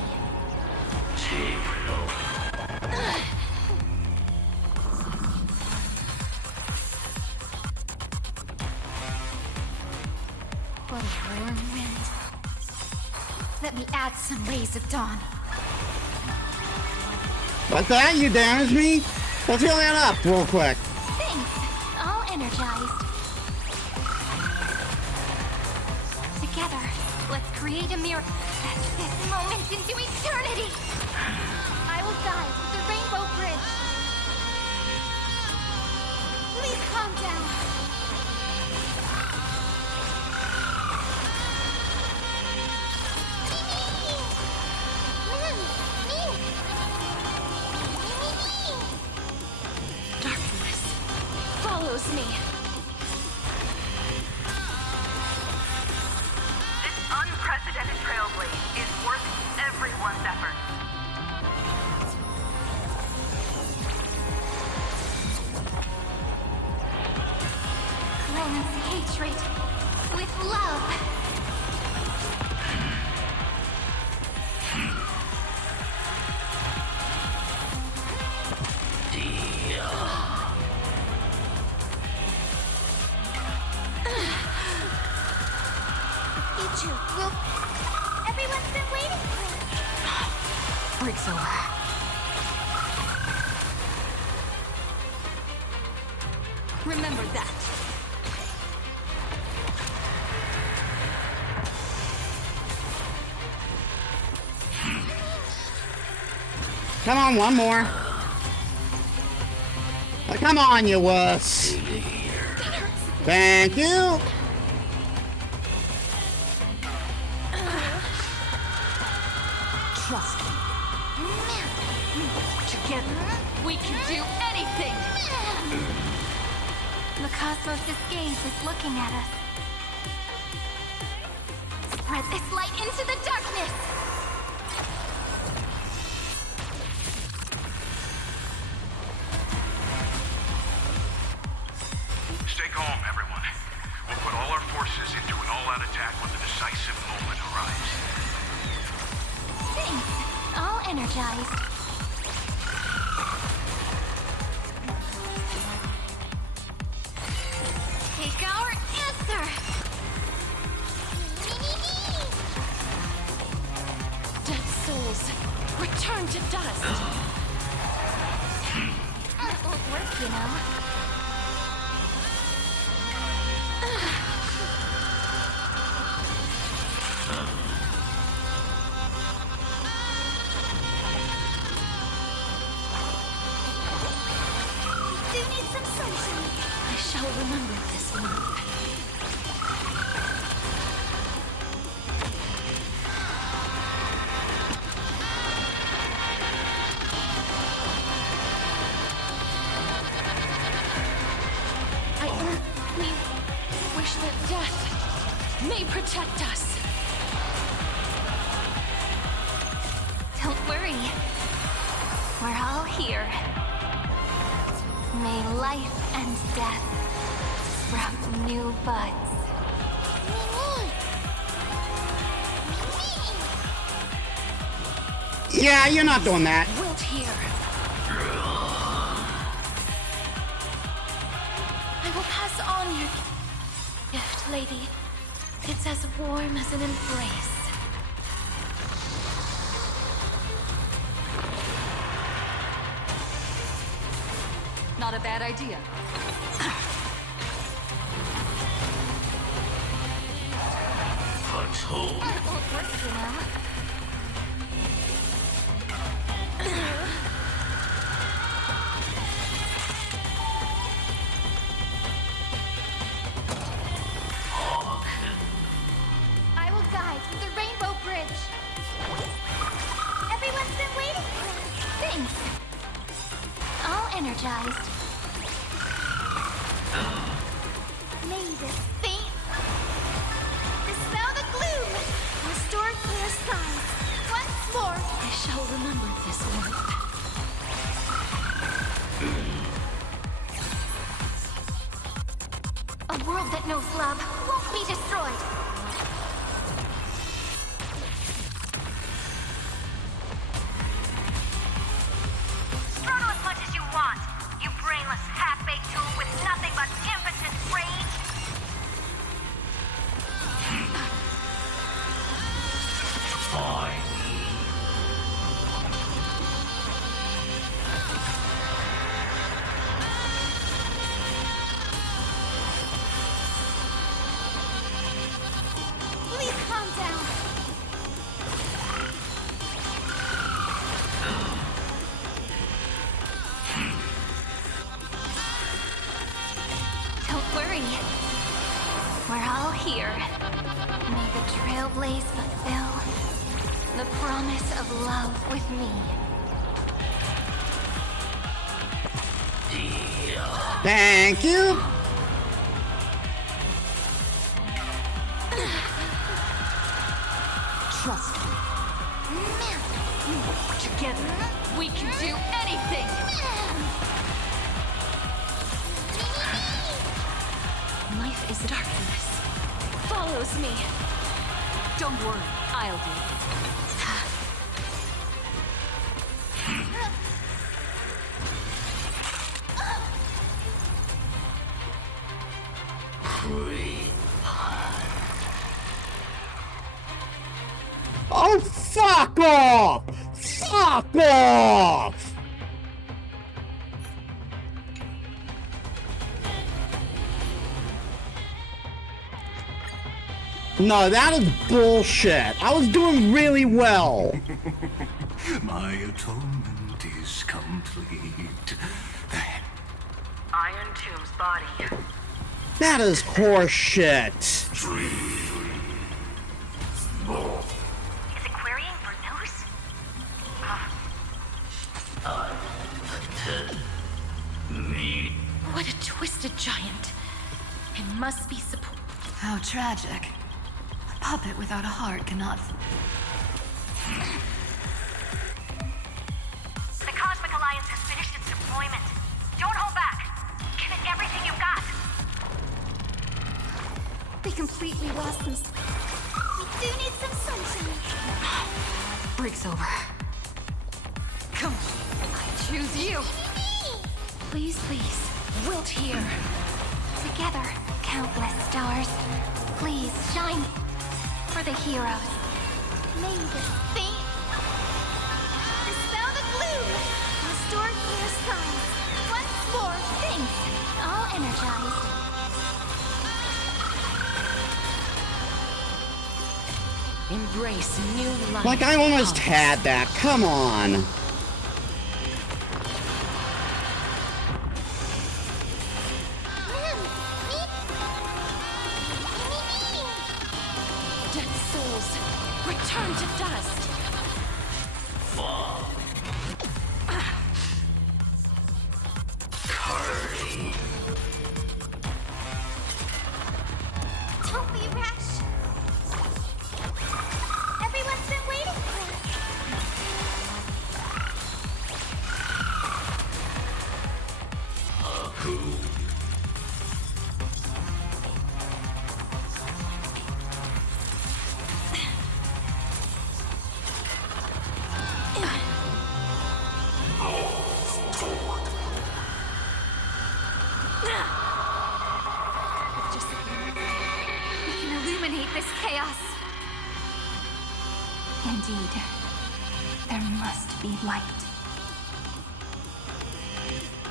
What a warm wind. Let me add some rays of dawn. What's that? You damaged me? Let's heal that up real quick. Thanks. All energized. Together, let's create a mirror. This moment into eternity. I will guide the Rainbow Bridge. Please calm down. Darkness follows me. This unprecedented trailblaze is worth everyone's effort. Cleanse hatred with love. Ichu, will... Everyone's been waiting for it. Break's over. Remember that. Come on, one more. Oh, come on, you wuss. Thank you. Trust me. Together, we can do anything. The cosmos' gaze is looking at us. Spread this light into the darkness! Stay calm, everyone. We'll put all our forces into an all-out attack when the decisive moment arrives. Thanks. All energized. Take our answer! Dead souls, return to dust. That won't work, you know. Do need some sunshine. I shall remember this one. I only wish that death may protect us. Don't worry. We're all here. May life and death sprout new buds. Yeah, you're not doing that. Wilt here. I will pass on your gift, lady. It's as warm as an embrace. Not a bad idea. That won't work, you know. I will guide the Rainbow Bridge. Everyone's been waiting for it. Thanks. All energized. May this faint dispel the gloom, restore clear skies. Once more. I shall remember this warmth. A world that knows love won't be destroyed. Struggle as much as you want, you brainless, half-baked tool with nothing but impotent rage. Fine. Please calm down. Don't worry. We're all here. May the Trailblaze fulfill the promise of love with me. Thank you. Trust me. Together, we can do anything! Life is darkness. Follows me. Don't worry, I'll do it. Oh, fuck off! Fuck off! No, that is bullshit. I was doing really well. My atonement is complete. Irontomb's body. That is horseshit. Is it querying for news? What a twisted giant. It must be support. How tragic. A puppet without a heart cannot. The Cosmic Alliance has finished its deployment. Don't hold back. Give it everything you've got. They completely lost them. We do need some sunshine. Break's over. Come, I choose you. Please, please, wilt here. Together, countless stars. Please shine for the heroes. May this faint dispel the gloom. Restore clear skies. Once more, Thanks. All energized. Embrace new life. Like, I almost had that. Come on. Dead souls, return to dust. don't be rash. Everyone's been waiting for us. Just we can illuminate this chaos. Indeed, there must be light.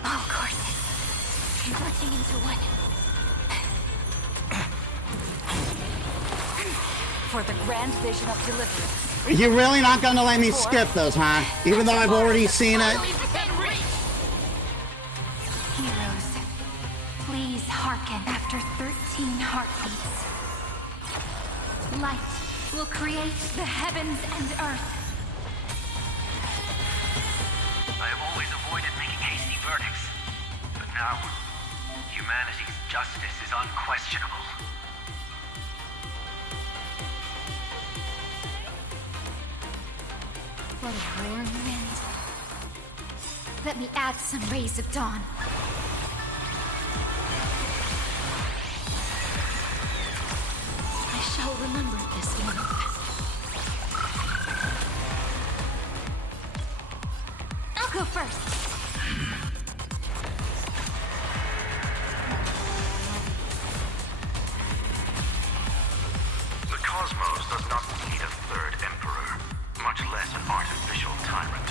All courses converging into one. For the grand vision of deliverance. You're really not gonna let me skip those, huh? Even though I've already seen it? Heroes, please hearken after 13 heartbeats. Light will create the heavens and earth. I have always avoided making hasty verdicts, but now, humanity's justice is unquestionable. What a warm wind. Let me add some rays of dawn. I'll remember this one. I'll go first. The cosmos does not need a third emperor, much less an artificial tyrant.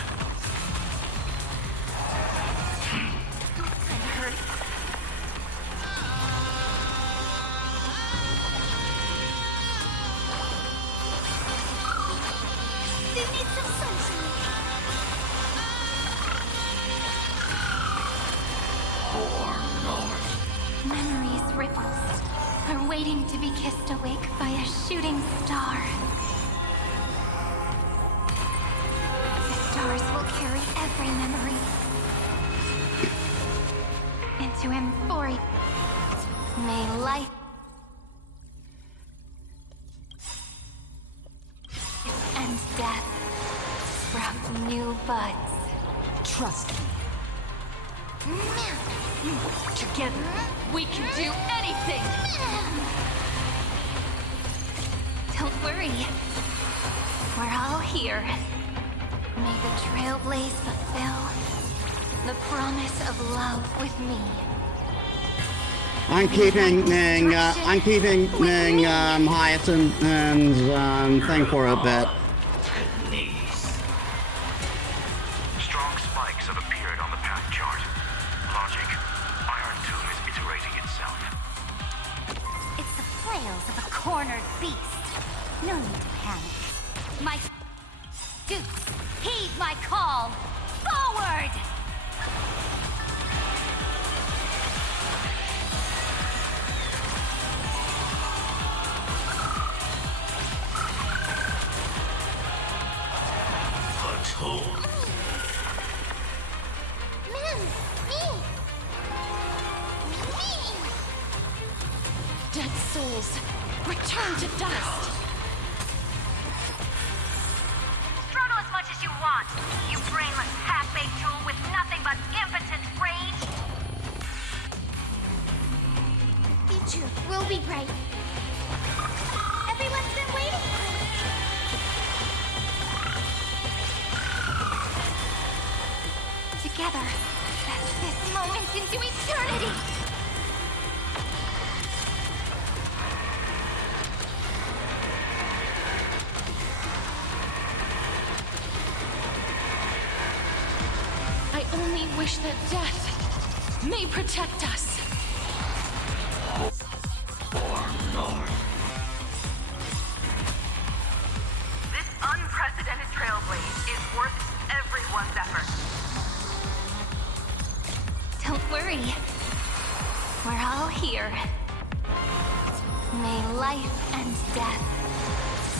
I'm hurt. They need some sunshine. Memories ripples are waiting to be kissed awake by a shooting star. The stars will carry every memory into Emphoria. May life and death sprout new buds. Trust me. Together, we can do anything! Don't worry. We're all here. May the Trailblaze fulfill the promise of love with me. I'm keeping Hyacinth's thing for a bit. Strong spikes have appeared on the path chart. Logic. Irontomb is iterating itself. It's the flails of a cornered beast. No need to panic. My Dukes, heed my call. Forward! Dead souls, return to dust! Struggle as much as you want, you brainless half-baked tool with nothing but impotent rage! Ichu, we'll be right. Everyone's been waiting for it. Together, that's this moment into eternity! I only wish that death may protect us. This unprecedented trailblaze is worth everyone's effort. Don't worry. We're all here. May life and death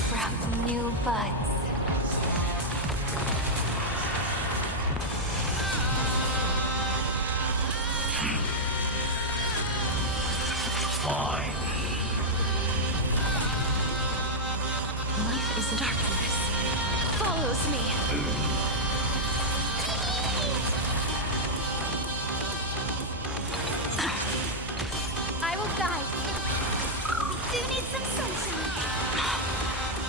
sprout new buds. Life is darkness. Follows me. I will guide. We do need some sunshine.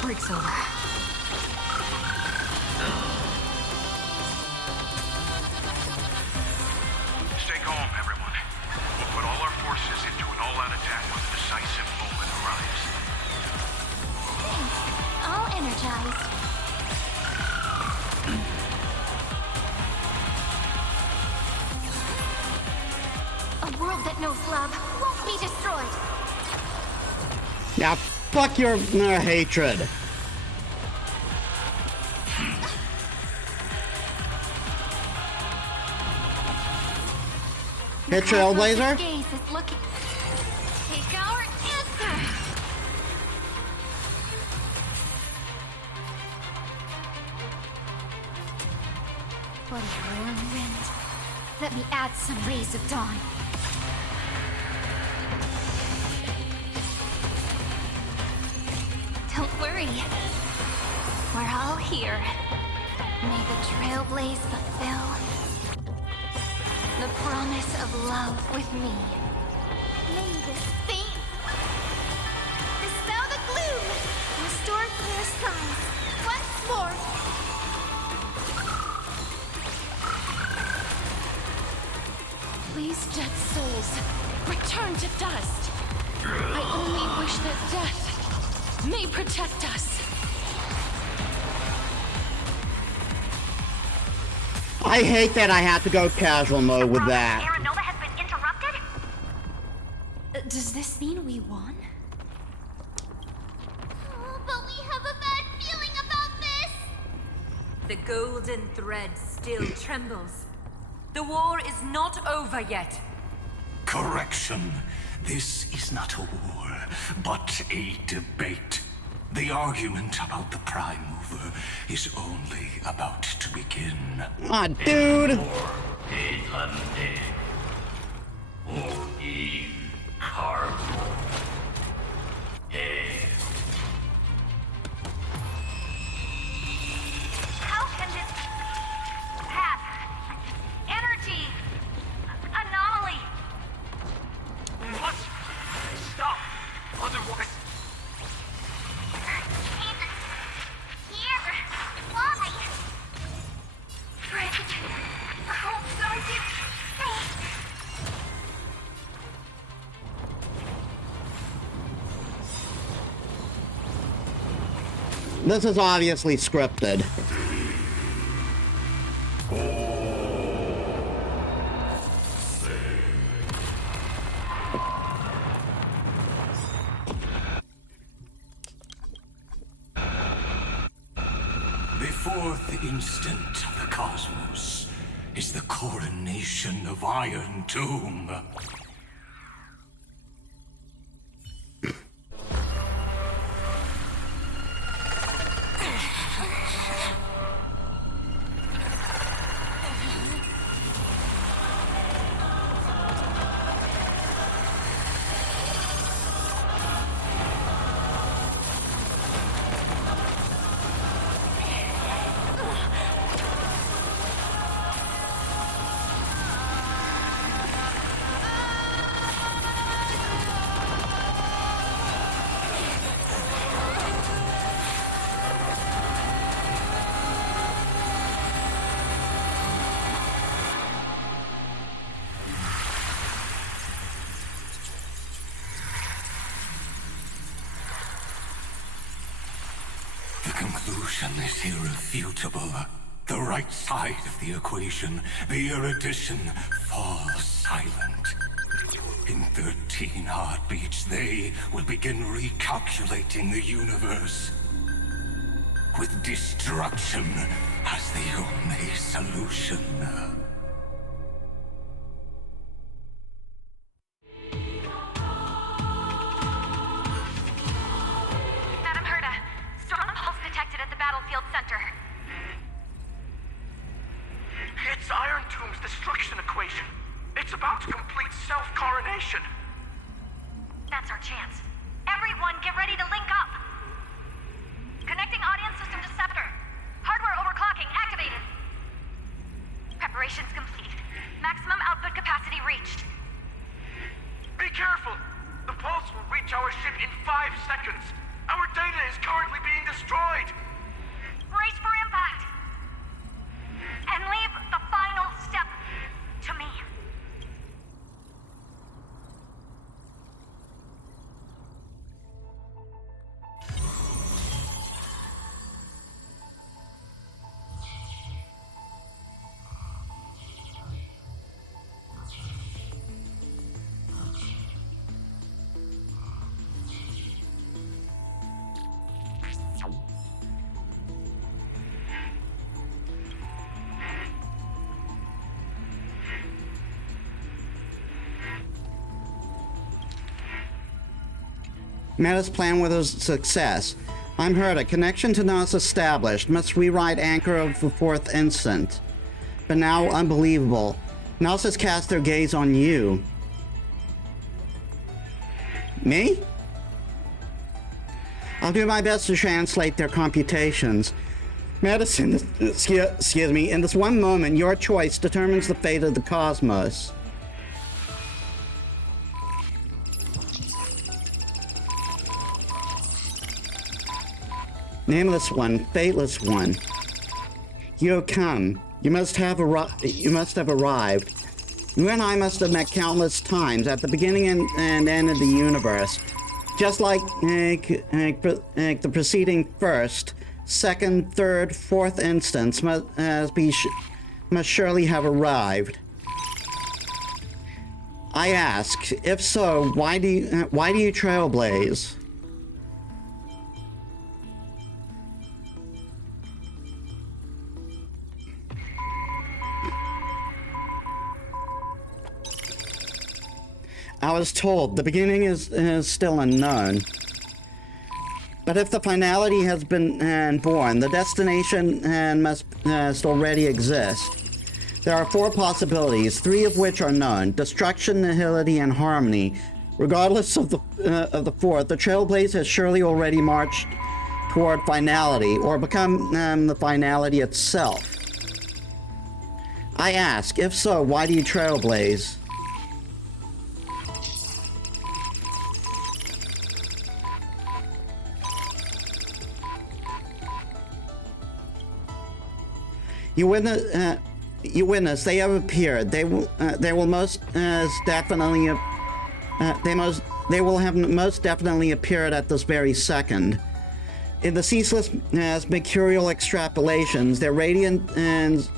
Break's over. Stay calm, everyone. We'll put all our forces into an all-out attack when the decisive moment arrives. Thanks. All energized. A world that knows love won't be destroyed. Yeah, fuck your hatred. Hit Trailblazer? Gaze is looking. Take our answer. What a warm wind. Let me add some rays of dawn. Don't worry. We're all here. May the Trailblaze fulfill the promise of love with me. May this faint dispel the gloom. return to dust. I only wish that death may protect us. I hate that I have to go casual mode with that. Aeronova has been interrupted? Does this mean we won? Oh, but we have a bad feeling about this! The golden thread still trembles. The war is not over yet. Correction. This is not a war, but a debate. The argument about the Prime Mover is only about to begin. Aw, dude! How can this path, energy, anomaly? What? Stop! Otherwise... Here? Why? Frick. Oh, God, it's... This is obviously scripted. The fourth instant of the cosmos is the coronation of Irontomb. The conclusion is irrefutable. The right side of the equation, the erudition, falls silent. In 13 heartbeats, they will begin recalculating the universe. With destruction as the only solution. Madam Herda, strong pulse detected at the battlefield center. It's Irontomb's destruction equation. It's about to complete self-coronation. That's our chance. Everyone, get ready to link up. Connecting audience system to Scepter. Hardware overclocking activated. Preparations complete. Maximum output capacity reached. Be careful! The pulse will reach our ship in 5 seconds. Our data is currently being destroyed. Brace for impact. And leave the final step to me. Metis' plan was a success. I'm Herda. Connection to NOS established. Must rewrite Anchor of the fourth instant. But now, unbelievable. NOS has cast their gaze on you. Me? I'll do my best to translate their computations. Metis, in this one moment, your choice determines the fate of the cosmos. Nameless one, fateless one. You have come. You must have arrived. You and I must have met countless times at the beginning and end of the universe. Just like the preceding first, second, third, fourth instance must surely have arrived. I ask, if so, why do you trailblaze? I was told the beginning is still unknown. But if the finality has been born, the destination must already exist. There are 4 possibilities, 3 of which are known: destruction, nihility, and harmony. Regardless of the 4th, the Trailblaze has surely already marched toward finality, or become the finality itself. I ask, if so, why do you Trailblaze? You witness, they have appeared. They will most definitely appeared at this very second. In the ceaseless mercurial extrapolations, their radiance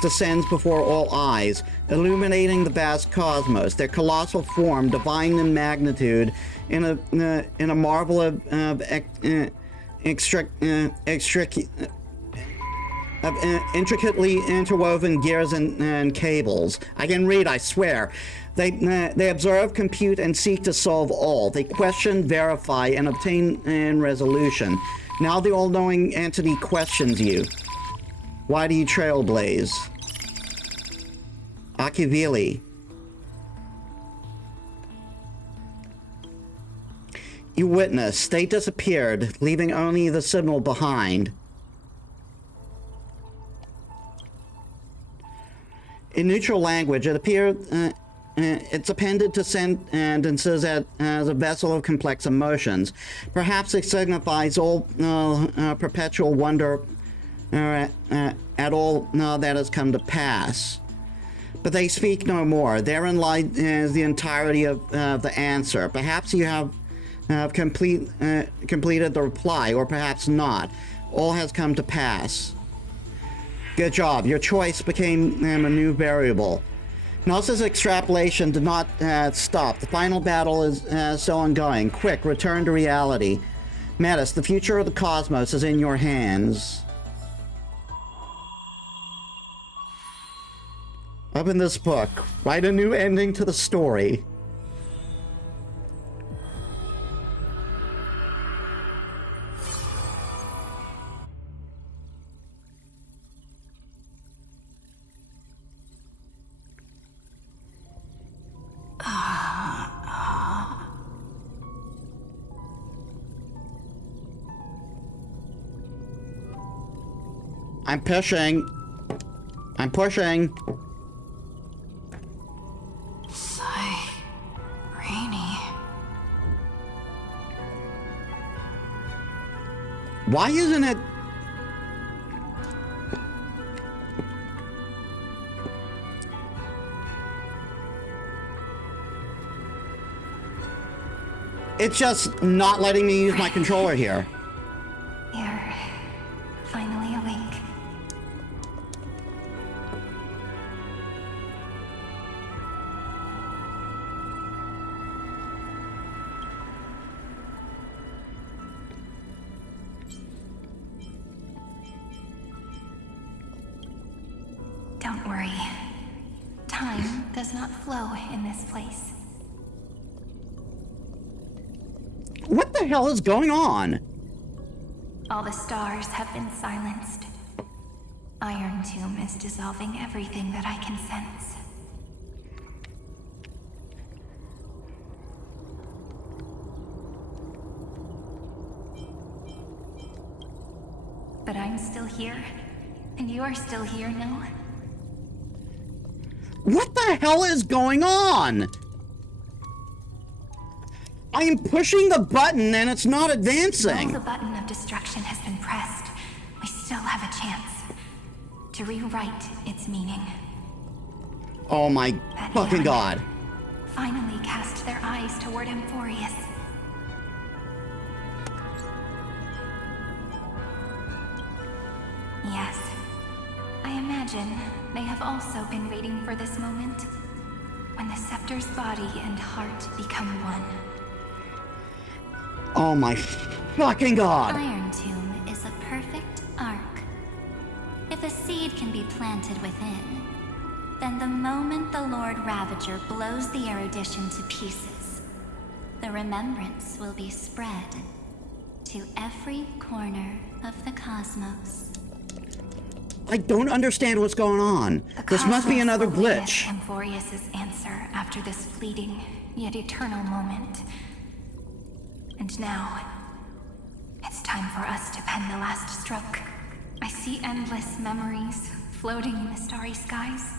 descends before all eyes, illuminating the vast cosmos. Their colossal form, divine in magnitude, in a marvel of intricately interwoven gears and cables. I can read, I swear. They observe, compute, and seek to solve all. They question, verify, and obtain resolution. Now the all-knowing entity questions you. Why do you Trailblaze? Akivili. You witness, they disappeared, leaving only the signal behind. In neutral language, it appears it's appended to sentences as a vessel of complex emotions. Perhaps it signifies all perpetual wonder at all that has come to pass. But they speak no more. Therein lies the entirety of the answer. Perhaps you have completed the reply, or perhaps not. All has come to pass. Good job. Your choice became a new variable. Nelsa's extrapolation did not stop. The final battle is still ongoing. Quick, return to reality. Metis, the future of the cosmos is in your hands. Open this book. Write a new ending to the story. I'm pushing. I'm pushing. Rainy. Why isn't it? It's just not letting me use my controller here. You're finally awake. Don't worry. Time does not flow in this place. What the hell is going on? All the stars have been silenced. Irontomb is dissolving everything that I can sense. But I'm still here, and you are still here, no? What the hell is going on? I am pushing the button and it's not advancing. While the button of destruction has been pressed, we still have a chance to rewrite its meaning. Oh my fucking god. Finally cast their eyes toward Amphorius. Yes, I imagine they have also been waiting for this moment, when the scepter's body and heart become one. Oh my fucking god. Irontomb is a perfect arc. If a seed can be planted within, then the moment the Lord Ravager blows the erudition to pieces, the remembrance will be spread to every corner of the cosmos. I don't understand what's going on. This must be another glitch. Amphorius' answer after this fleeting yet eternal moment. And now, it's time for us to pen the last stroke. I see endless memories floating in the starry skies.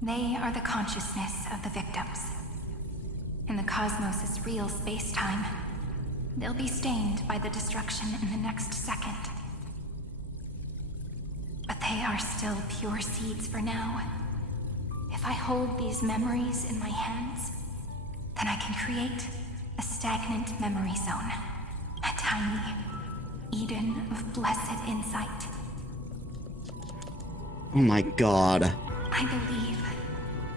They are the consciousness of the victims. In the cosmos' real space-time, they'll be stained by the destruction in the next second. But they are still pure seeds for now. If I hold these memories in my hands, then I can create a stagnant memory zone. A tiny Eden of blessed insight. Oh my god. I believe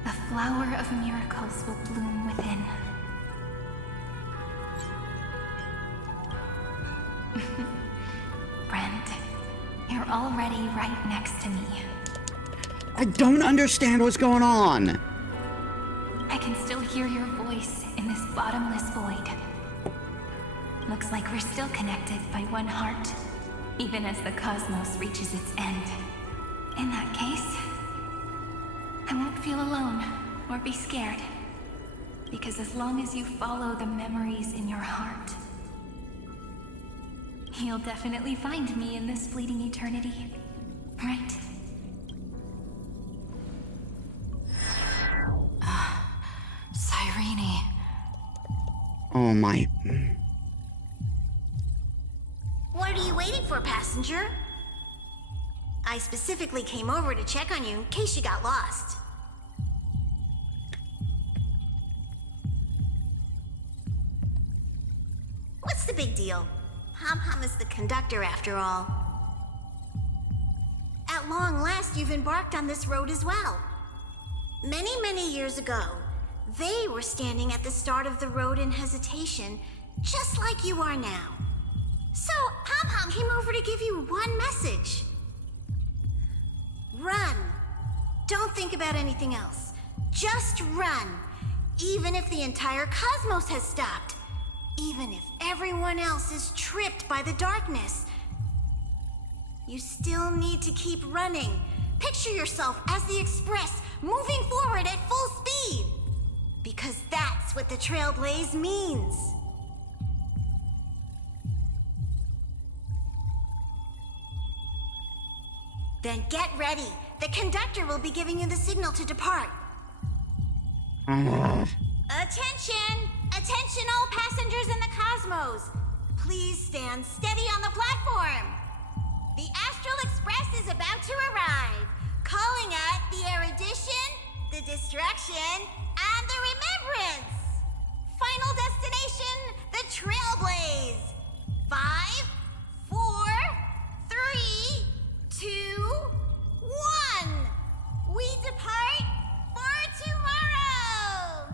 the flower of miracles will bloom within. Friend, you're already right next to me. I don't understand what's going on. I can still hear your voice in this bottomless void. Looks like we're still connected by one heart, even as the cosmos reaches its end. In that case, I won't feel alone or be scared. Because as long as you follow the memories in your heart, you'll definitely find me in this fleeting eternity, right? Cyrene. Oh my... What are you waiting for, passenger? I specifically came over to check on you in case you got lost. What's the big deal? Hom is the conductor after all. At long last, you've embarked on this road as well. Many years ago, they were standing at the start of the road in hesitation, just like you are now. So, Hom came over to give you one message. Run. Don't think about anything else. Just run. Even if the entire cosmos has stopped. Even if everyone else is tripped by the darkness. You still need to keep running. Picture yourself as the Express, moving forward at full speed. Because that's what the Trailblaze means. Then get ready. The conductor will be giving you the signal to depart. Attention! Attention all passengers in the cosmos! Please stand steady on the platform. The Astral Express is about to arrive. Calling at the erudition, the destruction, and the remembrance. Final destination, the Trailblaze. 5, 4, 3, 2, 1. We depart for tomorrow.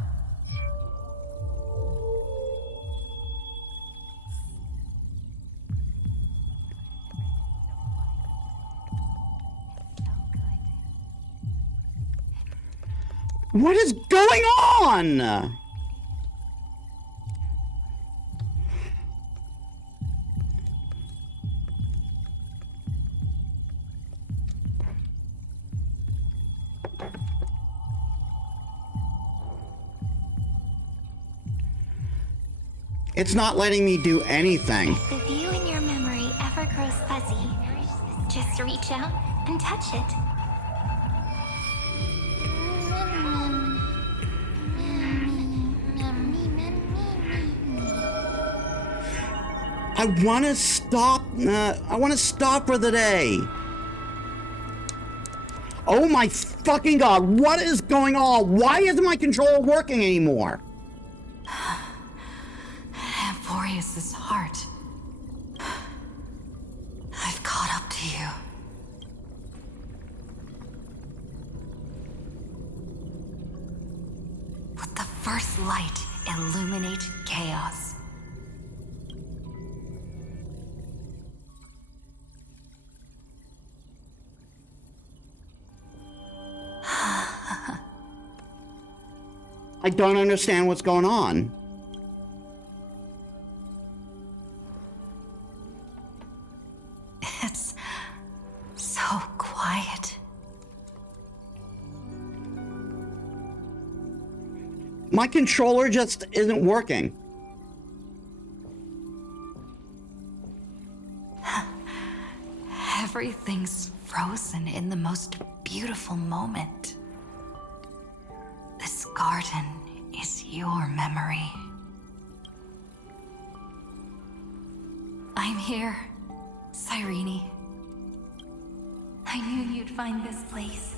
What is going on? It's not letting me do anything. If the view in your memory ever grows fuzzy, just reach out and touch it. I want to stop. I want to stop for the day. Oh my fucking god, what is going on? Why isn't my controller working anymore? Amphorius' heart. I've caught up to you. Let the first light illuminate chaos. I don't understand what's going on. It's so quiet. My controller just isn't working. Everything's frozen in the most beautiful moment. This garden is your memory. I'm here, Cyrene. I knew you'd find this place.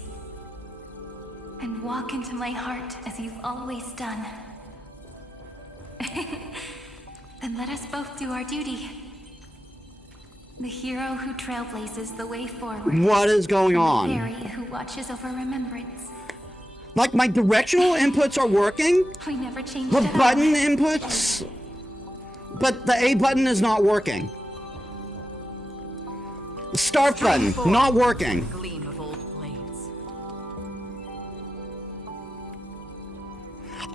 And walk into my heart as you've always done. Then let us both do our duty. The hero who trailblazes the way forward. What is going on? The fairy who watches over remembrance. Like, my directional inputs are working? We never changed The it button up. inputs? But the A button is not working. The start button, not working. Gleam of old blades.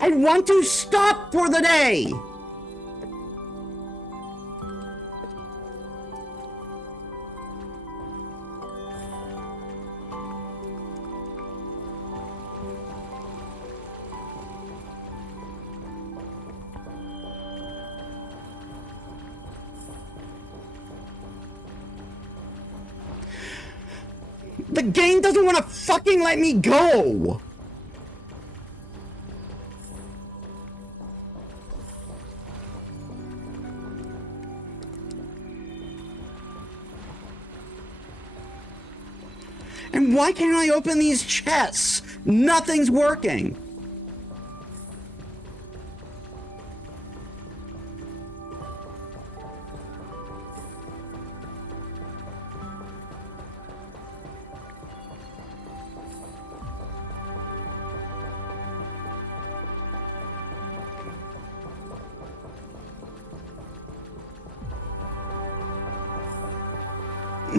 I want to stop for the day! The game doesn't want to fucking let me go! And why can't I open these chests? Nothing's working.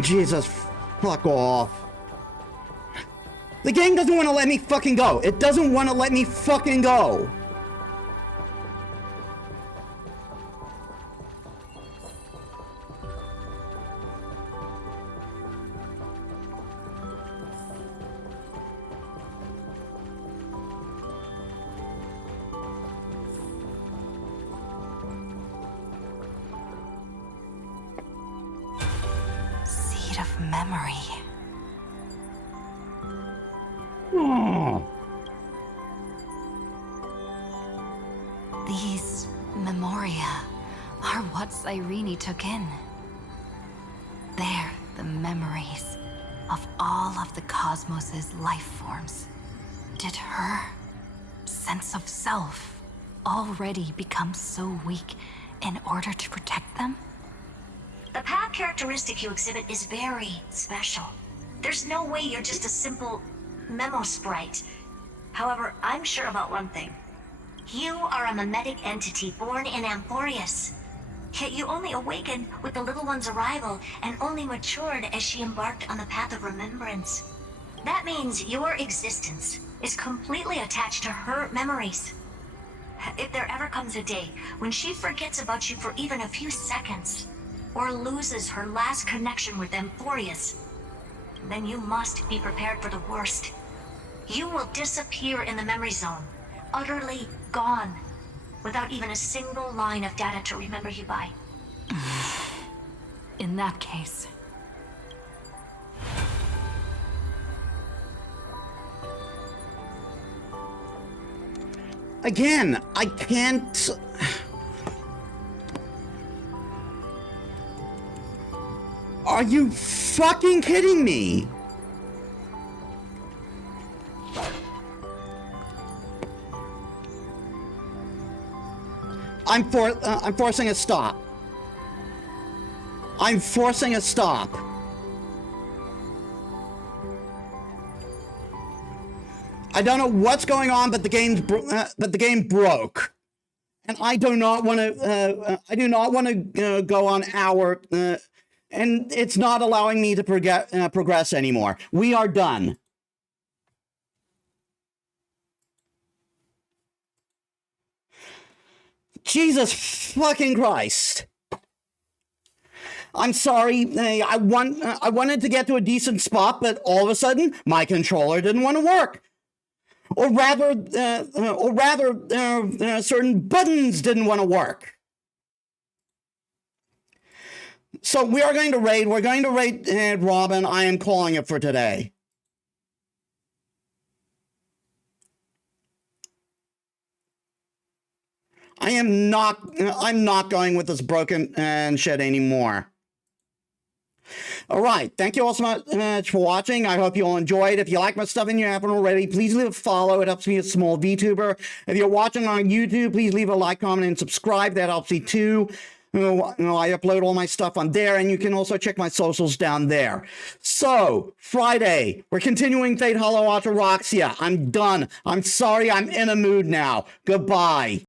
Jesus, fuck off. The game doesn't want to let me fucking go. It doesn't want to let me fucking go. Seed of memory. Oh. These memoria are what Cyrene took in. They're the memories of all of the cosmos's life forms. Did her sense of self already become so weak in order to protect them? The path characteristic you exhibit is very special. There's no way you're just a simple memo sprite. However, I'm sure about one thing. You are a memetic entity born in Amphorius. Yet you only awakened with the little one's arrival and only matured as she embarked on the path of remembrance. That means your existence is completely attached to her memories. If there ever comes a day when she forgets about you for even a few seconds, or loses her last connection with Amphorius, then you must be prepared for the worst. You will disappear in the memory zone, utterly gone, without even a single line of data to remember you by. In that case, Again, I can't... Are you fucking kidding me? I'm forcing a stop. I'm forcing a stop. I don't know what's going on, but the game broke, and I do not want to. I do not want to go on hour, and it's not allowing me to progress anymore. We are done. Jesus fucking Christ! I'm sorry. I wanted to get to a decent spot, but all of a sudden, my controller didn't want to work. Or rather, certain buttons didn't want to work. So we are going to raid. We're going to raid Robin. I am calling it for today. I'm not going with this broken shit anymore. All right. Thank you all so much for watching. I hope you all enjoyed. If you like my stuff and you haven't already, please leave a follow. It helps me a small VTuber. If you're watching on YouTube, please leave a like, comment, and subscribe. That helps me too. I upload all my stuff on there, and you can also check my socials down there. So, Friday, we're continuing Fate Hollow Ataraxia. I'm done. I'm sorry, I'm in a mood now. Goodbye.